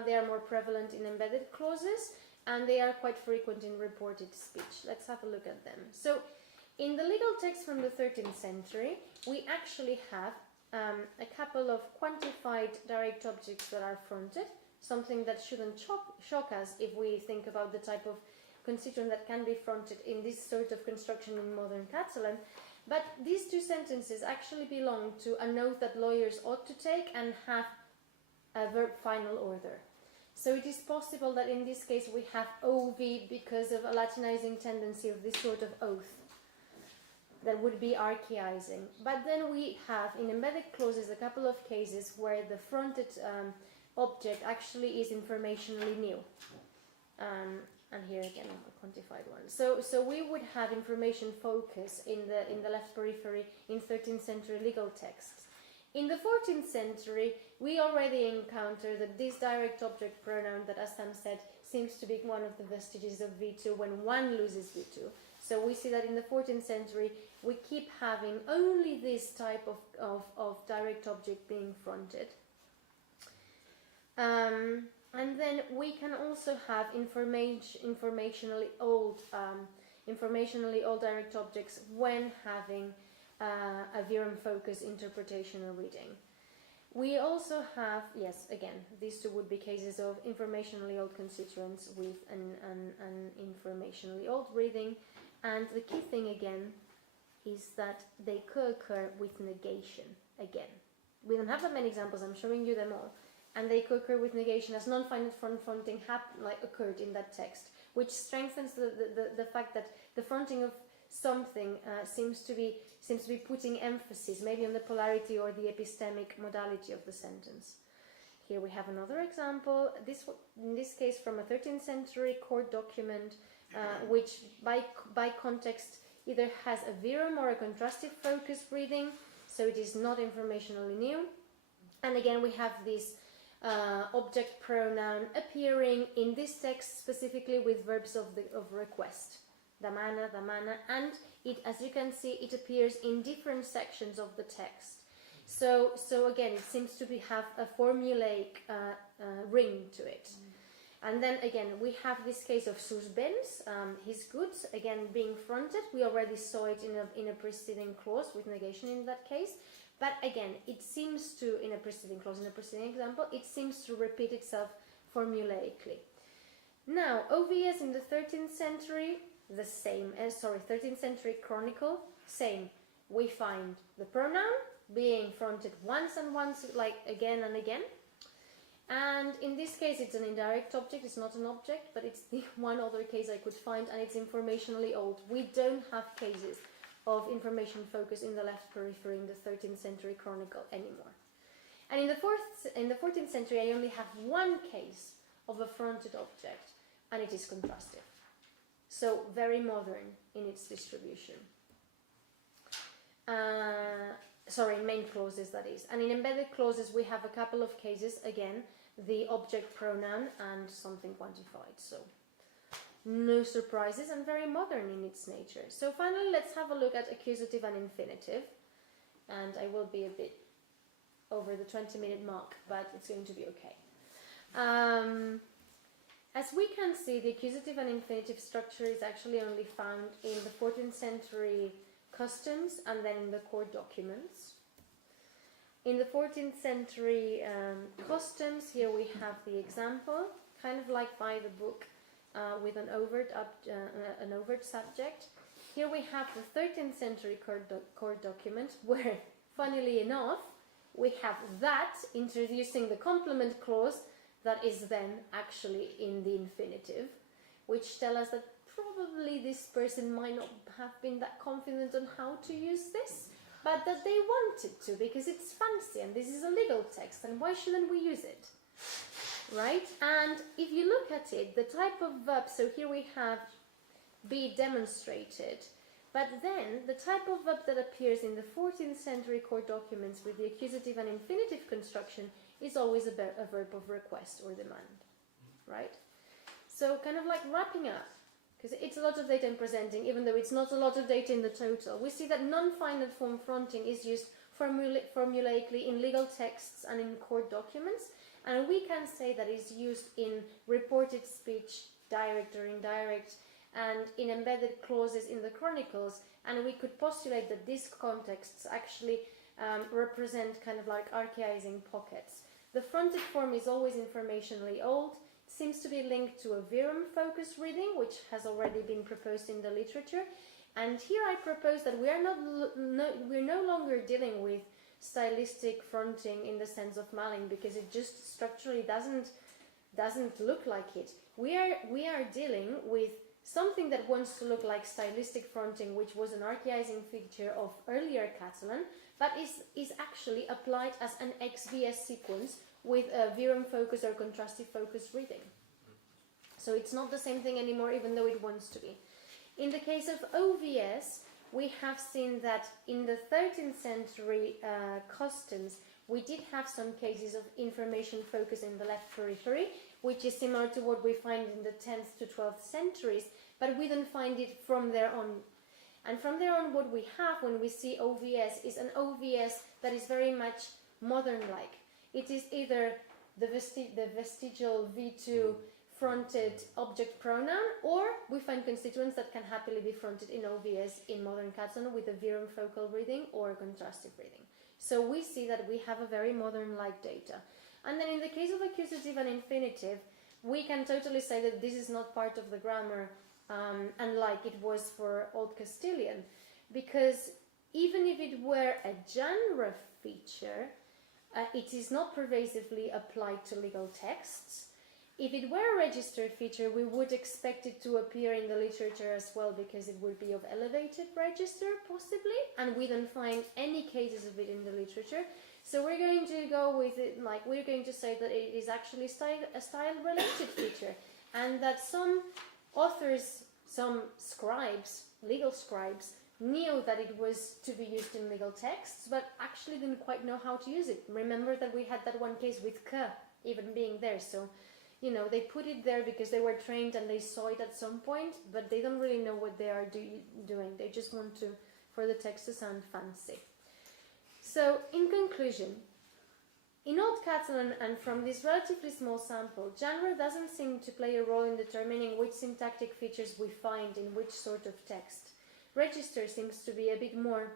they are more prevalent in embedded clauses, and they are quite frequent in reported speech. Let's have a look at them. So in the legal text from the 13th century, we actually have a couple of quantified direct objects that are fronted, something that shouldn't shock us if we think about the type of constituent that can be fronted in this sort of construction in modern Catalan. But these two sentences actually belong to a note that lawyers ought to take and have a verb final order. So it is possible that in this case we have OV because of a Latinizing tendency of this sort of oath that would be archaizing. But then we have in embedded clauses a couple of cases where the fronted object actually is informationally new. And here again a quantified one. So we would have information focus in the left periphery in 13th century legal texts. In the 14th century, we already encounter that this direct object pronoun that, as Sam said, seems to be one of the vestiges of V2 when one loses V2. So So we see that in the 14th century we keep having only this type of direct object being fronted. And then we can also have informationally old direct objects when having a Virum focus interpretation or reading. We also have, yes, again, these two would be cases of informationally old constituents with an informationally old reading. And the key thing again is that they co-occur with negation again. We don't have that many examples, I'm showing you them all. And they co-occur with negation as non-finite fronting occurred in that text, which strengthens the fact that the fronting of something seems to be putting emphasis maybe on the polarity or the epistemic modality of the sentence. Here we have another example, in this case from a 13th century court document, which by context either has a Virum or a contrastive focus reading, so it is not informationally new. And again we have this object pronoun appearing in this text specifically with verbs of request, damana, and it, as you can see, it appears in different sections of the text. So again, it seems to have a formulaic ring to it. And then again, we have this case of sus bens, his goods, again being fronted. We already saw it in a preceding clause with negation in that case. But again, it seems to, in a preceding clause, in a preceding example, it seems to repeat itself formulaically. Now, OVS in the 13th century, the same, 13th century chronicle, same. We find the pronoun being fronted once and once, like again and again. And in this case, it's an indirect object, it's not an object, but it's the one other case I could find, and it's informationally old. We don't have cases of information focus in the left periphery in the 13th century chronicle anymore. And in the 14th century, I only have one case of a fronted object, and it is contrastive. So very modern in its distribution. In main clauses, that is. And in embedded clauses, we have a couple of cases, again, the object pronoun and something quantified. So no surprises and very modern in its nature. So finally, let's have a look at accusative and infinitive. And I will be a bit over the 20-minute mark, but it's going to be okay. As we can see, the accusative and infinitive structure is actually only found in the 14th century customs and then in the court documents. In the 14th century customs, here we have the example, kind of like by the book, with an overt subject. Here we have the 13th century court document where, funnily enough, we have that introducing the complement clause that is then actually in the infinitive, which tell us that probably this person might not have been that confident on how to use this, but that they wanted to because it's fancy and this is a legal text and why shouldn't we use it? Right? And if you look at it, the type of verb, so here we have be demonstrated, but then the type of verb that appears in the 14th century court documents with the accusative and infinitive construction is always a verb of request or demand, right? So kind of like wrapping up, because it's a lot of data in presenting, even though it's not a lot of data in the total. We see that non-finite form fronting is used formulaically in legal texts and in court documents, and we can say that it's used in reported speech, direct or indirect, and in embedded clauses in the chronicles, and we could postulate that these contexts actually represent kind of like archaizing pockets. The fronted form is always informationally old, seems to be linked to a Virum focus reading, which has already been proposed in the literature. And here I propose that we're no longer dealing with stylistic fronting in the sense of Malling, because it just structurally doesn't look like it. We are dealing with something that wants to look like stylistic fronting, which was an archaizing feature of earlier Catalan, but is actually applied as an XVS sequence with a Virum focus or contrastive focus reading. So it's not the same thing anymore, even though it wants to be. In the case of OVS, we have seen that in the 13th century customs, we did have some cases of information focus in the left periphery, which is similar to what we find in the 10th to 12th centuries, but we don't find it from there on. And from there on, what we have when we see OVS is an OVS that is very much modern-like. It is either the vestigial V2 fronted object pronoun, or we find constituents that can happily be fronted in OVS in modern Catalan with a virum focal reading or a contrastive reading. So we see that we have a very modern-like data. And then in the case of accusative and infinitive, we can totally say that this is not part of the grammar, unlike it was for Old Castilian, because even if it were a genre feature, it is not pervasively applied to legal texts. If it were a register feature, we would expect it to appear in the literature as well, because it would be of elevated register, possibly, and we don't find any cases of it in the literature. So we're going to go with it, like, we're going to say that it is actually a style-related feature, and that some authors, some scribes, legal scribes, knew that it was to be used in legal texts, but actually didn't quite know how to use it. Remember that we had that one case with K even being there, so, you know, they put it there because they were trained and they saw it at some point, but they don't really know what they are doing. They just want to, for the text to sound fancy. So, in conclusion, in Old Catalan and from this relatively small sample, genre doesn't seem to play a role in determining which syntactic features we find in which sort of text. Register seems to be a bit more,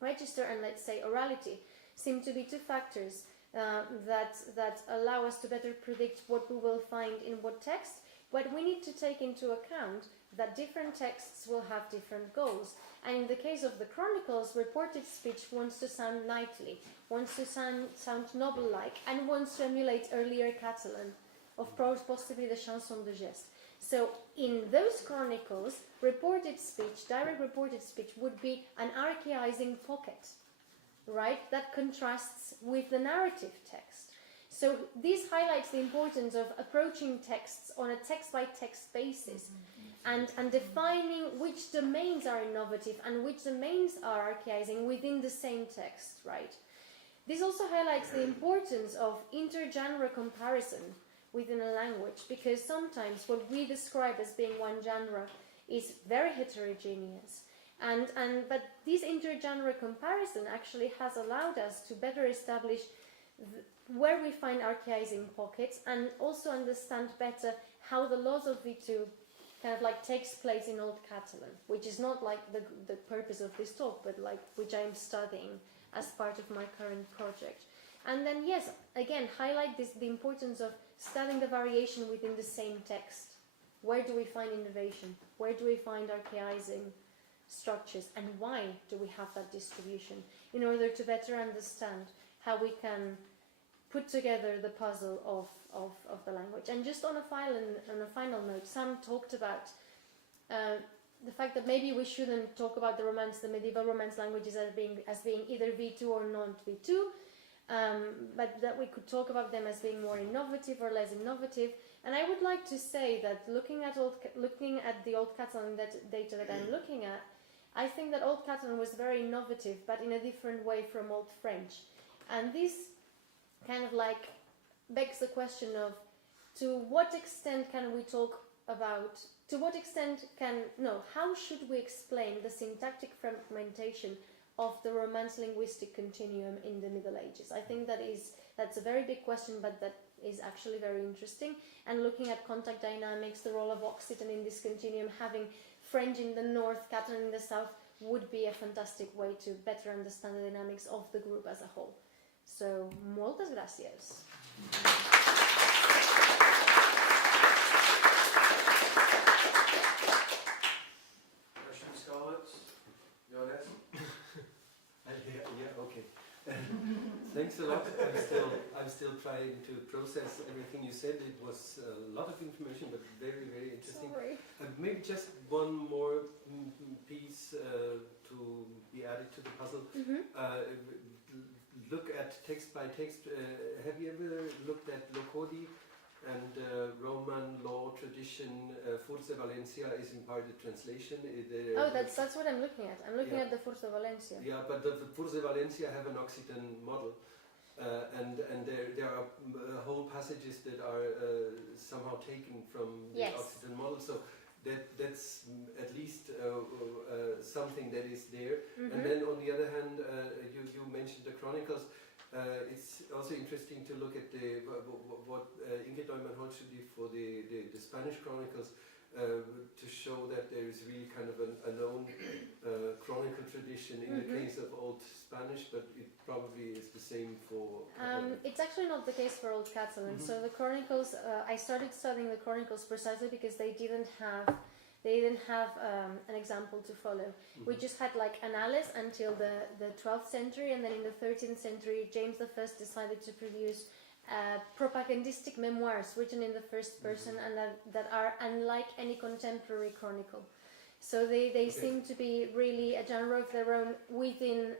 register and let's say orality seem to be two factors that allow us to better predict what we will find in what text, but we need to take into account that different texts will have different goals. And in the case of the Chronicles, reported speech wants to sound knightly, wants to sound noble-like, and wants to emulate earlier Catalan, of course possibly the chanson de geste. So in those chronicles, reported speech, direct reported speech, would be an archaizing pocket, right, that contrasts with the narrative text. So this highlights the importance of approaching texts on a text-by-text basis, and defining which domains are innovative and which domains are archaizing within the same text, right? This also highlights the importance of intergenre comparison within a language, because sometimes what we describe as being one genre is very heterogeneous, but this intergenre comparison actually has allowed us to better establish where we find archaizing pockets, and also understand better how the laws of V2 kind of like takes place in Old Catalan, which is not like the purpose of this talk, but like which I'm studying as part of my current project. And then yes, again, highlight the importance of studying the variation within the same text. Where do we find innovation? Where do we find archaizing structures? And why do we have that distribution? In order to better understand how we can put together the puzzle of the language. And just on a final note, Sam talked about the fact that maybe we shouldn't talk about the medieval Romance languages as being either V2 or not V2, but that we could talk about them as being more innovative or less innovative. And I would like to say that looking at the Old Catalan data that I'm looking at, I think that Old Catalan was very innovative, but in a different way from Old French. And this kind of like begs the question of, to what extent can we talk about, how should we explain the syntactic fragmentation of the Romance linguistic continuum in the Middle Ages? I think that's a very big question, but that is actually very interesting. And looking at contact dynamics, the role of Occitan in this continuum, having French in the north, Catalan in the south, would be a fantastic way to better understand the dynamics of the group as a whole. So, moltes gracias. Questions, Scarlett? Johannes? Yeah, okay. Thanks a lot. I'm still trying to process everything you said. It was a lot of information, but very, very interesting. Sorry. Maybe just one more piece to be added to the puzzle. Look at text by text. Have you ever looked at Locodi and Roman law tradition? Forza Valencia is in part a translation. That's what I'm looking at. I'm looking at the Forza Valencia. Yeah, but the Forza Valencia have an Occitan model. and there are whole passages that are somehow taken from the Yes. Occitan model. So that's at least something that is there. And then on the other hand, you mentioned the chronicles. It's also interesting to look at what Ingrid Neumann-Holtschuh did for the Spanish chronicles, to show that there is really kind of a known chronicle tradition in the case of Old Spanish, but it probably is the same for... It's actually not the case for Old Catalan. So the chronicles, I started studying the chronicles precisely because they didn't have an example to follow. We just had like annales until the 12th century, and then in the 13th century James I decided to produce propagandistic memoirs written in the first person and that are unlike any contemporary chronicle. So they seem to be really a genre of their own within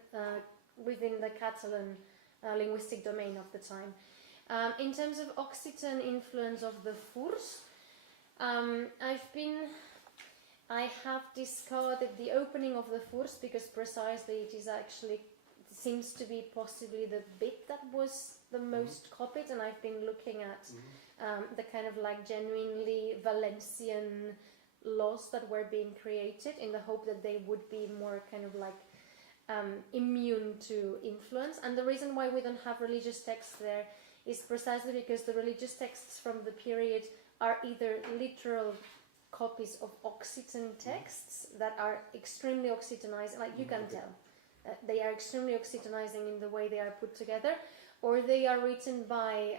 the Catalan linguistic domain of the time. In terms of Occitan influence of the Furs, I have discarded the opening of the Furs because precisely it seems to be possibly the bit that was the most copied, and I've been looking at the kind of like genuinely Valencian laws that were being created in the hope that they would be more kind of like immune to influence. And the reason why we don't have religious texts there is precisely because the religious texts from the period are either literal copies of Occitan texts that are extremely Occitanized, like you can tell. They are extremely Occitanizing in the way they are put together, or they are written by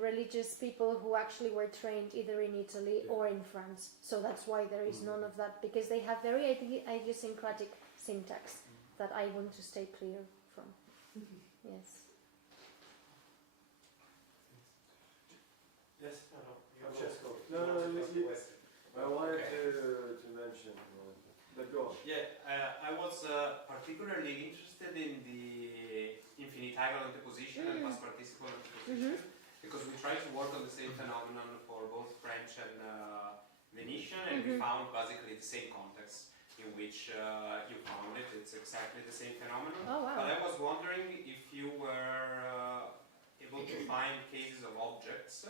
religious people who actually were trained either in Italy or in France. So that's why there is none of that, because they have very idiosyncratic syntax that I want to stay clear from. Yes. Yes. Francesco. No, I wanted to mention. But go on. Yeah, I was particularly interested in the infinitival interposition and past participle interposition, because we tried to work on the same phenomenon for both French and Venetian, and we found basically the same context in which you found it. It's exactly the same phenomenon. Oh, wow. But I was wondering if you were able to find cases of objects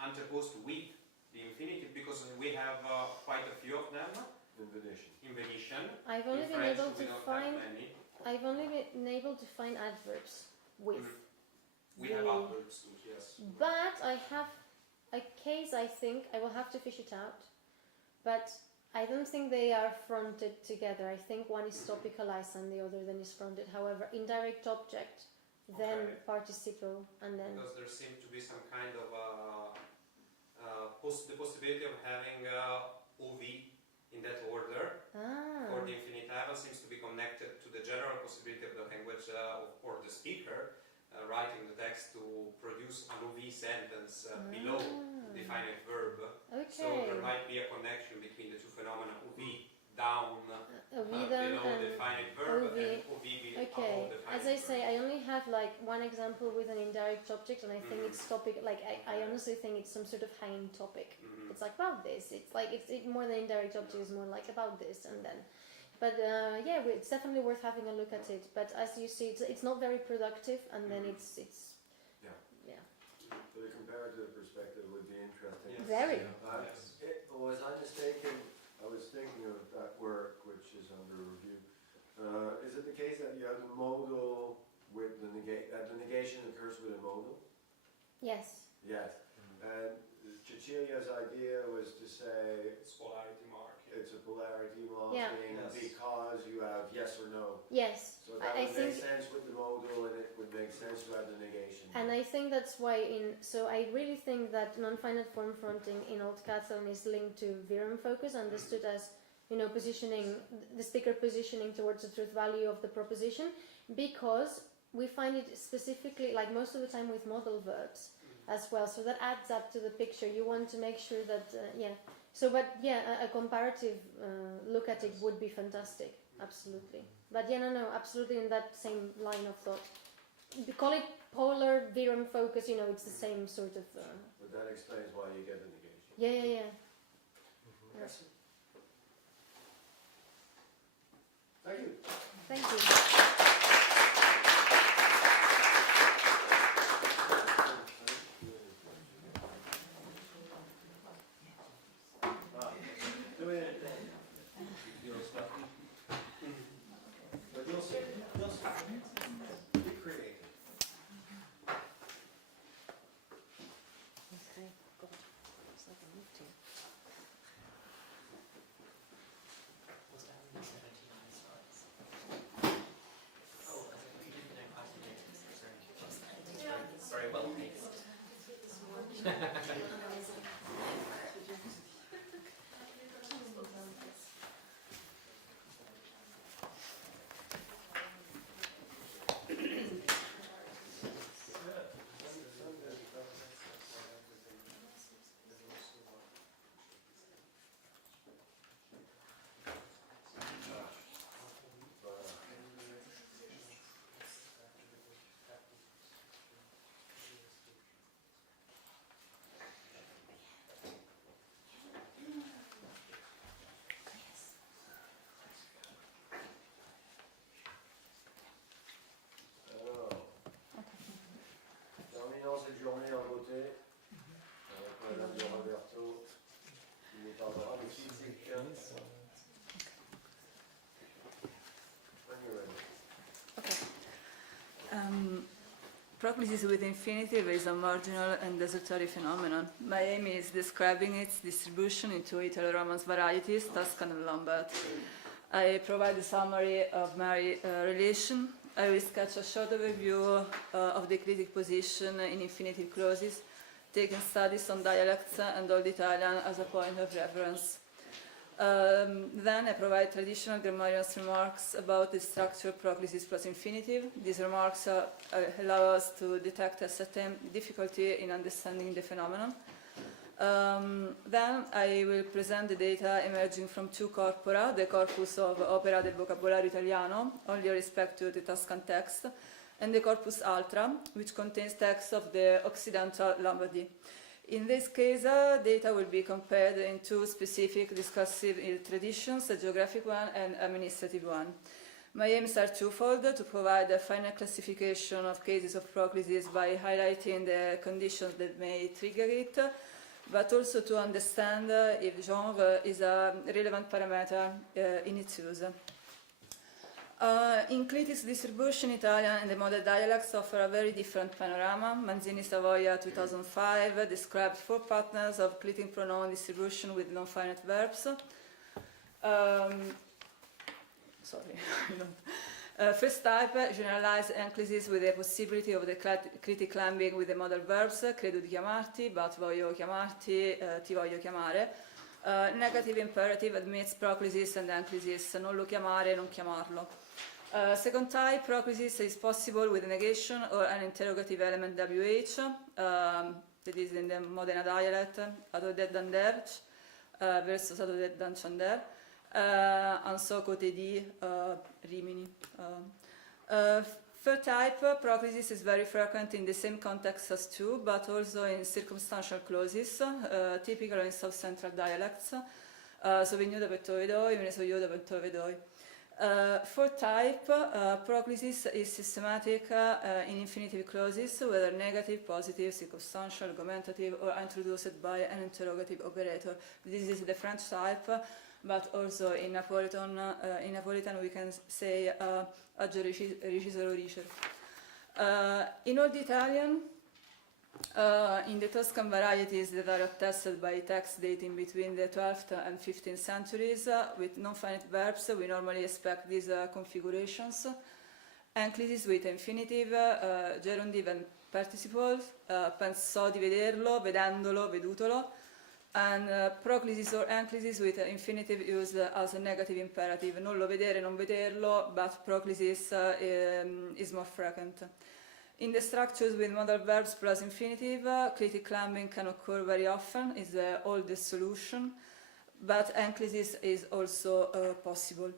anteposed with the infinitive, because we have quite a few of them. In Venetian. I've only been able to find adverbs with. We have adverbs too, yes. But I have a case, I think, I will have to fish it out, but I don't think they are fronted together. I think one is topicalized and the other then is fronted. However, indirect object, then participle, and then... Because there seemed to be some kind of the possibility of having OV in that order for the infinitival seems to be connected to the general possibility of the language or the speaker writing the text to produce an OV sentence below the definite verb. So there might be a connection between the two phenomena, OV down below the definite verb and OV above the definite As I say, I only have like one example with an indirect object, and I think it's topic, like I honestly think it's some sort of hanging topic. It's like about this, it's like it's more than indirect object, is more like about this, and then but yeah, it's definitely worth having a look at it. But as you see, it's not very productive, and then it's yeah. So the comparative perspective would be interesting. Yes. Very. Was I mistaken? I was thinking of that work which is under review. Is it the case that you have the modal with the negation occurs with a modal? Yes. Yes. And Cecilia's idea was to say it's polarity marking. It's a polarity marking because you have yes or no. Yes. So that would make sense with the modal, and it would make sense to have the negation. And I think that's why so I really think that non-finite form fronting in Old Catalan is linked to virum focus, understood as, positioning, the speaker positioning towards the truth value of the proposition, because we find it specifically, like most of the time with modal verbs as well. So that adds up to the picture. You want to make sure that, So, but a comparative look at it would be fantastic, absolutely. But absolutely in that same line of thought. We call it polar virum focus, it's the same sort of... But that explains why you get the negation. Yeah. Yes. Thank you. Thank you. terminant cette journée en beauté avec Madame de Roberto qui nous parlera de physique. When you're ready. Proclisis with infinitive is a marginal and desultory phenomenon. My aim is describing its distribution into Italo-Romance varieties, Tuscan and Lombard. I provide a summary of my relation. I will sketch a short overview of the critic position in infinitive clauses, taking studies on dialects and Old Italian as a point of reference. Then I provide traditional grammarian remarks about the structure proclisis plus infinitive. These remarks allow us to detect a certain difficulty in understanding the phenomenon. Then I will present the data emerging from two corpora, the corpus of Opera del Vocabolario Italiano, only with respect to the Tuscan text, and the corpus Altra, which contains texts of the Occidental Lombardy. In this case, data will be compared in two specific discursive traditions, a geographic one and administrative one. My aims are twofold: to provide a final classification of cases of proclisis by highlighting the conditions that may trigger it, but also to understand if genre is a relevant parameter in its use. In Critic's distribution, Italian and the model dialects offer a very different panorama. Manzini Savoia 2005 described 4 patterns of clitic pronoun distribution with non-finite verbs. First type, generalized enclisis with the possibility of the critic climbing with the modal verbs, credo di chiamarti, but voglio chiamarti, ti voglio chiamare. Negative imperative admits proclisis and enclisis, non lo chiamare, non chiamarlo. Second type, proclisis is possible with negation or an interrogative element WH, that is in the Modena dialect, adodet danderch versus adodet danchander, and so cote di Rimini. Third type, proclisis is very frequent in the same context as two, but also in circumstantial clauses, typical in South-Central dialects. So venuto per tovedoi, me ne so io da per tovedoi. Fourth type, proclisis is systematic in infinitive clauses, whether negative, positive, circumstantial, argumentative, or introduced by an interrogative operator. This is the French type, but also in Napolitan we can say agio recisero ricer. In Old Italian, in the Tuscan varieties that are attested by texts dating between the 12th and 15th centuries, with non-finite verbs, we normally expect these configurations. Enclisis with infinitive, gerundive and participles, pensò di vederlo, vedendolo, vedutolo, and proclisis or enclisis with infinitive used as a negative imperative, non lo vedere, non vederlo, but proclisis is more frequent. In the structures with modal verbs plus infinitive, critic climbing can occur very often, is the oldest solution, but enclisis is also possible.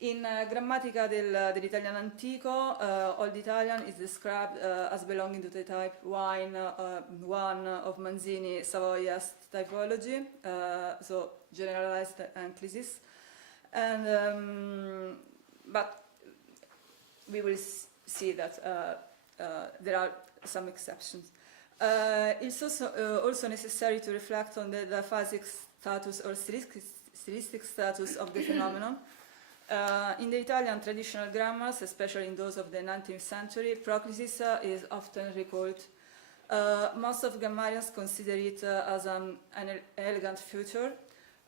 In Grammatica dell'Italiano Antico, Old Italian is described as belonging to the type one of Manzini Savoia's typology, so generalized enclisis. And, but we will see that there are some exceptions. It's also necessary to reflect on the diaphasic status or stylistic status of the phenomenon. In the Italian traditional grammars, especially in those of the 19th century, proclisis is often recalled. Most of grammarians consider it as an elegant feature,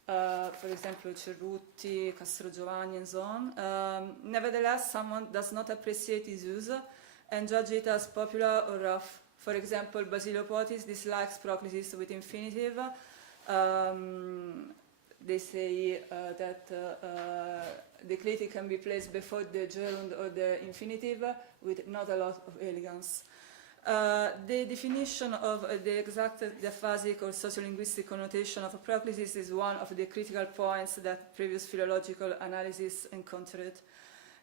for example, Cerruti, Castro Giovanni, and so on. Nevertheless, someone does not appreciate its use and judge it as popular or rough. For example, Basilio Potis dislikes proclisis with infinitive. They say that the critic can be placed before the gerund or the infinitive with not a lot of elegance. The definition of the exact diaphasic or sociolinguistic connotation of a proclisis is one of the critical points that previous philological analysis encountered.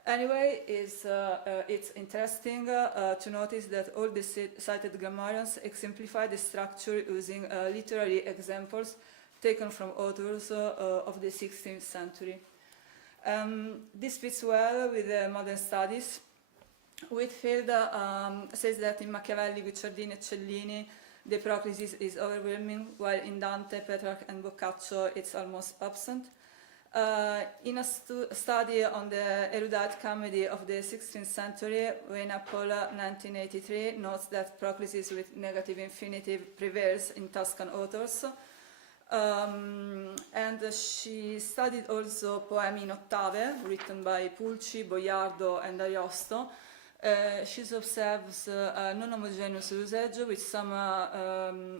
Anyway, it's interesting to notice that all the cited grammarians exemplify the structure using literary examples taken from authors of the 16th century. This fits well with the modern studies. Whitfield says that in Machiavelli, Guicciardini and Cellini, the proclisis is overwhelming, while in Dante, Petrarch and Boccaccio it's almost absent. In a study on the erudite comedy of the 16th century, Wayne Pola, 1983, notes that proclisis with negative infinitive prevails in Tuscan authors. And she studied also poemi in ottave, written by Pulci, Boiardo and Ariosto. She observes a non-homogeneous usage with some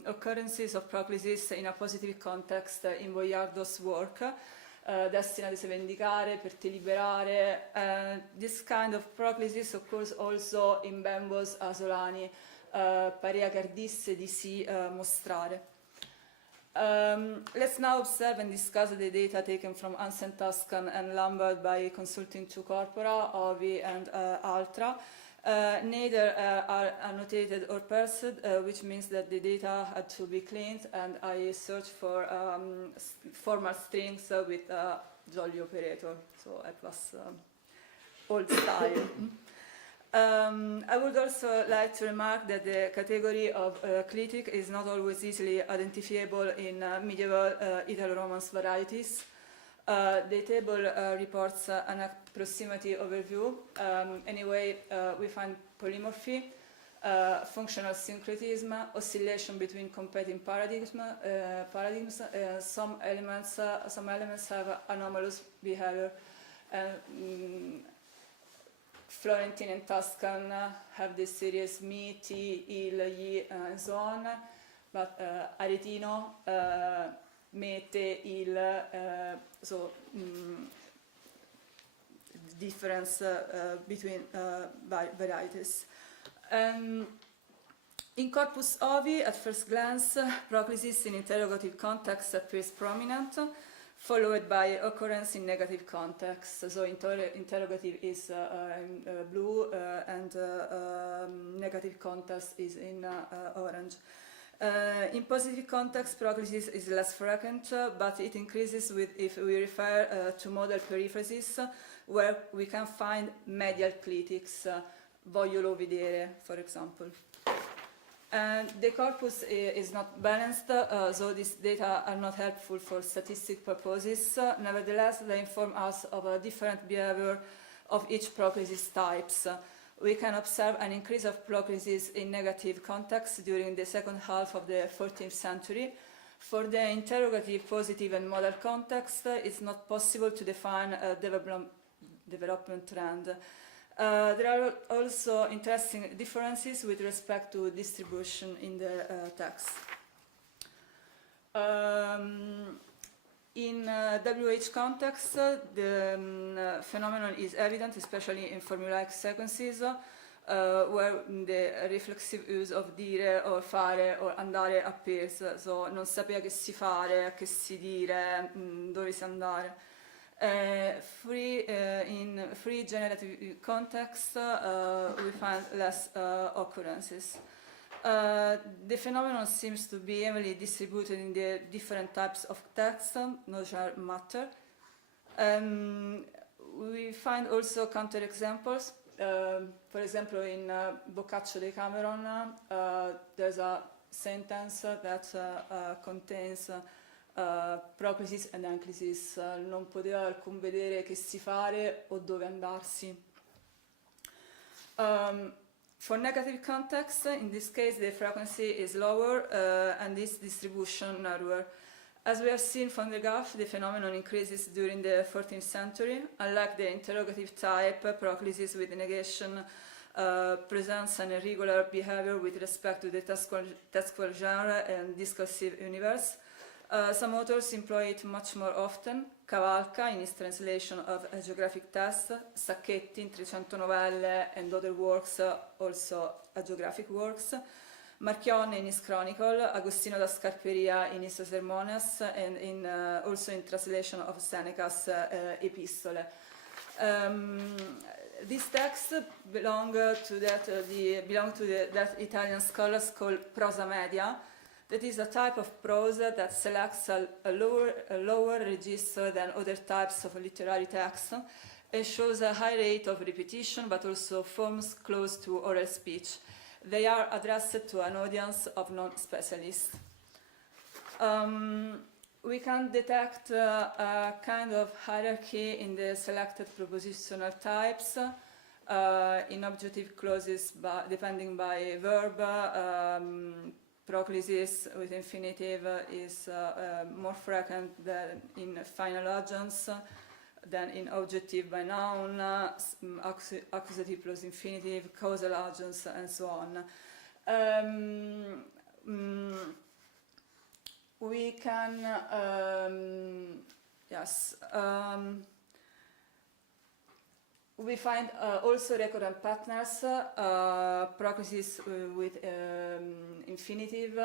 occurrences of proclisis in a positive context in Boiardo's work. Destinati a vendicare, per te liberare. This kind of proclisis occurs also in Bembo's Asolani, parea che ardisse di si mostrare. Let's now observe and discuss the data taken from Ancient Tuscan and Lambert by consulting two corpora, Ovi and Altra. Neither are annotated or parsed, which means that the data had to be cleaned, and I searched for formal strings with a jolly operator, so it was old style. I would also like to remark that the category of clitic is not always easily identifiable in medieval Italo-Romance varieties. The table reports an approximate overview. Anyway, we find polymorphy, functional syncretism, oscillation between competing paradigms. Some elements have anomalous behavior. Florentine and Tuscan have the series mi, ti, il, yi, and so on, but Aretino, me, te, il, so difference between varieties. In Corpus Ovi, at first glance, proclisis in interrogative context appears prominent, followed by occurrence in negative context. So interrogative is in blue and negative context is in orange. In positive context, proclisis is less frequent, but it increases if we refer to modal periphrases, where we can find medial clitics, voglio vedere, for example. And the corpus is not balanced, so these data are not helpful for statistic purposes. Nevertheless, they inform us of a different behavior of each proclisis types. We can observe an increase of proclisis in negative context during the second half of the 14th century. For the interrogative, positive and modal context, it's not possible to define a development trend. There are also interesting differences with respect to distribution in the text. In WH context, the phenomenon is evident, especially in formulaic sequences, where the reflexive use of dire or fare or andare appears. So non sapeva che si fare, che si dire, dove si andare. In free generative context, we find less occurrences. The phenomenon seems to be evenly distributed in the different types of text, no matter. We find also counterexamples. For example, in Boccaccio de Cameron, there's a sentence that contains proclisis and enclisis, non poteva alcun vedere che si fare o dove andarsi. For negative context, in this case the frequency is lower and this distribution narrower. As we have seen from the graph, the phenomenon increases during the 14th century. Unlike the interrogative type, proclisis with negation presents an irregular behavior with respect to the textual genre and discursive universe. Some authors employ it much more often. Cavalca, in his translation of a geographic text, Sacchetti in 300 novelle and other works, also geographic works, Marchionne in his chronicle, Agostino da Scarperia in his Sermones, and also in translation of Seneca's Epistole. These texts belong to that Italian scholars call prosa media. That is a type of prose that selects a lower register than other types of literary text and shows a high rate of repetition, but also forms close to oral speech. They are addressed to an audience of non-specialists. We can detect a kind of hierarchy in the selected propositional types in objective clauses depending by verb. Proclisis with infinitive is more frequent than in final agents than in objective by noun, accusative plus infinitive, causal agents, and so on. We can, we find also recurrent patterns, proclisis with infinitive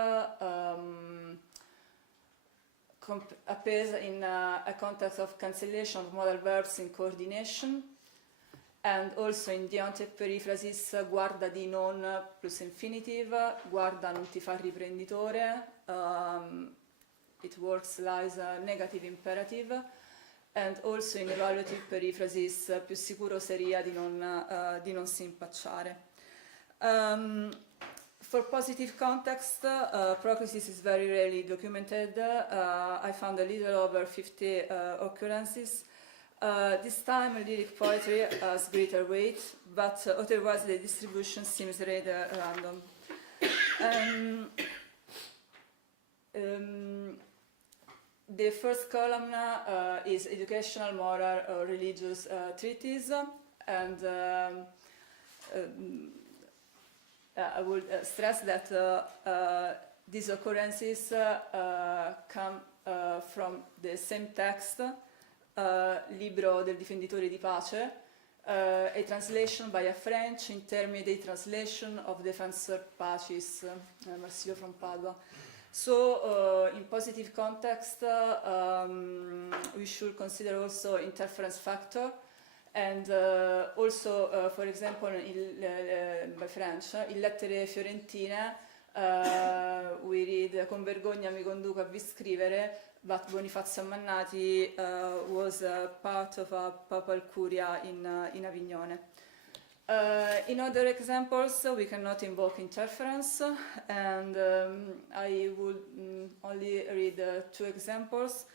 appears in a context of cancellation of modal verbs in coordination, and also in deontic periphrasis guarda di non plus infinitive, guarda non ti fa riprenditore, it works as a negative imperative, and also in evaluative periphrasis più sicuro seria di non si impacciare. For positive context, proclisis is very rarely documented. I found a little over 50 occurrences. This time lyric poetry has greater weight, but otherwise the distribution seems rather random. The first column is educational, moral, or religious treatise, and I would stress that these occurrences come from the same text, Libro del Difenditore di Pace, a translation by a French intermediate translation of Defensor Pacis, Marsilio from Padua. So, in positive context, we should consider also interference factor, and also, for example, by French, in Lettere Fiorentine, we read con vergogna mi conduco a vi scrivere, but Bonifazio Ammannati was part of a papal curia in Avignone. In other examples, we cannot invoke interference, and I would only read two examples,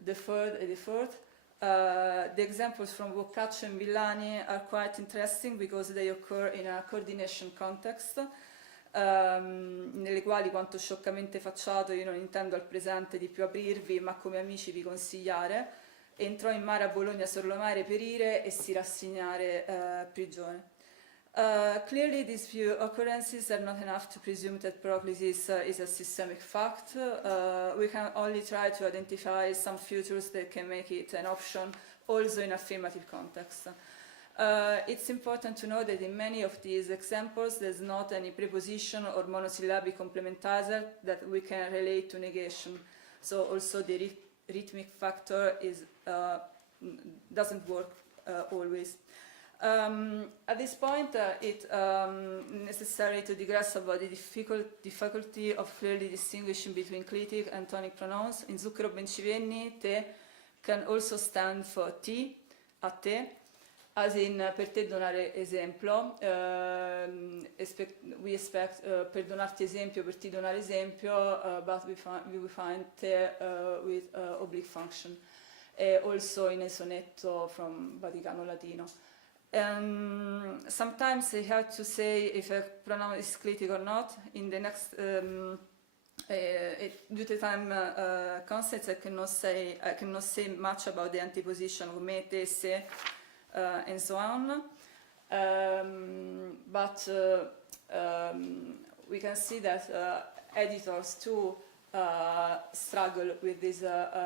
the third and the fourth. The examples from Boccaccio and Villani are quite interesting because they occur in a coordination context, nelle quali quanto scioccamente facciato io non intendo al presente di più aprirvi, ma come amici vi consigliare. Entrò in mare a Bologna sorlomare, perire e si rassegnare prigione. Clearly these few occurrences are not enough to presume that proclisis is a systemic fact. We can only try to identify some features that can make it an option also in affirmative context. It's important to know that in many of these examples there's not any preposition or monosyllabic complementizer that we can relate to negation. So also the rhythmic factor doesn't work always. At this point, it's necessary to digress about the difficulty of clearly distinguishing between clitic and tonic pronouns. In Zucchero Bencivenni, te can also stand for ti, a te, as in per te donare esempio. We expect per donarti esempio, per ti donare esempio, but we will find te with oblique function. Also in a sonetto from Vaticano Latino. Sometimes I have to say if a pronoun is clitic or not. In the next, due to time constraints, I cannot say much about the anteposition of me, te, se, and so on. But we can see that editors too struggle with this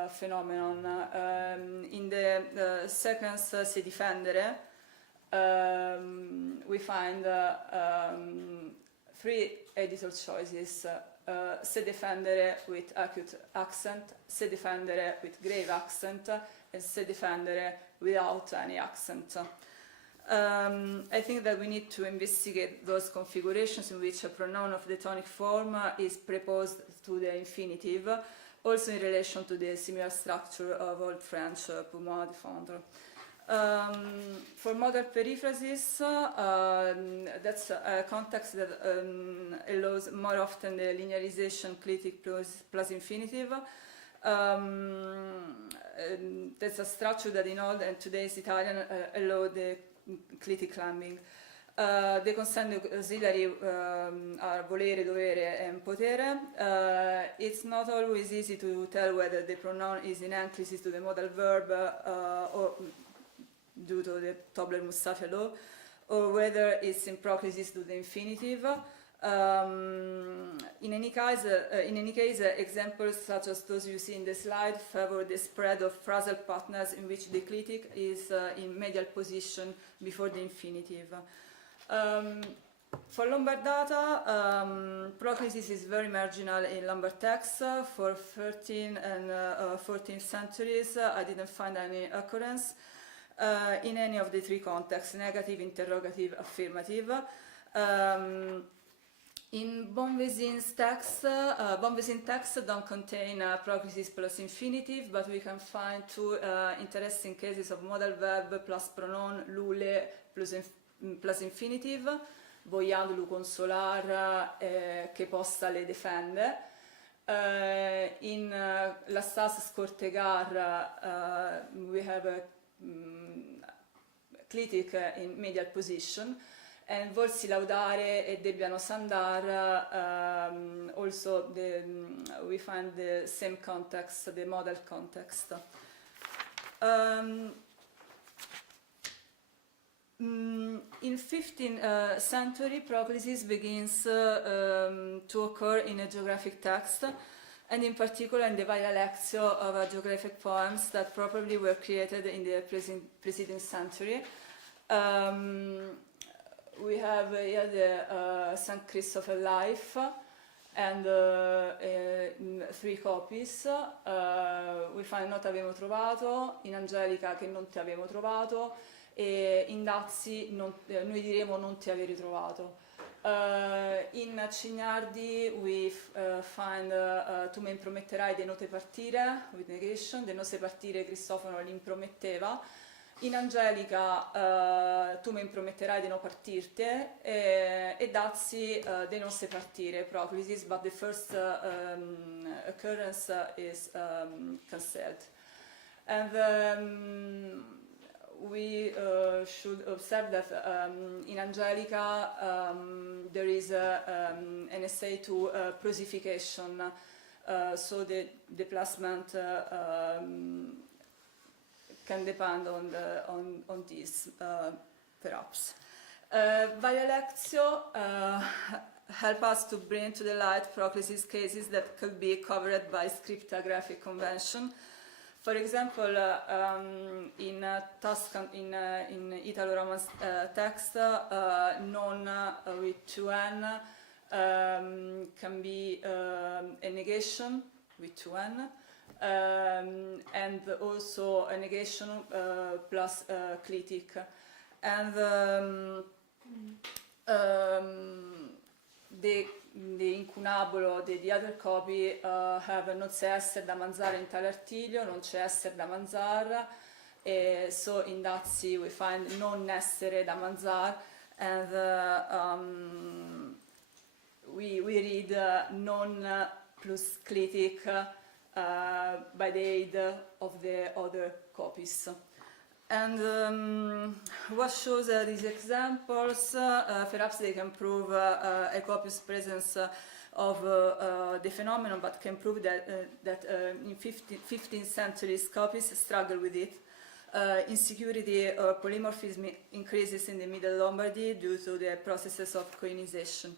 phenomenon. In the sequence Se difendere, we find three editor choices. Se difendere with acute accent, se difendere with grave accent, and se difendere without any accent. I think that we need to investigate those configurations in which a pronoun of the tonic form is preposed to the infinitive, also in relation to the similar structure of Old French pour moi défendre. For modal periphrasis, that's a context that allows more often the linearization clitic plus infinitive. That's a structure that in old and today's Italian allow the clitic climbing. The consonant auxiliary are volere, dovere, and potere. It's not always easy to tell whether the pronoun is in enclisis to the modal verb or due to the Tobler-Mustafa law, or whether it's in proclisis to the infinitive. In any case, examples such as those you see in the slide favor the spread of phrasal partners in which the clitic is in medial position before the infinitive. For Lombard data, proclisis is very marginal in Lombard texts. For 13th and 14th centuries, I didn't find any occurrence in any of the three contexts, negative, interrogative, affirmative. In Bonvezin's text, Bonvezin texts don't contain proclisis plus infinitive, but we can find two interesting cases of modal verb plus pronoun lule plus infinitive, vogliandolo consolar, che posta le defende. In la stas scortegar, we have a clitic in medial position, and volsi laudare e debbiano sandar, also we find the same context, the modal context. In 15th century, proclisis begins to occur in a geographic text, and in particular in the Varia Lectio of geographic poems that probably were created in the preceding century. We have here the St. Christopher Life and 3 copies. We find non ti avevo trovato, in Angelica che non ti avevo trovato, e in Dazzi noi diremo non ti aver ritrovato. In Cignardi we find tu mi imprometterai de note partire, with negation, de notte partire Cristoforo li imprometteva. In Angelica tu mi imprometterai di non partirte, e Dazzi de non se partire, proclisis, but the first occurrence is cancelled. And we should observe that in Angelica there is an essay to prosification, so the placement can depend on this, perhaps. Varia Lectio help us to bring to the light proclisis cases that could be covered by scriptographic convention. For example, in Tuscan, in Italo-Romance text, non with 2n can be a negation with 2n, and also a negation plus clitic. And the incunabolo the other copy have non c'è essere da mangiare in tale artiglio, non c'è essere da mangiare, so in Dazzi we find non essere da mangiare, and we read non plus clitic by the aid of the other copies. And what shows these examples, perhaps they can prove a copious presence of the phenomenon, but can prove that, in 15th century copies struggle with it. Insecurity or polymorphism increases in the Middle Lombardy due to the processes of coinization.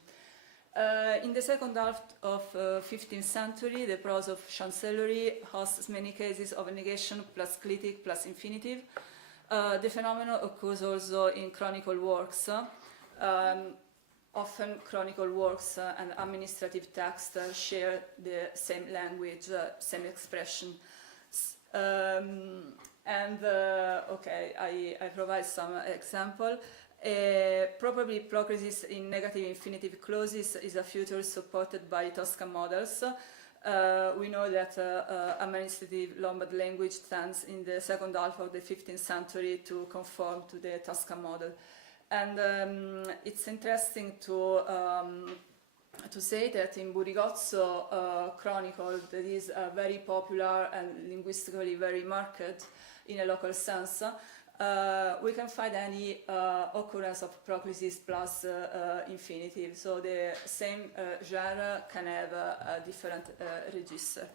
In the second half of 15th century, the prose of chancellery hosts many cases of negation plus clitic plus infinitive. The phenomenon occurs also in chronicle works. Often chronicle works and administrative text share the same language, same expression. Okay, I provide some example. Probably proclisis in negative infinitive clauses is a feature supported by Toscan models. we know that administrative Lombard language stands in the second half of the 15th century to conform to the Tuscan model. And it's interesting to say that in Burigozzo Chronicle, that is very popular and linguistically very marked in a local sense, we can find any occurrence of proclisis plus infinitive. So the same genre can have a different register.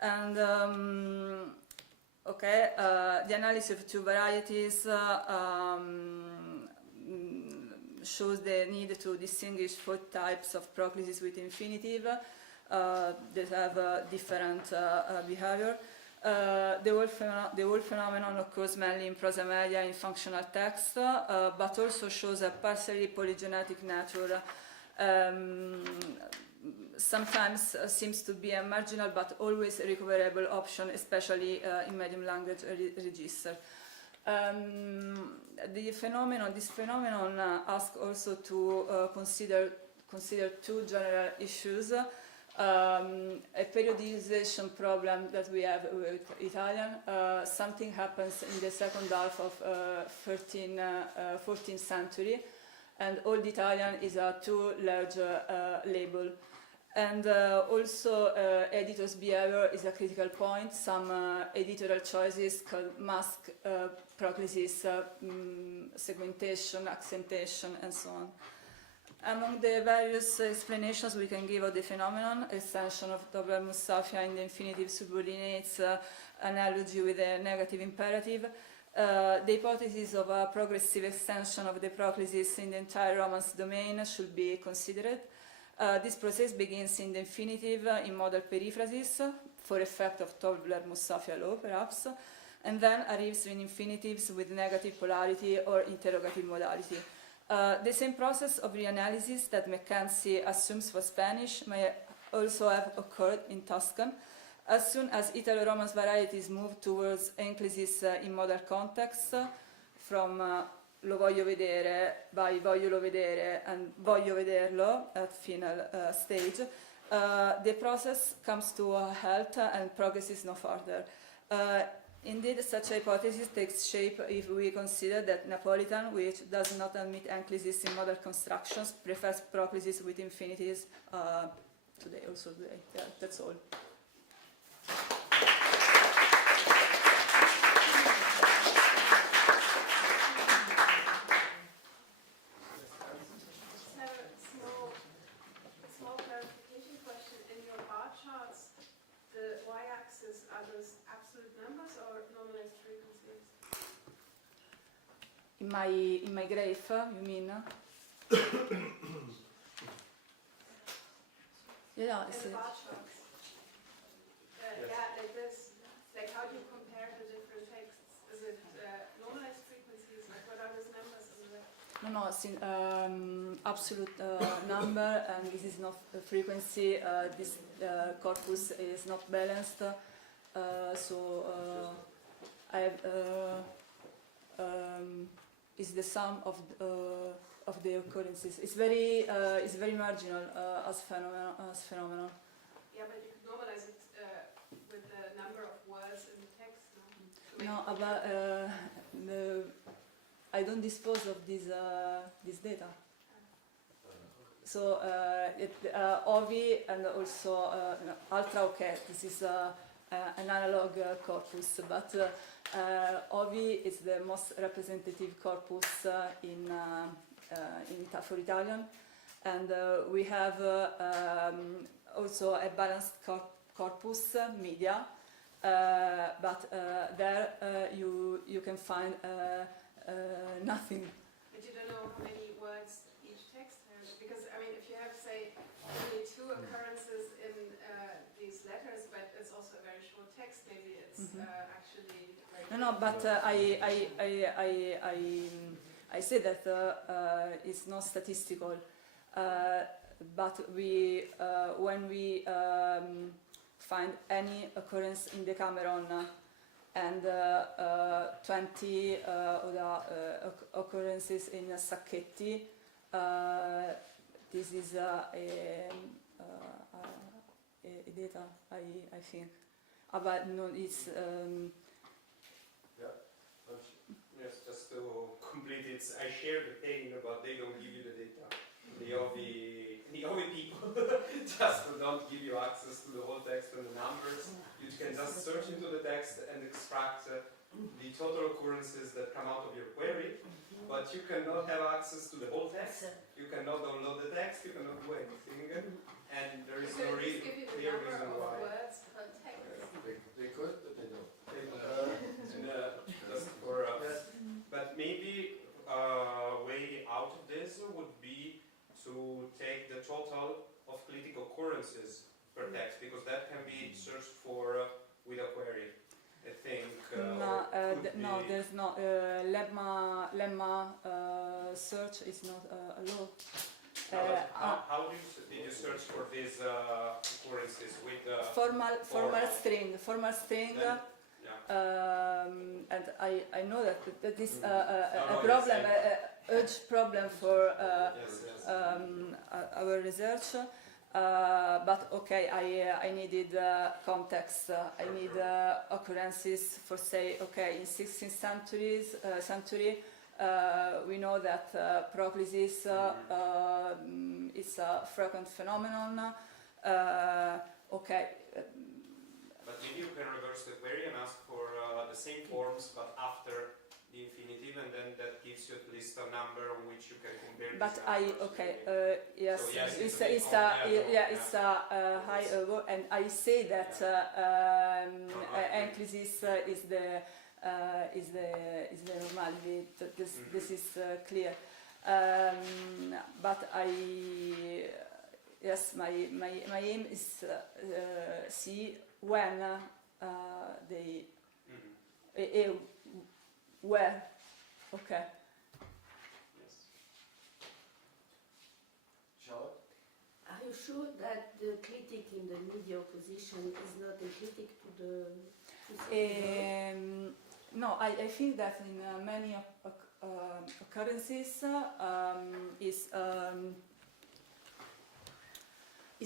And the analysis of two varieties shows the need to distinguish 4 types of proclisis with infinitive that have different behavior. The Wolfe phenomenon occurs mainly in prosomedia in functional text, but also shows a partially polygenetic nature. Sometimes seems to be a marginal but always recoverable option, especially in medium language register. This phenomenon asks also to consider 2 general issues. A periodization problem that we have with Italian. Something happens in the second half of 14th century, and Old Italian is a too large label. And also editor's behavior is a critical point. Some editorial choices could mask proclisis, segmentation, accentation, and so on. Among the various explanations we can give of the phenomenon, extension of double Mustafia in the infinitive subordinates, analogy with a negative imperative, the hypothesis of a progressive extension of the proclisis in the entire Romance domain should be considered. This process begins in the infinitive in modal periphrasis, for effect of Tobler-Mustafia law perhaps, and then arrives in infinitives with negative polarity or interrogative modality. The same process of reanalysis that Mackenzie assumes for Spanish may also have occurred in Tuscan. As soon as Italo-Romance varieties move towards enclisis in modal context, from lo voglio vedere by voglio vedere and voglio vederlo at final stage, the process comes to a halt and progresses no further. Indeed, such a hypothesis takes shape if we consider that Napolitan, which does not admit enclisis in modal constructions, prefers proclisis with infinitives today. Yeah, that's all. Small clarification question. In your bar charts, the y-axis, are those absolute numbers or normalized frequencies? In my graph, you mean? Yeah, in the bar charts. Yeah, like this. Like, how do you compare the different texts? Is it normalized frequencies? Like, what are those numbers on the absolute number, and this is not the frequency. This corpus is not balanced, so I have is the sum of the occurrences. It's very marginal as phenomenon. Yeah, but you could normalize it with the number of words in the text. No, about I don't dispose of this data. So OVI and also Ultra OK. This is an analog corpus, but OVI is the most representative corpus for Italian, and we have also a balanced corpus media, but there you can find nothing. But you don't know how many words each text has, because I mean, if you have, say, only 2 occurrences in these letters, but it's also a very short text, maybe it's actually. No, but I say that it's not statistical, but when we find any occurrence in Decameron and 20 other occurrences in Sacchetti, data, I think. But no, it's Yes, just to complete it, I share the pain, but they don't give you the data. The OV people just don't give you access to the whole text and the numbers. You can just search into the text and extract the total occurrences that come out of your query, but you cannot have access to the whole text. You cannot download the text, you cannot do anything, and there is no clear reason why. They could, but they don't. Just for, but maybe a way out of this would be to take the total of clitic occurrences per text, because that can be searched for with a query. I think. No, there's no lemma search is not allowed. How did you search for these occurrences with formal string? And I know that is a problem, a huge problem for our research. But okay, I needed context. I need occurrences for, say, okay, in 16th century, we know that proclisis is a frequent phenomenon. Okay. But maybe you can reverse the query and ask for the same forms, but after the infinitive, and then that gives you at least a number on which you can compare. But yes, so yes, it's a high and I say that inclusive is the normality. This is clear. But my aim is see when they where. Okay. Yes. Charlotte? Are you sure that the clitic in the medial position is not a clitic to the... No, I think that in many occurrences is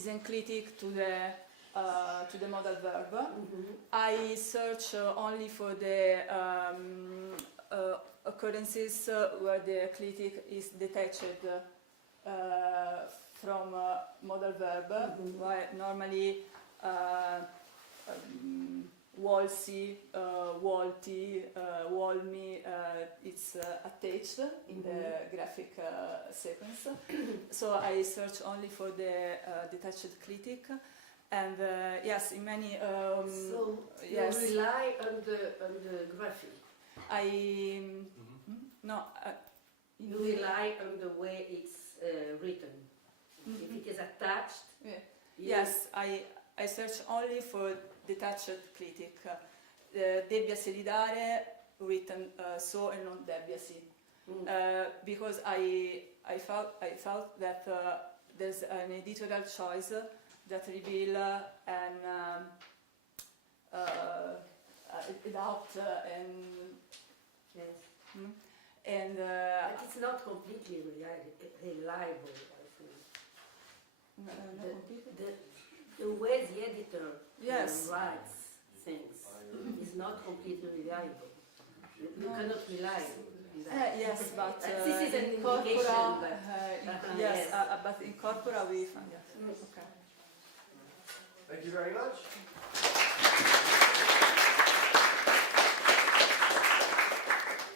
enclitic to the modal verb. I search only for the occurrences where the clitic is detached from modal verb, where normally Wolsey, Wolty, Wolmy, it's attached in the graphic sequence. So I search only for the detached clitic. And yes, in many so you rely on the graphic. You rely on the way it's written. If it is attached. Yes, I search only for detached clitic. Debbia solidare written so and not debiasi. Because I felt that there's an editorial choice that reveal an doubt and and but it's not completely reliable, I think. The way the editor writes things is not completely reliable. You cannot rely on that. Yes, but this is an in indication. But in corpora we find okay. Thank you very much.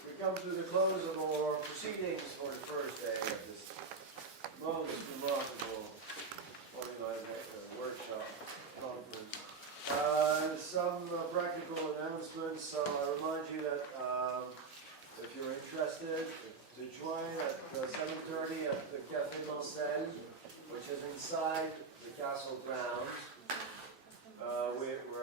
We come to the close of our proceedings for the first day of this most remarkable organized workshop conference. Some practical announcements. I remind you that if you're interested to join at 7:30 at the Café Donaldson, which is inside the castle grounds. We're